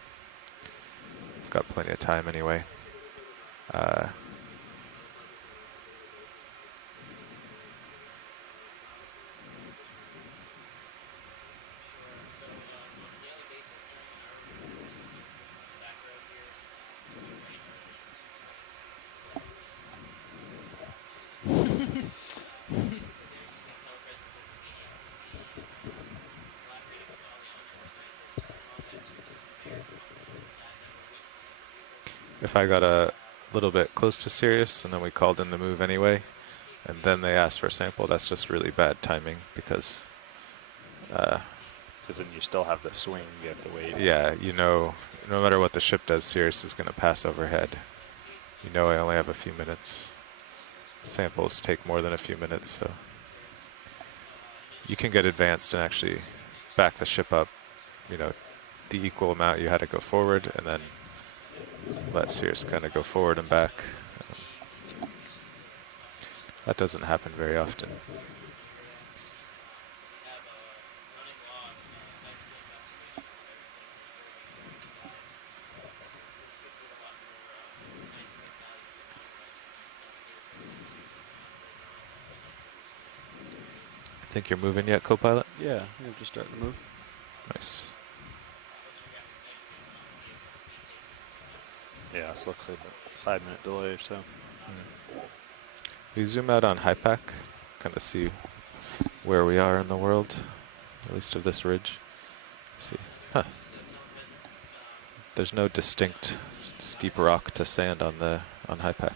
I've got plenty of time anyway. If I got a little bit close to Sirius and then we called in the move anyway, and then they asked for a sample, that's just really bad timing, because then you still have the swing, you have to wait. yeah, no matter what the ship does, Sirius is going to pass overhead. I only have a few minutes. Samples take more than a few minutes, so. you can get advanced and actually back the ship up, you know, the equal amount you had to go forward, and then let Cirrus kind of go forward and back. That doesn't happen very often. Think you're moving yet, co-pilot? Yeah, I'm just starting to move. Nice. Yeah, this looks like a 5-minute delay or so. We zoom out on HIPAC, kind of see where we are in the world, at least of this ridge. See, huh? There's no distinct steep rock to sand on HIPAC.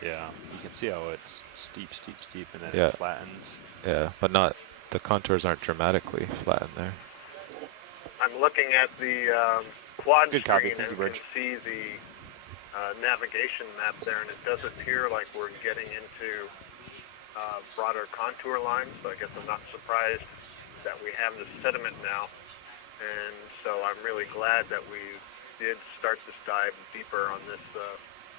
Yeah, you can see how it's steep, and then Yeah. it flattens. Yeah, but not, the contours aren't dramatically flattened there. I'm looking at the quad Good copy. screen Thank and you, can Bridge. see the navigation map there, and it does appear like we're getting into broader contour lines, so I guess I'm not surprised that we have the sediment now. And so I'm really glad that we did start this dive deeper on this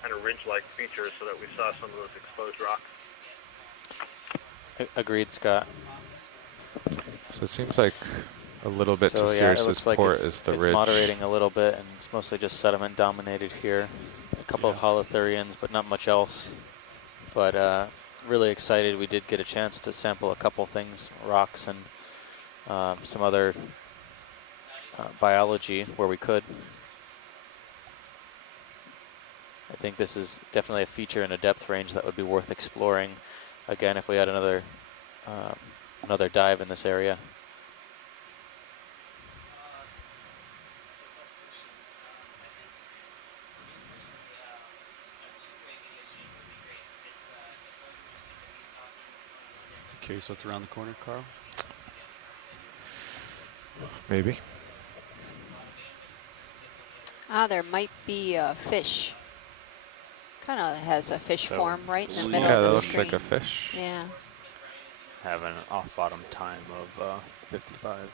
kind of ridge-like feature so that we saw some of those exposed rocks. Agreed, Scott. So it seems like a little bit So to yeah, it Cirrus's looks like port it's, is the it's ridge. moderating a little bit, and it's mostly just sediment dominated here. A couple of holothurians, but not much else. But really excited. We did get a chance to sample a couple things, rocks and some other biology where we could. I think this is definitely a feature in a depth range that would be worth exploring. Again, if we had another dive in this area. Curious what's around the corner, Carl? Maybe. There might be a fish. Kind of has a fish So, form right in the yeah, middle Yeah, of that the looks screen. like a fish. Yeah. Have an off-bottom time of 55.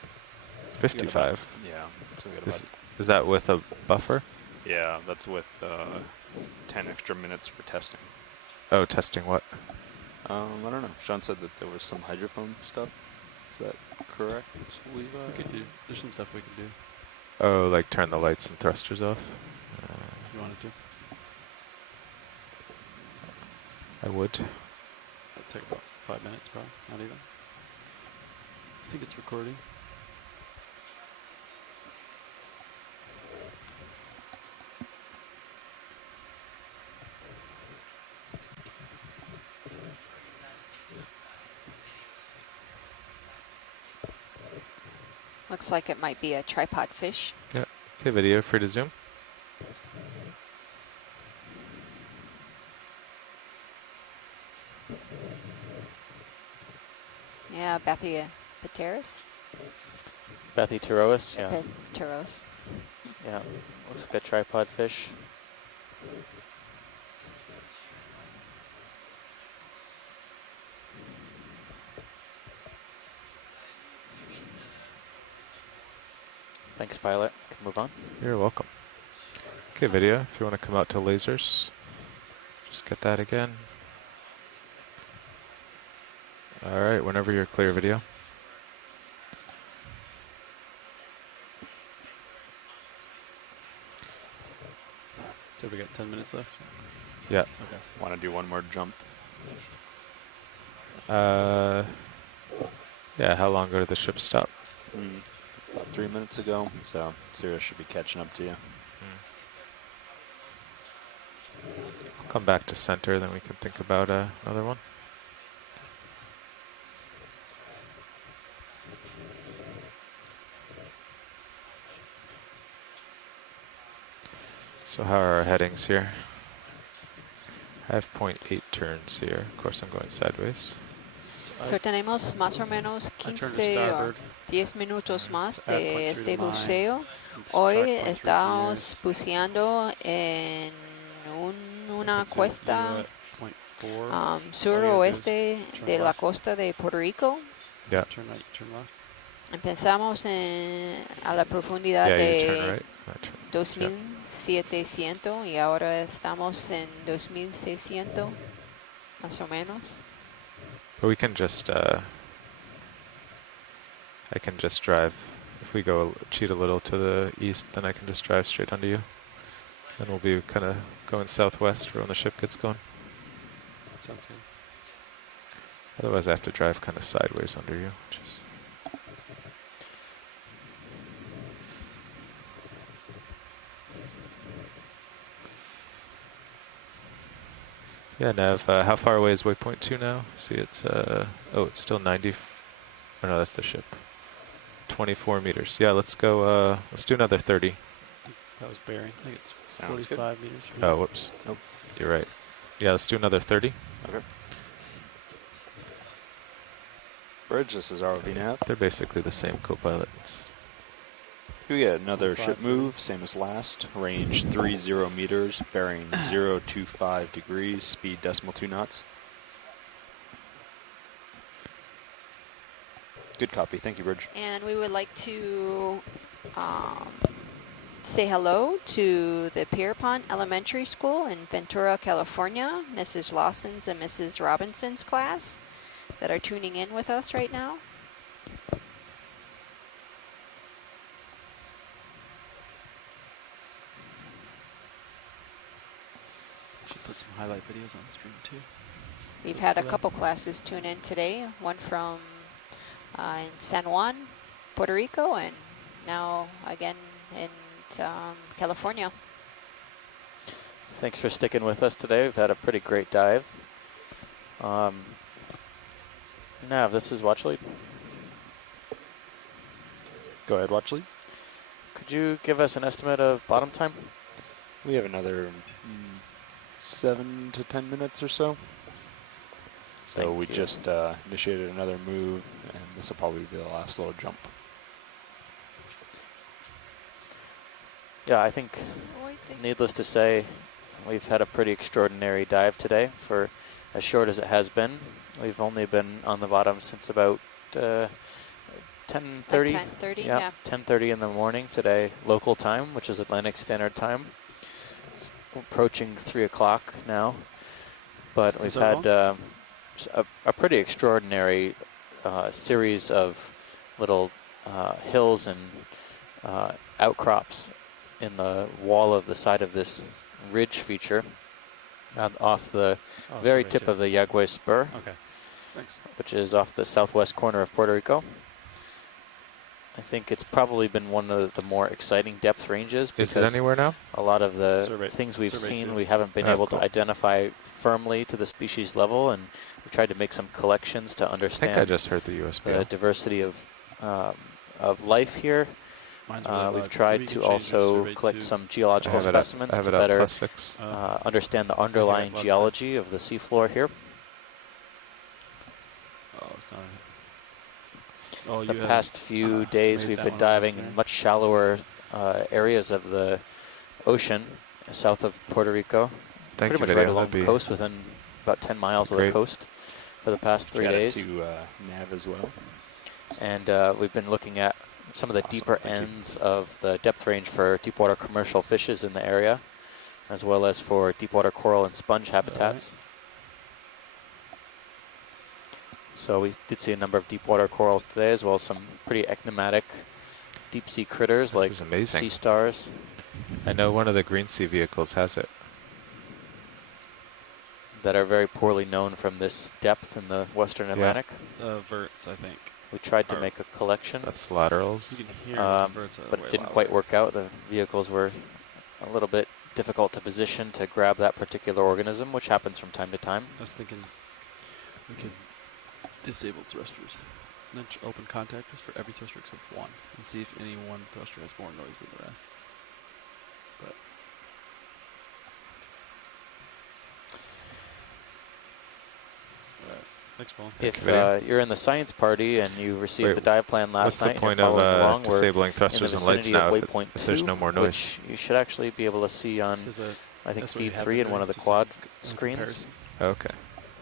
55. Yeah, so we got about, Is that with a buffer? yeah, that's with 10 extra minutes for testing. Oh, testing what? I don't know. Sean said that there was some hydrophone stuff. Is that correct, Levi? We could do. There's some stuff we could do. Oh, like turn the lights and thrusters off? If you wanted to. I would. That'd take about 5 minutes, probably. Not even. I think it's recording. Looks like it might be a tripod fish. Yeah. Okay, video free to zoom. Yeah, Bathypteris. Bathypterois, yeah. Pteros. Yeah, looks like a tripod fish. Thanks, pilot. Can move on. You're welcome. Okay, video, if you want to come out to lasers, just get that again. All right, whenever you're clear, video. So we got 10 minutes left? Yeah. Okay. Want to do one more jump? Yeah, how long ago did the ship stop? About 3 minutes ago, so Cirrus should be catching up to you. I'll come back to center, then we can think about another one. So how are our headings here? I have 0.8 turns here. Of course, I'm going sideways. So tenemos más o menos I turned to 15 o starboard. 10 minutos más Add de 0.3 este to mine. buceo. Subtract Hoy 0.3 estamos from yours. buceando en una Puts you cuesta at suroeste turn de la left. costa de Puerto Rico. Yeah. Turn right, turn left. Empezamos a la profundidad Yeah, you turn de right. I turn left. 2700 y ahora estamos en 2600, más o menos. But we can just, I can just drive. If we cheat a little to the east, then I can just drive straight under you. And we'll be kind of going southwest for when the ship gets going. Sounds good. Otherwise, I have to drive kind of sideways under you. Just yeah, Nav, how far away is waypoint 2 now? See, it's, it's still 90. Oh, no, that's the ship. 24 meters. Yeah, let's go, let's do another 30. That was bearing. I think it's Sounds 45 meters. Oh, whoops. Nope. You're right. Yeah, let's do another 30. Okay. Bridge, this is ROV nav. They're basically the same co-pilots. We get another 45, ship move, same as last. Range 30 meters, bearing 025 degrees, speed .2 knots. Good copy. Thank you, Bridge. And we would like to say hello to the Pierpont Elementary School in Ventura, California, Mrs. Lawson's and Mrs. Robinson's class that are tuning in with us right now. Should put some highlight videos on the stream too. We've had a couple classes tune in today, one from in San Juan, Puerto Rico, and now again in California. Thanks for sticking with us today. We've had a pretty great dive. Nav, this is watch lead. Go ahead, watch lead. Could you give us an estimate of bottom time? We have another 7 to 10 minutes or so. So Thank we you. just initiated another move, and this will probably be the last little jump. Yeah, I think, needless to say, we've had a pretty extraordinary dive today for as short as it has been. We've only been on the bottom since about 10:30. Like 10:30, yeah. 10:30 in the morning today, local time, which is Atlantic Standard Time. It's approaching 3 o'clock now, but we've had a pretty extraordinary series of little hills and outcrops in the wall of the side of this ridge feature off the very tip of the Jaguey Spur, Okay. Thanks. which is off the southwest corner of Puerto Rico. I think it's probably been one of the more exciting depth ranges Is because it anywhere now? a lot of the Survey- things we've survey seen two. we haven't been Oh, able cool. to identify firmly to the species level, and we've tried to make some collections to I think understand I just heard the USBL. the diversity of life here. Mine's really We've loud. tried Maybe you to can change your also survey collect to- some geological specimens I have to it at better +6. understand the underlying loud. geology of the seafloor here. Oh, it's not. Oh, The you past few days made we've that been one diving there. in much shallower areas of the ocean south of Puerto Rico. Thank Pretty you, much video. right along That'd the be coast, within about 10 miles of the great. coast for the past 3 Got it days. to nav as well. And we've been looking at some of the Awesome, deeper thank you. ends of the depth range for deep water commercial fishes in the area, as well as for deep water coral and sponge habitats. So we did see a number of deep water corals today, as well as some pretty enigmatic deep sea critters This like is amazing. sea stars I know one of the green sea vehicles has it. that are very poorly known from this depth in the western Atlantic. verts, I think. We tried to Are- make a collection, That's laterals. You can hear Um, the verts are but way it didn't louder. quite work out. The vehicles were a little bit difficult to position to grab that particular organism, which happens from time to time. I was thinking we could disable thrusters, and then open contactors for every thruster except one, and see if any one thruster has more noise than the rest. But thanks, Paul. If video. you're in the science party and you received Wait, the dive plan last What's the night point and you're of following along, we're disabling in the thrusters and lights vicinity now of if, waypoint if there's 2, no more noise? which you should actually be able to see on, This is a I think, that's what we feed have 3 been in one of doing, the it's just quad a screens. comparison. Okay.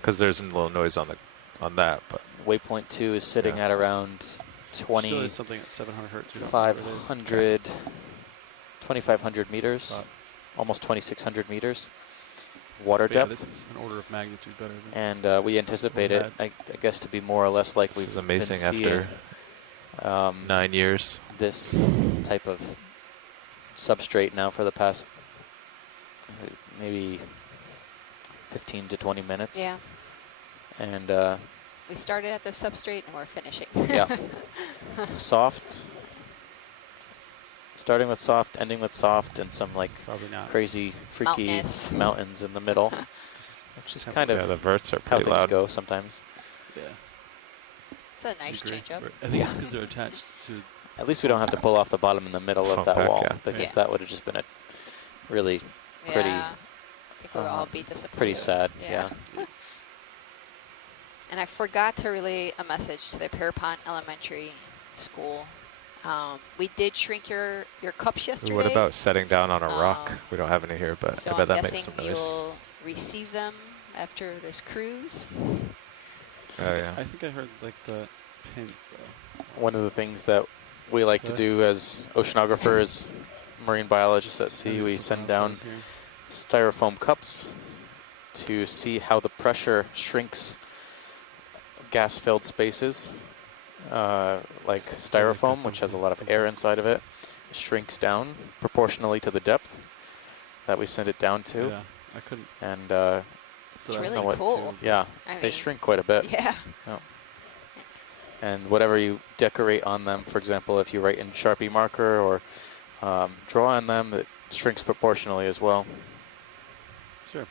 because there's a little noise on that, but Waypoint 2 is sitting Yeah. at around Still is something at 700 hertz. We don't know what it is. 2,500 meters, But- almost 2,600 meters. Water But yeah, depth. this is an order of magnitude better than. And we anticipate we it, had. I guess, to be more or less like this we've is amazing been seeing, after 9 years. this type of substrate now for the past maybe 15 to 20 minutes. Yeah. And We started at the substrate and we're finishing. yeah, soft, starting with soft, ending with soft, and some like Probably not. crazy, freaky Mountainous. mountains in the middle, which is kind Yeah, of the verts are how pretty things loud. go sometimes. Yeah. It's a nice Agree. change up. I think it's because they're attached to. At least we don't have to pull off the bottom in the middle of Front that pack, wall, yeah. because Yeah. that would have just been a really pretty, Yeah. I think we'll all be disappointed. pretty sad. Yeah. Yeah. And I forgot to relay a message to the Pierpont Elementary School. We did shrink your cups yesterday. What about setting down on a rock? Um, We don't have any here, but So I bet I'm that makes guessing some noise. you'll receive them after this cruise. Oh yeah. I think I heard like the pins though. One of the things that we like to Good. do as oceanographers, marine biologists at sea, Maybe we something send else down is here. styrofoam cups to see how the pressure shrinks gas-filled spaces, like styrofoam, which has a lot of air inside of it, shrinks down proportionally to the depth that we send it down to. Yeah, I couldn't. And It's so that's really not what- cool. yeah, I they mean, shrink quite a bit. Yeah. And whatever you decorate on them, for example, if you write in Sharpie marker or draw on them, it shrinks proportionally as well. Sure.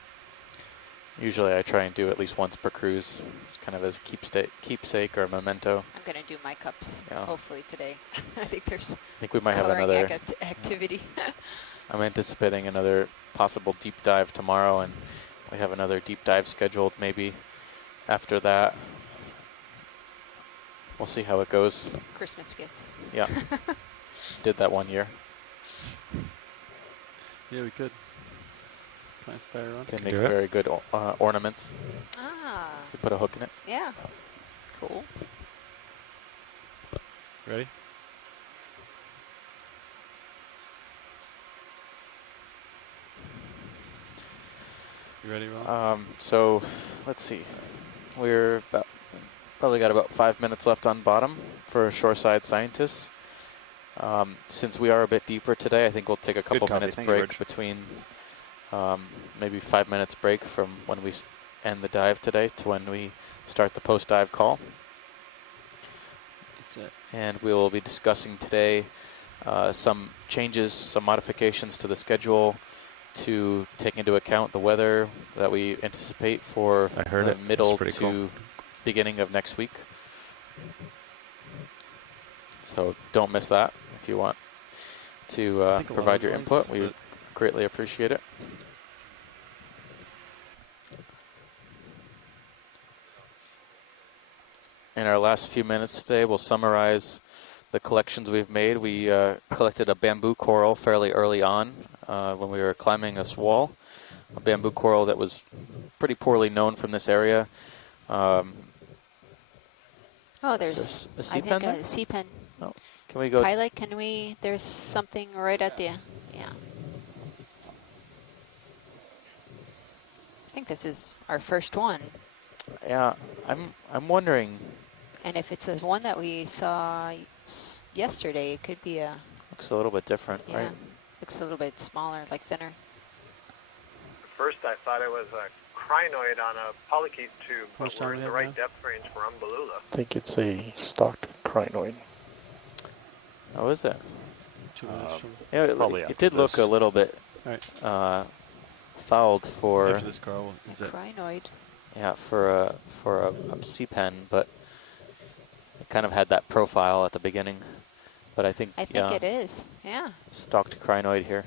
Usually I try and do at least once per cruise. It's kind of as a keepsake or a memento. I'm going to do my cups, Yeah. hopefully today. I think there's I think we might have coloring another, activity. I'm anticipating another possible deep dive tomorrow, and we have another deep dive scheduled maybe after that. We'll see how it goes. Christmas gifts. Yeah. Did that one year. Yeah, we could. Can I spare on? Can Can make do it. very good ornaments. Ah, You put a hook in it. yeah. Cool. Ready? You ready, Ron? So let's see. We're probably got about 5 minutes left on bottom for shoreside scientists. Since we are a bit deeper today, I think we'll take a couple copy. minutes Thank you, break Rich. between maybe 5 minutes break from when we end the dive today to when we start the post-dive call. That's it. And we will be discussing today some changes, some modifications to the schedule to take into account the weather that we anticipate for I heard the it. It's middle pretty to cool. beginning of next week. So don't miss that if you want to I think a lot provide of your noise input. is We would that- greatly appreciate it. In our last few minutes today, we'll summarize the collections we've made. We collected a bamboo coral fairly early on when we were climbing this wall. A bamboo coral that was pretty poorly known from this area. Oh, Is there's, there a sea I pen think, there? a sea pen. Can we go? Pilot, can we, there's something right at the, yeah. I think this is our first one. Yeah, I'm wondering. And if it's a one that we saw yesterday, it could be a, Looks a little bit different, yeah, right? looks a little bit smaller, like thinner. At first, I thought it was a crinoid on a polychaete tube, How much but time we're we in the have right now? depth range for Umbellula. I think it's a stocked crinoid. Oh, is it? 2 minutes. from Yeah, Probably it after did look this. a little bit Alright. fouled for After this, Carl, is it? Crinoid. yeah for a sea pen, but it kind of had that profile at the beginning. But I think I think yeah, it is, yeah. stalked crinoid here.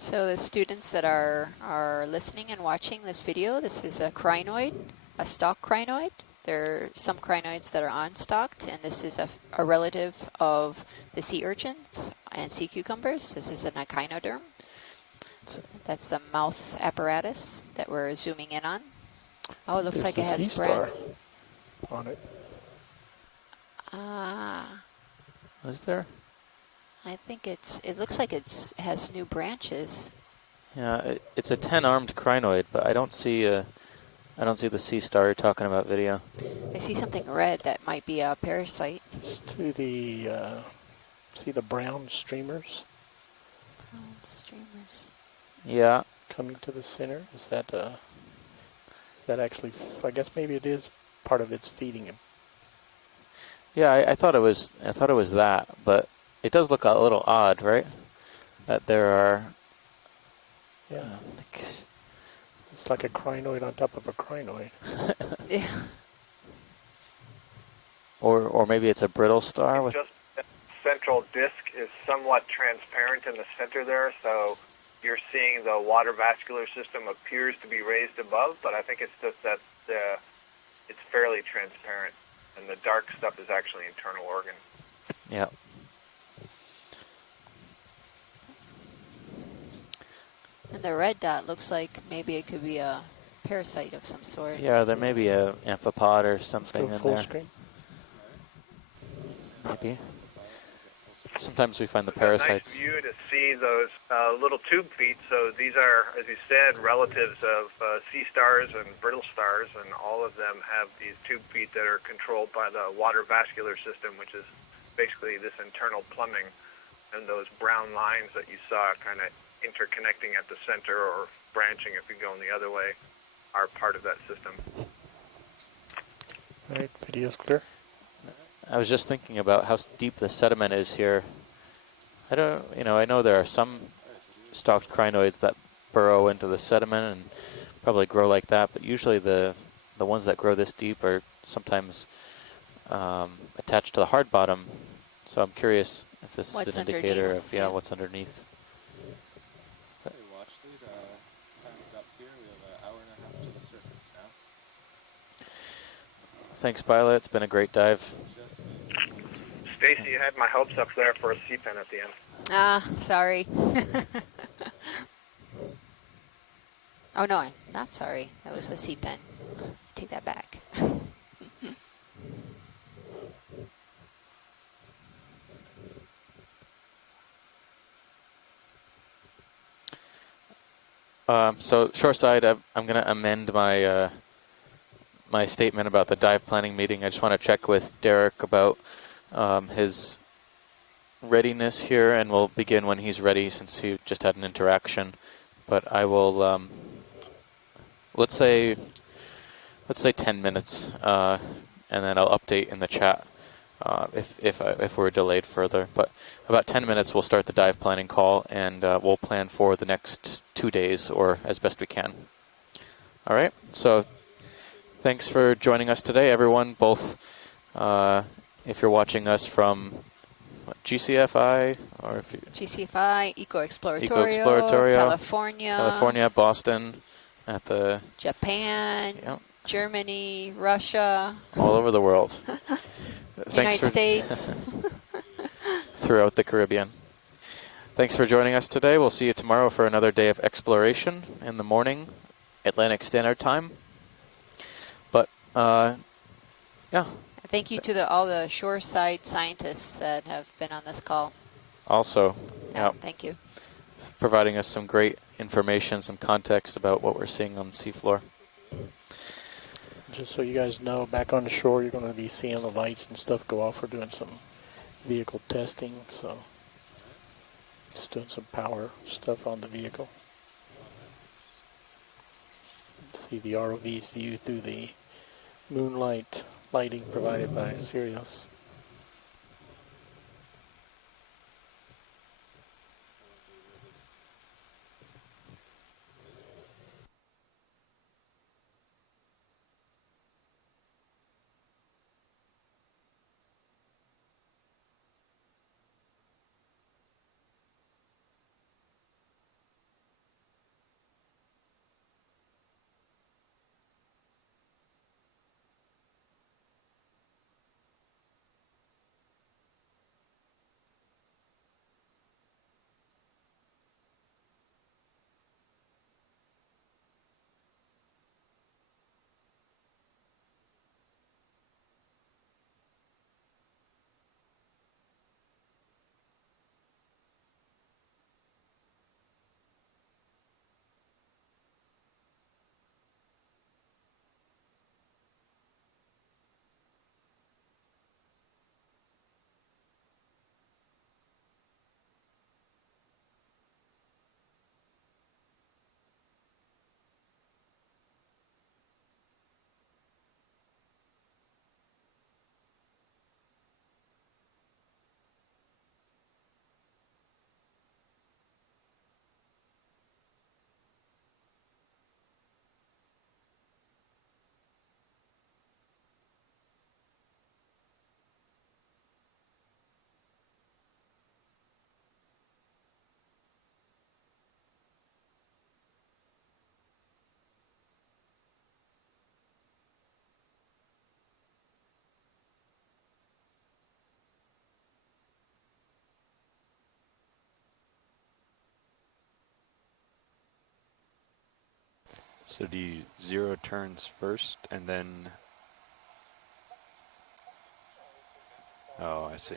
So the students that are listening and watching this video, this is a crinoid, a stock crinoid. There are some crinoids that are unstocked, and this is a relative of the sea urchins and sea cucumbers. This is an echinoderm. That's the mouth apparatus that we're zooming in on. Oh, it looks like it has sea spread. star on it. Is there? I think it looks like it has new branches. Yeah, it's a 10-armed crinoid, but I don't see the sea star you're talking about, video. I see something red that might be a parasite. Just to the, see the brown streamers Brown streamers. Yeah. coming to the center? Is that actually, I guess maybe it is part of its feeding him. Yeah, I thought it was that, but it does look a little odd, right? That there are. Yeah. It's like a crinoid on top of a crinoid. Yeah. Or maybe it's a brittle star with. Just the central disc is somewhat transparent in the center there, so you're seeing the water vascular system appears to be raised above, but I think it's just that it's fairly transparent, and the dark stuff is actually internal organ. Yeah. And the red dot looks like maybe it could be a parasite of some sort. Yeah, there may be a amphipod or something Go in full there. screen. Maybe. Sometimes we find the It's parasites. a nice view to see those little tube feet. So these are, as you said, relatives of sea stars and brittle stars, and all of them have these tube feet that are controlled by the water vascular system, which is basically this internal plumbing. And those brown lines that you saw kind of interconnecting at the center or branching if you go in the other way are part of that system. All right, video's clear. I was just thinking about how deep the sediment is here. I know there are some stalked crinoids that burrow into the sediment and probably grow like that, but usually the ones that grow this deep are sometimes attached to the hard bottom. So I'm curious if this is an indicator of what's underneath. Thanks, Violet. It's been a great dive. Stacy, you had my hopes up there for a C-pen at the end. Ah, sorry. Oh, no, I'm not sorry. That was the C-pen. Take that back. So shoreside, I'm going to amend my my statement about the dive planning meeting. I just want to check with Derek about his readiness here, and we'll begin when he's ready since he just had an interaction. But I will, let's say 10 minutes, and then I'll update in the chat if we're delayed further. But about 10 minutes, we'll start the dive planning call, and we'll plan for the next 2 days or as best we can. All right, so thanks for joining us today, everyone, both if you're watching us from GCFI or if you GCFI, Eco-Exploratorio, California, Boston, at the Japan, Germany, Russia, all over the world. United States, throughout the Caribbean. Thanks for joining us today. We'll see you tomorrow for another day of exploration in the morning, Atlantic Standard Time. But yeah. Thank you to all the shoreside scientists that have been on this call. Also, thank you. Providing us some great information, some context about what we're seeing on the seafloor. Just so you guys know, back on the shore, you're going to be seeing the lights and stuff go off. We're doing some vehicle testing, so just doing some power stuff on the vehicle. See the ROV's view through the moonlight lighting provided by Sirius. So do you 0 turns first and then... Oh, I see.